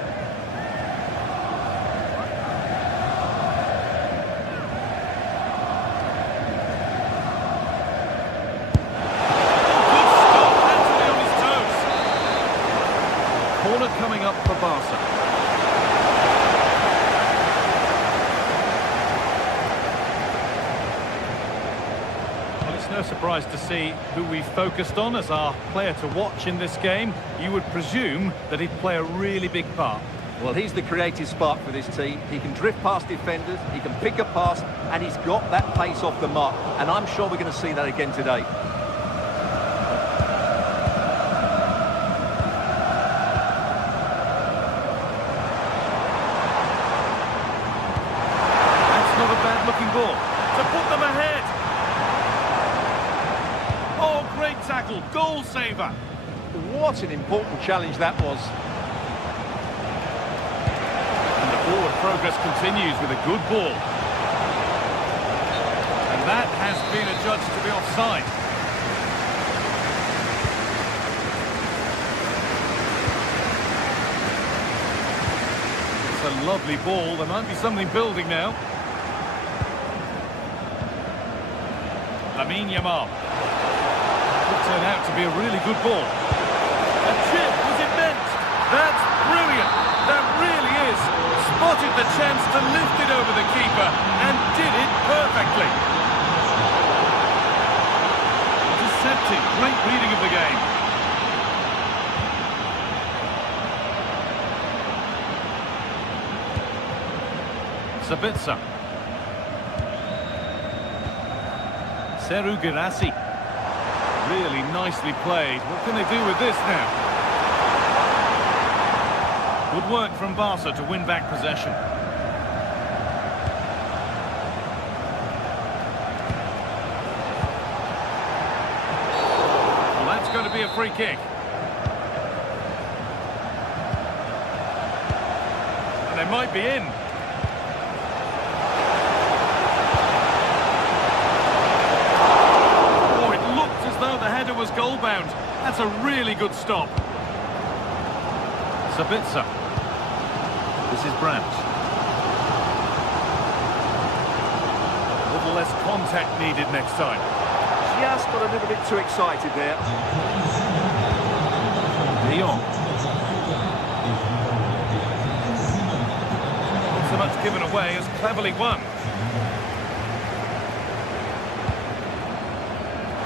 Corner coming up for Barca. Well, it's no surprise to see who we focused on as our player to watch in this game. You would presume that he'd play a really big part. Well, he's the creative spark for this team. He can drift past defenders, he can pick a pass, and he's got that pace off the mark. And I'm sure we're going to see that again today. Looking ball to put them ahead. Oh, great tackle, goal saver. What an important challenge that was. And the forward progress continues with a good ball. And that has been adjudged to be offside. It's a lovely ball. There might be something building now. Lamine Yamal. Could turn out to be a really good ball. A chip, was it meant? That's brilliant. That really is. Spotted the chance to lift it over the keeper and did it perfectly. Deceptive, great reading of the game. Sabitzer. Seru Girassi. Really nicely played. What can they do with this now? Good work from Barca to win back possession. Well, that's going to be a free kick. And they might be in. Was goal-bound. That's a really good stop. Sabitzer. This is Brandt. A little less contact needed next time. Just got a little bit too excited there. De Jong. Not so much given away as cleverly won.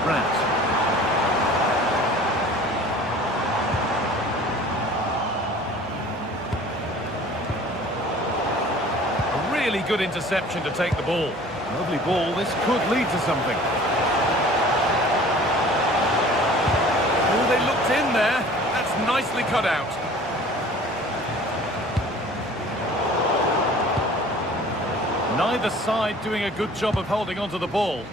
Brandt. Really good interception to take the ball. Lovely ball. This could lead to something. Oh, they looked in there. That's nicely cut out. Neither side doing a good job of holding onto the ball.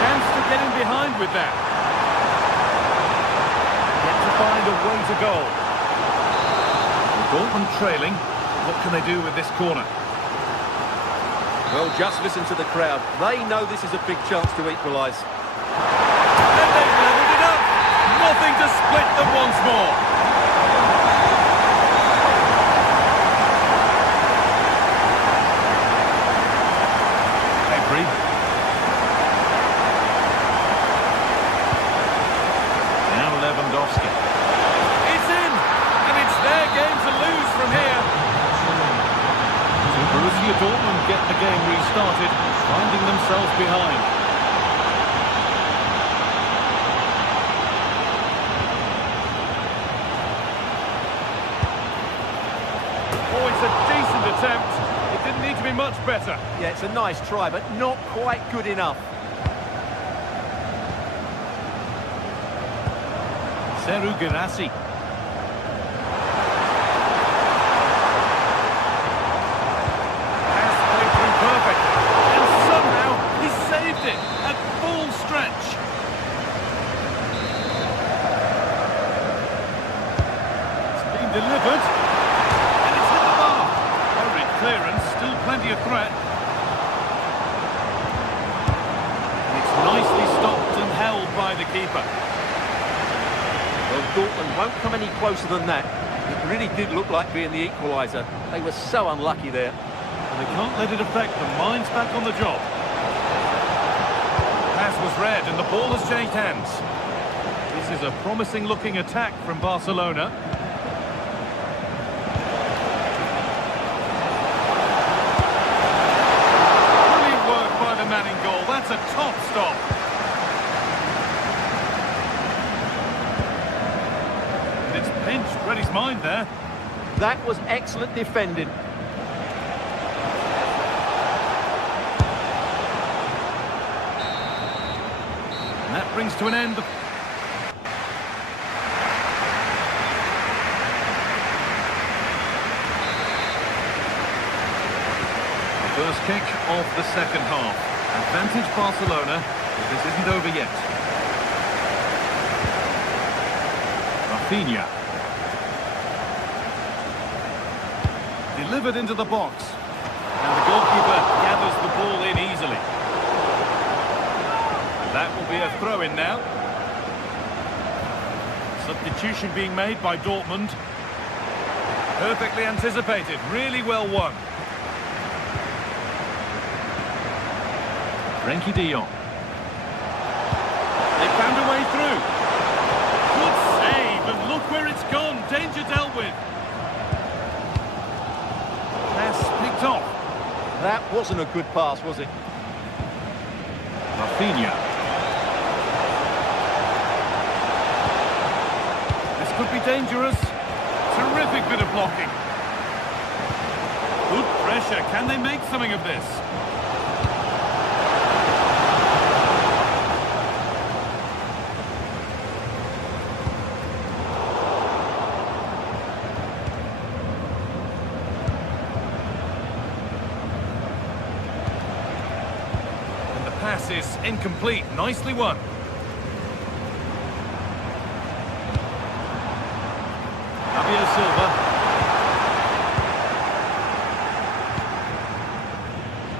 Chance to get in behind with that. away to goal. Dortmund trailing. What can they do with this corner? Well, just listen to the crowd. They know this is a big chance to equalise. And they've levelled it up. Nothing to split them once more. Every. Now Lewandowski. It's in! And it's their game to lose from here. So Borussia Dortmund get the game restarted, finding themselves behind. Oh, it's a decent attempt. It didn't need to be much better. Yeah, it's a nice try, but not quite good enough. Seru Girassi. Pass played through perfect. And somehow he saved it at full stretch. It's been delivered. And it's hit the bar. Hurried clearance, still plenty of threat. And it's nicely stopped and held by the keeper. Well, Dortmund won't come any closer than that. It really did look like being the equaliser. They were so unlucky there. And they can't let it affect them. Mind's back on the job. Pass was read and the ball has changed hands. This is a promising looking attack from Barcelona. Brilliant work by the man in goal. That's a top stop. And it's pinched. Read his mind there. That was excellent defending. And that brings to an end the... First kick of the second half. Advantage Barcelona, but this isn't over yet. Rafinha. Delivered into the box. And the goalkeeper gathers the ball in easily. That will be a throw-in now. Substitution being made by Dortmund. Perfectly anticipated, really well won. Frenkie de Jong. They found a way through. Good save, and look where it's gone. Danger dealt with. Pass picked off. That wasn't a good pass, was it? Rafinha. This could be dangerous. Terrific bit of blocking. Good pressure. Can they make something of this? Pass is incomplete. Nicely won. Fabio Silva.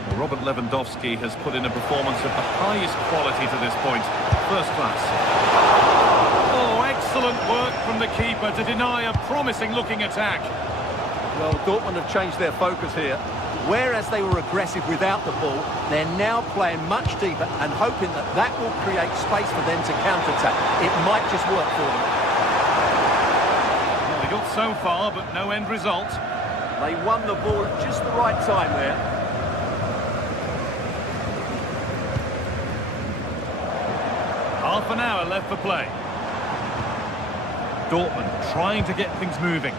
Well, Robert Lewandowski has put in a performance of the highest quality to this point. First class. Oh, excellent work from the keeper to deny a promising-looking attack. Well, Dortmund have changed their focus here. Whereas they were aggressive without the ball, they're now playing much deeper and hoping that that will create space for them to counter-attack. It might just work for them. Well, they got so far, but no end result. They won the ball at just the right time there. Half an hour left for play. Dortmund trying to get things moving,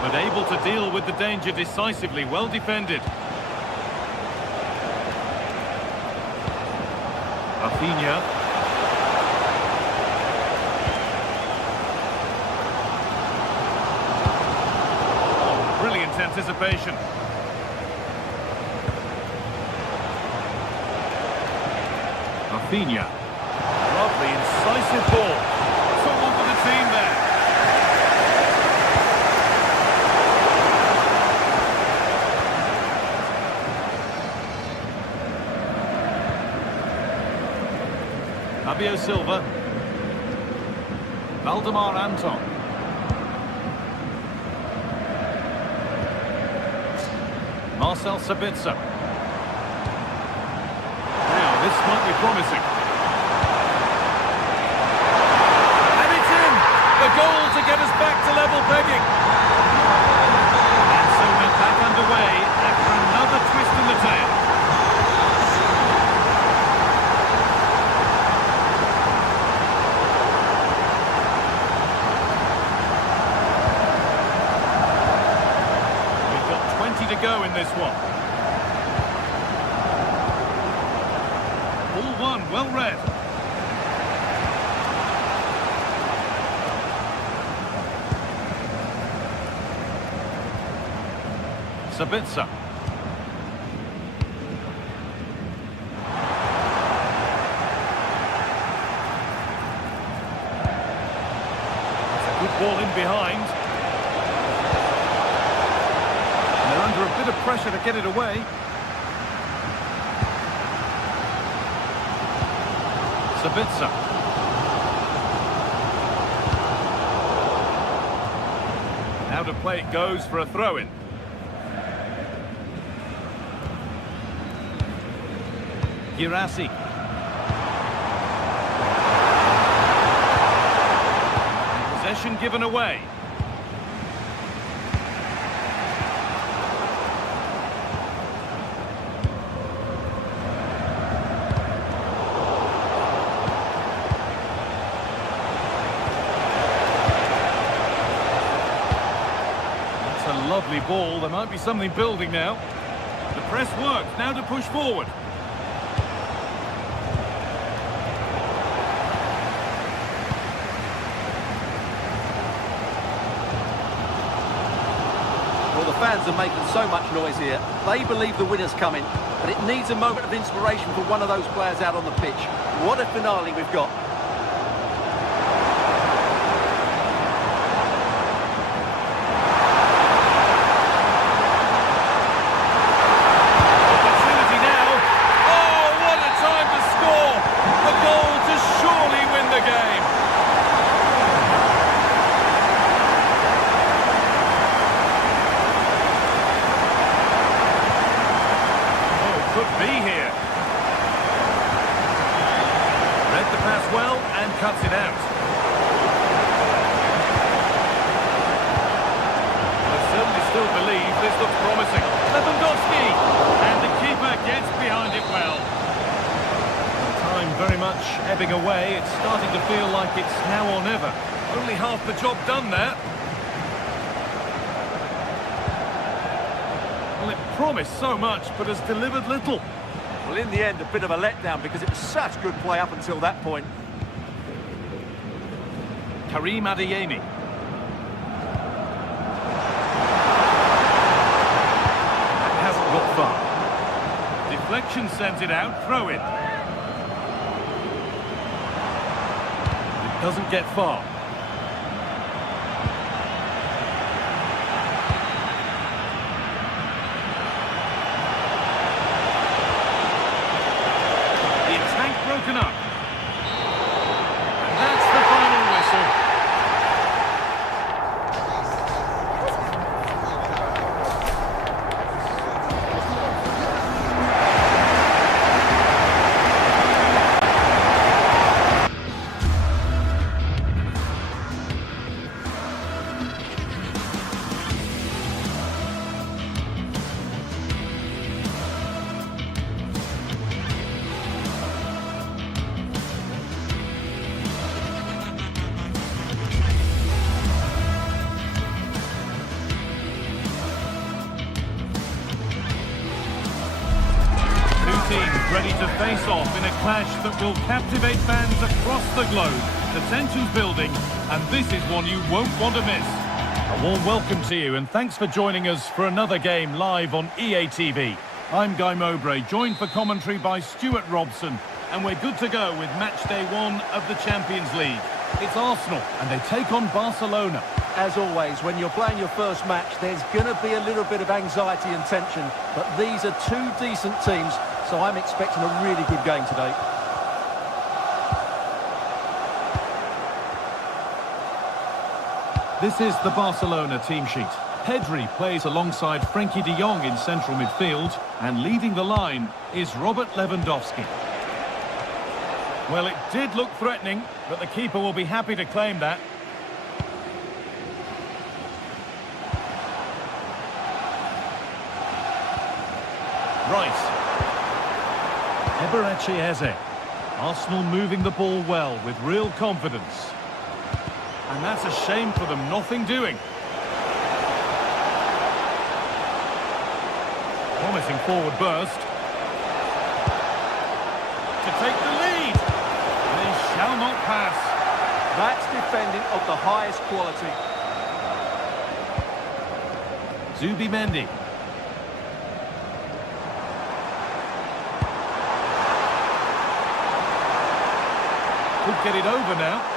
but able to deal with the danger decisively. Well defended. Rafinha. Oh, brilliant anticipation. Rafinha. Lovely, incisive ball. Someone for the team there. Bernardo Silva. Valdemar Anton. Marcel Sabitzer. Now, this might be promising. And it's in! The goal to get us back to level pegging. And so we're back underway after another twist in the tail. To go in this one. Ball one, well read. Sabitzer. That's a good ball in behind. Under a bit of pressure to get it away. Sabitzer. Now to play it goes for a throw-in. Girassi. Possession given away. Lovely ball. There might be something building now. The press works. Now to push forward. Well, the fans are making so much noise here. They believe the winner's coming, but it needs a moment of inspiration for one of those players out on the pitch. What a finale we've got. Well, and cuts it out. I certainly still believe this looks promising. Lewandowski! And the keeper gets behind it well. Time very much ebbing away. It's starting to feel like it's now or never. Only half the job done there. Well, it promised so much, but has delivered little. Well, in the end, a bit of a letdown because it was such good play up until that point. Karim Adeyemi. That hasn't got far. Deflection sends it out, throw it. It doesn't get far. Broken up. And that's the final whistle. Teams ready to face off in a clash that will captivate fans across the globe. The tension's building, and this is one you won't want to miss. A warm welcome to you, and thanks for joining us for another game live on EA TV. I'm Guy Mowbray, joined for commentary by Stuart Robson, and we're good to go with match day 1 of the Champions League. It's Arsenal, and they take on Barcelona. As always, when you're playing your first match, there's going to be a little bit of anxiety and tension, but these are two decent teams, so I'm expecting a really good game today. This is the Barcelona team sheet. Pedri plays alongside Frenkie de Jong in central midfield, and leading the line is Robert Lewandowski. Well, it did look threatening, but the keeper will be happy to claim that. Rice. Eberechi Eze. Arsenal moving the ball well with real confidence. And that's a shame for them, nothing doing. Promising forward burst. To take the lead. They shall not pass. That's defending of the highest quality. Zubimendi. Could get it over now.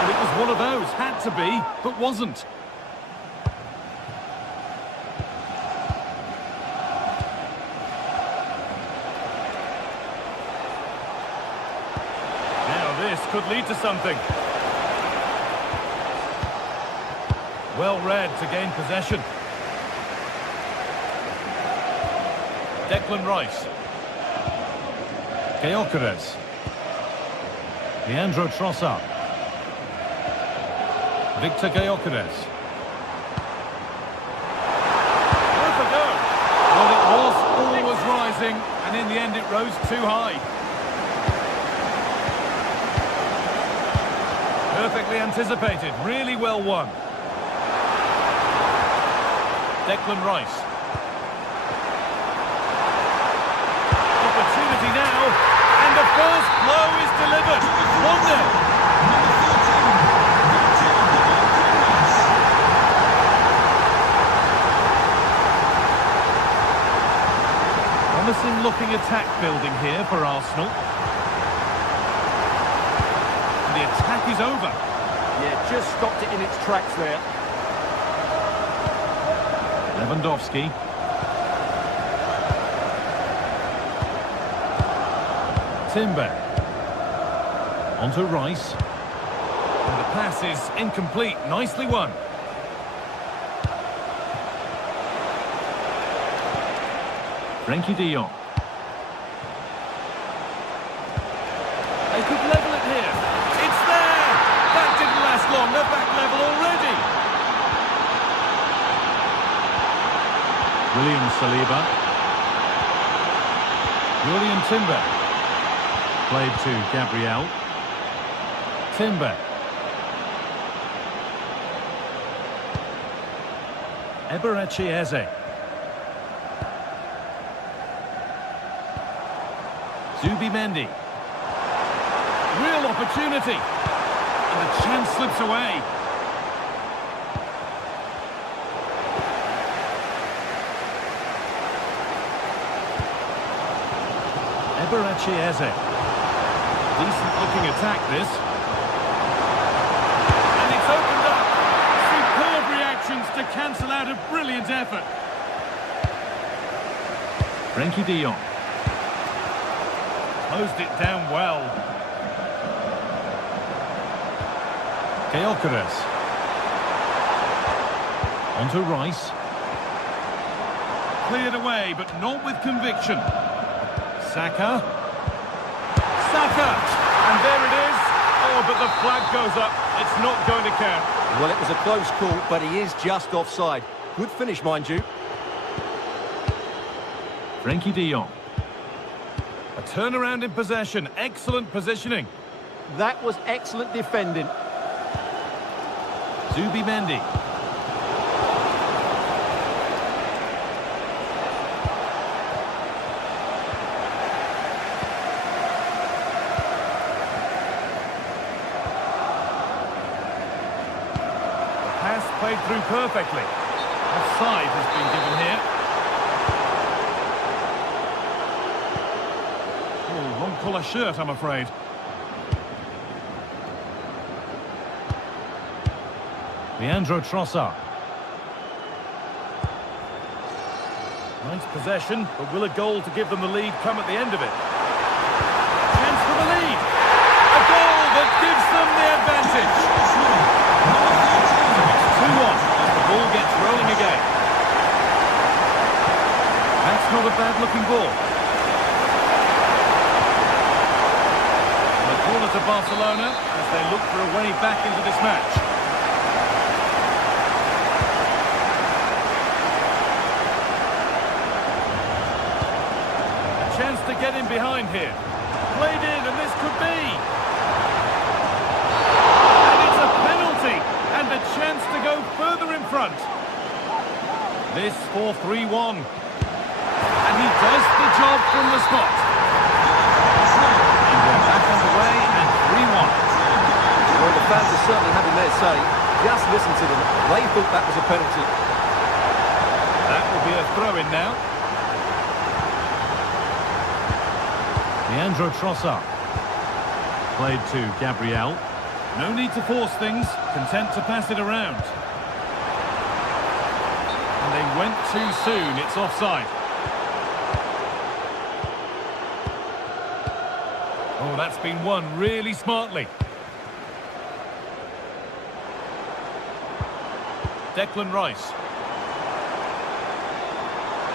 And it was one of those, had to be, but wasn't. Now this could lead to something. Well read to gain possession. Declan Rice. Gyökeres. Leandro Trossard. Victor Gyökeres. Worth a go. Well, it was always rising, and in the end it rose too high. Perfectly anticipated, really well won. Declan Rice. Opportunity now, and the first blow is delivered. 1-0. Promising looking attack building here for Arsenal. And the attack is over. Yeah, just stopped it in its tracks there. Lewandowski. Timber. Onto Rice. And the pass is incomplete. Nicely won. Frenkie de Jong. They could level it here. It's there! That didn't last long. They're back level already. William Saliba. Julian Timber. Played to Gabriel. Timber. Eberechi Eze. Zubimendi. Real opportunity. And the chance slips away. Eberechi Eze. Decent looking attack this. And it's opened up. Superb reactions to cancel out a brilliant effort. Frenkie de Jong. Closed it down well. Gyökeres. Onto Rice. Cleared away, but not with conviction. Saka. Saka! And there it is. Oh, but the flag goes up. It's not going to count. Well, it was a close call, but he is just offside. Good finish, mind you. Frenkie de Jong. A turnaround in possession. Excellent positioning. That was excellent defending. Zubimendi. The pass played through perfectly. Offside has been given here. Oh, wrong colour shirt, I'm afraid. Leandro Trossard. Nice possession, but will a goal to give them the lead come at the end of it? Chance for the lead! A goal that gives them the advantage! Barcelona as they look for a way back into this match. A chance to get in behind here. Played in, and this could be. And it's a penalty, and a chance to go further in front. This for 3-1. And he does the job from the spot. And we're back underway and 3-1. Well, the fans are certainly having their say. Just listen to them. They thought that was a penalty. That will be a throw-in now. Leandro Trossard. Played to Gabriel. No need to force things. Content to pass it around. And they went too soon. It's offside. Oh, that's been won really smartly. Declan Rice.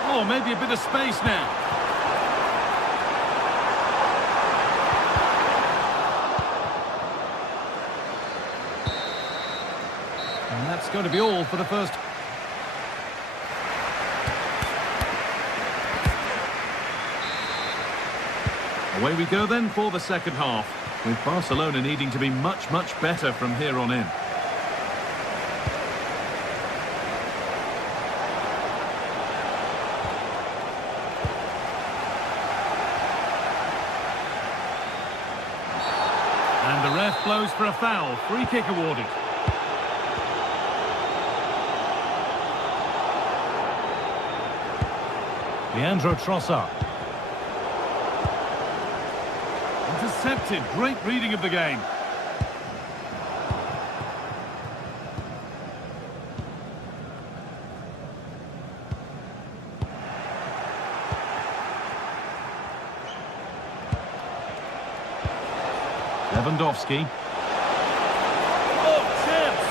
Oh, maybe a bit of space now. And that's going to be all for the first. Away we go then for the second half, with Barcelona needing to be much, much better from here on in. And the ref blows for a foul. Free kick awarded. Leandro Trossard. Intercepted. Great reading of the game. Lewandowski. Oh, chance!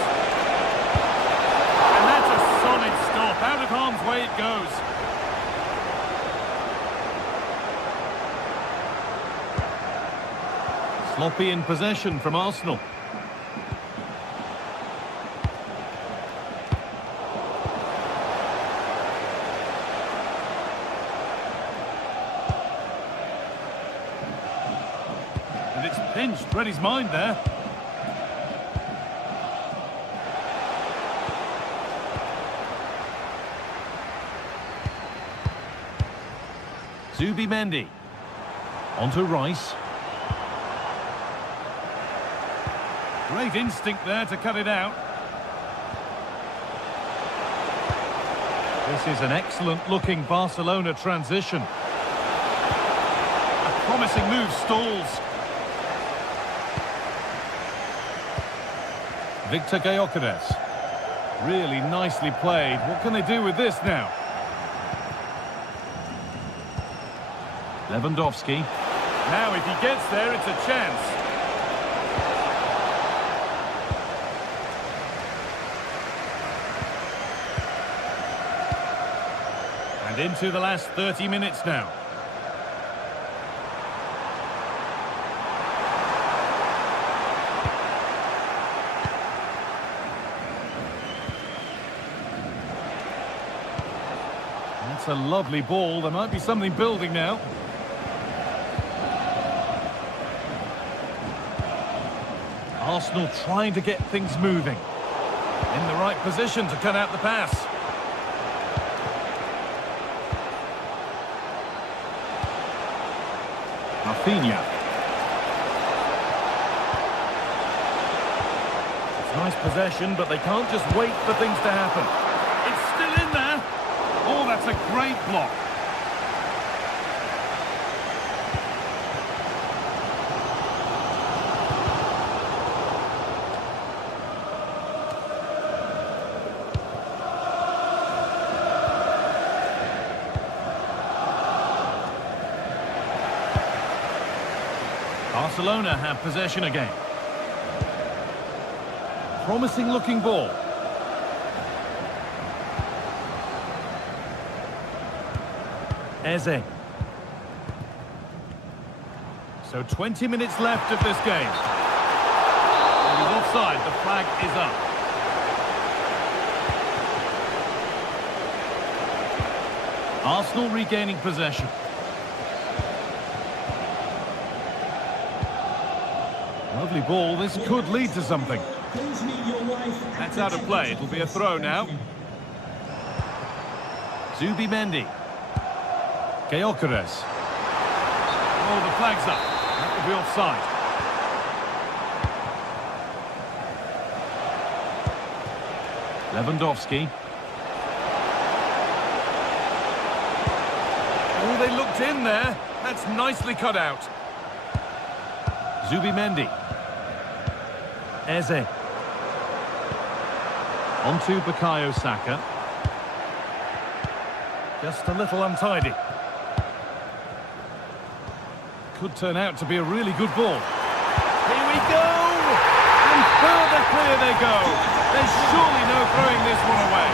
And that's a solid stop. Out of harm's way it goes. Sloppy in possession from Arsenal. And it's pinched. Read his mind there. Zubimendi. Onto Rice. Great instinct there to cut it out. This is an excellent-looking Barcelona transition. A promising move stalls. Victor Gyökeres. Really nicely played. What can they do with this now? Lewandowski. Now, if he gets there, it's a chance. And into the last 30 minutes now. That's a lovely ball. There might be something building now. Arsenal trying to get things moving. In the right position to cut out the pass. Rafinha. It's nice possession, but they can't just wait for things to happen. It's still in there. Oh, that's a great block. Barcelona have possession again. Promising looking ball. Eze. So 20 minutes left of this game. flag is up. Arsenal regaining possession. Lovely ball, this could lead to something. That's out of play, it'll be a throw now. Zubimendi. Gyökeres. Oh, the flag's up. That will be offside. Lewandowski. Oh, they looked in there. That's nicely cut out. Zubimendi. Eze. Onto Bukayo Saka. Just a little untidy. Could turn out to be a really good ball. Here we go! And further clear they go. There's surely no throwing this one away.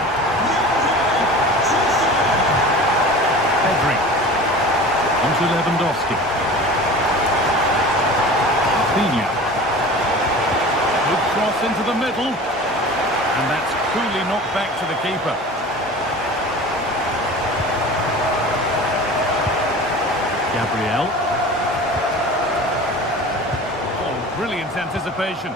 Pedri. Onto Lewandowski. Rafinha. Good cross into the middle. And that's coolly knocked back to the keeper. Gabriel. Oh, brilliant anticipation.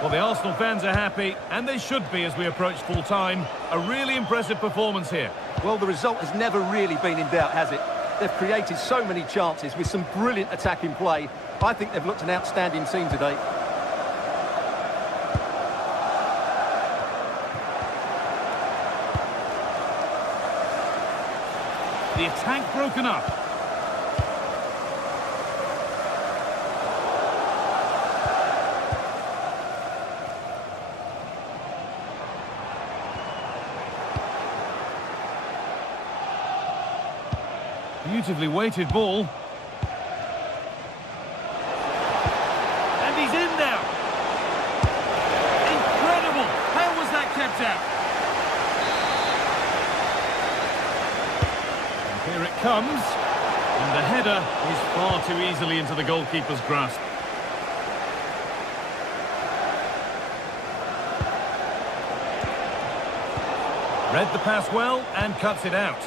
Well, the Arsenal fans are happy, and they should be as we approach full time. A really impressive performance here. Well, the result has never really been in doubt, has it? They've created so many chances with some brilliant attacking play. I think they've looked an outstanding team today. The attack broken up. Beautifully weighted ball. And he's in now. Incredible. How was that kept out? Here it comes, and the header is far too easily into the goalkeeper's grasp. Read the pass well and cuts it out.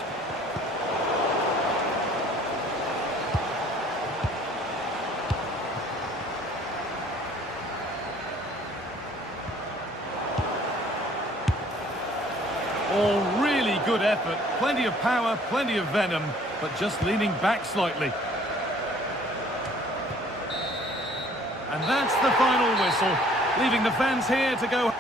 All really good effort, plenty of power, plenty of venom, but just leaning back slightly. And that's the final whistle, leaving the fans here to go.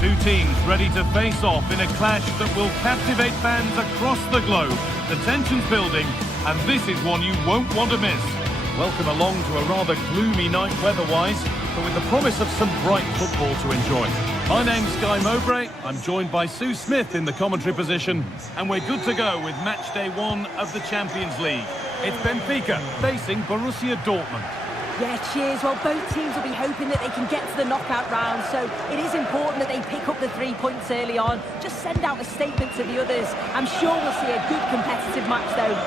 Two teams ready to face off in a clash that will captivate fans across the globe. The tension's building, and this is one you won't want to miss. Welcome along to a rather gloomy night weather-wise, but with the promise of some bright football to enjoy. My name's Guy Mowbray. I'm joined by Sue Smith in the commentary position, and we're good to go with match day 1 of the Champions League. It's Benfica facing Borussia Dortmund. Yeah, cheers. Well, both teams will be hoping that they can get to the knockout round, so it is important that they pick up the 3 points early on. Just send out a statement to the others. I'm sure we'll see a good competitive match, though.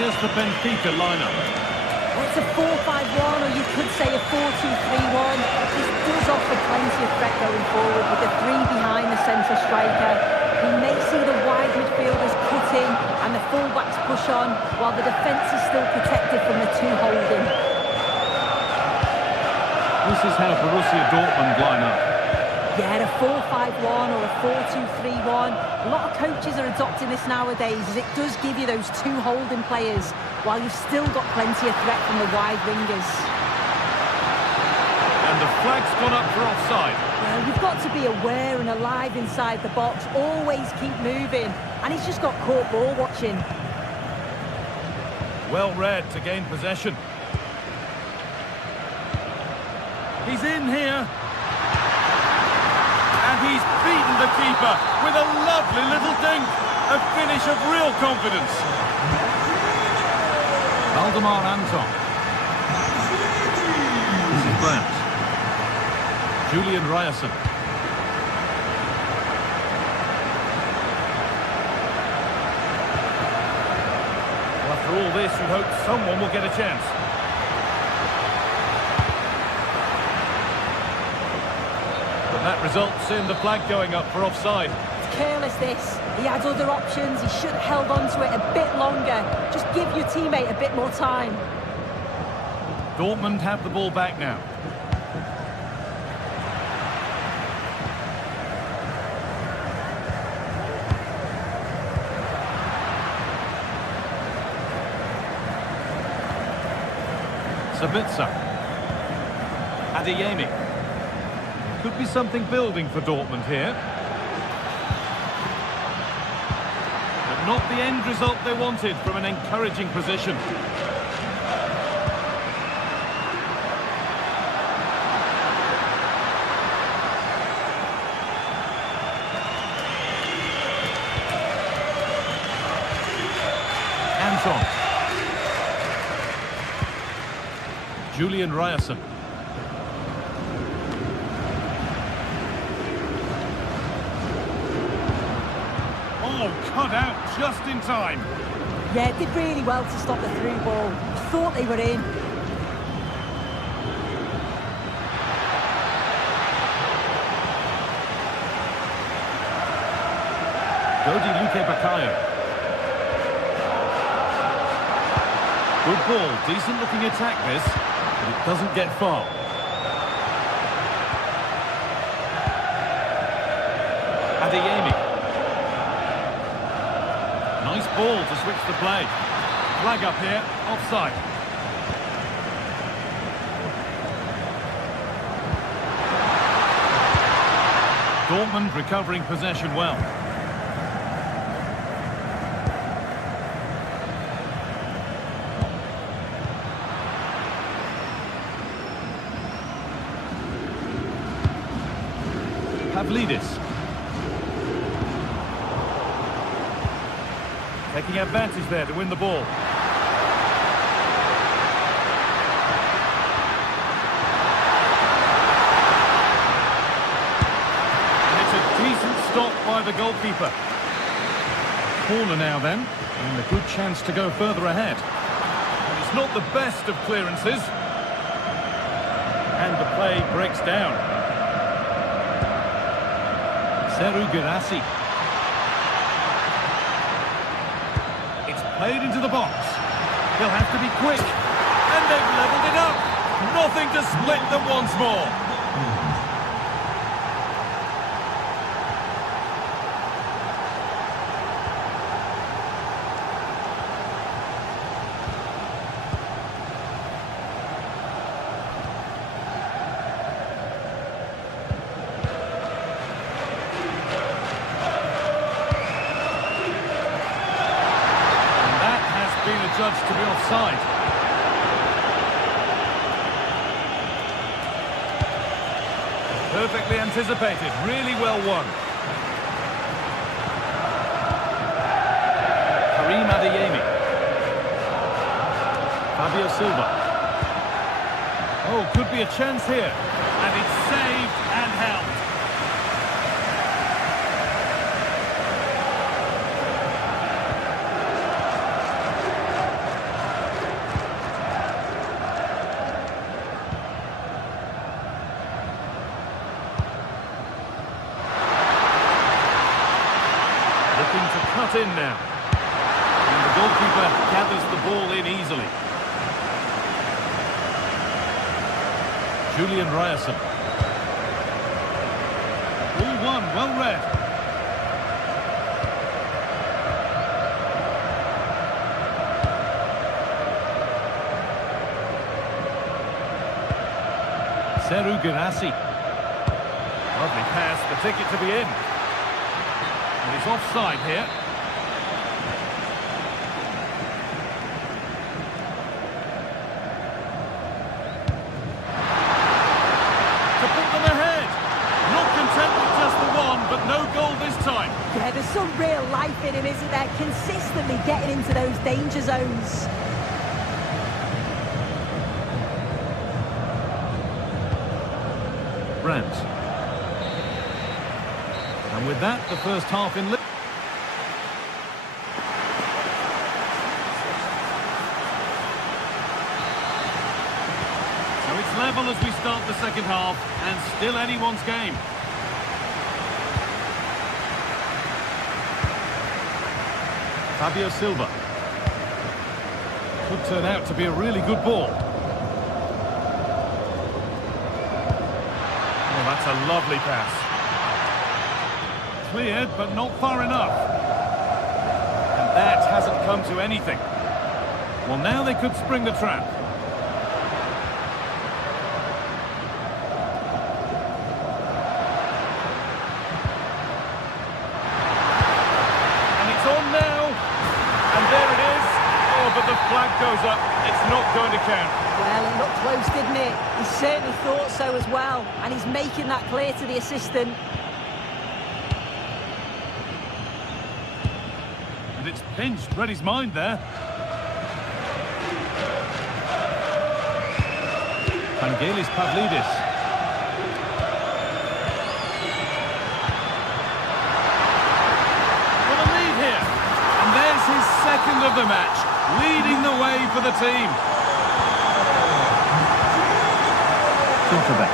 Here's the Benfica lineup. Well, it's a 4-5-1, or you could say a 4-2-3-1. This does offer plenty of threat going forward with the 3 behind the central striker. We may see the wide midfielders cut in and the full-backs push on, while the defence is still protected from the 2 This is how Borussia Dortmund line up. Yeah, a 4-5-1 or a 4-2-3-1. A lot of coaches are adopting this nowadays, as it does give you those two holding players, while you've still got plenty of threat from the wide wingers. And the flag's gone up for offside. Well, you've got to be aware and alive inside the box, always keep moving, and he's just got caught ball watching. Well read to gain possession. He's in here. And he's beaten the keeper with a lovely little dink. A finish of real confidence. Valdemar Anton. This is Brandt. Julian Ryerson. Well, after all this, you hope someone will get a chance. But that results in the flag going up for offside. It's careless, this. He had other options. He should have held on to it a bit longer. Just give your teammate a bit more time. Dortmund have the ball back now. Sabitzer. Adeyemi. Could be something building for Dortmund here. But not the end result they wanted from an encouraging position. Anton. Julian Ryerson. Oh, cut out just in time. Yeah, did really well to stop the through ball. Thought they were in. Dodi Luque Bakayo. Good ball, decent looking attack this, but it doesn't get far. Adeyemi. Nice ball to switch the play. Flag up here, offside. Dortmund recovering possession well. Pavlidis. Taking advantage there to win the ball. And it's a decent stop by the goalkeeper. Corner now then, and a good chance to go further ahead. And it's not the best of clearances. And the play breaks down. Seru Girassi. It's played into the box. He'll have to be quick. And they've levelled it up. Nothing to split them once more. Judged to be offside. Perfectly anticipated, really well won. Karim Adeyemi. Fabio Silva. Oh, could be a chance here. And it's saved and held. Cut in now. And the goalkeeper gathers the ball in easily. Julian Ryerson. Ball one, well read. Seru Girassi. Lovely pass, the ticket to be in. And he's offside here. To put them ahead. Not content with just the one, but no goal this time. Yeah, there's some real life in him, isn't there? Consistently getting into those danger zones. Brandt. And with that, the first half in... So it's level as we start the second half, and still anyone's game. Fabio Silva. Could turn out to be a really good ball. Oh, that's a lovely pass. Cleared, but not far enough. And that hasn't come to anything. Well, now they could spring the trap. And it's on now. And there it is. Oh, but the flag goes up. It's not going to count. Well, it looked close, didn't it? He certainly thought so as well. And he's making that clear to the assistant. And it's pinched, read his mind there. Vangelis Pavlidis. Got a lead here. And there's his second of the match, leading the way for the team. Quarterback.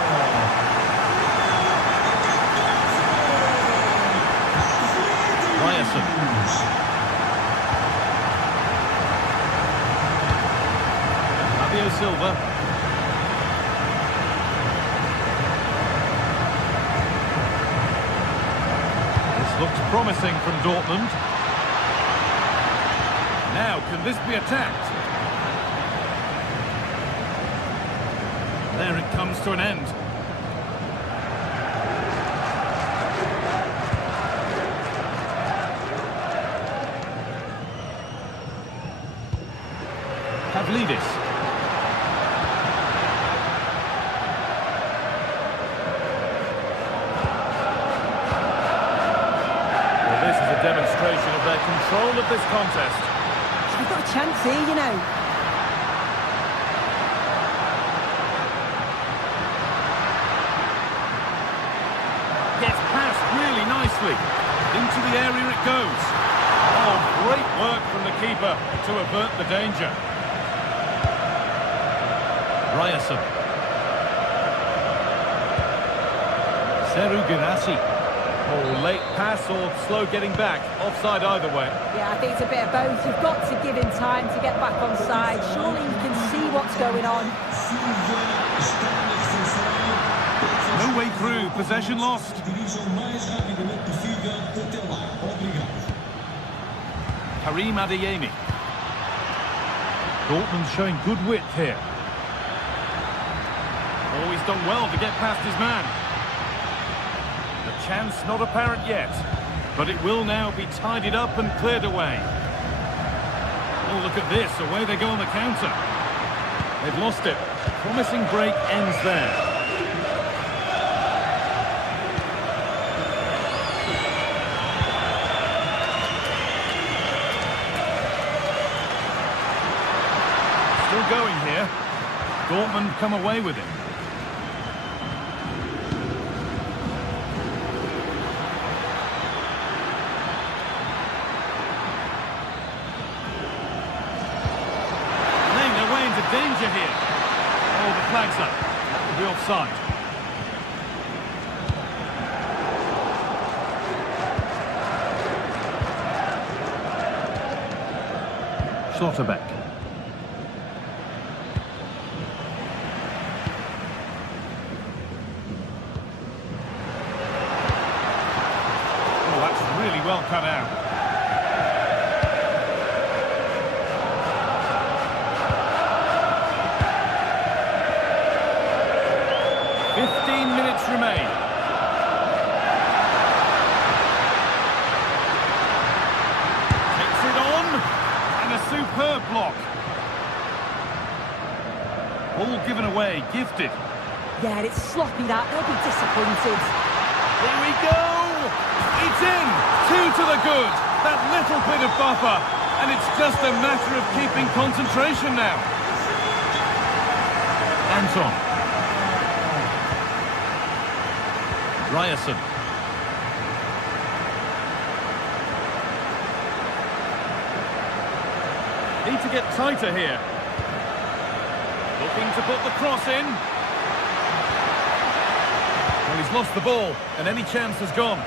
Ryerson. Fabio Silva. This looks promising from Dortmund. Now, can this be attacked? There it comes to an end. Pavlidis. Well, this is a demonstration of their control of this contest. They've got a chance here, you know. Gets past really nicely. Into the area it goes. Oh, great work from the keeper to avert the danger. Ryerson. Seru Girassi. Oh, late pass or slow getting back. Offside either way. Yeah, I think it's a bit of both. You've got to give him time to get back on side. Surely you can see what's going on. No way through. Possession lost. Karim Adeyemi. Dortmund showing good width here. Oh, he's done well to get past his man. The chance not apparent yet, but it will now be tidied up and cleared away. Oh, look at this. Away they go on the counter. They've lost it. Promising break ends there. Still going here. Dortmund come away with it. Playing their way into danger here. Oh, the flag's up. That will be offside. Schlotterbeck. well cut out. Minutes remain. Takes it on, and a superb block. Ball given away, gifted. Yeah, it's sloppy that. They'll be disappointed. Here we go! It's in! 2 to the good. That little bit of buffer. And it's just a matter of keeping concentration now. Anton. Ryerson. Need to get tighter here. Looking to put the cross in. Well, he's lost the ball, and any chance has gone.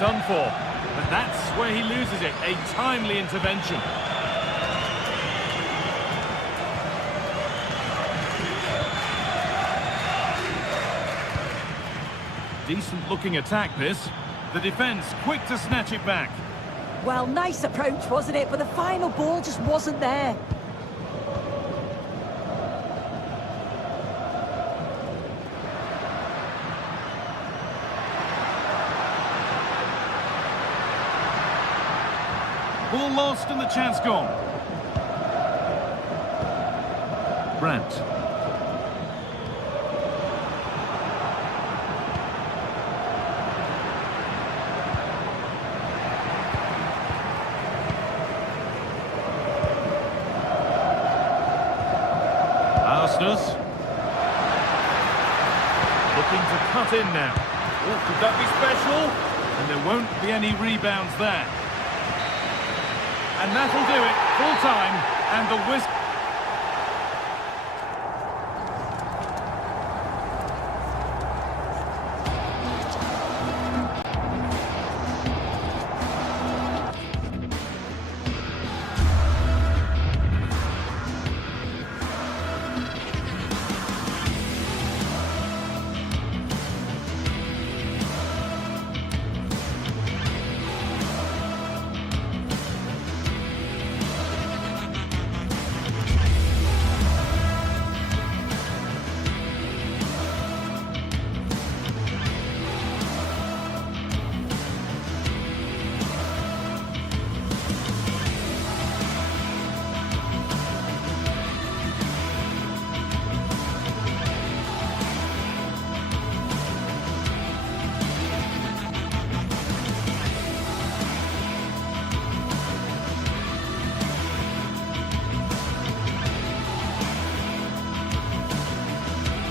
Done for, but that's where he loses it. A timely intervention. Decent looking attack this. The defence quick to snatch it back. Well, nice approach, wasn't it? But the final ball just wasn't there. Ball lost and the chance gone. Brandt. Arsenal. Looking to cut in now. Oh, could that be special? And there won't be any rebounds there. And that'll do it, full time, and the whistle.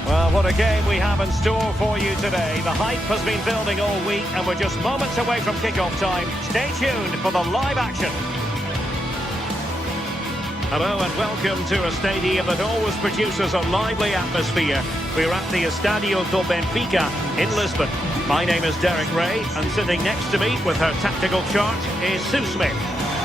Well, what a game we have in store for you today. The hype has been building all week and we're just moments away from kick-off time. Stay tuned for the live action. Hello and welcome to a stadium that always produces a lively atmosphere. We're at the Estadio do Benfica in Lisbon. My name is Derek Ray and sitting next to me with her tactical chart is Sue Smith.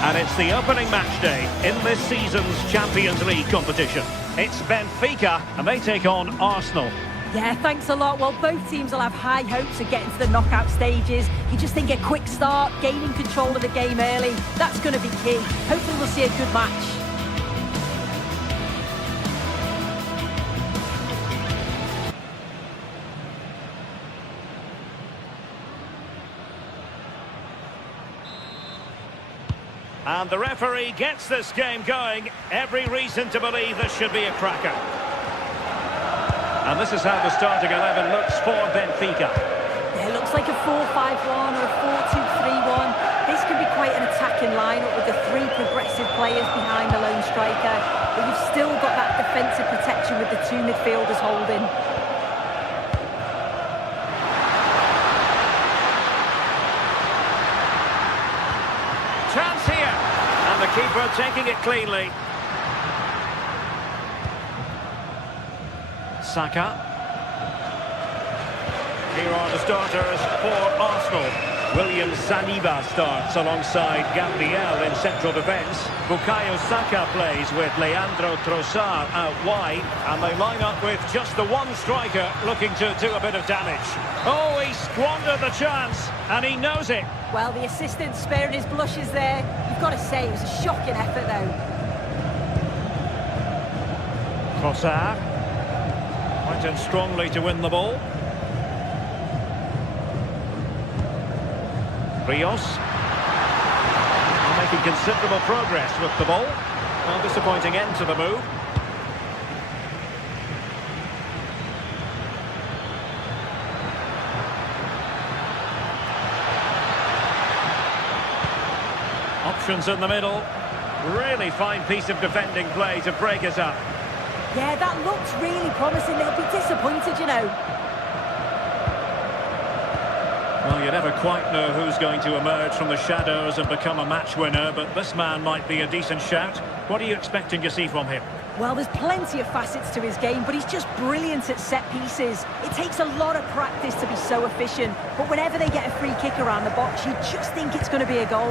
And it's the opening match day in this season's Champions League competition. It's Benfica and they take on Arsenal. Yeah, thanks a lot. Well, both teams will have high hopes of getting to the knockout stages. You just think a quick start, gaining control of the game early, that's going to be key. Hopefully we'll see a good match. And the referee gets this game going. Every reason to believe this should be a cracker. And this is how the starting 11 looks for Benfica. Yeah, it looks like a 4-5-1 or a 4-2-3-1. This could be quite an attacking lineup with the three progressive players behind the lone striker. But you've still got that defensive protection with the two midfielders holding. Chance here. And the keeper taking it cleanly. Saka. Here are the starters for Arsenal. William Saliba starts alongside Gabriel in central defence. Bukayo Saka plays with Leandro Trossard out wide. And they line up with just the one striker looking to do a bit of damage. Oh, he squandered the chance, and he knows it. Well, the assistant spared his blushes there. You've got to say, it was a shocking effort, though. Trossard went in strongly to win the ball. Rios making considerable progress with the ball. Well, disappointing end to the move. Options in the middle. Really fine piece of defending play to break us up. Yeah, that looks really promising. They'll be disappointed, you know. Well, you never quite know who's going to emerge from the shadows and become a match winner, but this man might be a decent shout. What are you expecting to see from him? Well, there's plenty of facets to his game, but he's just brilliant at set pieces. It takes a lot of practice to be so efficient, but whenever they get a free kick around the box, you just think it's going to be a goal.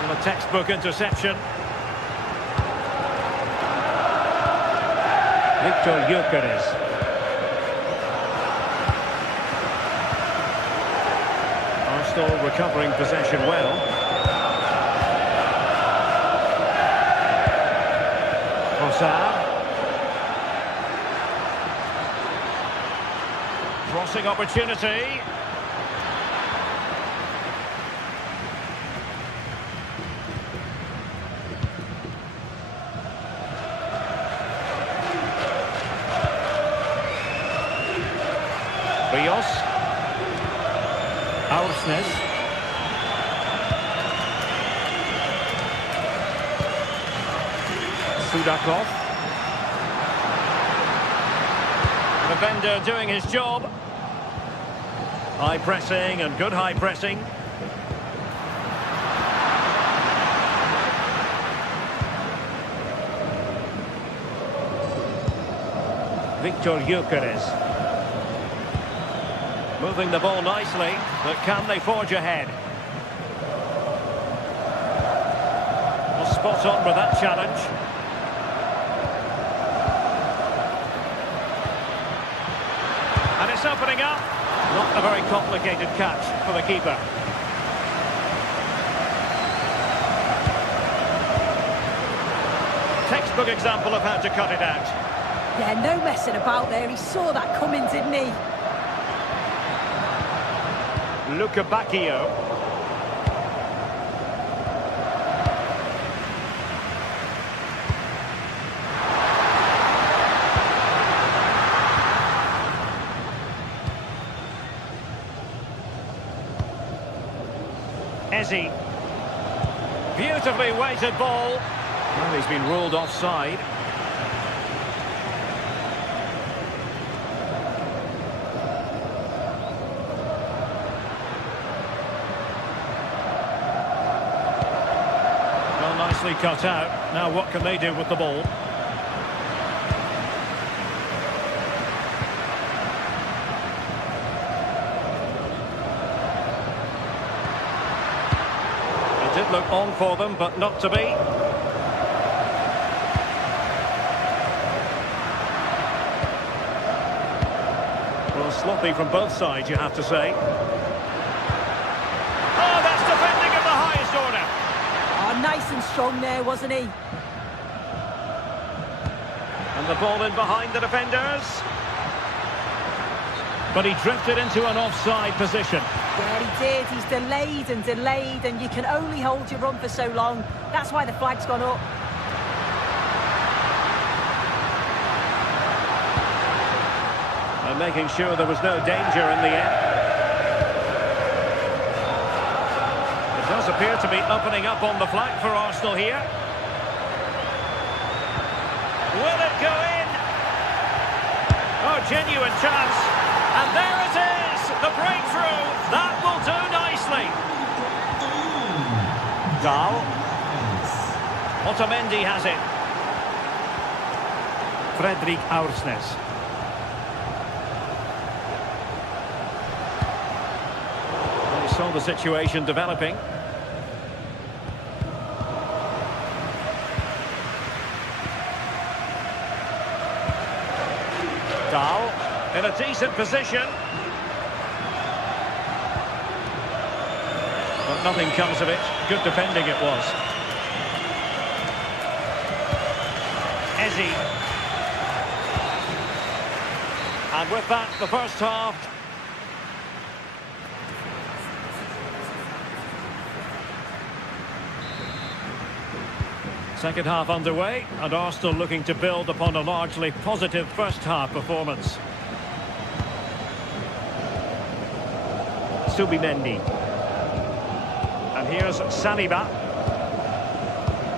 Well, a textbook interception. Victor Gyökeres. Arsenal recovering possession well. Trossard. Crossing opportunity. Rios. Aursnes. Sudakov. Defender doing his job. High pressing and good high pressing. Victor Gyökeres. Moving the ball nicely, but can they forge ahead? Well, spot on with that challenge. And it's opening up. Not a very complicated catch for the keeper. Textbook example of how to cut it out. Yeah, no messing about there. He saw that coming, didn't he? Luca Bacchio. Eze. Beautifully weighted ball. Well, he's been ruled offside. Nicely cut out. Now what can they do with the ball? It did look on for them, but not to be. Well, sloppy from both sides, you have to say. Oh, that's defending of the highest order. Oh, nice and strong there, wasn't he? And the ball in behind the defenders. But he drifted into an offside position. Yeah, he did. He's delayed, and you can only hold your run for so long. That's why the flag's gone up. And making sure there was no danger in the end. It does appear to be opening up on the flank for Arsenal here. Will it go in? Oh, genuine chance. And there it is, the breakthrough. That will do nicely. Dahl. Otamendi has it. Fredrik Aursnes. They saw the situation developing. Dahl in a decent position. But nothing comes of it. Good defending it was. Ezi. And with that, the first half. Second half underway, and Arsenal looking to build upon a largely positive first half performance. Subimendi. And here's Saliba.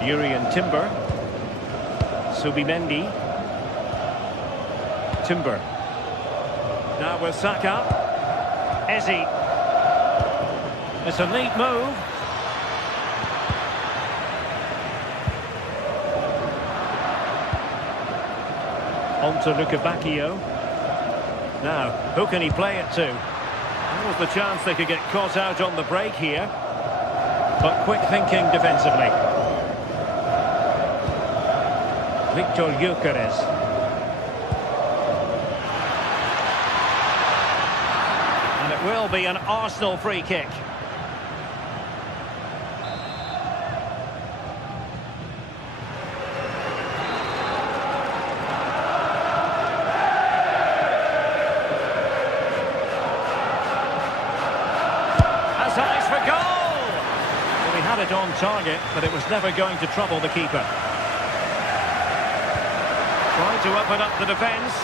Urian Timber. Subimendi. Timber. Now with Saka. Ezi. It's a neat move. On to Lukebakio. Now, who can he play it to? There was the chance they could get caught out on the break here. But quick thinking defensively. Victor Gyökeres. And it will be an Arsenal free kick. Eyes for goal! Well, he had it on target, but it was never going to trouble the keeper. Trying to open up the defence.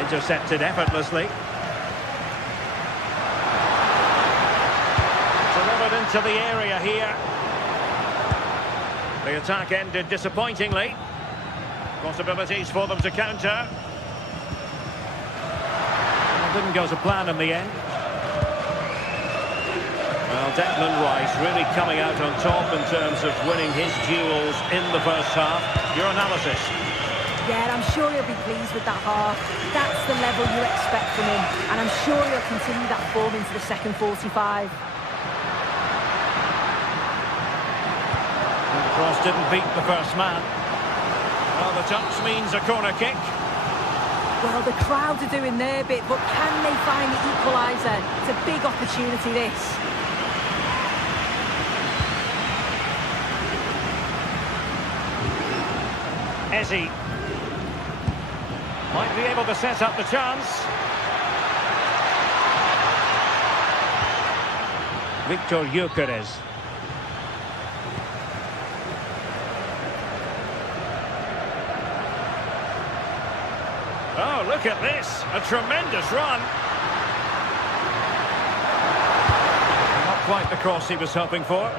Intercepted effortlessly. Delivered into the area here. The attack ended disappointingly. Possibilities for them to counter. Well, didn't go to plan in the end. Well, Declan Rice really coming out on top in terms of winning his duels in the first half. Your analysis? Yeah, I'm sure he'll be pleased with that half. That's the level you expect from him. And I'm sure he'll continue that form into the second 45. And the cross didn't beat the first man. Well, the touch means a corner kick. Well, the crowd are doing their bit, but can they find the equaliser? It's a big opportunity, this. Ezi. Might be able to set up the chance. Victor Gyökeres. Oh, look at this. A tremendous run. Not quite the cross he was hoping for.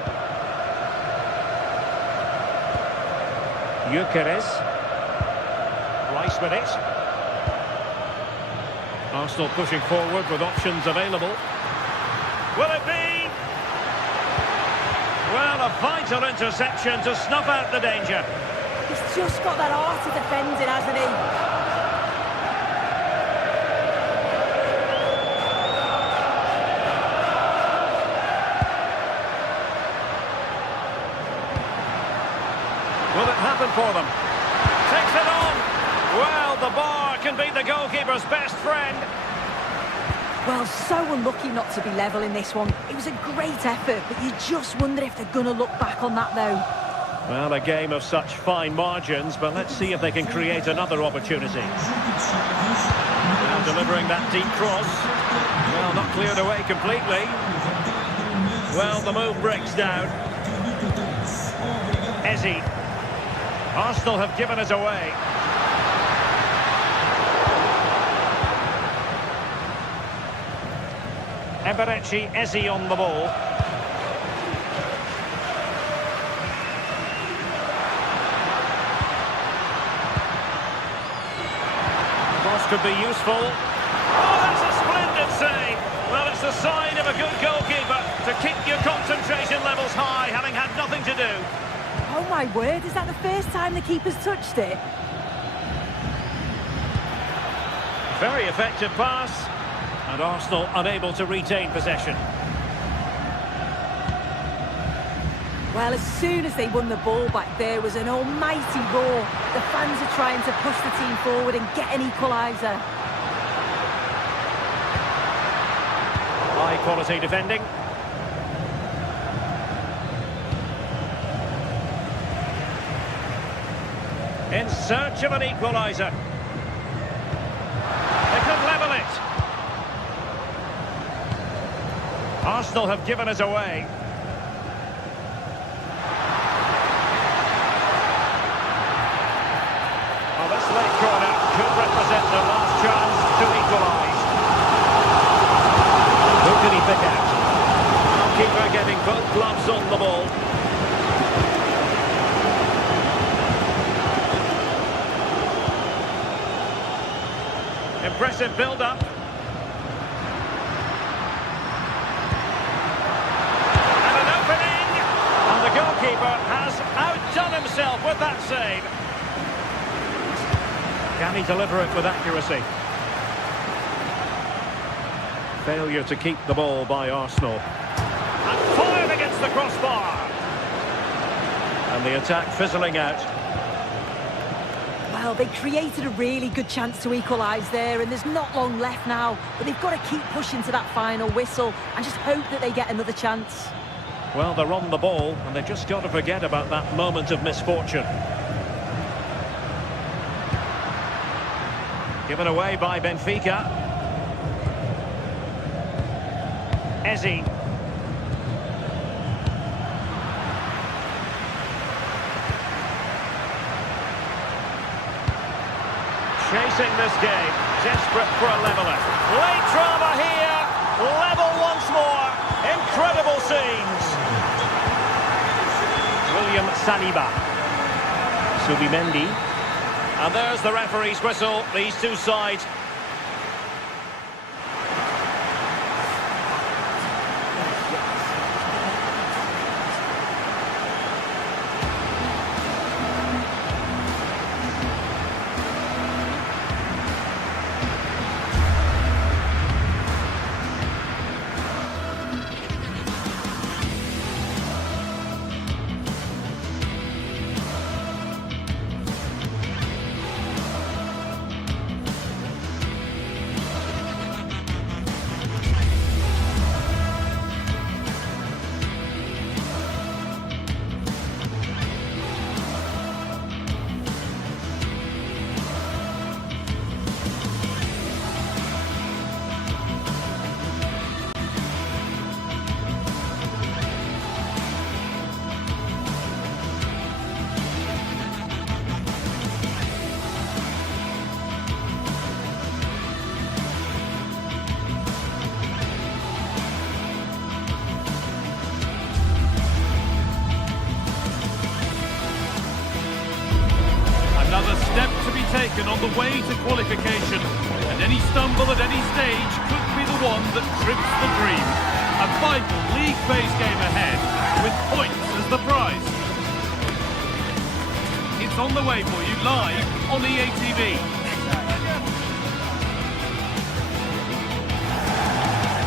Gyökeres. Rice with it. Arsenal pushing forward with options available. Will it be? Well, a vital interception to snuff out the danger. He's just got that art of defending, hasn't he? Will it happen for them? Takes it on. Well, the bar can be the goalkeeper's best friend. Well, so unlucky not to be level in this one. It was a great effort, but you just wonder if they're going to look back on that, though. Well, a game of such fine margins, but let's see if they can create another opportunity. Now delivering that deep cross. Well, not cleared away completely. Well, the move breaks down. Ezi. Arsenal have given us away. Eberechi Ezi on the ball. Cross could be useful. Oh, that's a splendid save. Well, it's the sign of a good goalkeeper. to keep your concentration levels high, having had nothing to do. Oh my word, is that the first time the keeper's touched it? Very effective pass. And Arsenal unable to retain possession. Well, as soon as they won the ball back, there was an almighty roar. The fans are trying to push the team forward and get an equaliser. High quality defending. In search of an equaliser. They could level it. Arsenal have given us away. Oh, this late corner could represent their last chance to equalise. Who can he pick out? Keeper getting both gloves on the ball. Impressive build-up. And an opening. And the goalkeeper has outdone himself with that save. Can he deliver it with accuracy? Failure to keep the ball by Arsenal. And fired against the crossbar. And the attack fizzling out. Well, they created a really good chance to equalise there, and there's not long left now, but they've got to keep pushing to that final whistle and just hope that they get another chance. Well, they're on the ball, and they've just got to forget about that moment of misfortune. Given away by Benfica. Eze. Chasing this game, desperate for a leveller. Late drama here, level once more. Incredible scenes. William Saliba. Subimendi. And there's the referee's whistle. These two sides. Another step to be taken on the way to qualification, and any stumble at any stage could be the one that trips the dream. A vital league phase game ahead, with points as the prize. It's on the way for you live on EA TV.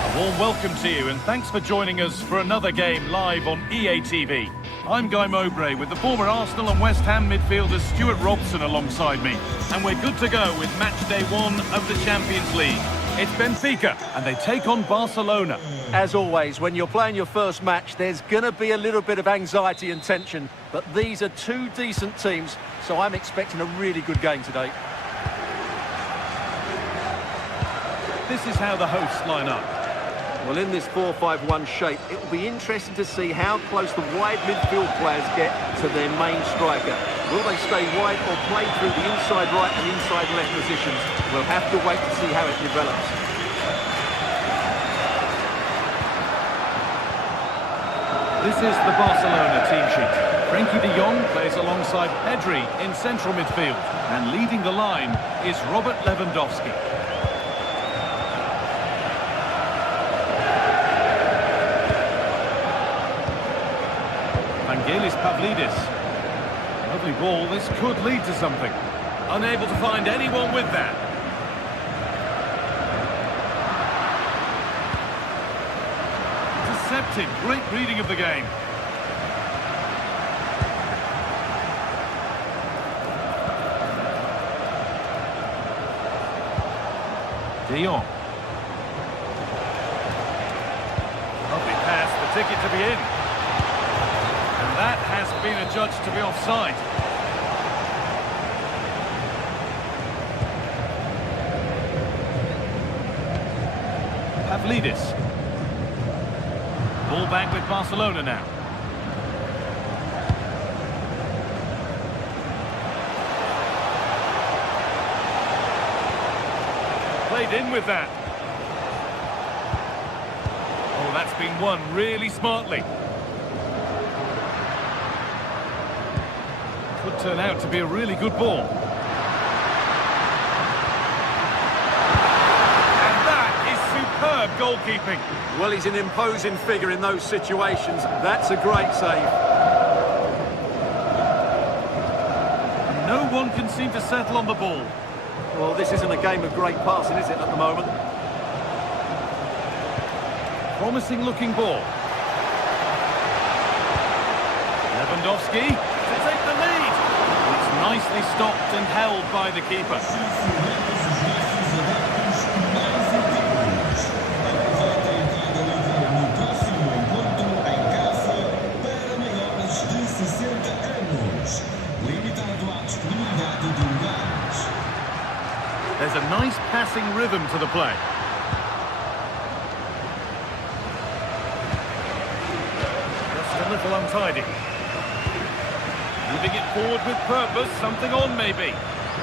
A warm welcome to you, and thanks for joining us for another game live on EA TV. I'm Guy Mowbray with the former Arsenal and West Ham midfielder Stuart Robson alongside me. And we're good to go with match day 1 of the Champions League. It's Benfica and they take on Barcelona. As always, when you're playing your first match, there's going to be a little bit of anxiety and tension. But these are two decent teams, so I'm expecting a really good game today. This is how the hosts line up. Well, in this 4-5-1 shape, it will be interesting to see how close the wide midfield players get to their main striker. Will they stay wide or play through the inside right and inside left positions? We'll have to wait to see how it develops. This is the Barcelona team sheet. Frenkie de Jong plays alongside Pedri in central midfield. And leading the line is Robert Lewandowski. Angelis Pavlidis. Lovely ball, this could lead to something. Unable to find anyone with that. Intercepted, great reading of the game. De Jong. Lovely pass, the ticket to be in. And that has been adjudged to be offside. Pavlidis. Ball back with Barcelona now. Played in with that. Oh, that's been won really smartly. Could turn out to be a really good ball. And that is superb goalkeeping. Well, he's an imposing figure in those situations. That's a great save. No one can seem to settle on the ball. Well, this isn't a game of great passing, is it, at the moment? Promising looking ball. Lewandowski to take the lead. It's nicely stopped and held by the keeper. There's a nice passing rhythm to the play. Just a little untidy. Moving it forward with purpose, something on maybe.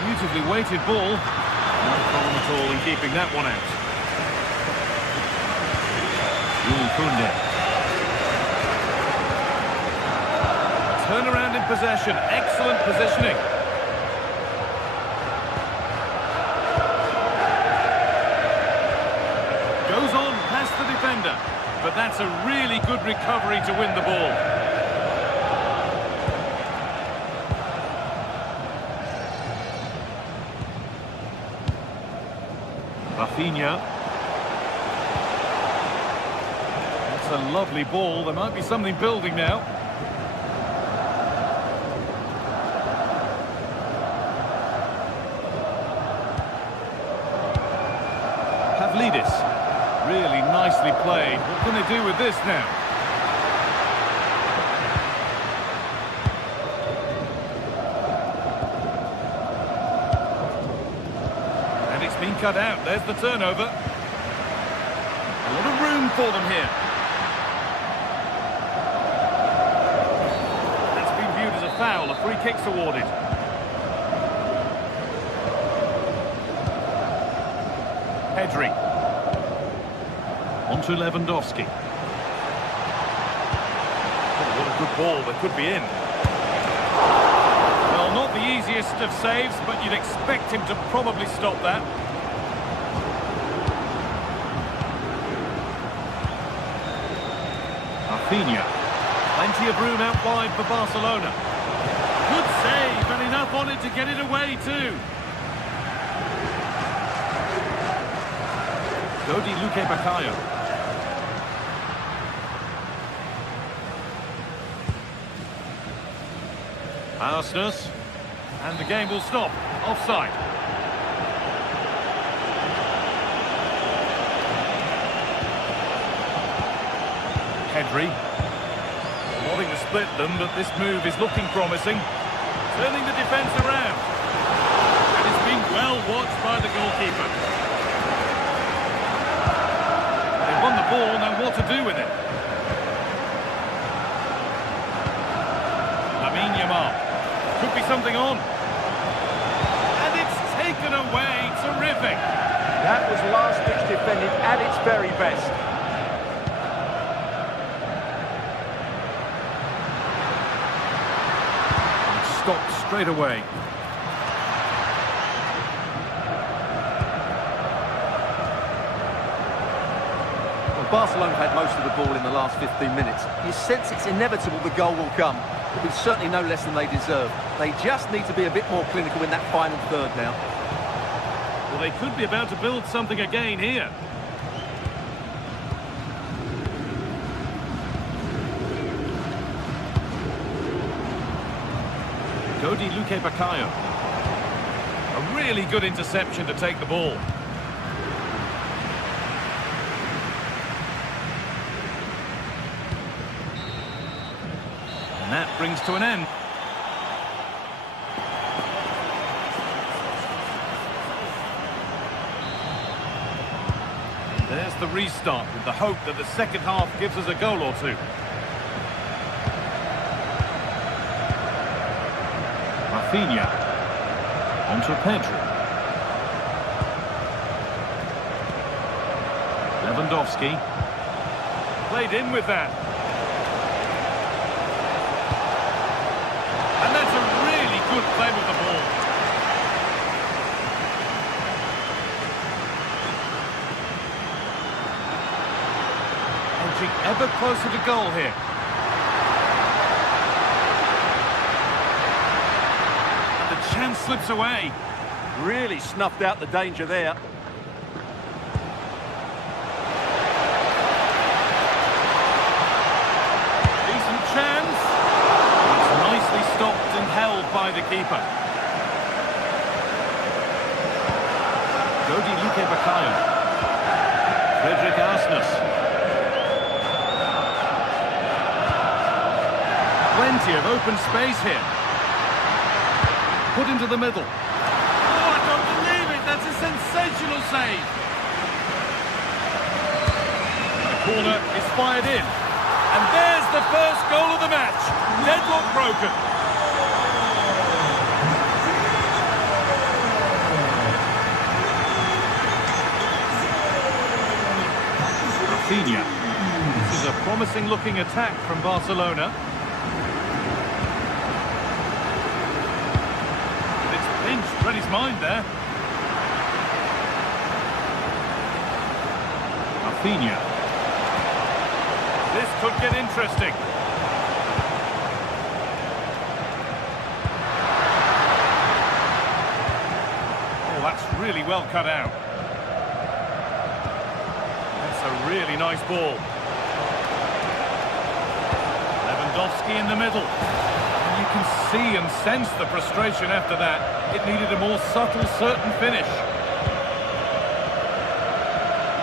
Beautifully weighted ball. No problem at all in keeping that one out. Kunde. Turnaround in possession, excellent positioning. Goes on past the defender, but that's a really good recovery to win the ball. Rafinha. That's a lovely ball. There might be something building now. Pavlidis. Really nicely played. What can they do with this now? And it's been cut out. There's the turnover. A lot of room for them here. That's been viewed as a foul. A free kick's awarded. Pedri. On to Lewandowski. Oh, what a good ball. They could be in. Well, not the easiest of saves, but you'd expect him to probably stop that. Rafinha. Plenty of room out wide for Barcelona. Good save, and enough on it to get it away too. Dodi Luque Baccaio. Arsenal, and the game will stop. Offside. Pedri. Wanting to split them, but this move is looking promising. Turning the defence around. And it's been well watched by the goalkeeper. They've won the ball, now what to do with it? Could be something on. And it's taken away. Terrific. That was last-ditch defending at its very best. Stopped straight away. Well, Barcelona have had most of the ball in the last 15 minutes. You sense it's inevitable the goal will come. It'll be certainly no less than they deserve. They just need to be a bit more clinical in that final third now. Well, they could be about to build something again here. Dodi Luque Baccaio. A really good interception to take the ball. And that brings to an end. There's the restart with the hope that the second half gives us a goal or two. Rafinha. Onto Pedro. Lewandowski. Played in with that. And that's a really good play with the ball. Edging ever closer to goal here. And the chance slips away. Really snuffed out the danger there. Decent chance. It's nicely stopped and held by the keeper. Dodi Luque Baccaio. Frederick Arsnes. Plenty of open space here. Put into the middle. Oh, I don't believe it. That's a sensational save. The corner is fired in. And there's the first goal of the match. Deadlock broken. Rafinha. This is a promising looking attack from Barcelona. Read his mind there. Rafinha. This could get interesting. Oh, that's really well cut out. That's a really nice ball. Lewandowski in the middle. And you can see and sense the frustration after that. It needed a more subtle, certain finish.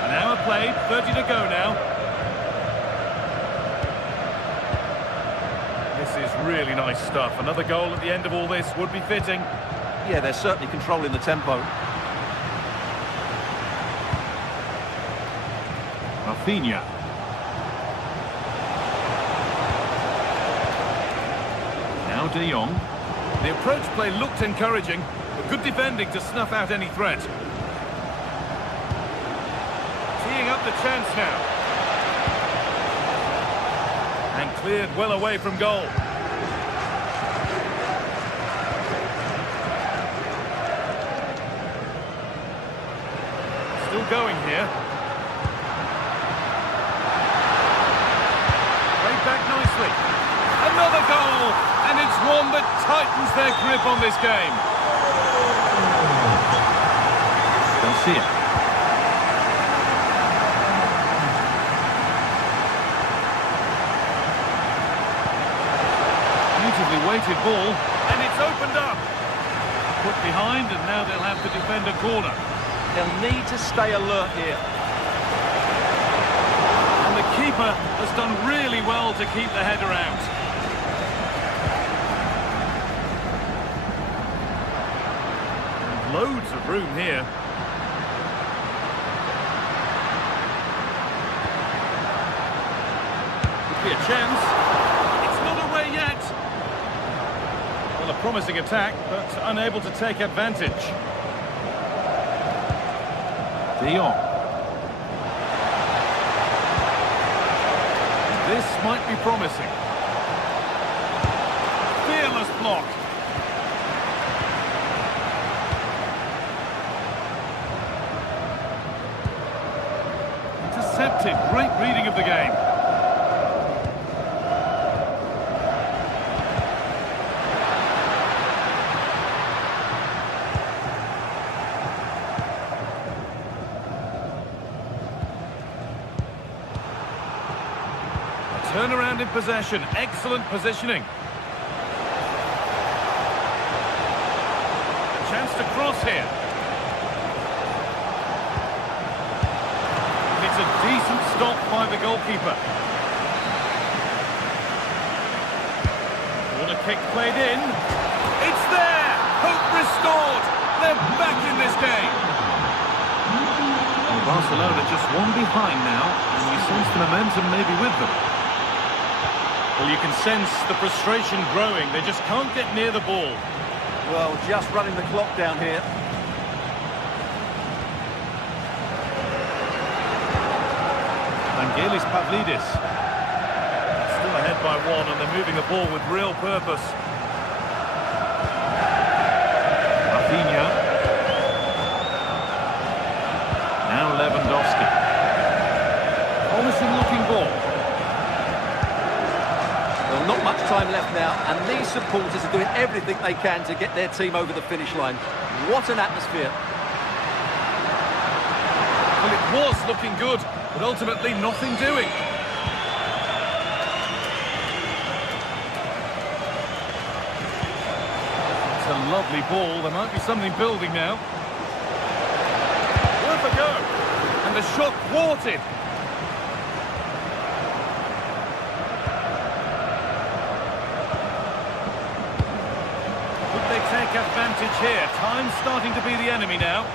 An hour played, 30 to go now. This is really nice stuff. Another goal at the end of all this would be fitting. Yeah, they're certainly controlling the tempo. Rafinha. Now De Jong. The approach play looked encouraging, but good defending to snuff out any threat. Teeing up the chance now. And cleared well away from goal. Still going here. Played back nicely. Another goal! And it's one that tightens their grip on this game. Garcia. Beautifully weighted ball, and it's opened up. Put behind, and now they'll have to defend a corner. They'll need to stay alert here. And the keeper has done really well to keep the header out. Loads of room here. Could be a chance. It's not away yet. Well, a promising attack, but unable to take advantage. De Jong. This might be promising. Fearless block. intercepted. Great reading of the game. Turnaround in possession. Excellent positioning. A chance to cross here. It's a decent stop by the goalkeeper. Corner kick played in. It's there! Hope restored! They're back in this game. Well, Barcelona just one behind now, and you sense the momentum maybe with them. Well, you can sense the frustration growing. They just can't get near the ball. Well, just running the clock down here. Vangelis Pavlidis. Still ahead by one, and they're moving the ball with real purpose. Rafinha. Now Lewandowski. Promising looking ball. Well, not much time left now, and these supporters are doing everything they can to get their team over the finish line. What an atmosphere. Well, it was looking good, but ultimately nothing doing. It's a lovely ball. There might be something building now. Worth a go. And the shot thwarted. They take advantage here. Time's starting to be the enemy now.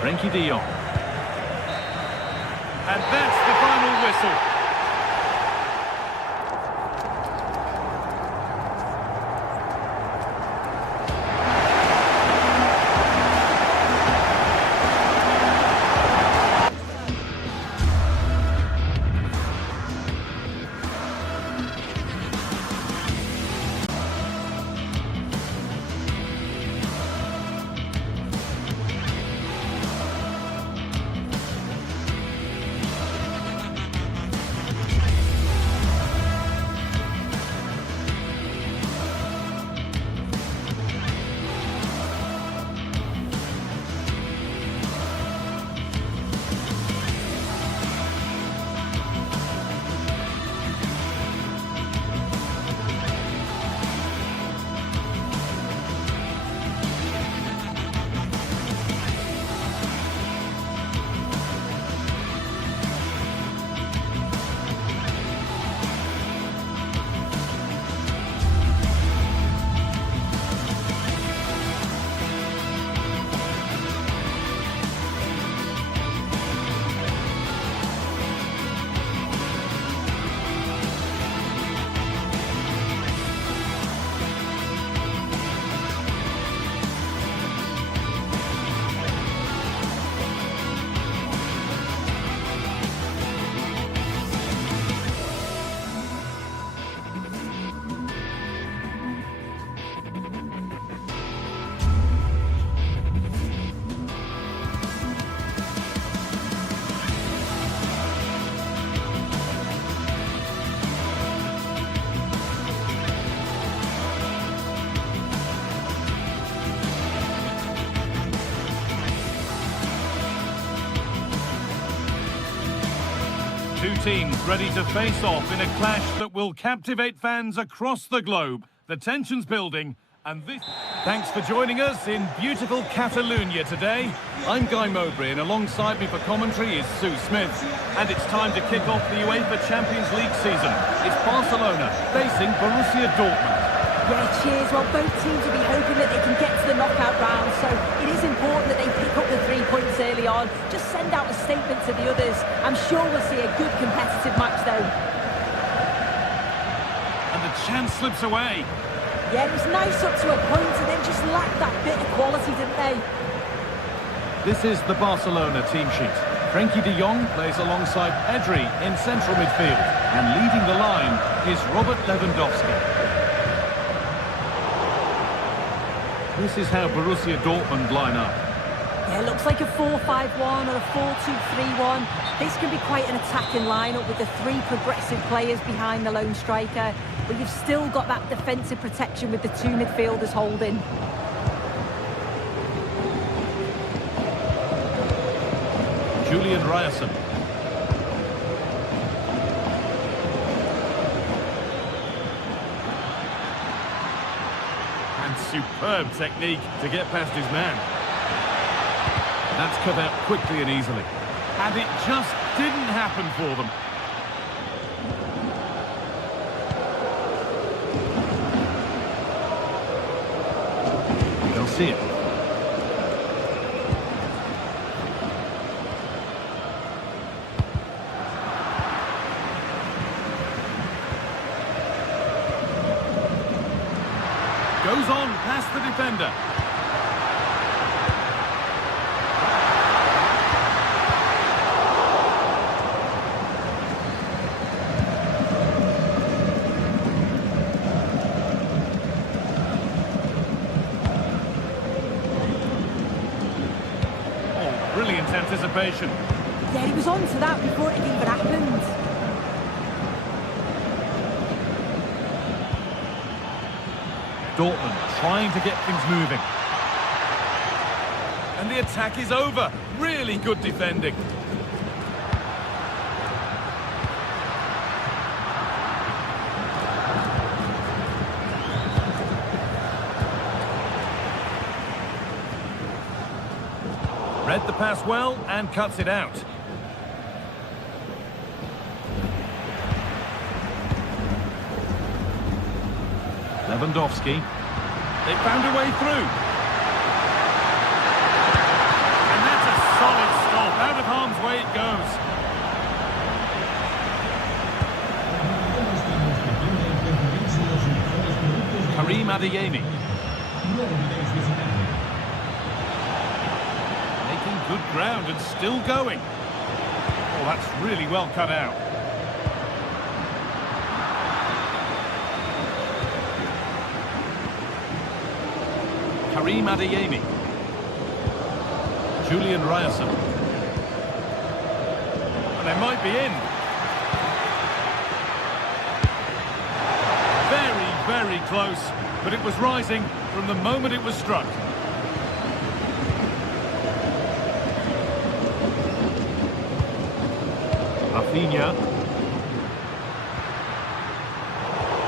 Frenkie de Jong. And that's the final whistle. Two teams ready to face off in a clash that will captivate fans across the globe. The tension's building, and this... Thanks for joining us in beautiful Catalonia today. I'm Guy Mowbray, and alongside me for commentary is Sue Smith. And it's time to kick off the UEFA Champions League season. It's Barcelona facing Borussia Dortmund. Yeah, cheers. Well, both teams will be hoping that they can get to the knockout round, so it is important that they pick up the 3 points early on. Just send out a statement to the others. I'm sure we'll see a good competitive match, though. And the chance slips away. Yeah, it was nice up to a point, and then just lacked that bit of quality, didn't they? This is the Barcelona team sheet. Frenkie de Jong plays alongside Pedri in central midfield. And leading the line is Robert Lewandowski. This is how Borussia Dortmund line up. Yeah, it looks like a 4-5-1 or a 4-2-3-1. This can be quite an attacking lineup with the three progressive players behind the lone striker. But you've still got that defensive protection with the two midfielders holding. Julian Ryerson. And superb technique to get past his man. That's cut out quickly and easily. And it just didn't happen for them. They'll see it. Goes on past the defender. Oh, brilliant anticipation. Yeah, he was on to that before it even happened. Dortmund trying to get things moving. And the attack is over. Really good defending. Read the pass well and cuts it out. Lewandowski. They found a way through. And that's a solid stop. Out of harm's way it goes. Karim Adeyemi. Making good ground and still going. Oh, that's really well cut out. Karim Adeyemi. Julian Ryerson. And they might be in. Very, very close. But it was rising from the moment it was struck. Rafinha.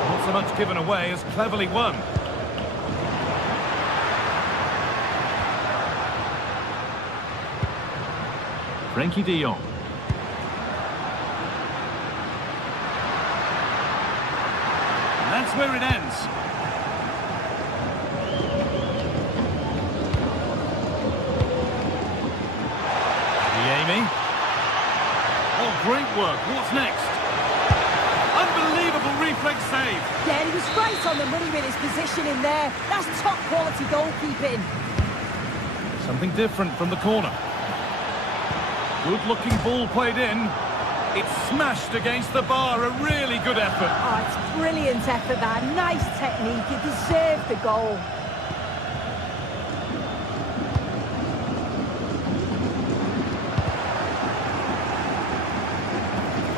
Not so much given away as cleverly won. Frenkie de Jong. And that's where it ends. Adeyemi. Oh, great work. What's next? Unbelievable reflex save. Yeah, he was right on the money with his position in there. That's top quality goalkeeping. Something different from the corner. Good-looking ball played in. It's smashed against the bar. A really good effort. Oh, it's brilliant effort, that. Nice technique. He deserved the goal.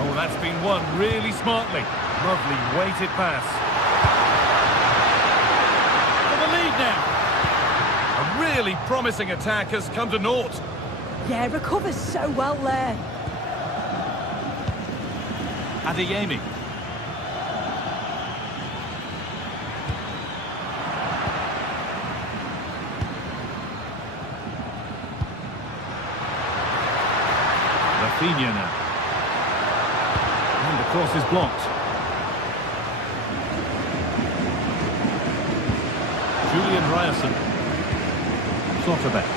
Oh, that's been won really smartly. Lovely weighted pass. For the lead now. A really promising attack has come to naught. Yeah, recovers so well there. Adeyemi. Rafinha now. And the cross is blocked. Julian Ryerson. Slotterbeck.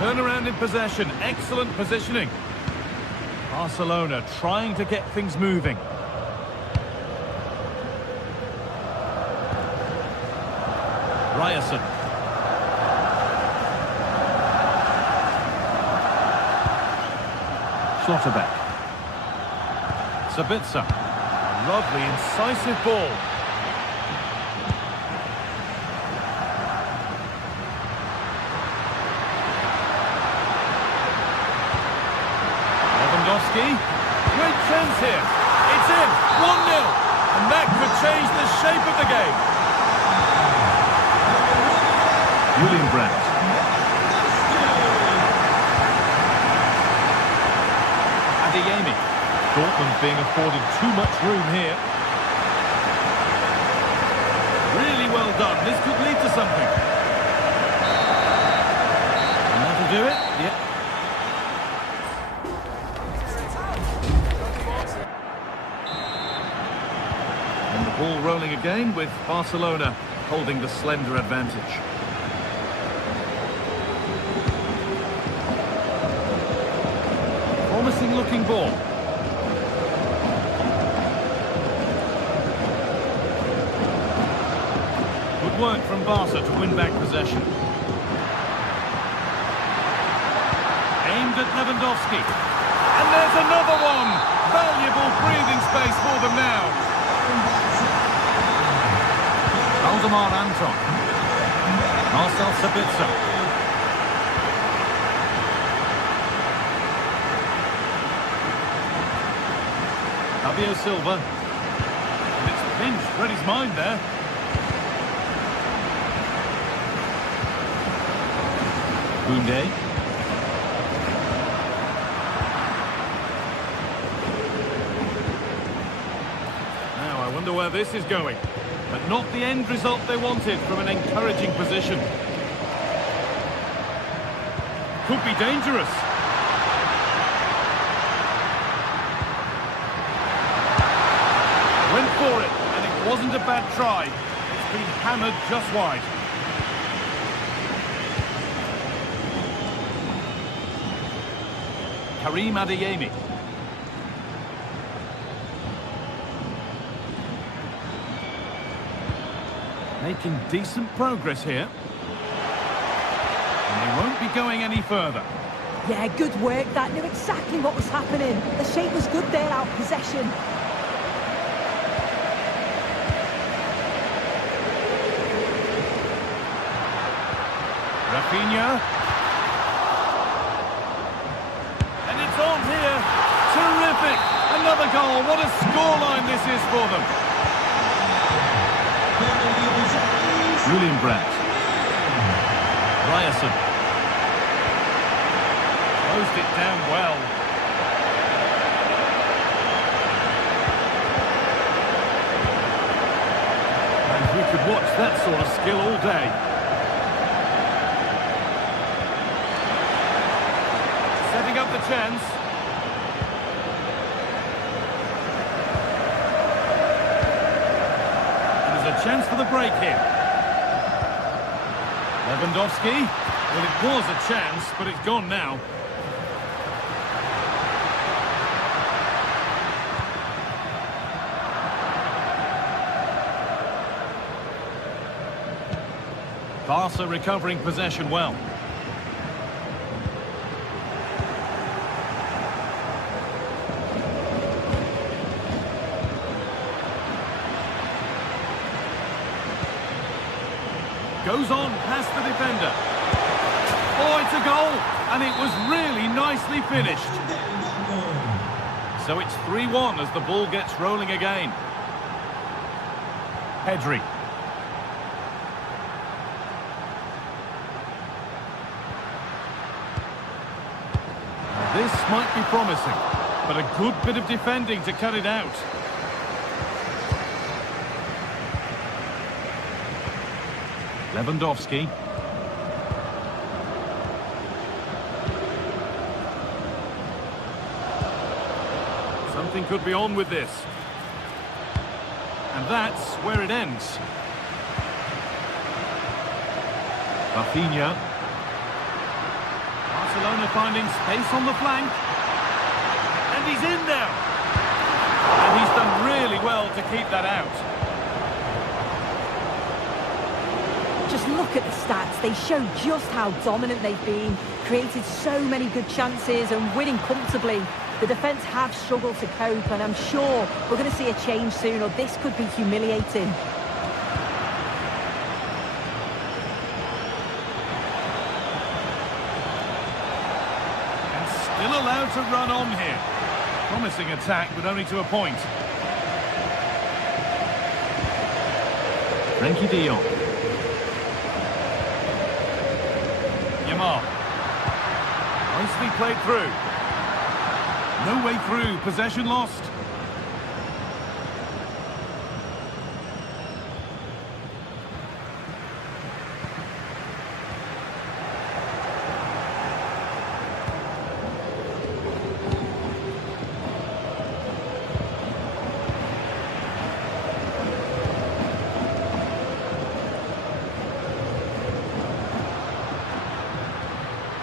Turnaround in possession, excellent positioning. Barcelona trying to get things moving. Ryerson. Slotterbeck. Sabitzer. A lovely, incisive ball. Lewandowski. Great chance here. It's in. 1-0. And that could change the shape of the game. Julian Brandt. Adeyemi. Dortmund being afforded too much room here. Really well done. This could lead to something. And that'll do it. Yeah. And the ball rolling again with Barcelona holding the slender advantage. Promising looking ball. Good work from Barca to win back possession. Aimed at Lewandowski. And there's another one. Valuable breathing space for them now. Valdemar Anton. Marcel Sabitzer. Fabio Silva. And it's pinched Freddie's mind there. Koundé. Now I wonder where this is going. But not the end result they wanted from an encouraging position. Could be dangerous. Went for it, and it wasn't a bad try. It's been hammered just wide. Karim Adeyemi. Making decent progress here. And they won't be going any further. Yeah, good work. That knew exactly what was happening. The shape was good there, out of possession. Rafinha. And it's on here. Terrific. Another goal. What a scoreline this is for them. Julian Brandt. Ryerson. Closed it down well. And we could watch that sort of skill all day. Setting up the chance. And there's a chance for the break here. Lewandowski. Well, it was a chance, but it's gone now. Barca recovering possession well. Goes on past the defender. Oh, it's a goal! And it was really nicely finished. So it's 3-1 as the ball gets rolling again. Pedri. This might be promising, but a good bit of defending to cut it out. Lewandowski. Something could be on with this. And that's where it ends. Rafinha. Barcelona finding space on the flank. And he's in now. And he's done really well to keep that out. Just look at the stats. They show just how dominant they've been. Created so many good chances and winning comfortably. The defence have struggled to cope, and I'm sure we're going to see a change soon, or this could be humiliating. Still allowed to run on here. Promising attack, but only to a point. Frankie de Jong. Yamal. Nicely played through. No way through. Possession lost.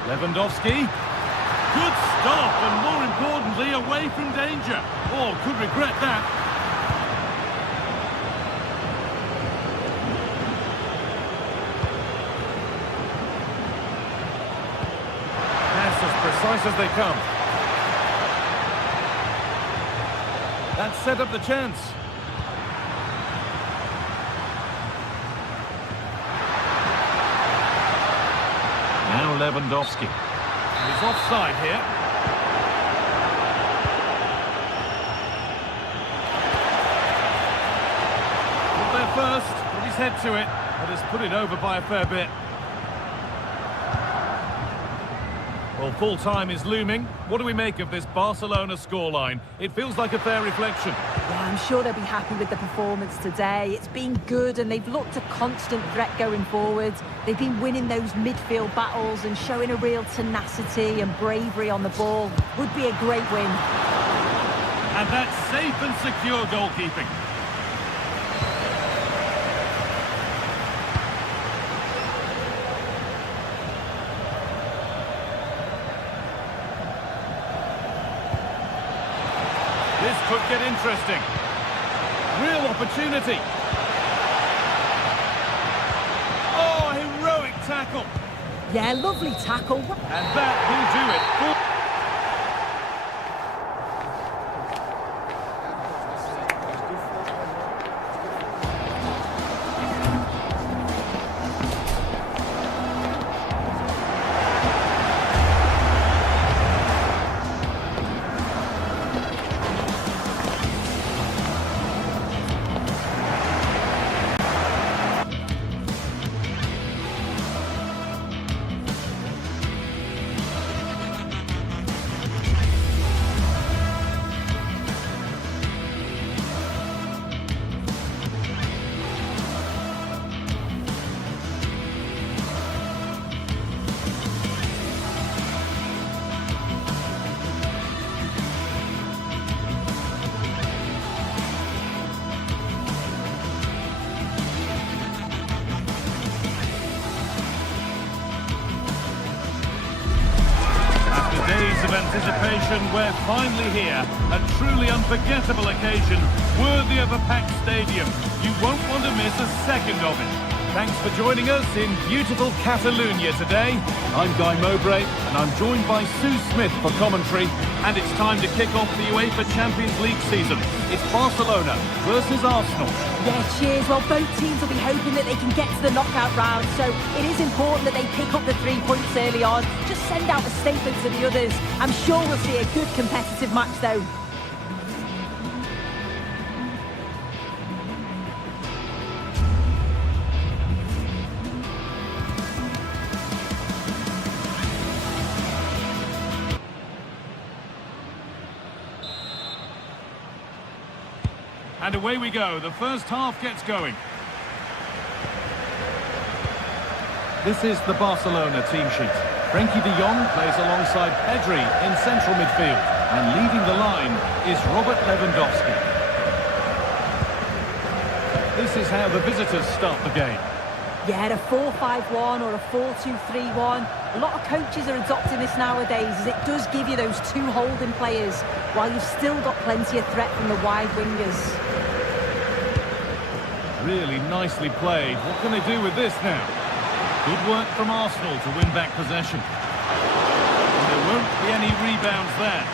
Lewandowski. Good stop, and more importantly, away from danger. Oh, could regret that. Pass as precise as they come. That set up the chance. Now Lewandowski. He's offside here. Got there first, put his head to it, but has put it over by a fair bit. Well, full time is looming. What do we make of this Barcelona scoreline? It feels like a fair reflection. Yeah, I'm sure they'll be happy with the performance today. It's been good, and they've looked a constant threat going forward. They've been winning those midfield battles and showing a real tenacity and bravery on the ball. Would be a great win. And that's safe and secure goalkeeping. This could get interesting. Real opportunity. Oh, heroic tackle. Yeah, lovely tackle. And that will do it. Days of anticipation, we're finally here. A truly unforgettable occasion, worthy of a packed stadium. You won't want to miss a second of it. Thanks for joining us in beautiful Catalonia today. I'm Guy Mowbray, and I'm joined by Sue Smith for commentary. And it's time to kick off the UEFA Champions League season. It's Barcelona versus Arsenal. Yeah, cheers. Well, both teams will be hoping that they can get to the knockout round, so it is important that they pick up the 3 points early on. Just send out a statement to the others. I'm sure we'll see a good competitive match, though. And away we go. The first half gets going. This is the Barcelona team sheet. Frankie de Jong plays alongside Pedri in central midfield. And leading the line is Robert Lewandowski. This is how the visitors start the game. Yeah, a 4-5-1 or a 4-2-3-1. A lot of coaches are adopting this nowadays, as it does give you those two holding players, while you've still got plenty of threat from the wide wingers. Really nicely played. What can they do with this now? Good work from Arsenal to win back possession. And there won't be any rebounds there.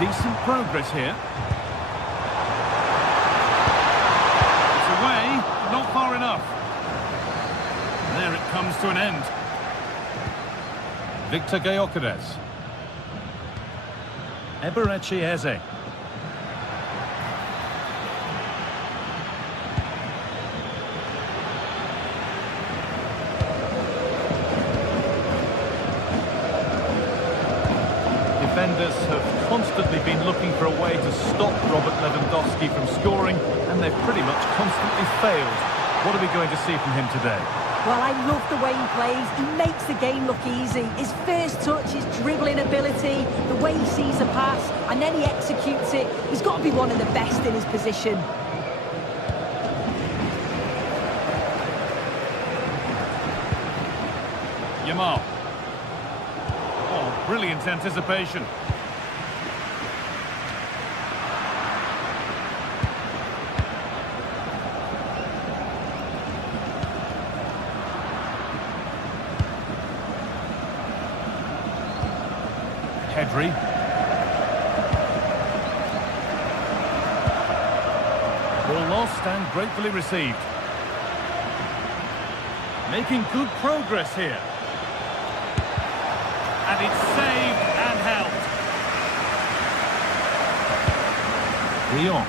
decent progress here. It's away, not far enough. There it comes to an end. Victor Gyökeres. Eberechi Eze. Defenders have constantly been looking for a way to stop Robert Lewandowski from scoring, and they've pretty much constantly failed. What are we going to see from him today? Well, I love the way he plays. He makes the game look easy. His first touch, his dribbling ability, the way he sees a pass, and then he executes it. He's got to be one of the best in his position. Yamal. Oh, brilliant anticipation. Pedri. Ball lost and gratefully received. Making good progress here. And it's saved and held. Lyon.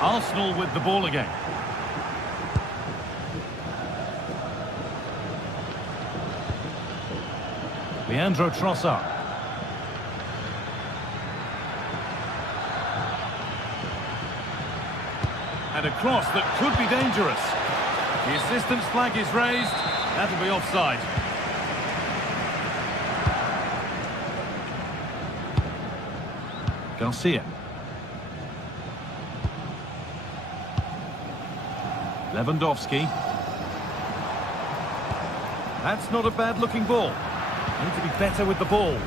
Arsenal with the ball again. Leandro Trossard. And a cross that could be dangerous. The assistant's flag is raised. That'll be offside. Garcia. Lewandowski. That's not a bad-looking ball. Need to be better with the ball.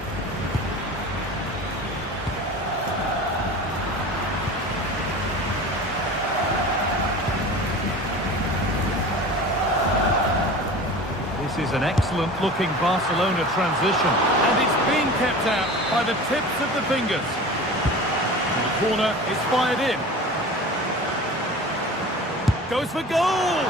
This is an excellent-looking Barcelona transition, and it's being kept out by the tips of the fingers. The corner is fired in. Goes for goal!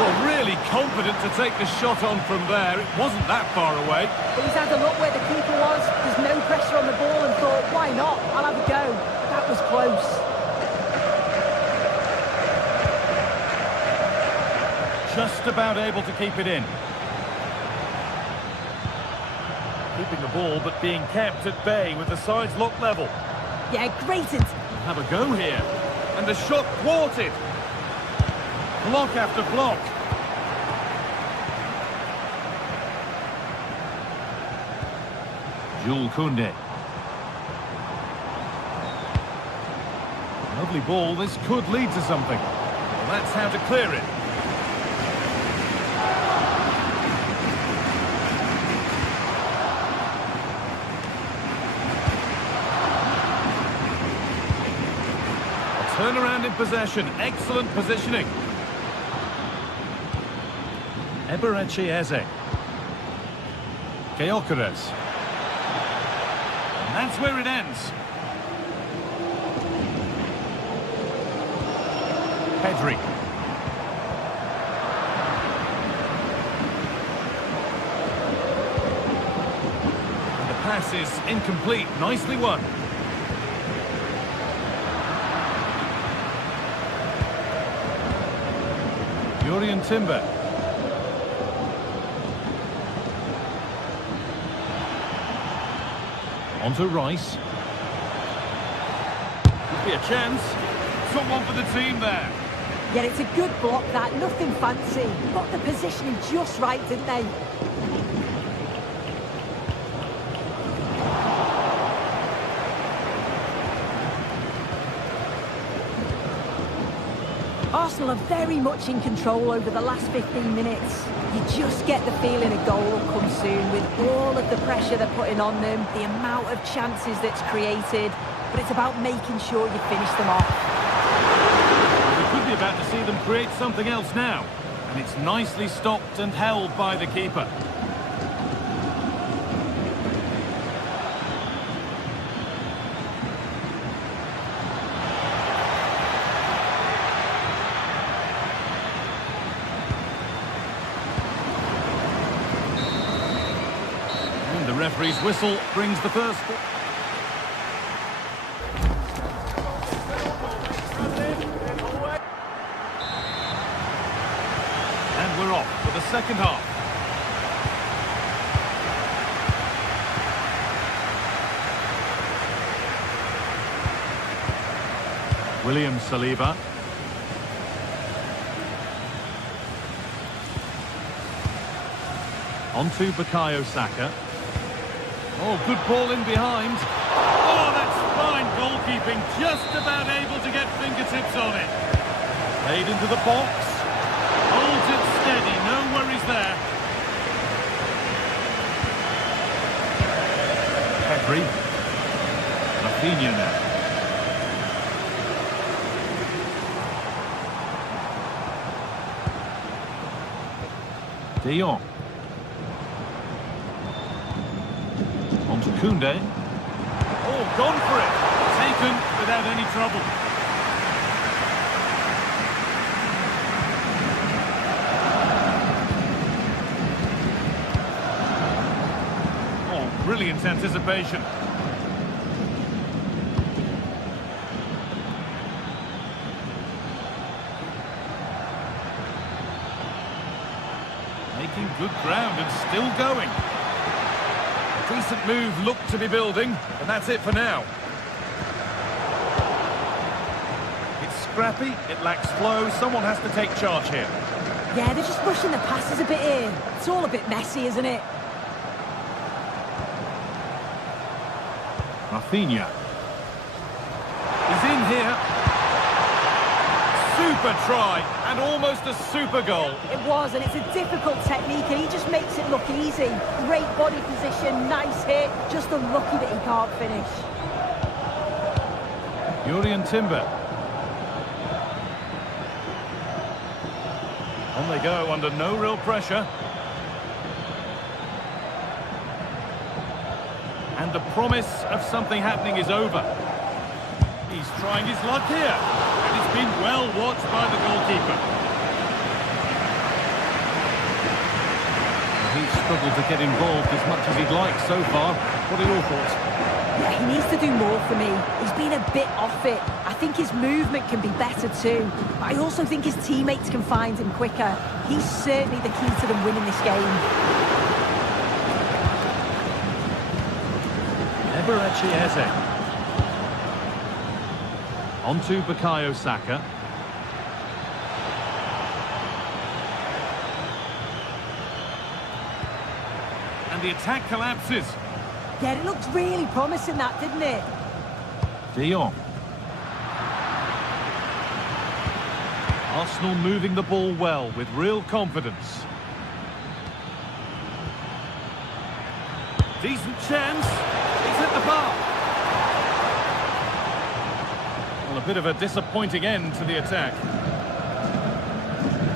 Well, really confident to take the shot on from there. It wasn't that far away. But he's had a look where the keeper was. There's no pressure on the ball and thought, why not? I'll have a go. That was close. Just about able to keep it in. Keeping the ball, but being kept at bay with the sides locked level. Yeah, great. Have a go here. And the shot thwarted. Block after block. Jules Koundé. Lovely ball. This could lead to something. Well, that's how to clear it. A turnaround in possession. Excellent positioning. Eberechi Eze. Gyökeres. And that's where it ends. Pedri. And the pass is incomplete. Nicely won. Jurriën Timber. On to Rice. Could be a chance. Someone for the team there. Yeah, it's a good block, that. Nothing fancy. Got the positioning just right, didn't they? Arsenal are very much in control over the last 15 minutes. You just get the feeling a goal will come soon with all of the pressure they're putting on them, the amount of chances that's created, but it's about making sure you finish them off. We could be about to see them create something else now. And it's nicely stopped and held by the keeper. And the referee's whistle brings the first... We're off for the second half. William Saliba. On to Bukayo Saka. Oh, good ball in behind. Oh, that's fine goalkeeping. Just about able to get fingertips on it. Played into the box. Holds it steady, no worries there. Pedri. Rafinha now. De Jong. On to Koundé. Oh, gone for it. Taken without any trouble. Brilliant anticipation. Making good ground and still going. A decent move looked to be building, and that's it for now. It's scrappy, it lacks flow, someone has to take charge here. Yeah, they're just rushing the passes a bit here. It's all a bit messy, isn't it? Rafinha. He's in here. Super try, and almost a super goal. It was, and it's a difficult technique, and he just makes it look easy. Great body position, nice hit, just unlucky that he can't finish. Jurriën Timber. On they go, under no real pressure. And the promise of something happening is over. He's trying his luck here. And it's been well watched by the goalkeeper. He's struggled to get involved as much as he'd like so far. What are your thoughts? Yeah, he needs to do more for me. He's been a bit off it. I think his movement can be better too. But I also think his teammates can find him quicker. He's certainly the key to them winning this game. On to Bukayo Saka. And the attack collapses. Yeah, it looked really promising, that, didn't it? De Jong. Arsenal moving the ball well with real confidence. Decent chance. He's hit the bar. Well, a bit of a disappointing end to the attack.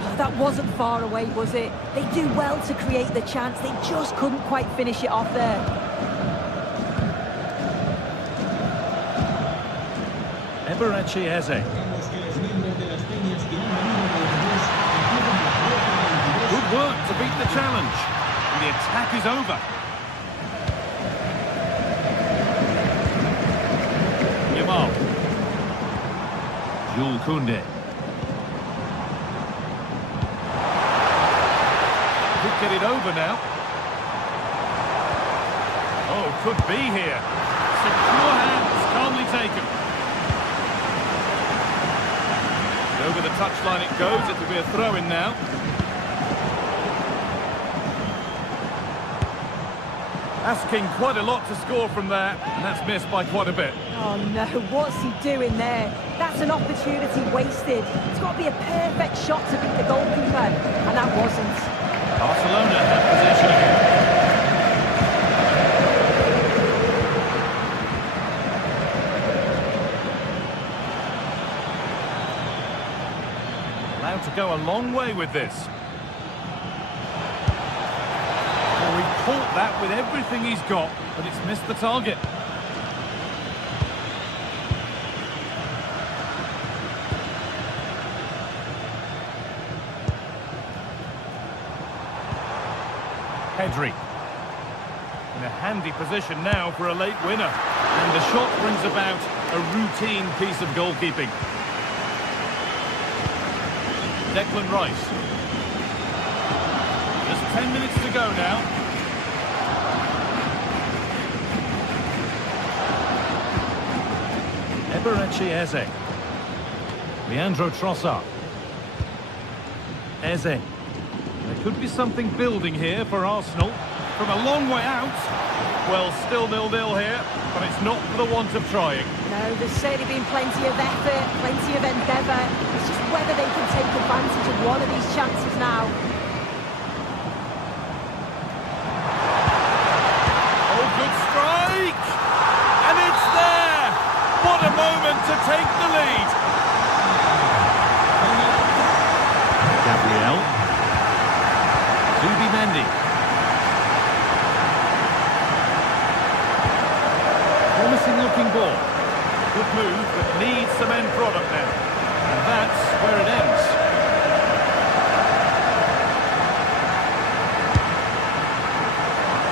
Oh, that wasn't far away, was it? They do well to create the chance. They just couldn't quite finish it off there. Eberechi Eze. Good work to beat the challenge. And the attack is over. Yamal. Jules Koundé. Could get it over now. Oh, could be here. Secure hands, calmly taken. Over the touchline it goes, it will be a throw-in now. Asking quite a lot to score from there, and that's missed by quite a bit. Oh no, what's he doing there? That's an opportunity wasted. It's got to be a perfect shot to beat the goalkeeper, and that wasn't. Barcelona have possession again. Allowed to go a long way with this. caught that with everything he's got, but it's missed the target. Pedri. In a handy position now for a late winner. And the shot brings about a routine piece of goalkeeping. Declan Rice. Just 10 minutes to go now. Eberechi Eze. Leandro Trossard. Eze. There could be something building here for Arsenal. From a long way out. Well, still 0-0 here, but it's not for the want of trying. No, there's certainly been plenty of effort, plenty of endeavour. It's just whether they can take advantage of one of these chances now. Oh, good strike! And it's there! What a moment to take the lead! Gabriel. Zubimendi. Promising looking ball. Good move, but needs some end product now. And that's where it ends.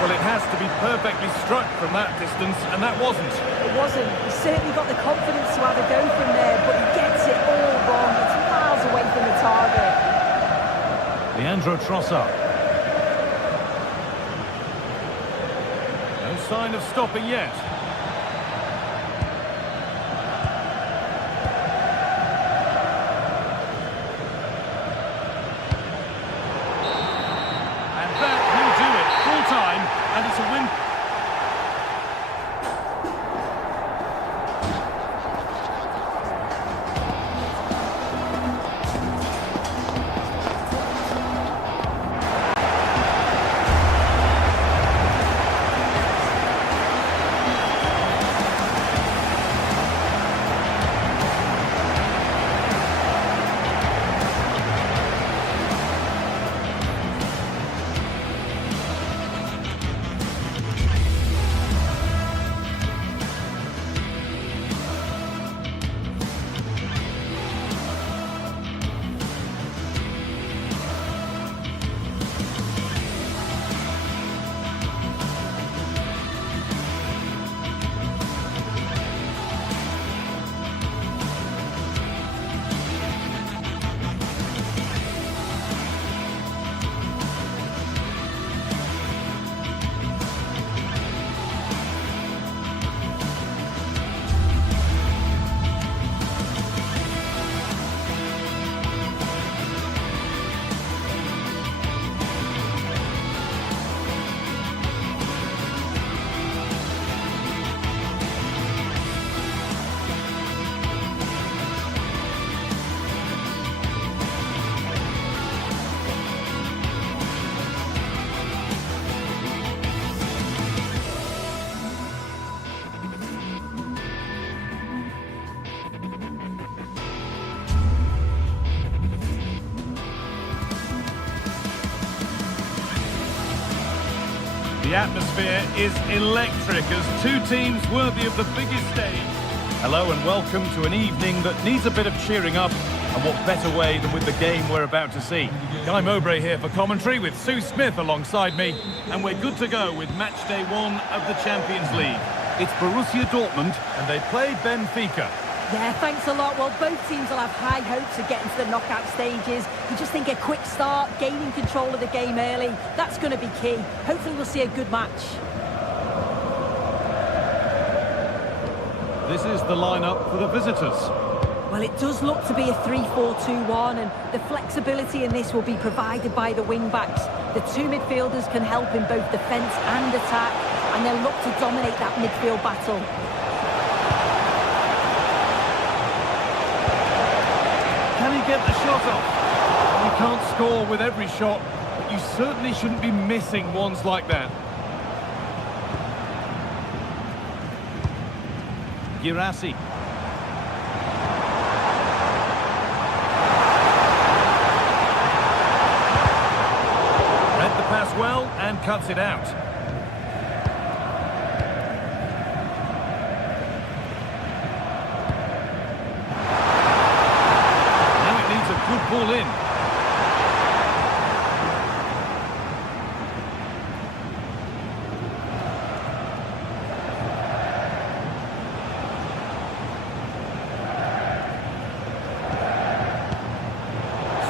Well, it has to be perfectly struck from that distance, and that wasn't. It wasn't. He's certainly got the confidence to have a go from there, but he gets it all wrong. It's miles away from the target. Leandro Trossard. No sign of stopping yet. And it's a win. The atmosphere is electric as two teams worthy of the biggest stage. Hello and welcome to an evening that needs a bit of cheering up, and what better way than with the game we're about to see. Guy Mowbray here for commentary with Sue Smith alongside me, and we're good to go with match day 1 of the Champions League. It's Borussia Dortmund and they play Benfica. Yeah, thanks a lot. Well, both teams will have high hopes of getting to the knockout stages. You just think a quick start, gaining control of the game early, that's going to be key. Hopefully we'll see a good match. This is the lineup for the visitors. Well, it does look to be a 3-4-2-1, and the flexibility in this will be provided by the wing-backs. The two midfielders can help in both defence and attack, and they'll look to dominate that midfield battle. Can he get the shot off? You can't score with every shot, but you certainly shouldn't be missing ones like that. Girassi. Read the pass well and cuts it out. Now it needs a good ball in.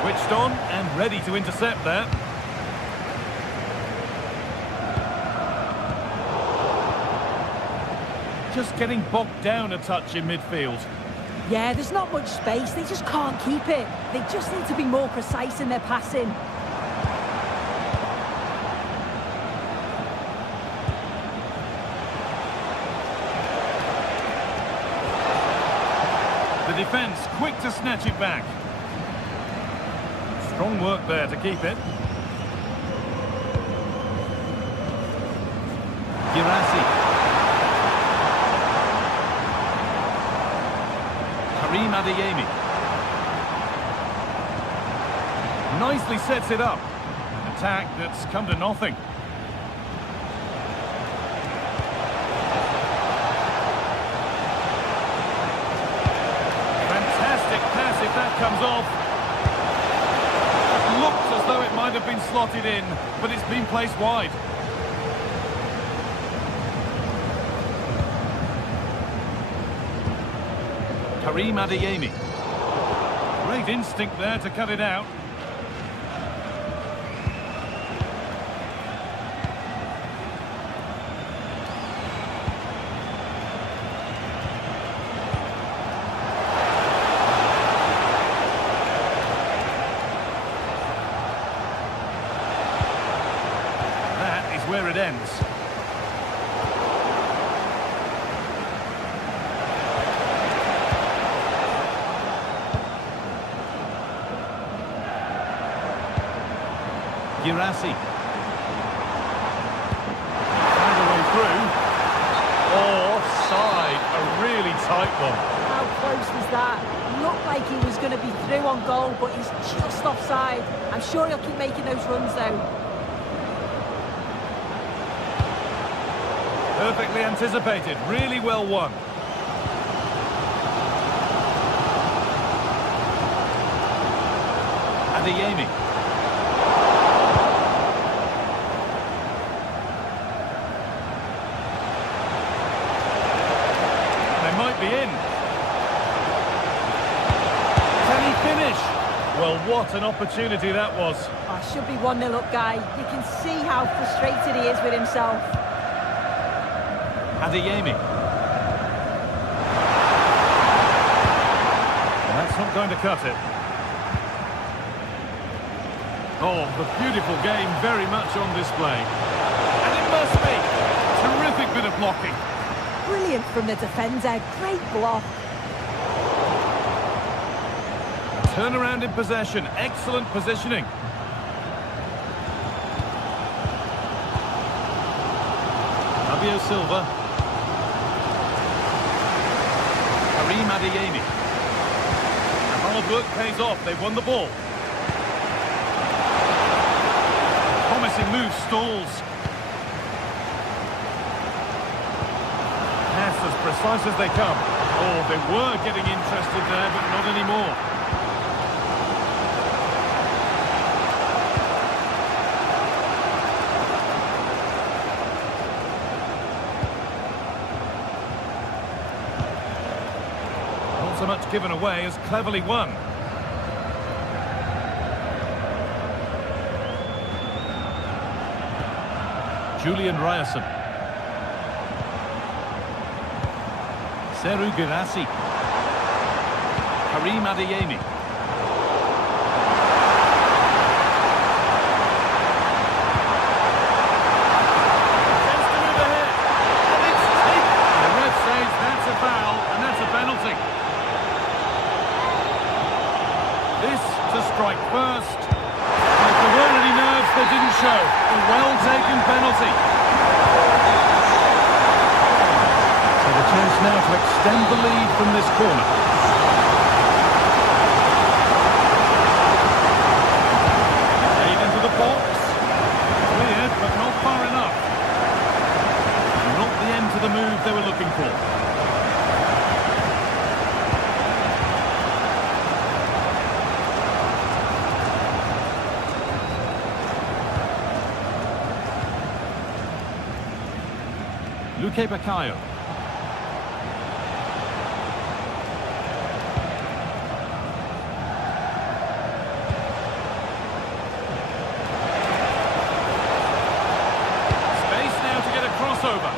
Switched on and ready to intercept there. Just getting bogged down a touch in midfield. Yeah, there's not much space. They just can't keep it. They just need to be more precise in their passing. The defence quick to snatch it back. Strong work there to keep it. Girassi. Karim Adeyemi. Nicely sets it up. An attack that's come to nothing. Fantastic pass if that comes off. Looked as though it might have been slotted in, but it's been placed wide. Karim Adeyemi. Great instinct there to cut it out. That is where it ends. Girassi. Found a way through. Offside, a really tight one. How close was that? Looked like he was going to be through on goal, but he's just offside. I'm sure he'll keep making those runs, though. Perfectly anticipated, really well won. Adeyemi. Might be in. Can he finish? Well, what an opportunity that was. Oh, should be 1-0 up, guy. You can see how frustrated he is with himself. Adeyemi. That's not going to cut it. Oh, the beautiful game very much on display. And it must be. Terrific bit of blocking. Brilliant from the defender, great block. Turnaround in possession, excellent positioning. Fabio Silva. Karim Adeyemi. The hard work pays off, they've won the ball. Promising move stalls. As precise as they come. Oh, they were getting interested there, but not anymore. Not so much given away as cleverly won. Julian Ryerson. Serhou Guirassy. Karim Adeyemi. Tends to move ahead. And it's taken. The ref says that's a foul, and that's a penalty. This to strike first. If there were any nerves, they didn't show. A well-taken penalty. Chance now to extend the lead from this corner. Played into the box. Cleared, but not far. Luque Baccaio. Space now to get a crossover.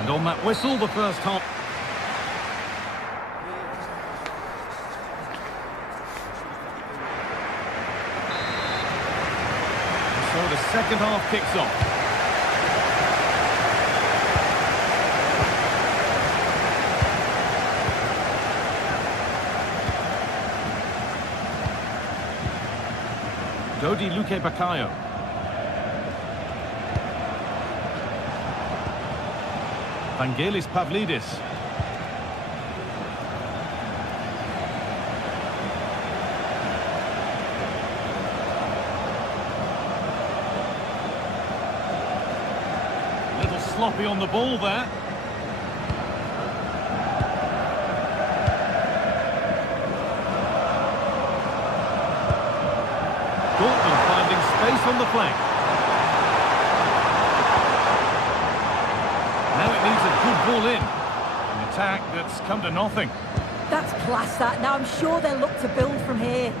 And on that whistle, the first half. So the second half kicks off. Dodi Luque Baccaio. Vangelis Pavlidis. Little sloppy on the ball there. Dortmund finding space on the flank. Now it needs a good ball in. An attack that's come to nothing. That's class, that. Now I'm sure they'll look to build from here.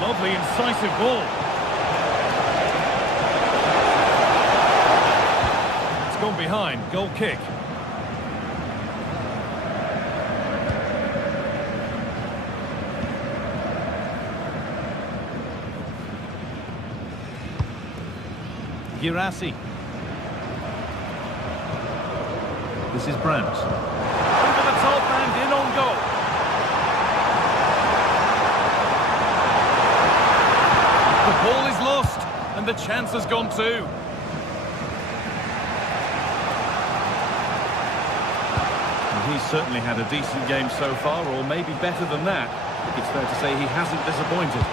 Lovely, incisive ball. It's gone behind. Goal kick. Girassi. This is Brandt. Over the top and in on goal. The ball is lost and the chance has gone too. And he's certainly had a decent game so far, or maybe better than that. I think it's fair to say he hasn't disappointed.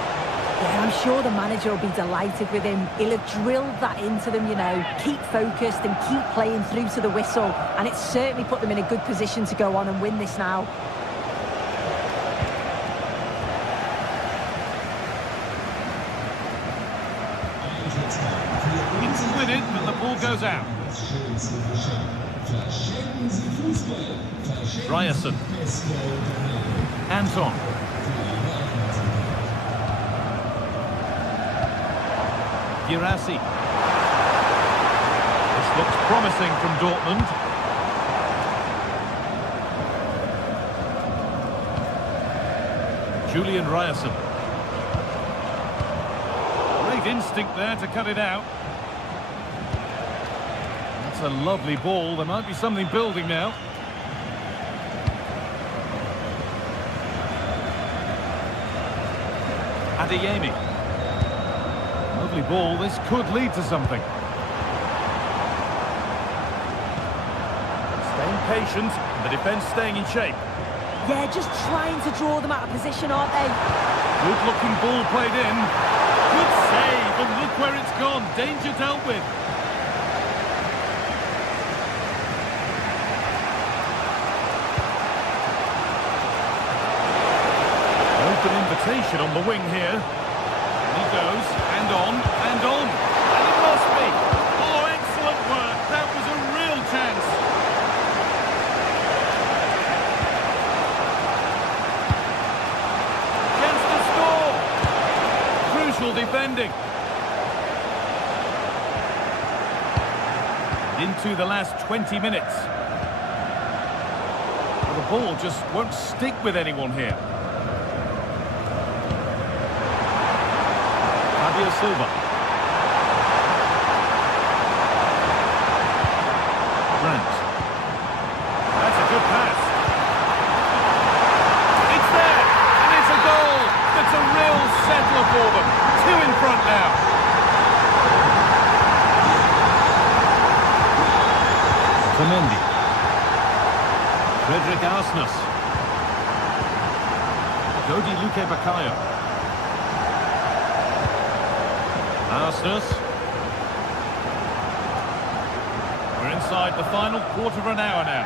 Yeah, I'm sure the manager will be delighted with him. He'll have drilled that into them, you know. Keep focused and keep playing through to the whistle. And it's certainly put them in a good position to go on and win this now. It's with it, but the ball goes out. Ryerson. Anton. Girassi. This looks promising from Dortmund. Julian Ryerson. Great instinct there to cut it out. That's a lovely ball. There might be something building now. Adeyemi. Lovely ball. This could lead to something. Staying patient, and the defence staying in shape. Yeah, just trying to draw them out of position, aren't they? Good looking ball played in. Good save, and look where it's gone. Danger dealt with. Open invitation on the wing here. He goes, and on, and on. And it must be. Oh, excellent work. That was a real chance. Chance to score. Crucial defending. Into the last 20 minutes. Well, the ball just won't stick with anyone here. Fabio Silva. Brandt. That's a good pass. It's there, and it's a goal. That's a real settler for them. Two in front now. Otamendi. Frederick Arsnes. Dodi Luque Baccaio. Arsnes. We're inside the final quarter of an hour now.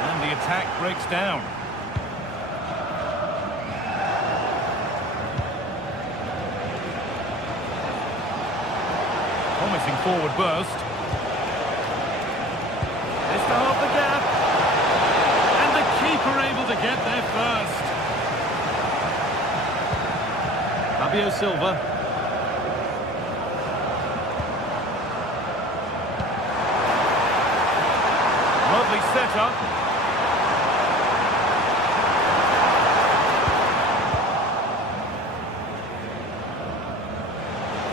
And the attack breaks down. promising forward burst. Just to half the gap. And the keeper able to get there first. Fabio Silva. Lovely setup.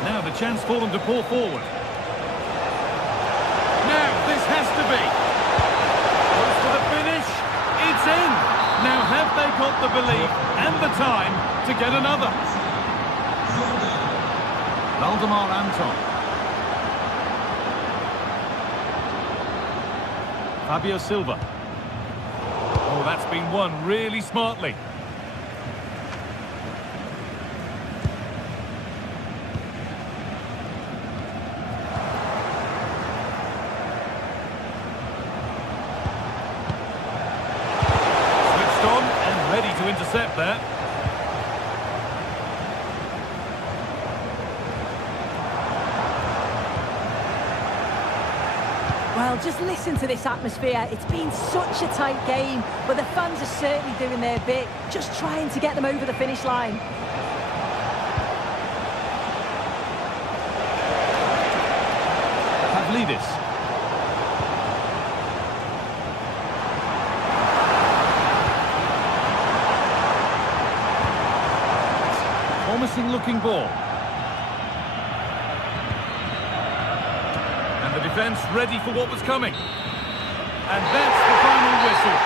Now the chance for them to pull forward. Now this has to be. Goes for the finish. It's in. Now have they got the belief and the time to get another? Valdemar Anton. Fabio Silva. Oh, that's been won really smartly. Switched on and ready to intercept that. Well, just listen to this atmosphere. It's been such a tight game, but the fans are certainly doing their bit, just trying to get them over the finish line. Pavlidis. Promising looking ball. And the defence ready for what was coming. And that's the final whistle.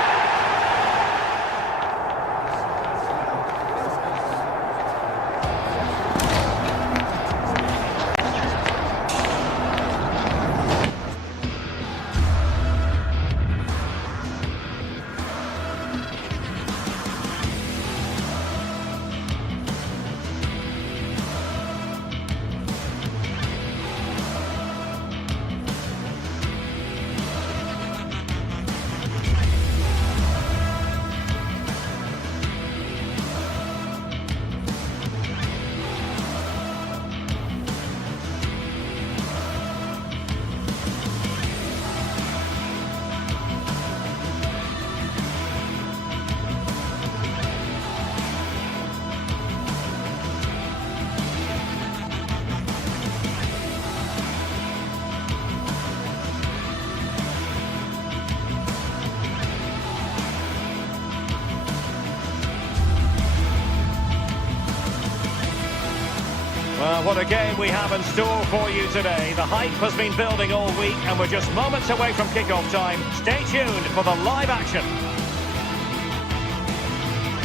Well, what a game we have in store for you today. The hype has been building all week and we're just moments away from kick-off time. Stay tuned for the live action.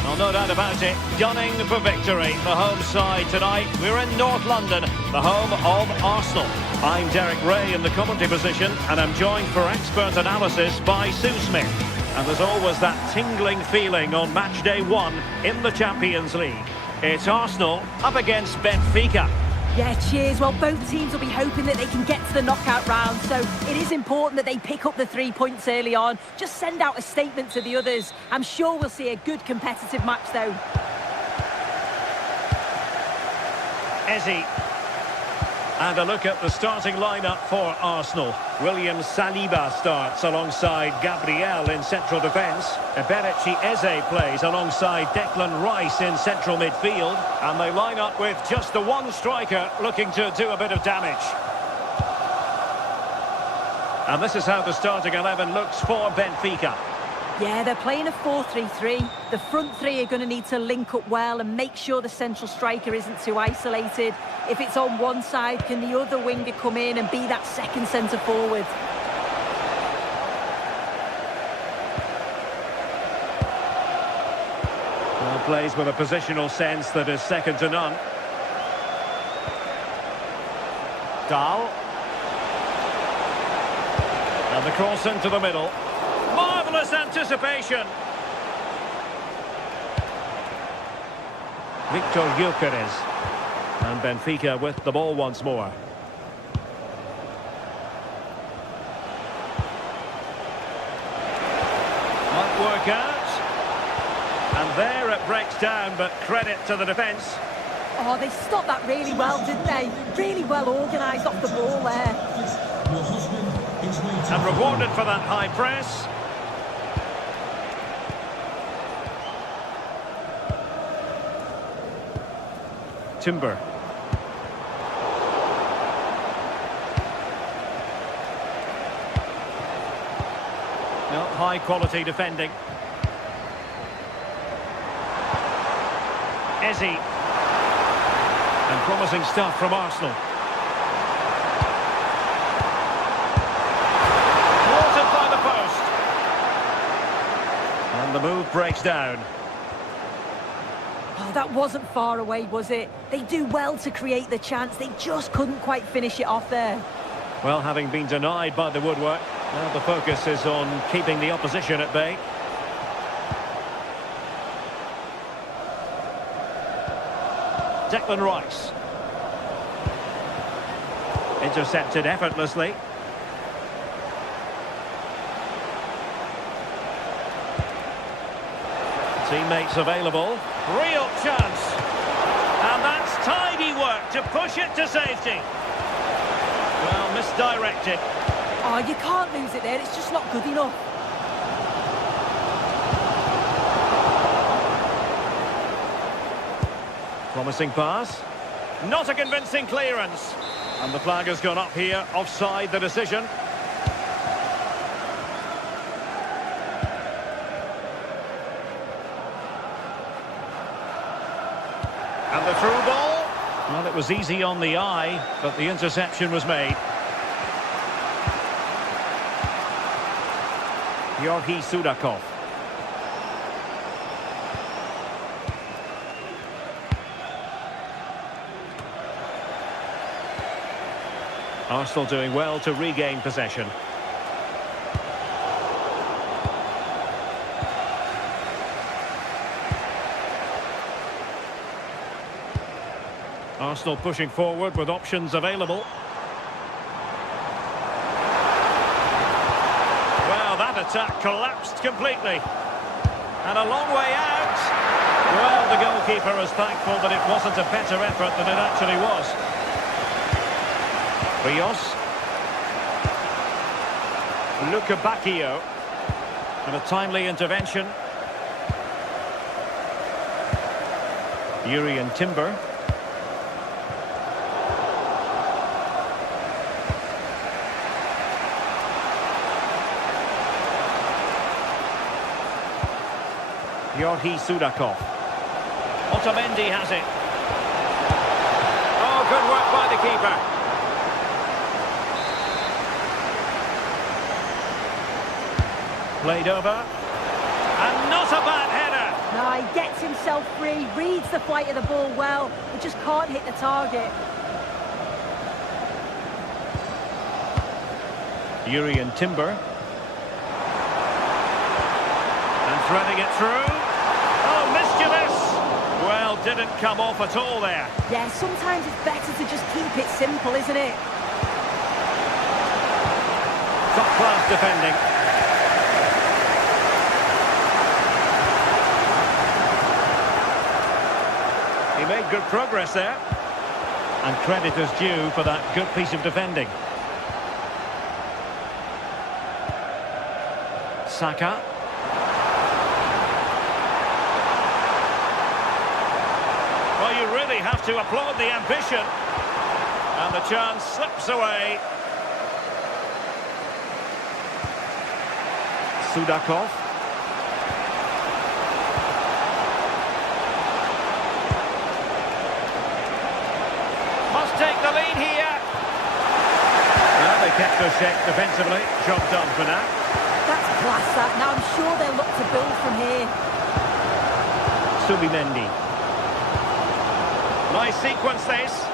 Well, no doubt about it, gunning for victory. The home side tonight, we're in North London, the home of Arsenal. I'm Derek Ray in the commentary position and I'm joined for expert analysis by Sue Smith. And there's always that tingling feeling on match day 1 in the Champions League. It's Arsenal up against Benfica. Yeah, cheers. Well, both teams will be hoping that they can get to the knockout round, so it is important that they pick up the 3 points early on. Just send out a statement to the others. I'm sure we'll see a good competitive match, though. Eze. And a look at the starting lineup for Arsenal. William Saliba starts alongside Gabriel in central defence. Eberechi Eze plays alongside Declan Rice in central midfield. And they line up with just the one striker looking to do a bit of damage. And this is how the starting 11 looks for Benfica. Yeah, they're playing a 4-3-3. The front three are going to need to link up well and make sure the central striker isn't too isolated. If it's on one side, can the other winger come in and be that second centre forward? Well, plays with a positional sense that is second to none. Dahl. And the cross into the middle. Marvellous anticipation. Victor Gyökeres. And Benfica with the ball once more. Might work out. And there it breaks down, but credit to the defence. Oh, they stopped that really well, didn't they? Really well organised off the ball there. And rewarded for that high press. Timber. No, high quality defending. Eze. And promising stuff from Arsenal. Thwarted by the post. And the move breaks down. Oh, that wasn't far away, was it? They do well to create the chance. They just couldn't quite finish it off there. Well, having been denied by the woodwork, now the focus is on keeping the opposition at bay. Declan Rice. Intercepted effortlessly. Teammates available. Real chance. And that's tidy work to push it to safety. Well, misdirected. Oh, you can't lose it there. It's just not good enough. Promising pass. Not a convincing clearance. And the flag has gone up here. Offside the decision. And the through ball. Well, it was easy on the eye, but the interception was made. Georgi Sudakov. Arsenal doing well to regain possession. Arsenal pushing forward with options available. Well, that attack collapsed completely. And a long way out. Well, the goalkeeper is thankful that it wasn't a better effort than it actually was. Rios. Luca Bacchio. And a timely intervention. Yuri and Timber. Georgi Sudakov. Otamendi has it. Oh, good work by the keeper. Played over. And not a bad header. No, he gets himself free, reads the flight of the ball well, but just can't hit the target. Yuri and Timber. And threading it through. Oh, mischievous! Well, didn't come off at all there. Yeah, sometimes it's better to just keep it simple, isn't it? Top-class defending. He made good progress there. And credit is due for that good piece of defending. Saka. Well, you really have to applaud the ambition. And the chance slips away. Sudakov. Must take the lead here. Well, they kept their shape defensively. Job done for now. That's class, that. Now I'm sure they'll look to build from here. Subimendi. Nice sequence, this.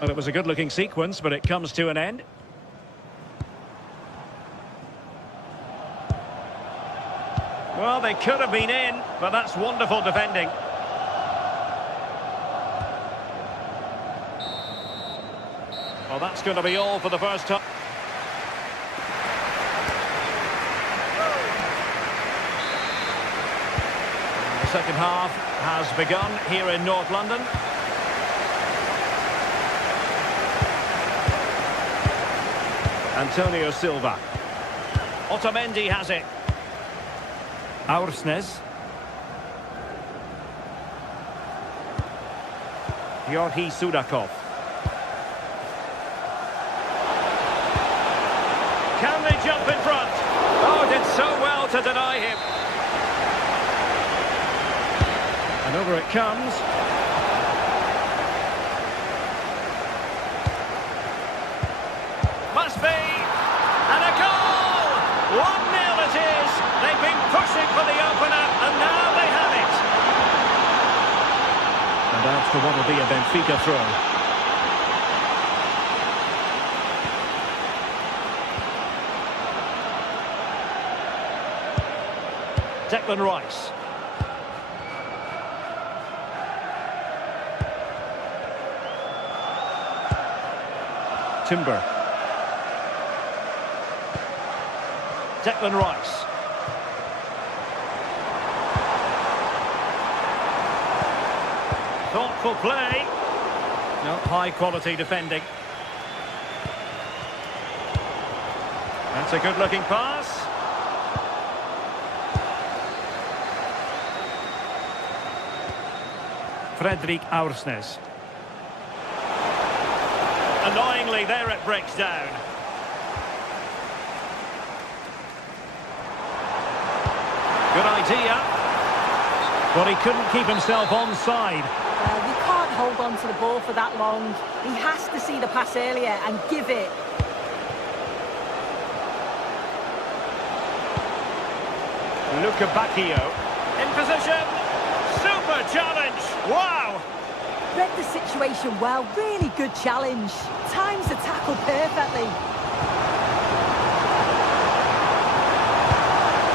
Well, it was a good-looking sequence, but it comes to an end. Well, they could have been in, but that's wonderful defending. Well, that's going to be all for the first time. second half has begun here in North London. Antonio Silva. Otamendi has it. Aursnes. Georgi Sudakov. Can they jump in front? Oh, did so well to deny him. And over it comes. Must be. And a goal! 1-0 it is. They've been pushing for the opener, and now they have it. And that's for what will be a Benfica throw. Declan Rice. Timber. Declan Rice. Thoughtful play. No, high quality defending. That's a good looking pass. Fredrik Aursnes. Annoyingly, there it breaks down. Good idea. But he couldn't keep himself onside. You can't hold on to the ball for that long. He has to see the pass earlier and give it. Luca Bacchio. In position. Super challenge. Wow. Read the situation well. Really good challenge. Times the tackle perfectly.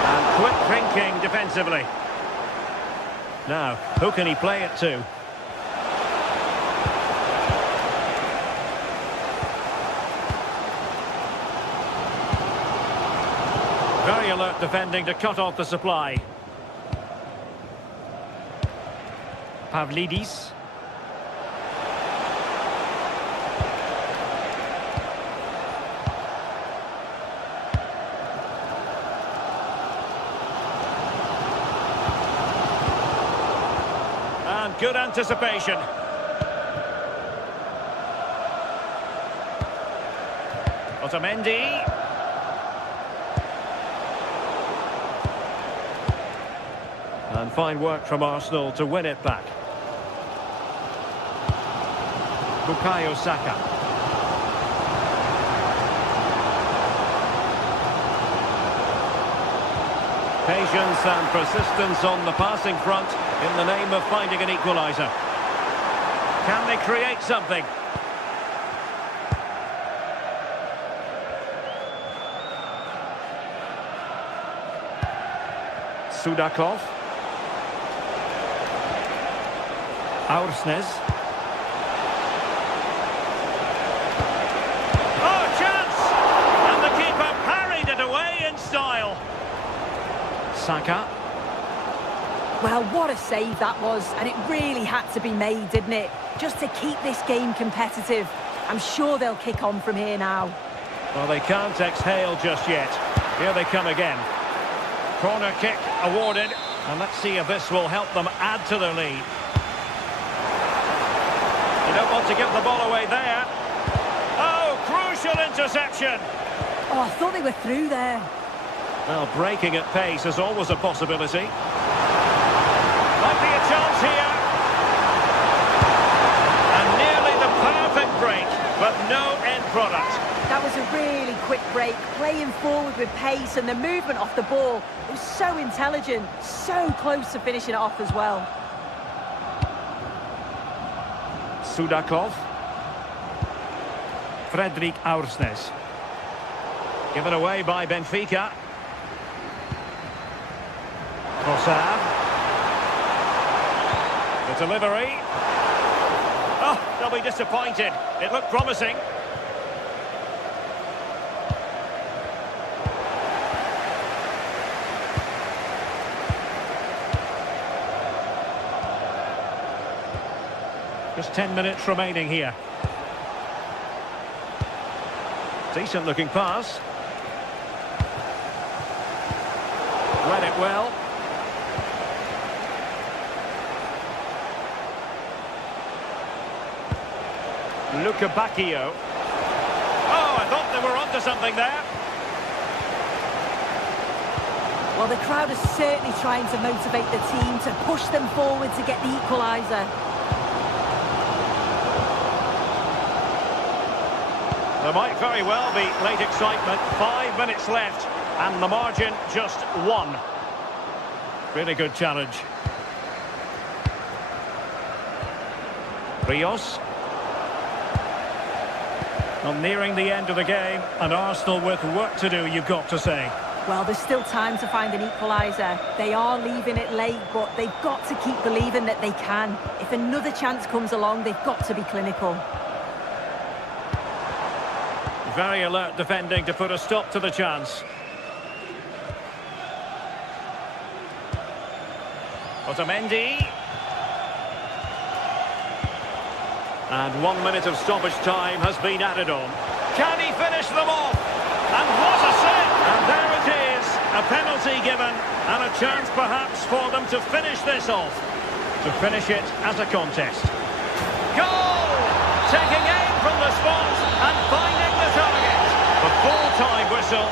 And quick thinking defensively. Now, who can he play it to? Very alert defending to cut off the supply. Pavlidis. And good anticipation. Otamendi. And fine work from Arsenal to win it back. Bukayo Saka. Patience and persistence on the passing front in the name of finding an equaliser. Can they create something? Sudakov. Aursnes. Oh, chance! And the keeper parried it away in style. Saka. Well, what a save that was, and it really had to be made, didn't it? Just to keep this game competitive. I'm sure they'll kick on from here now. Well, they can't exhale just yet. Here they come again. Corner kick awarded, and let's see if this will help them add to their lead. They don't want to give the ball away there. Oh, crucial interception. Oh, I thought they were through there. Well, breaking at pace is always a possibility. Might be a chance here. And nearly the perfect break, but no end product. That was a really quick break, playing forward with pace, and the movement off the ball was so intelligent, so close to finishing it off as well. Sudakov. Fredrik Aursnes. Given away by Benfica. Trossard. The delivery. Oh, they'll be disappointed. It looked promising. Just 10 minutes remaining here. Decent looking pass. Read it well. Luca Bacchio. Oh, I thought they were onto something there. Well, the crowd is certainly trying to motivate the team to push them forward to get the equaliser. There might very well be late excitement. 5 minutes left, and the margin just 1. Really good challenge. Rios. Well, nearing the end of the game, and Arsenal with work to do, you've got to say. Well, there's still time to find an equaliser. They are leaving it late, but they've got to keep believing that they can. If another chance comes along, they've got to be clinical. Very alert defending to put a stop to the chance. Otamendi. And 1 minute of stoppage time has been added on. Can he finish them off? And what a save! And there it is, a penalty given, and a chance perhaps for them to finish this off. To finish it as a contest. Goal! Taking aim from the spot and finding the target. The full-time whistle.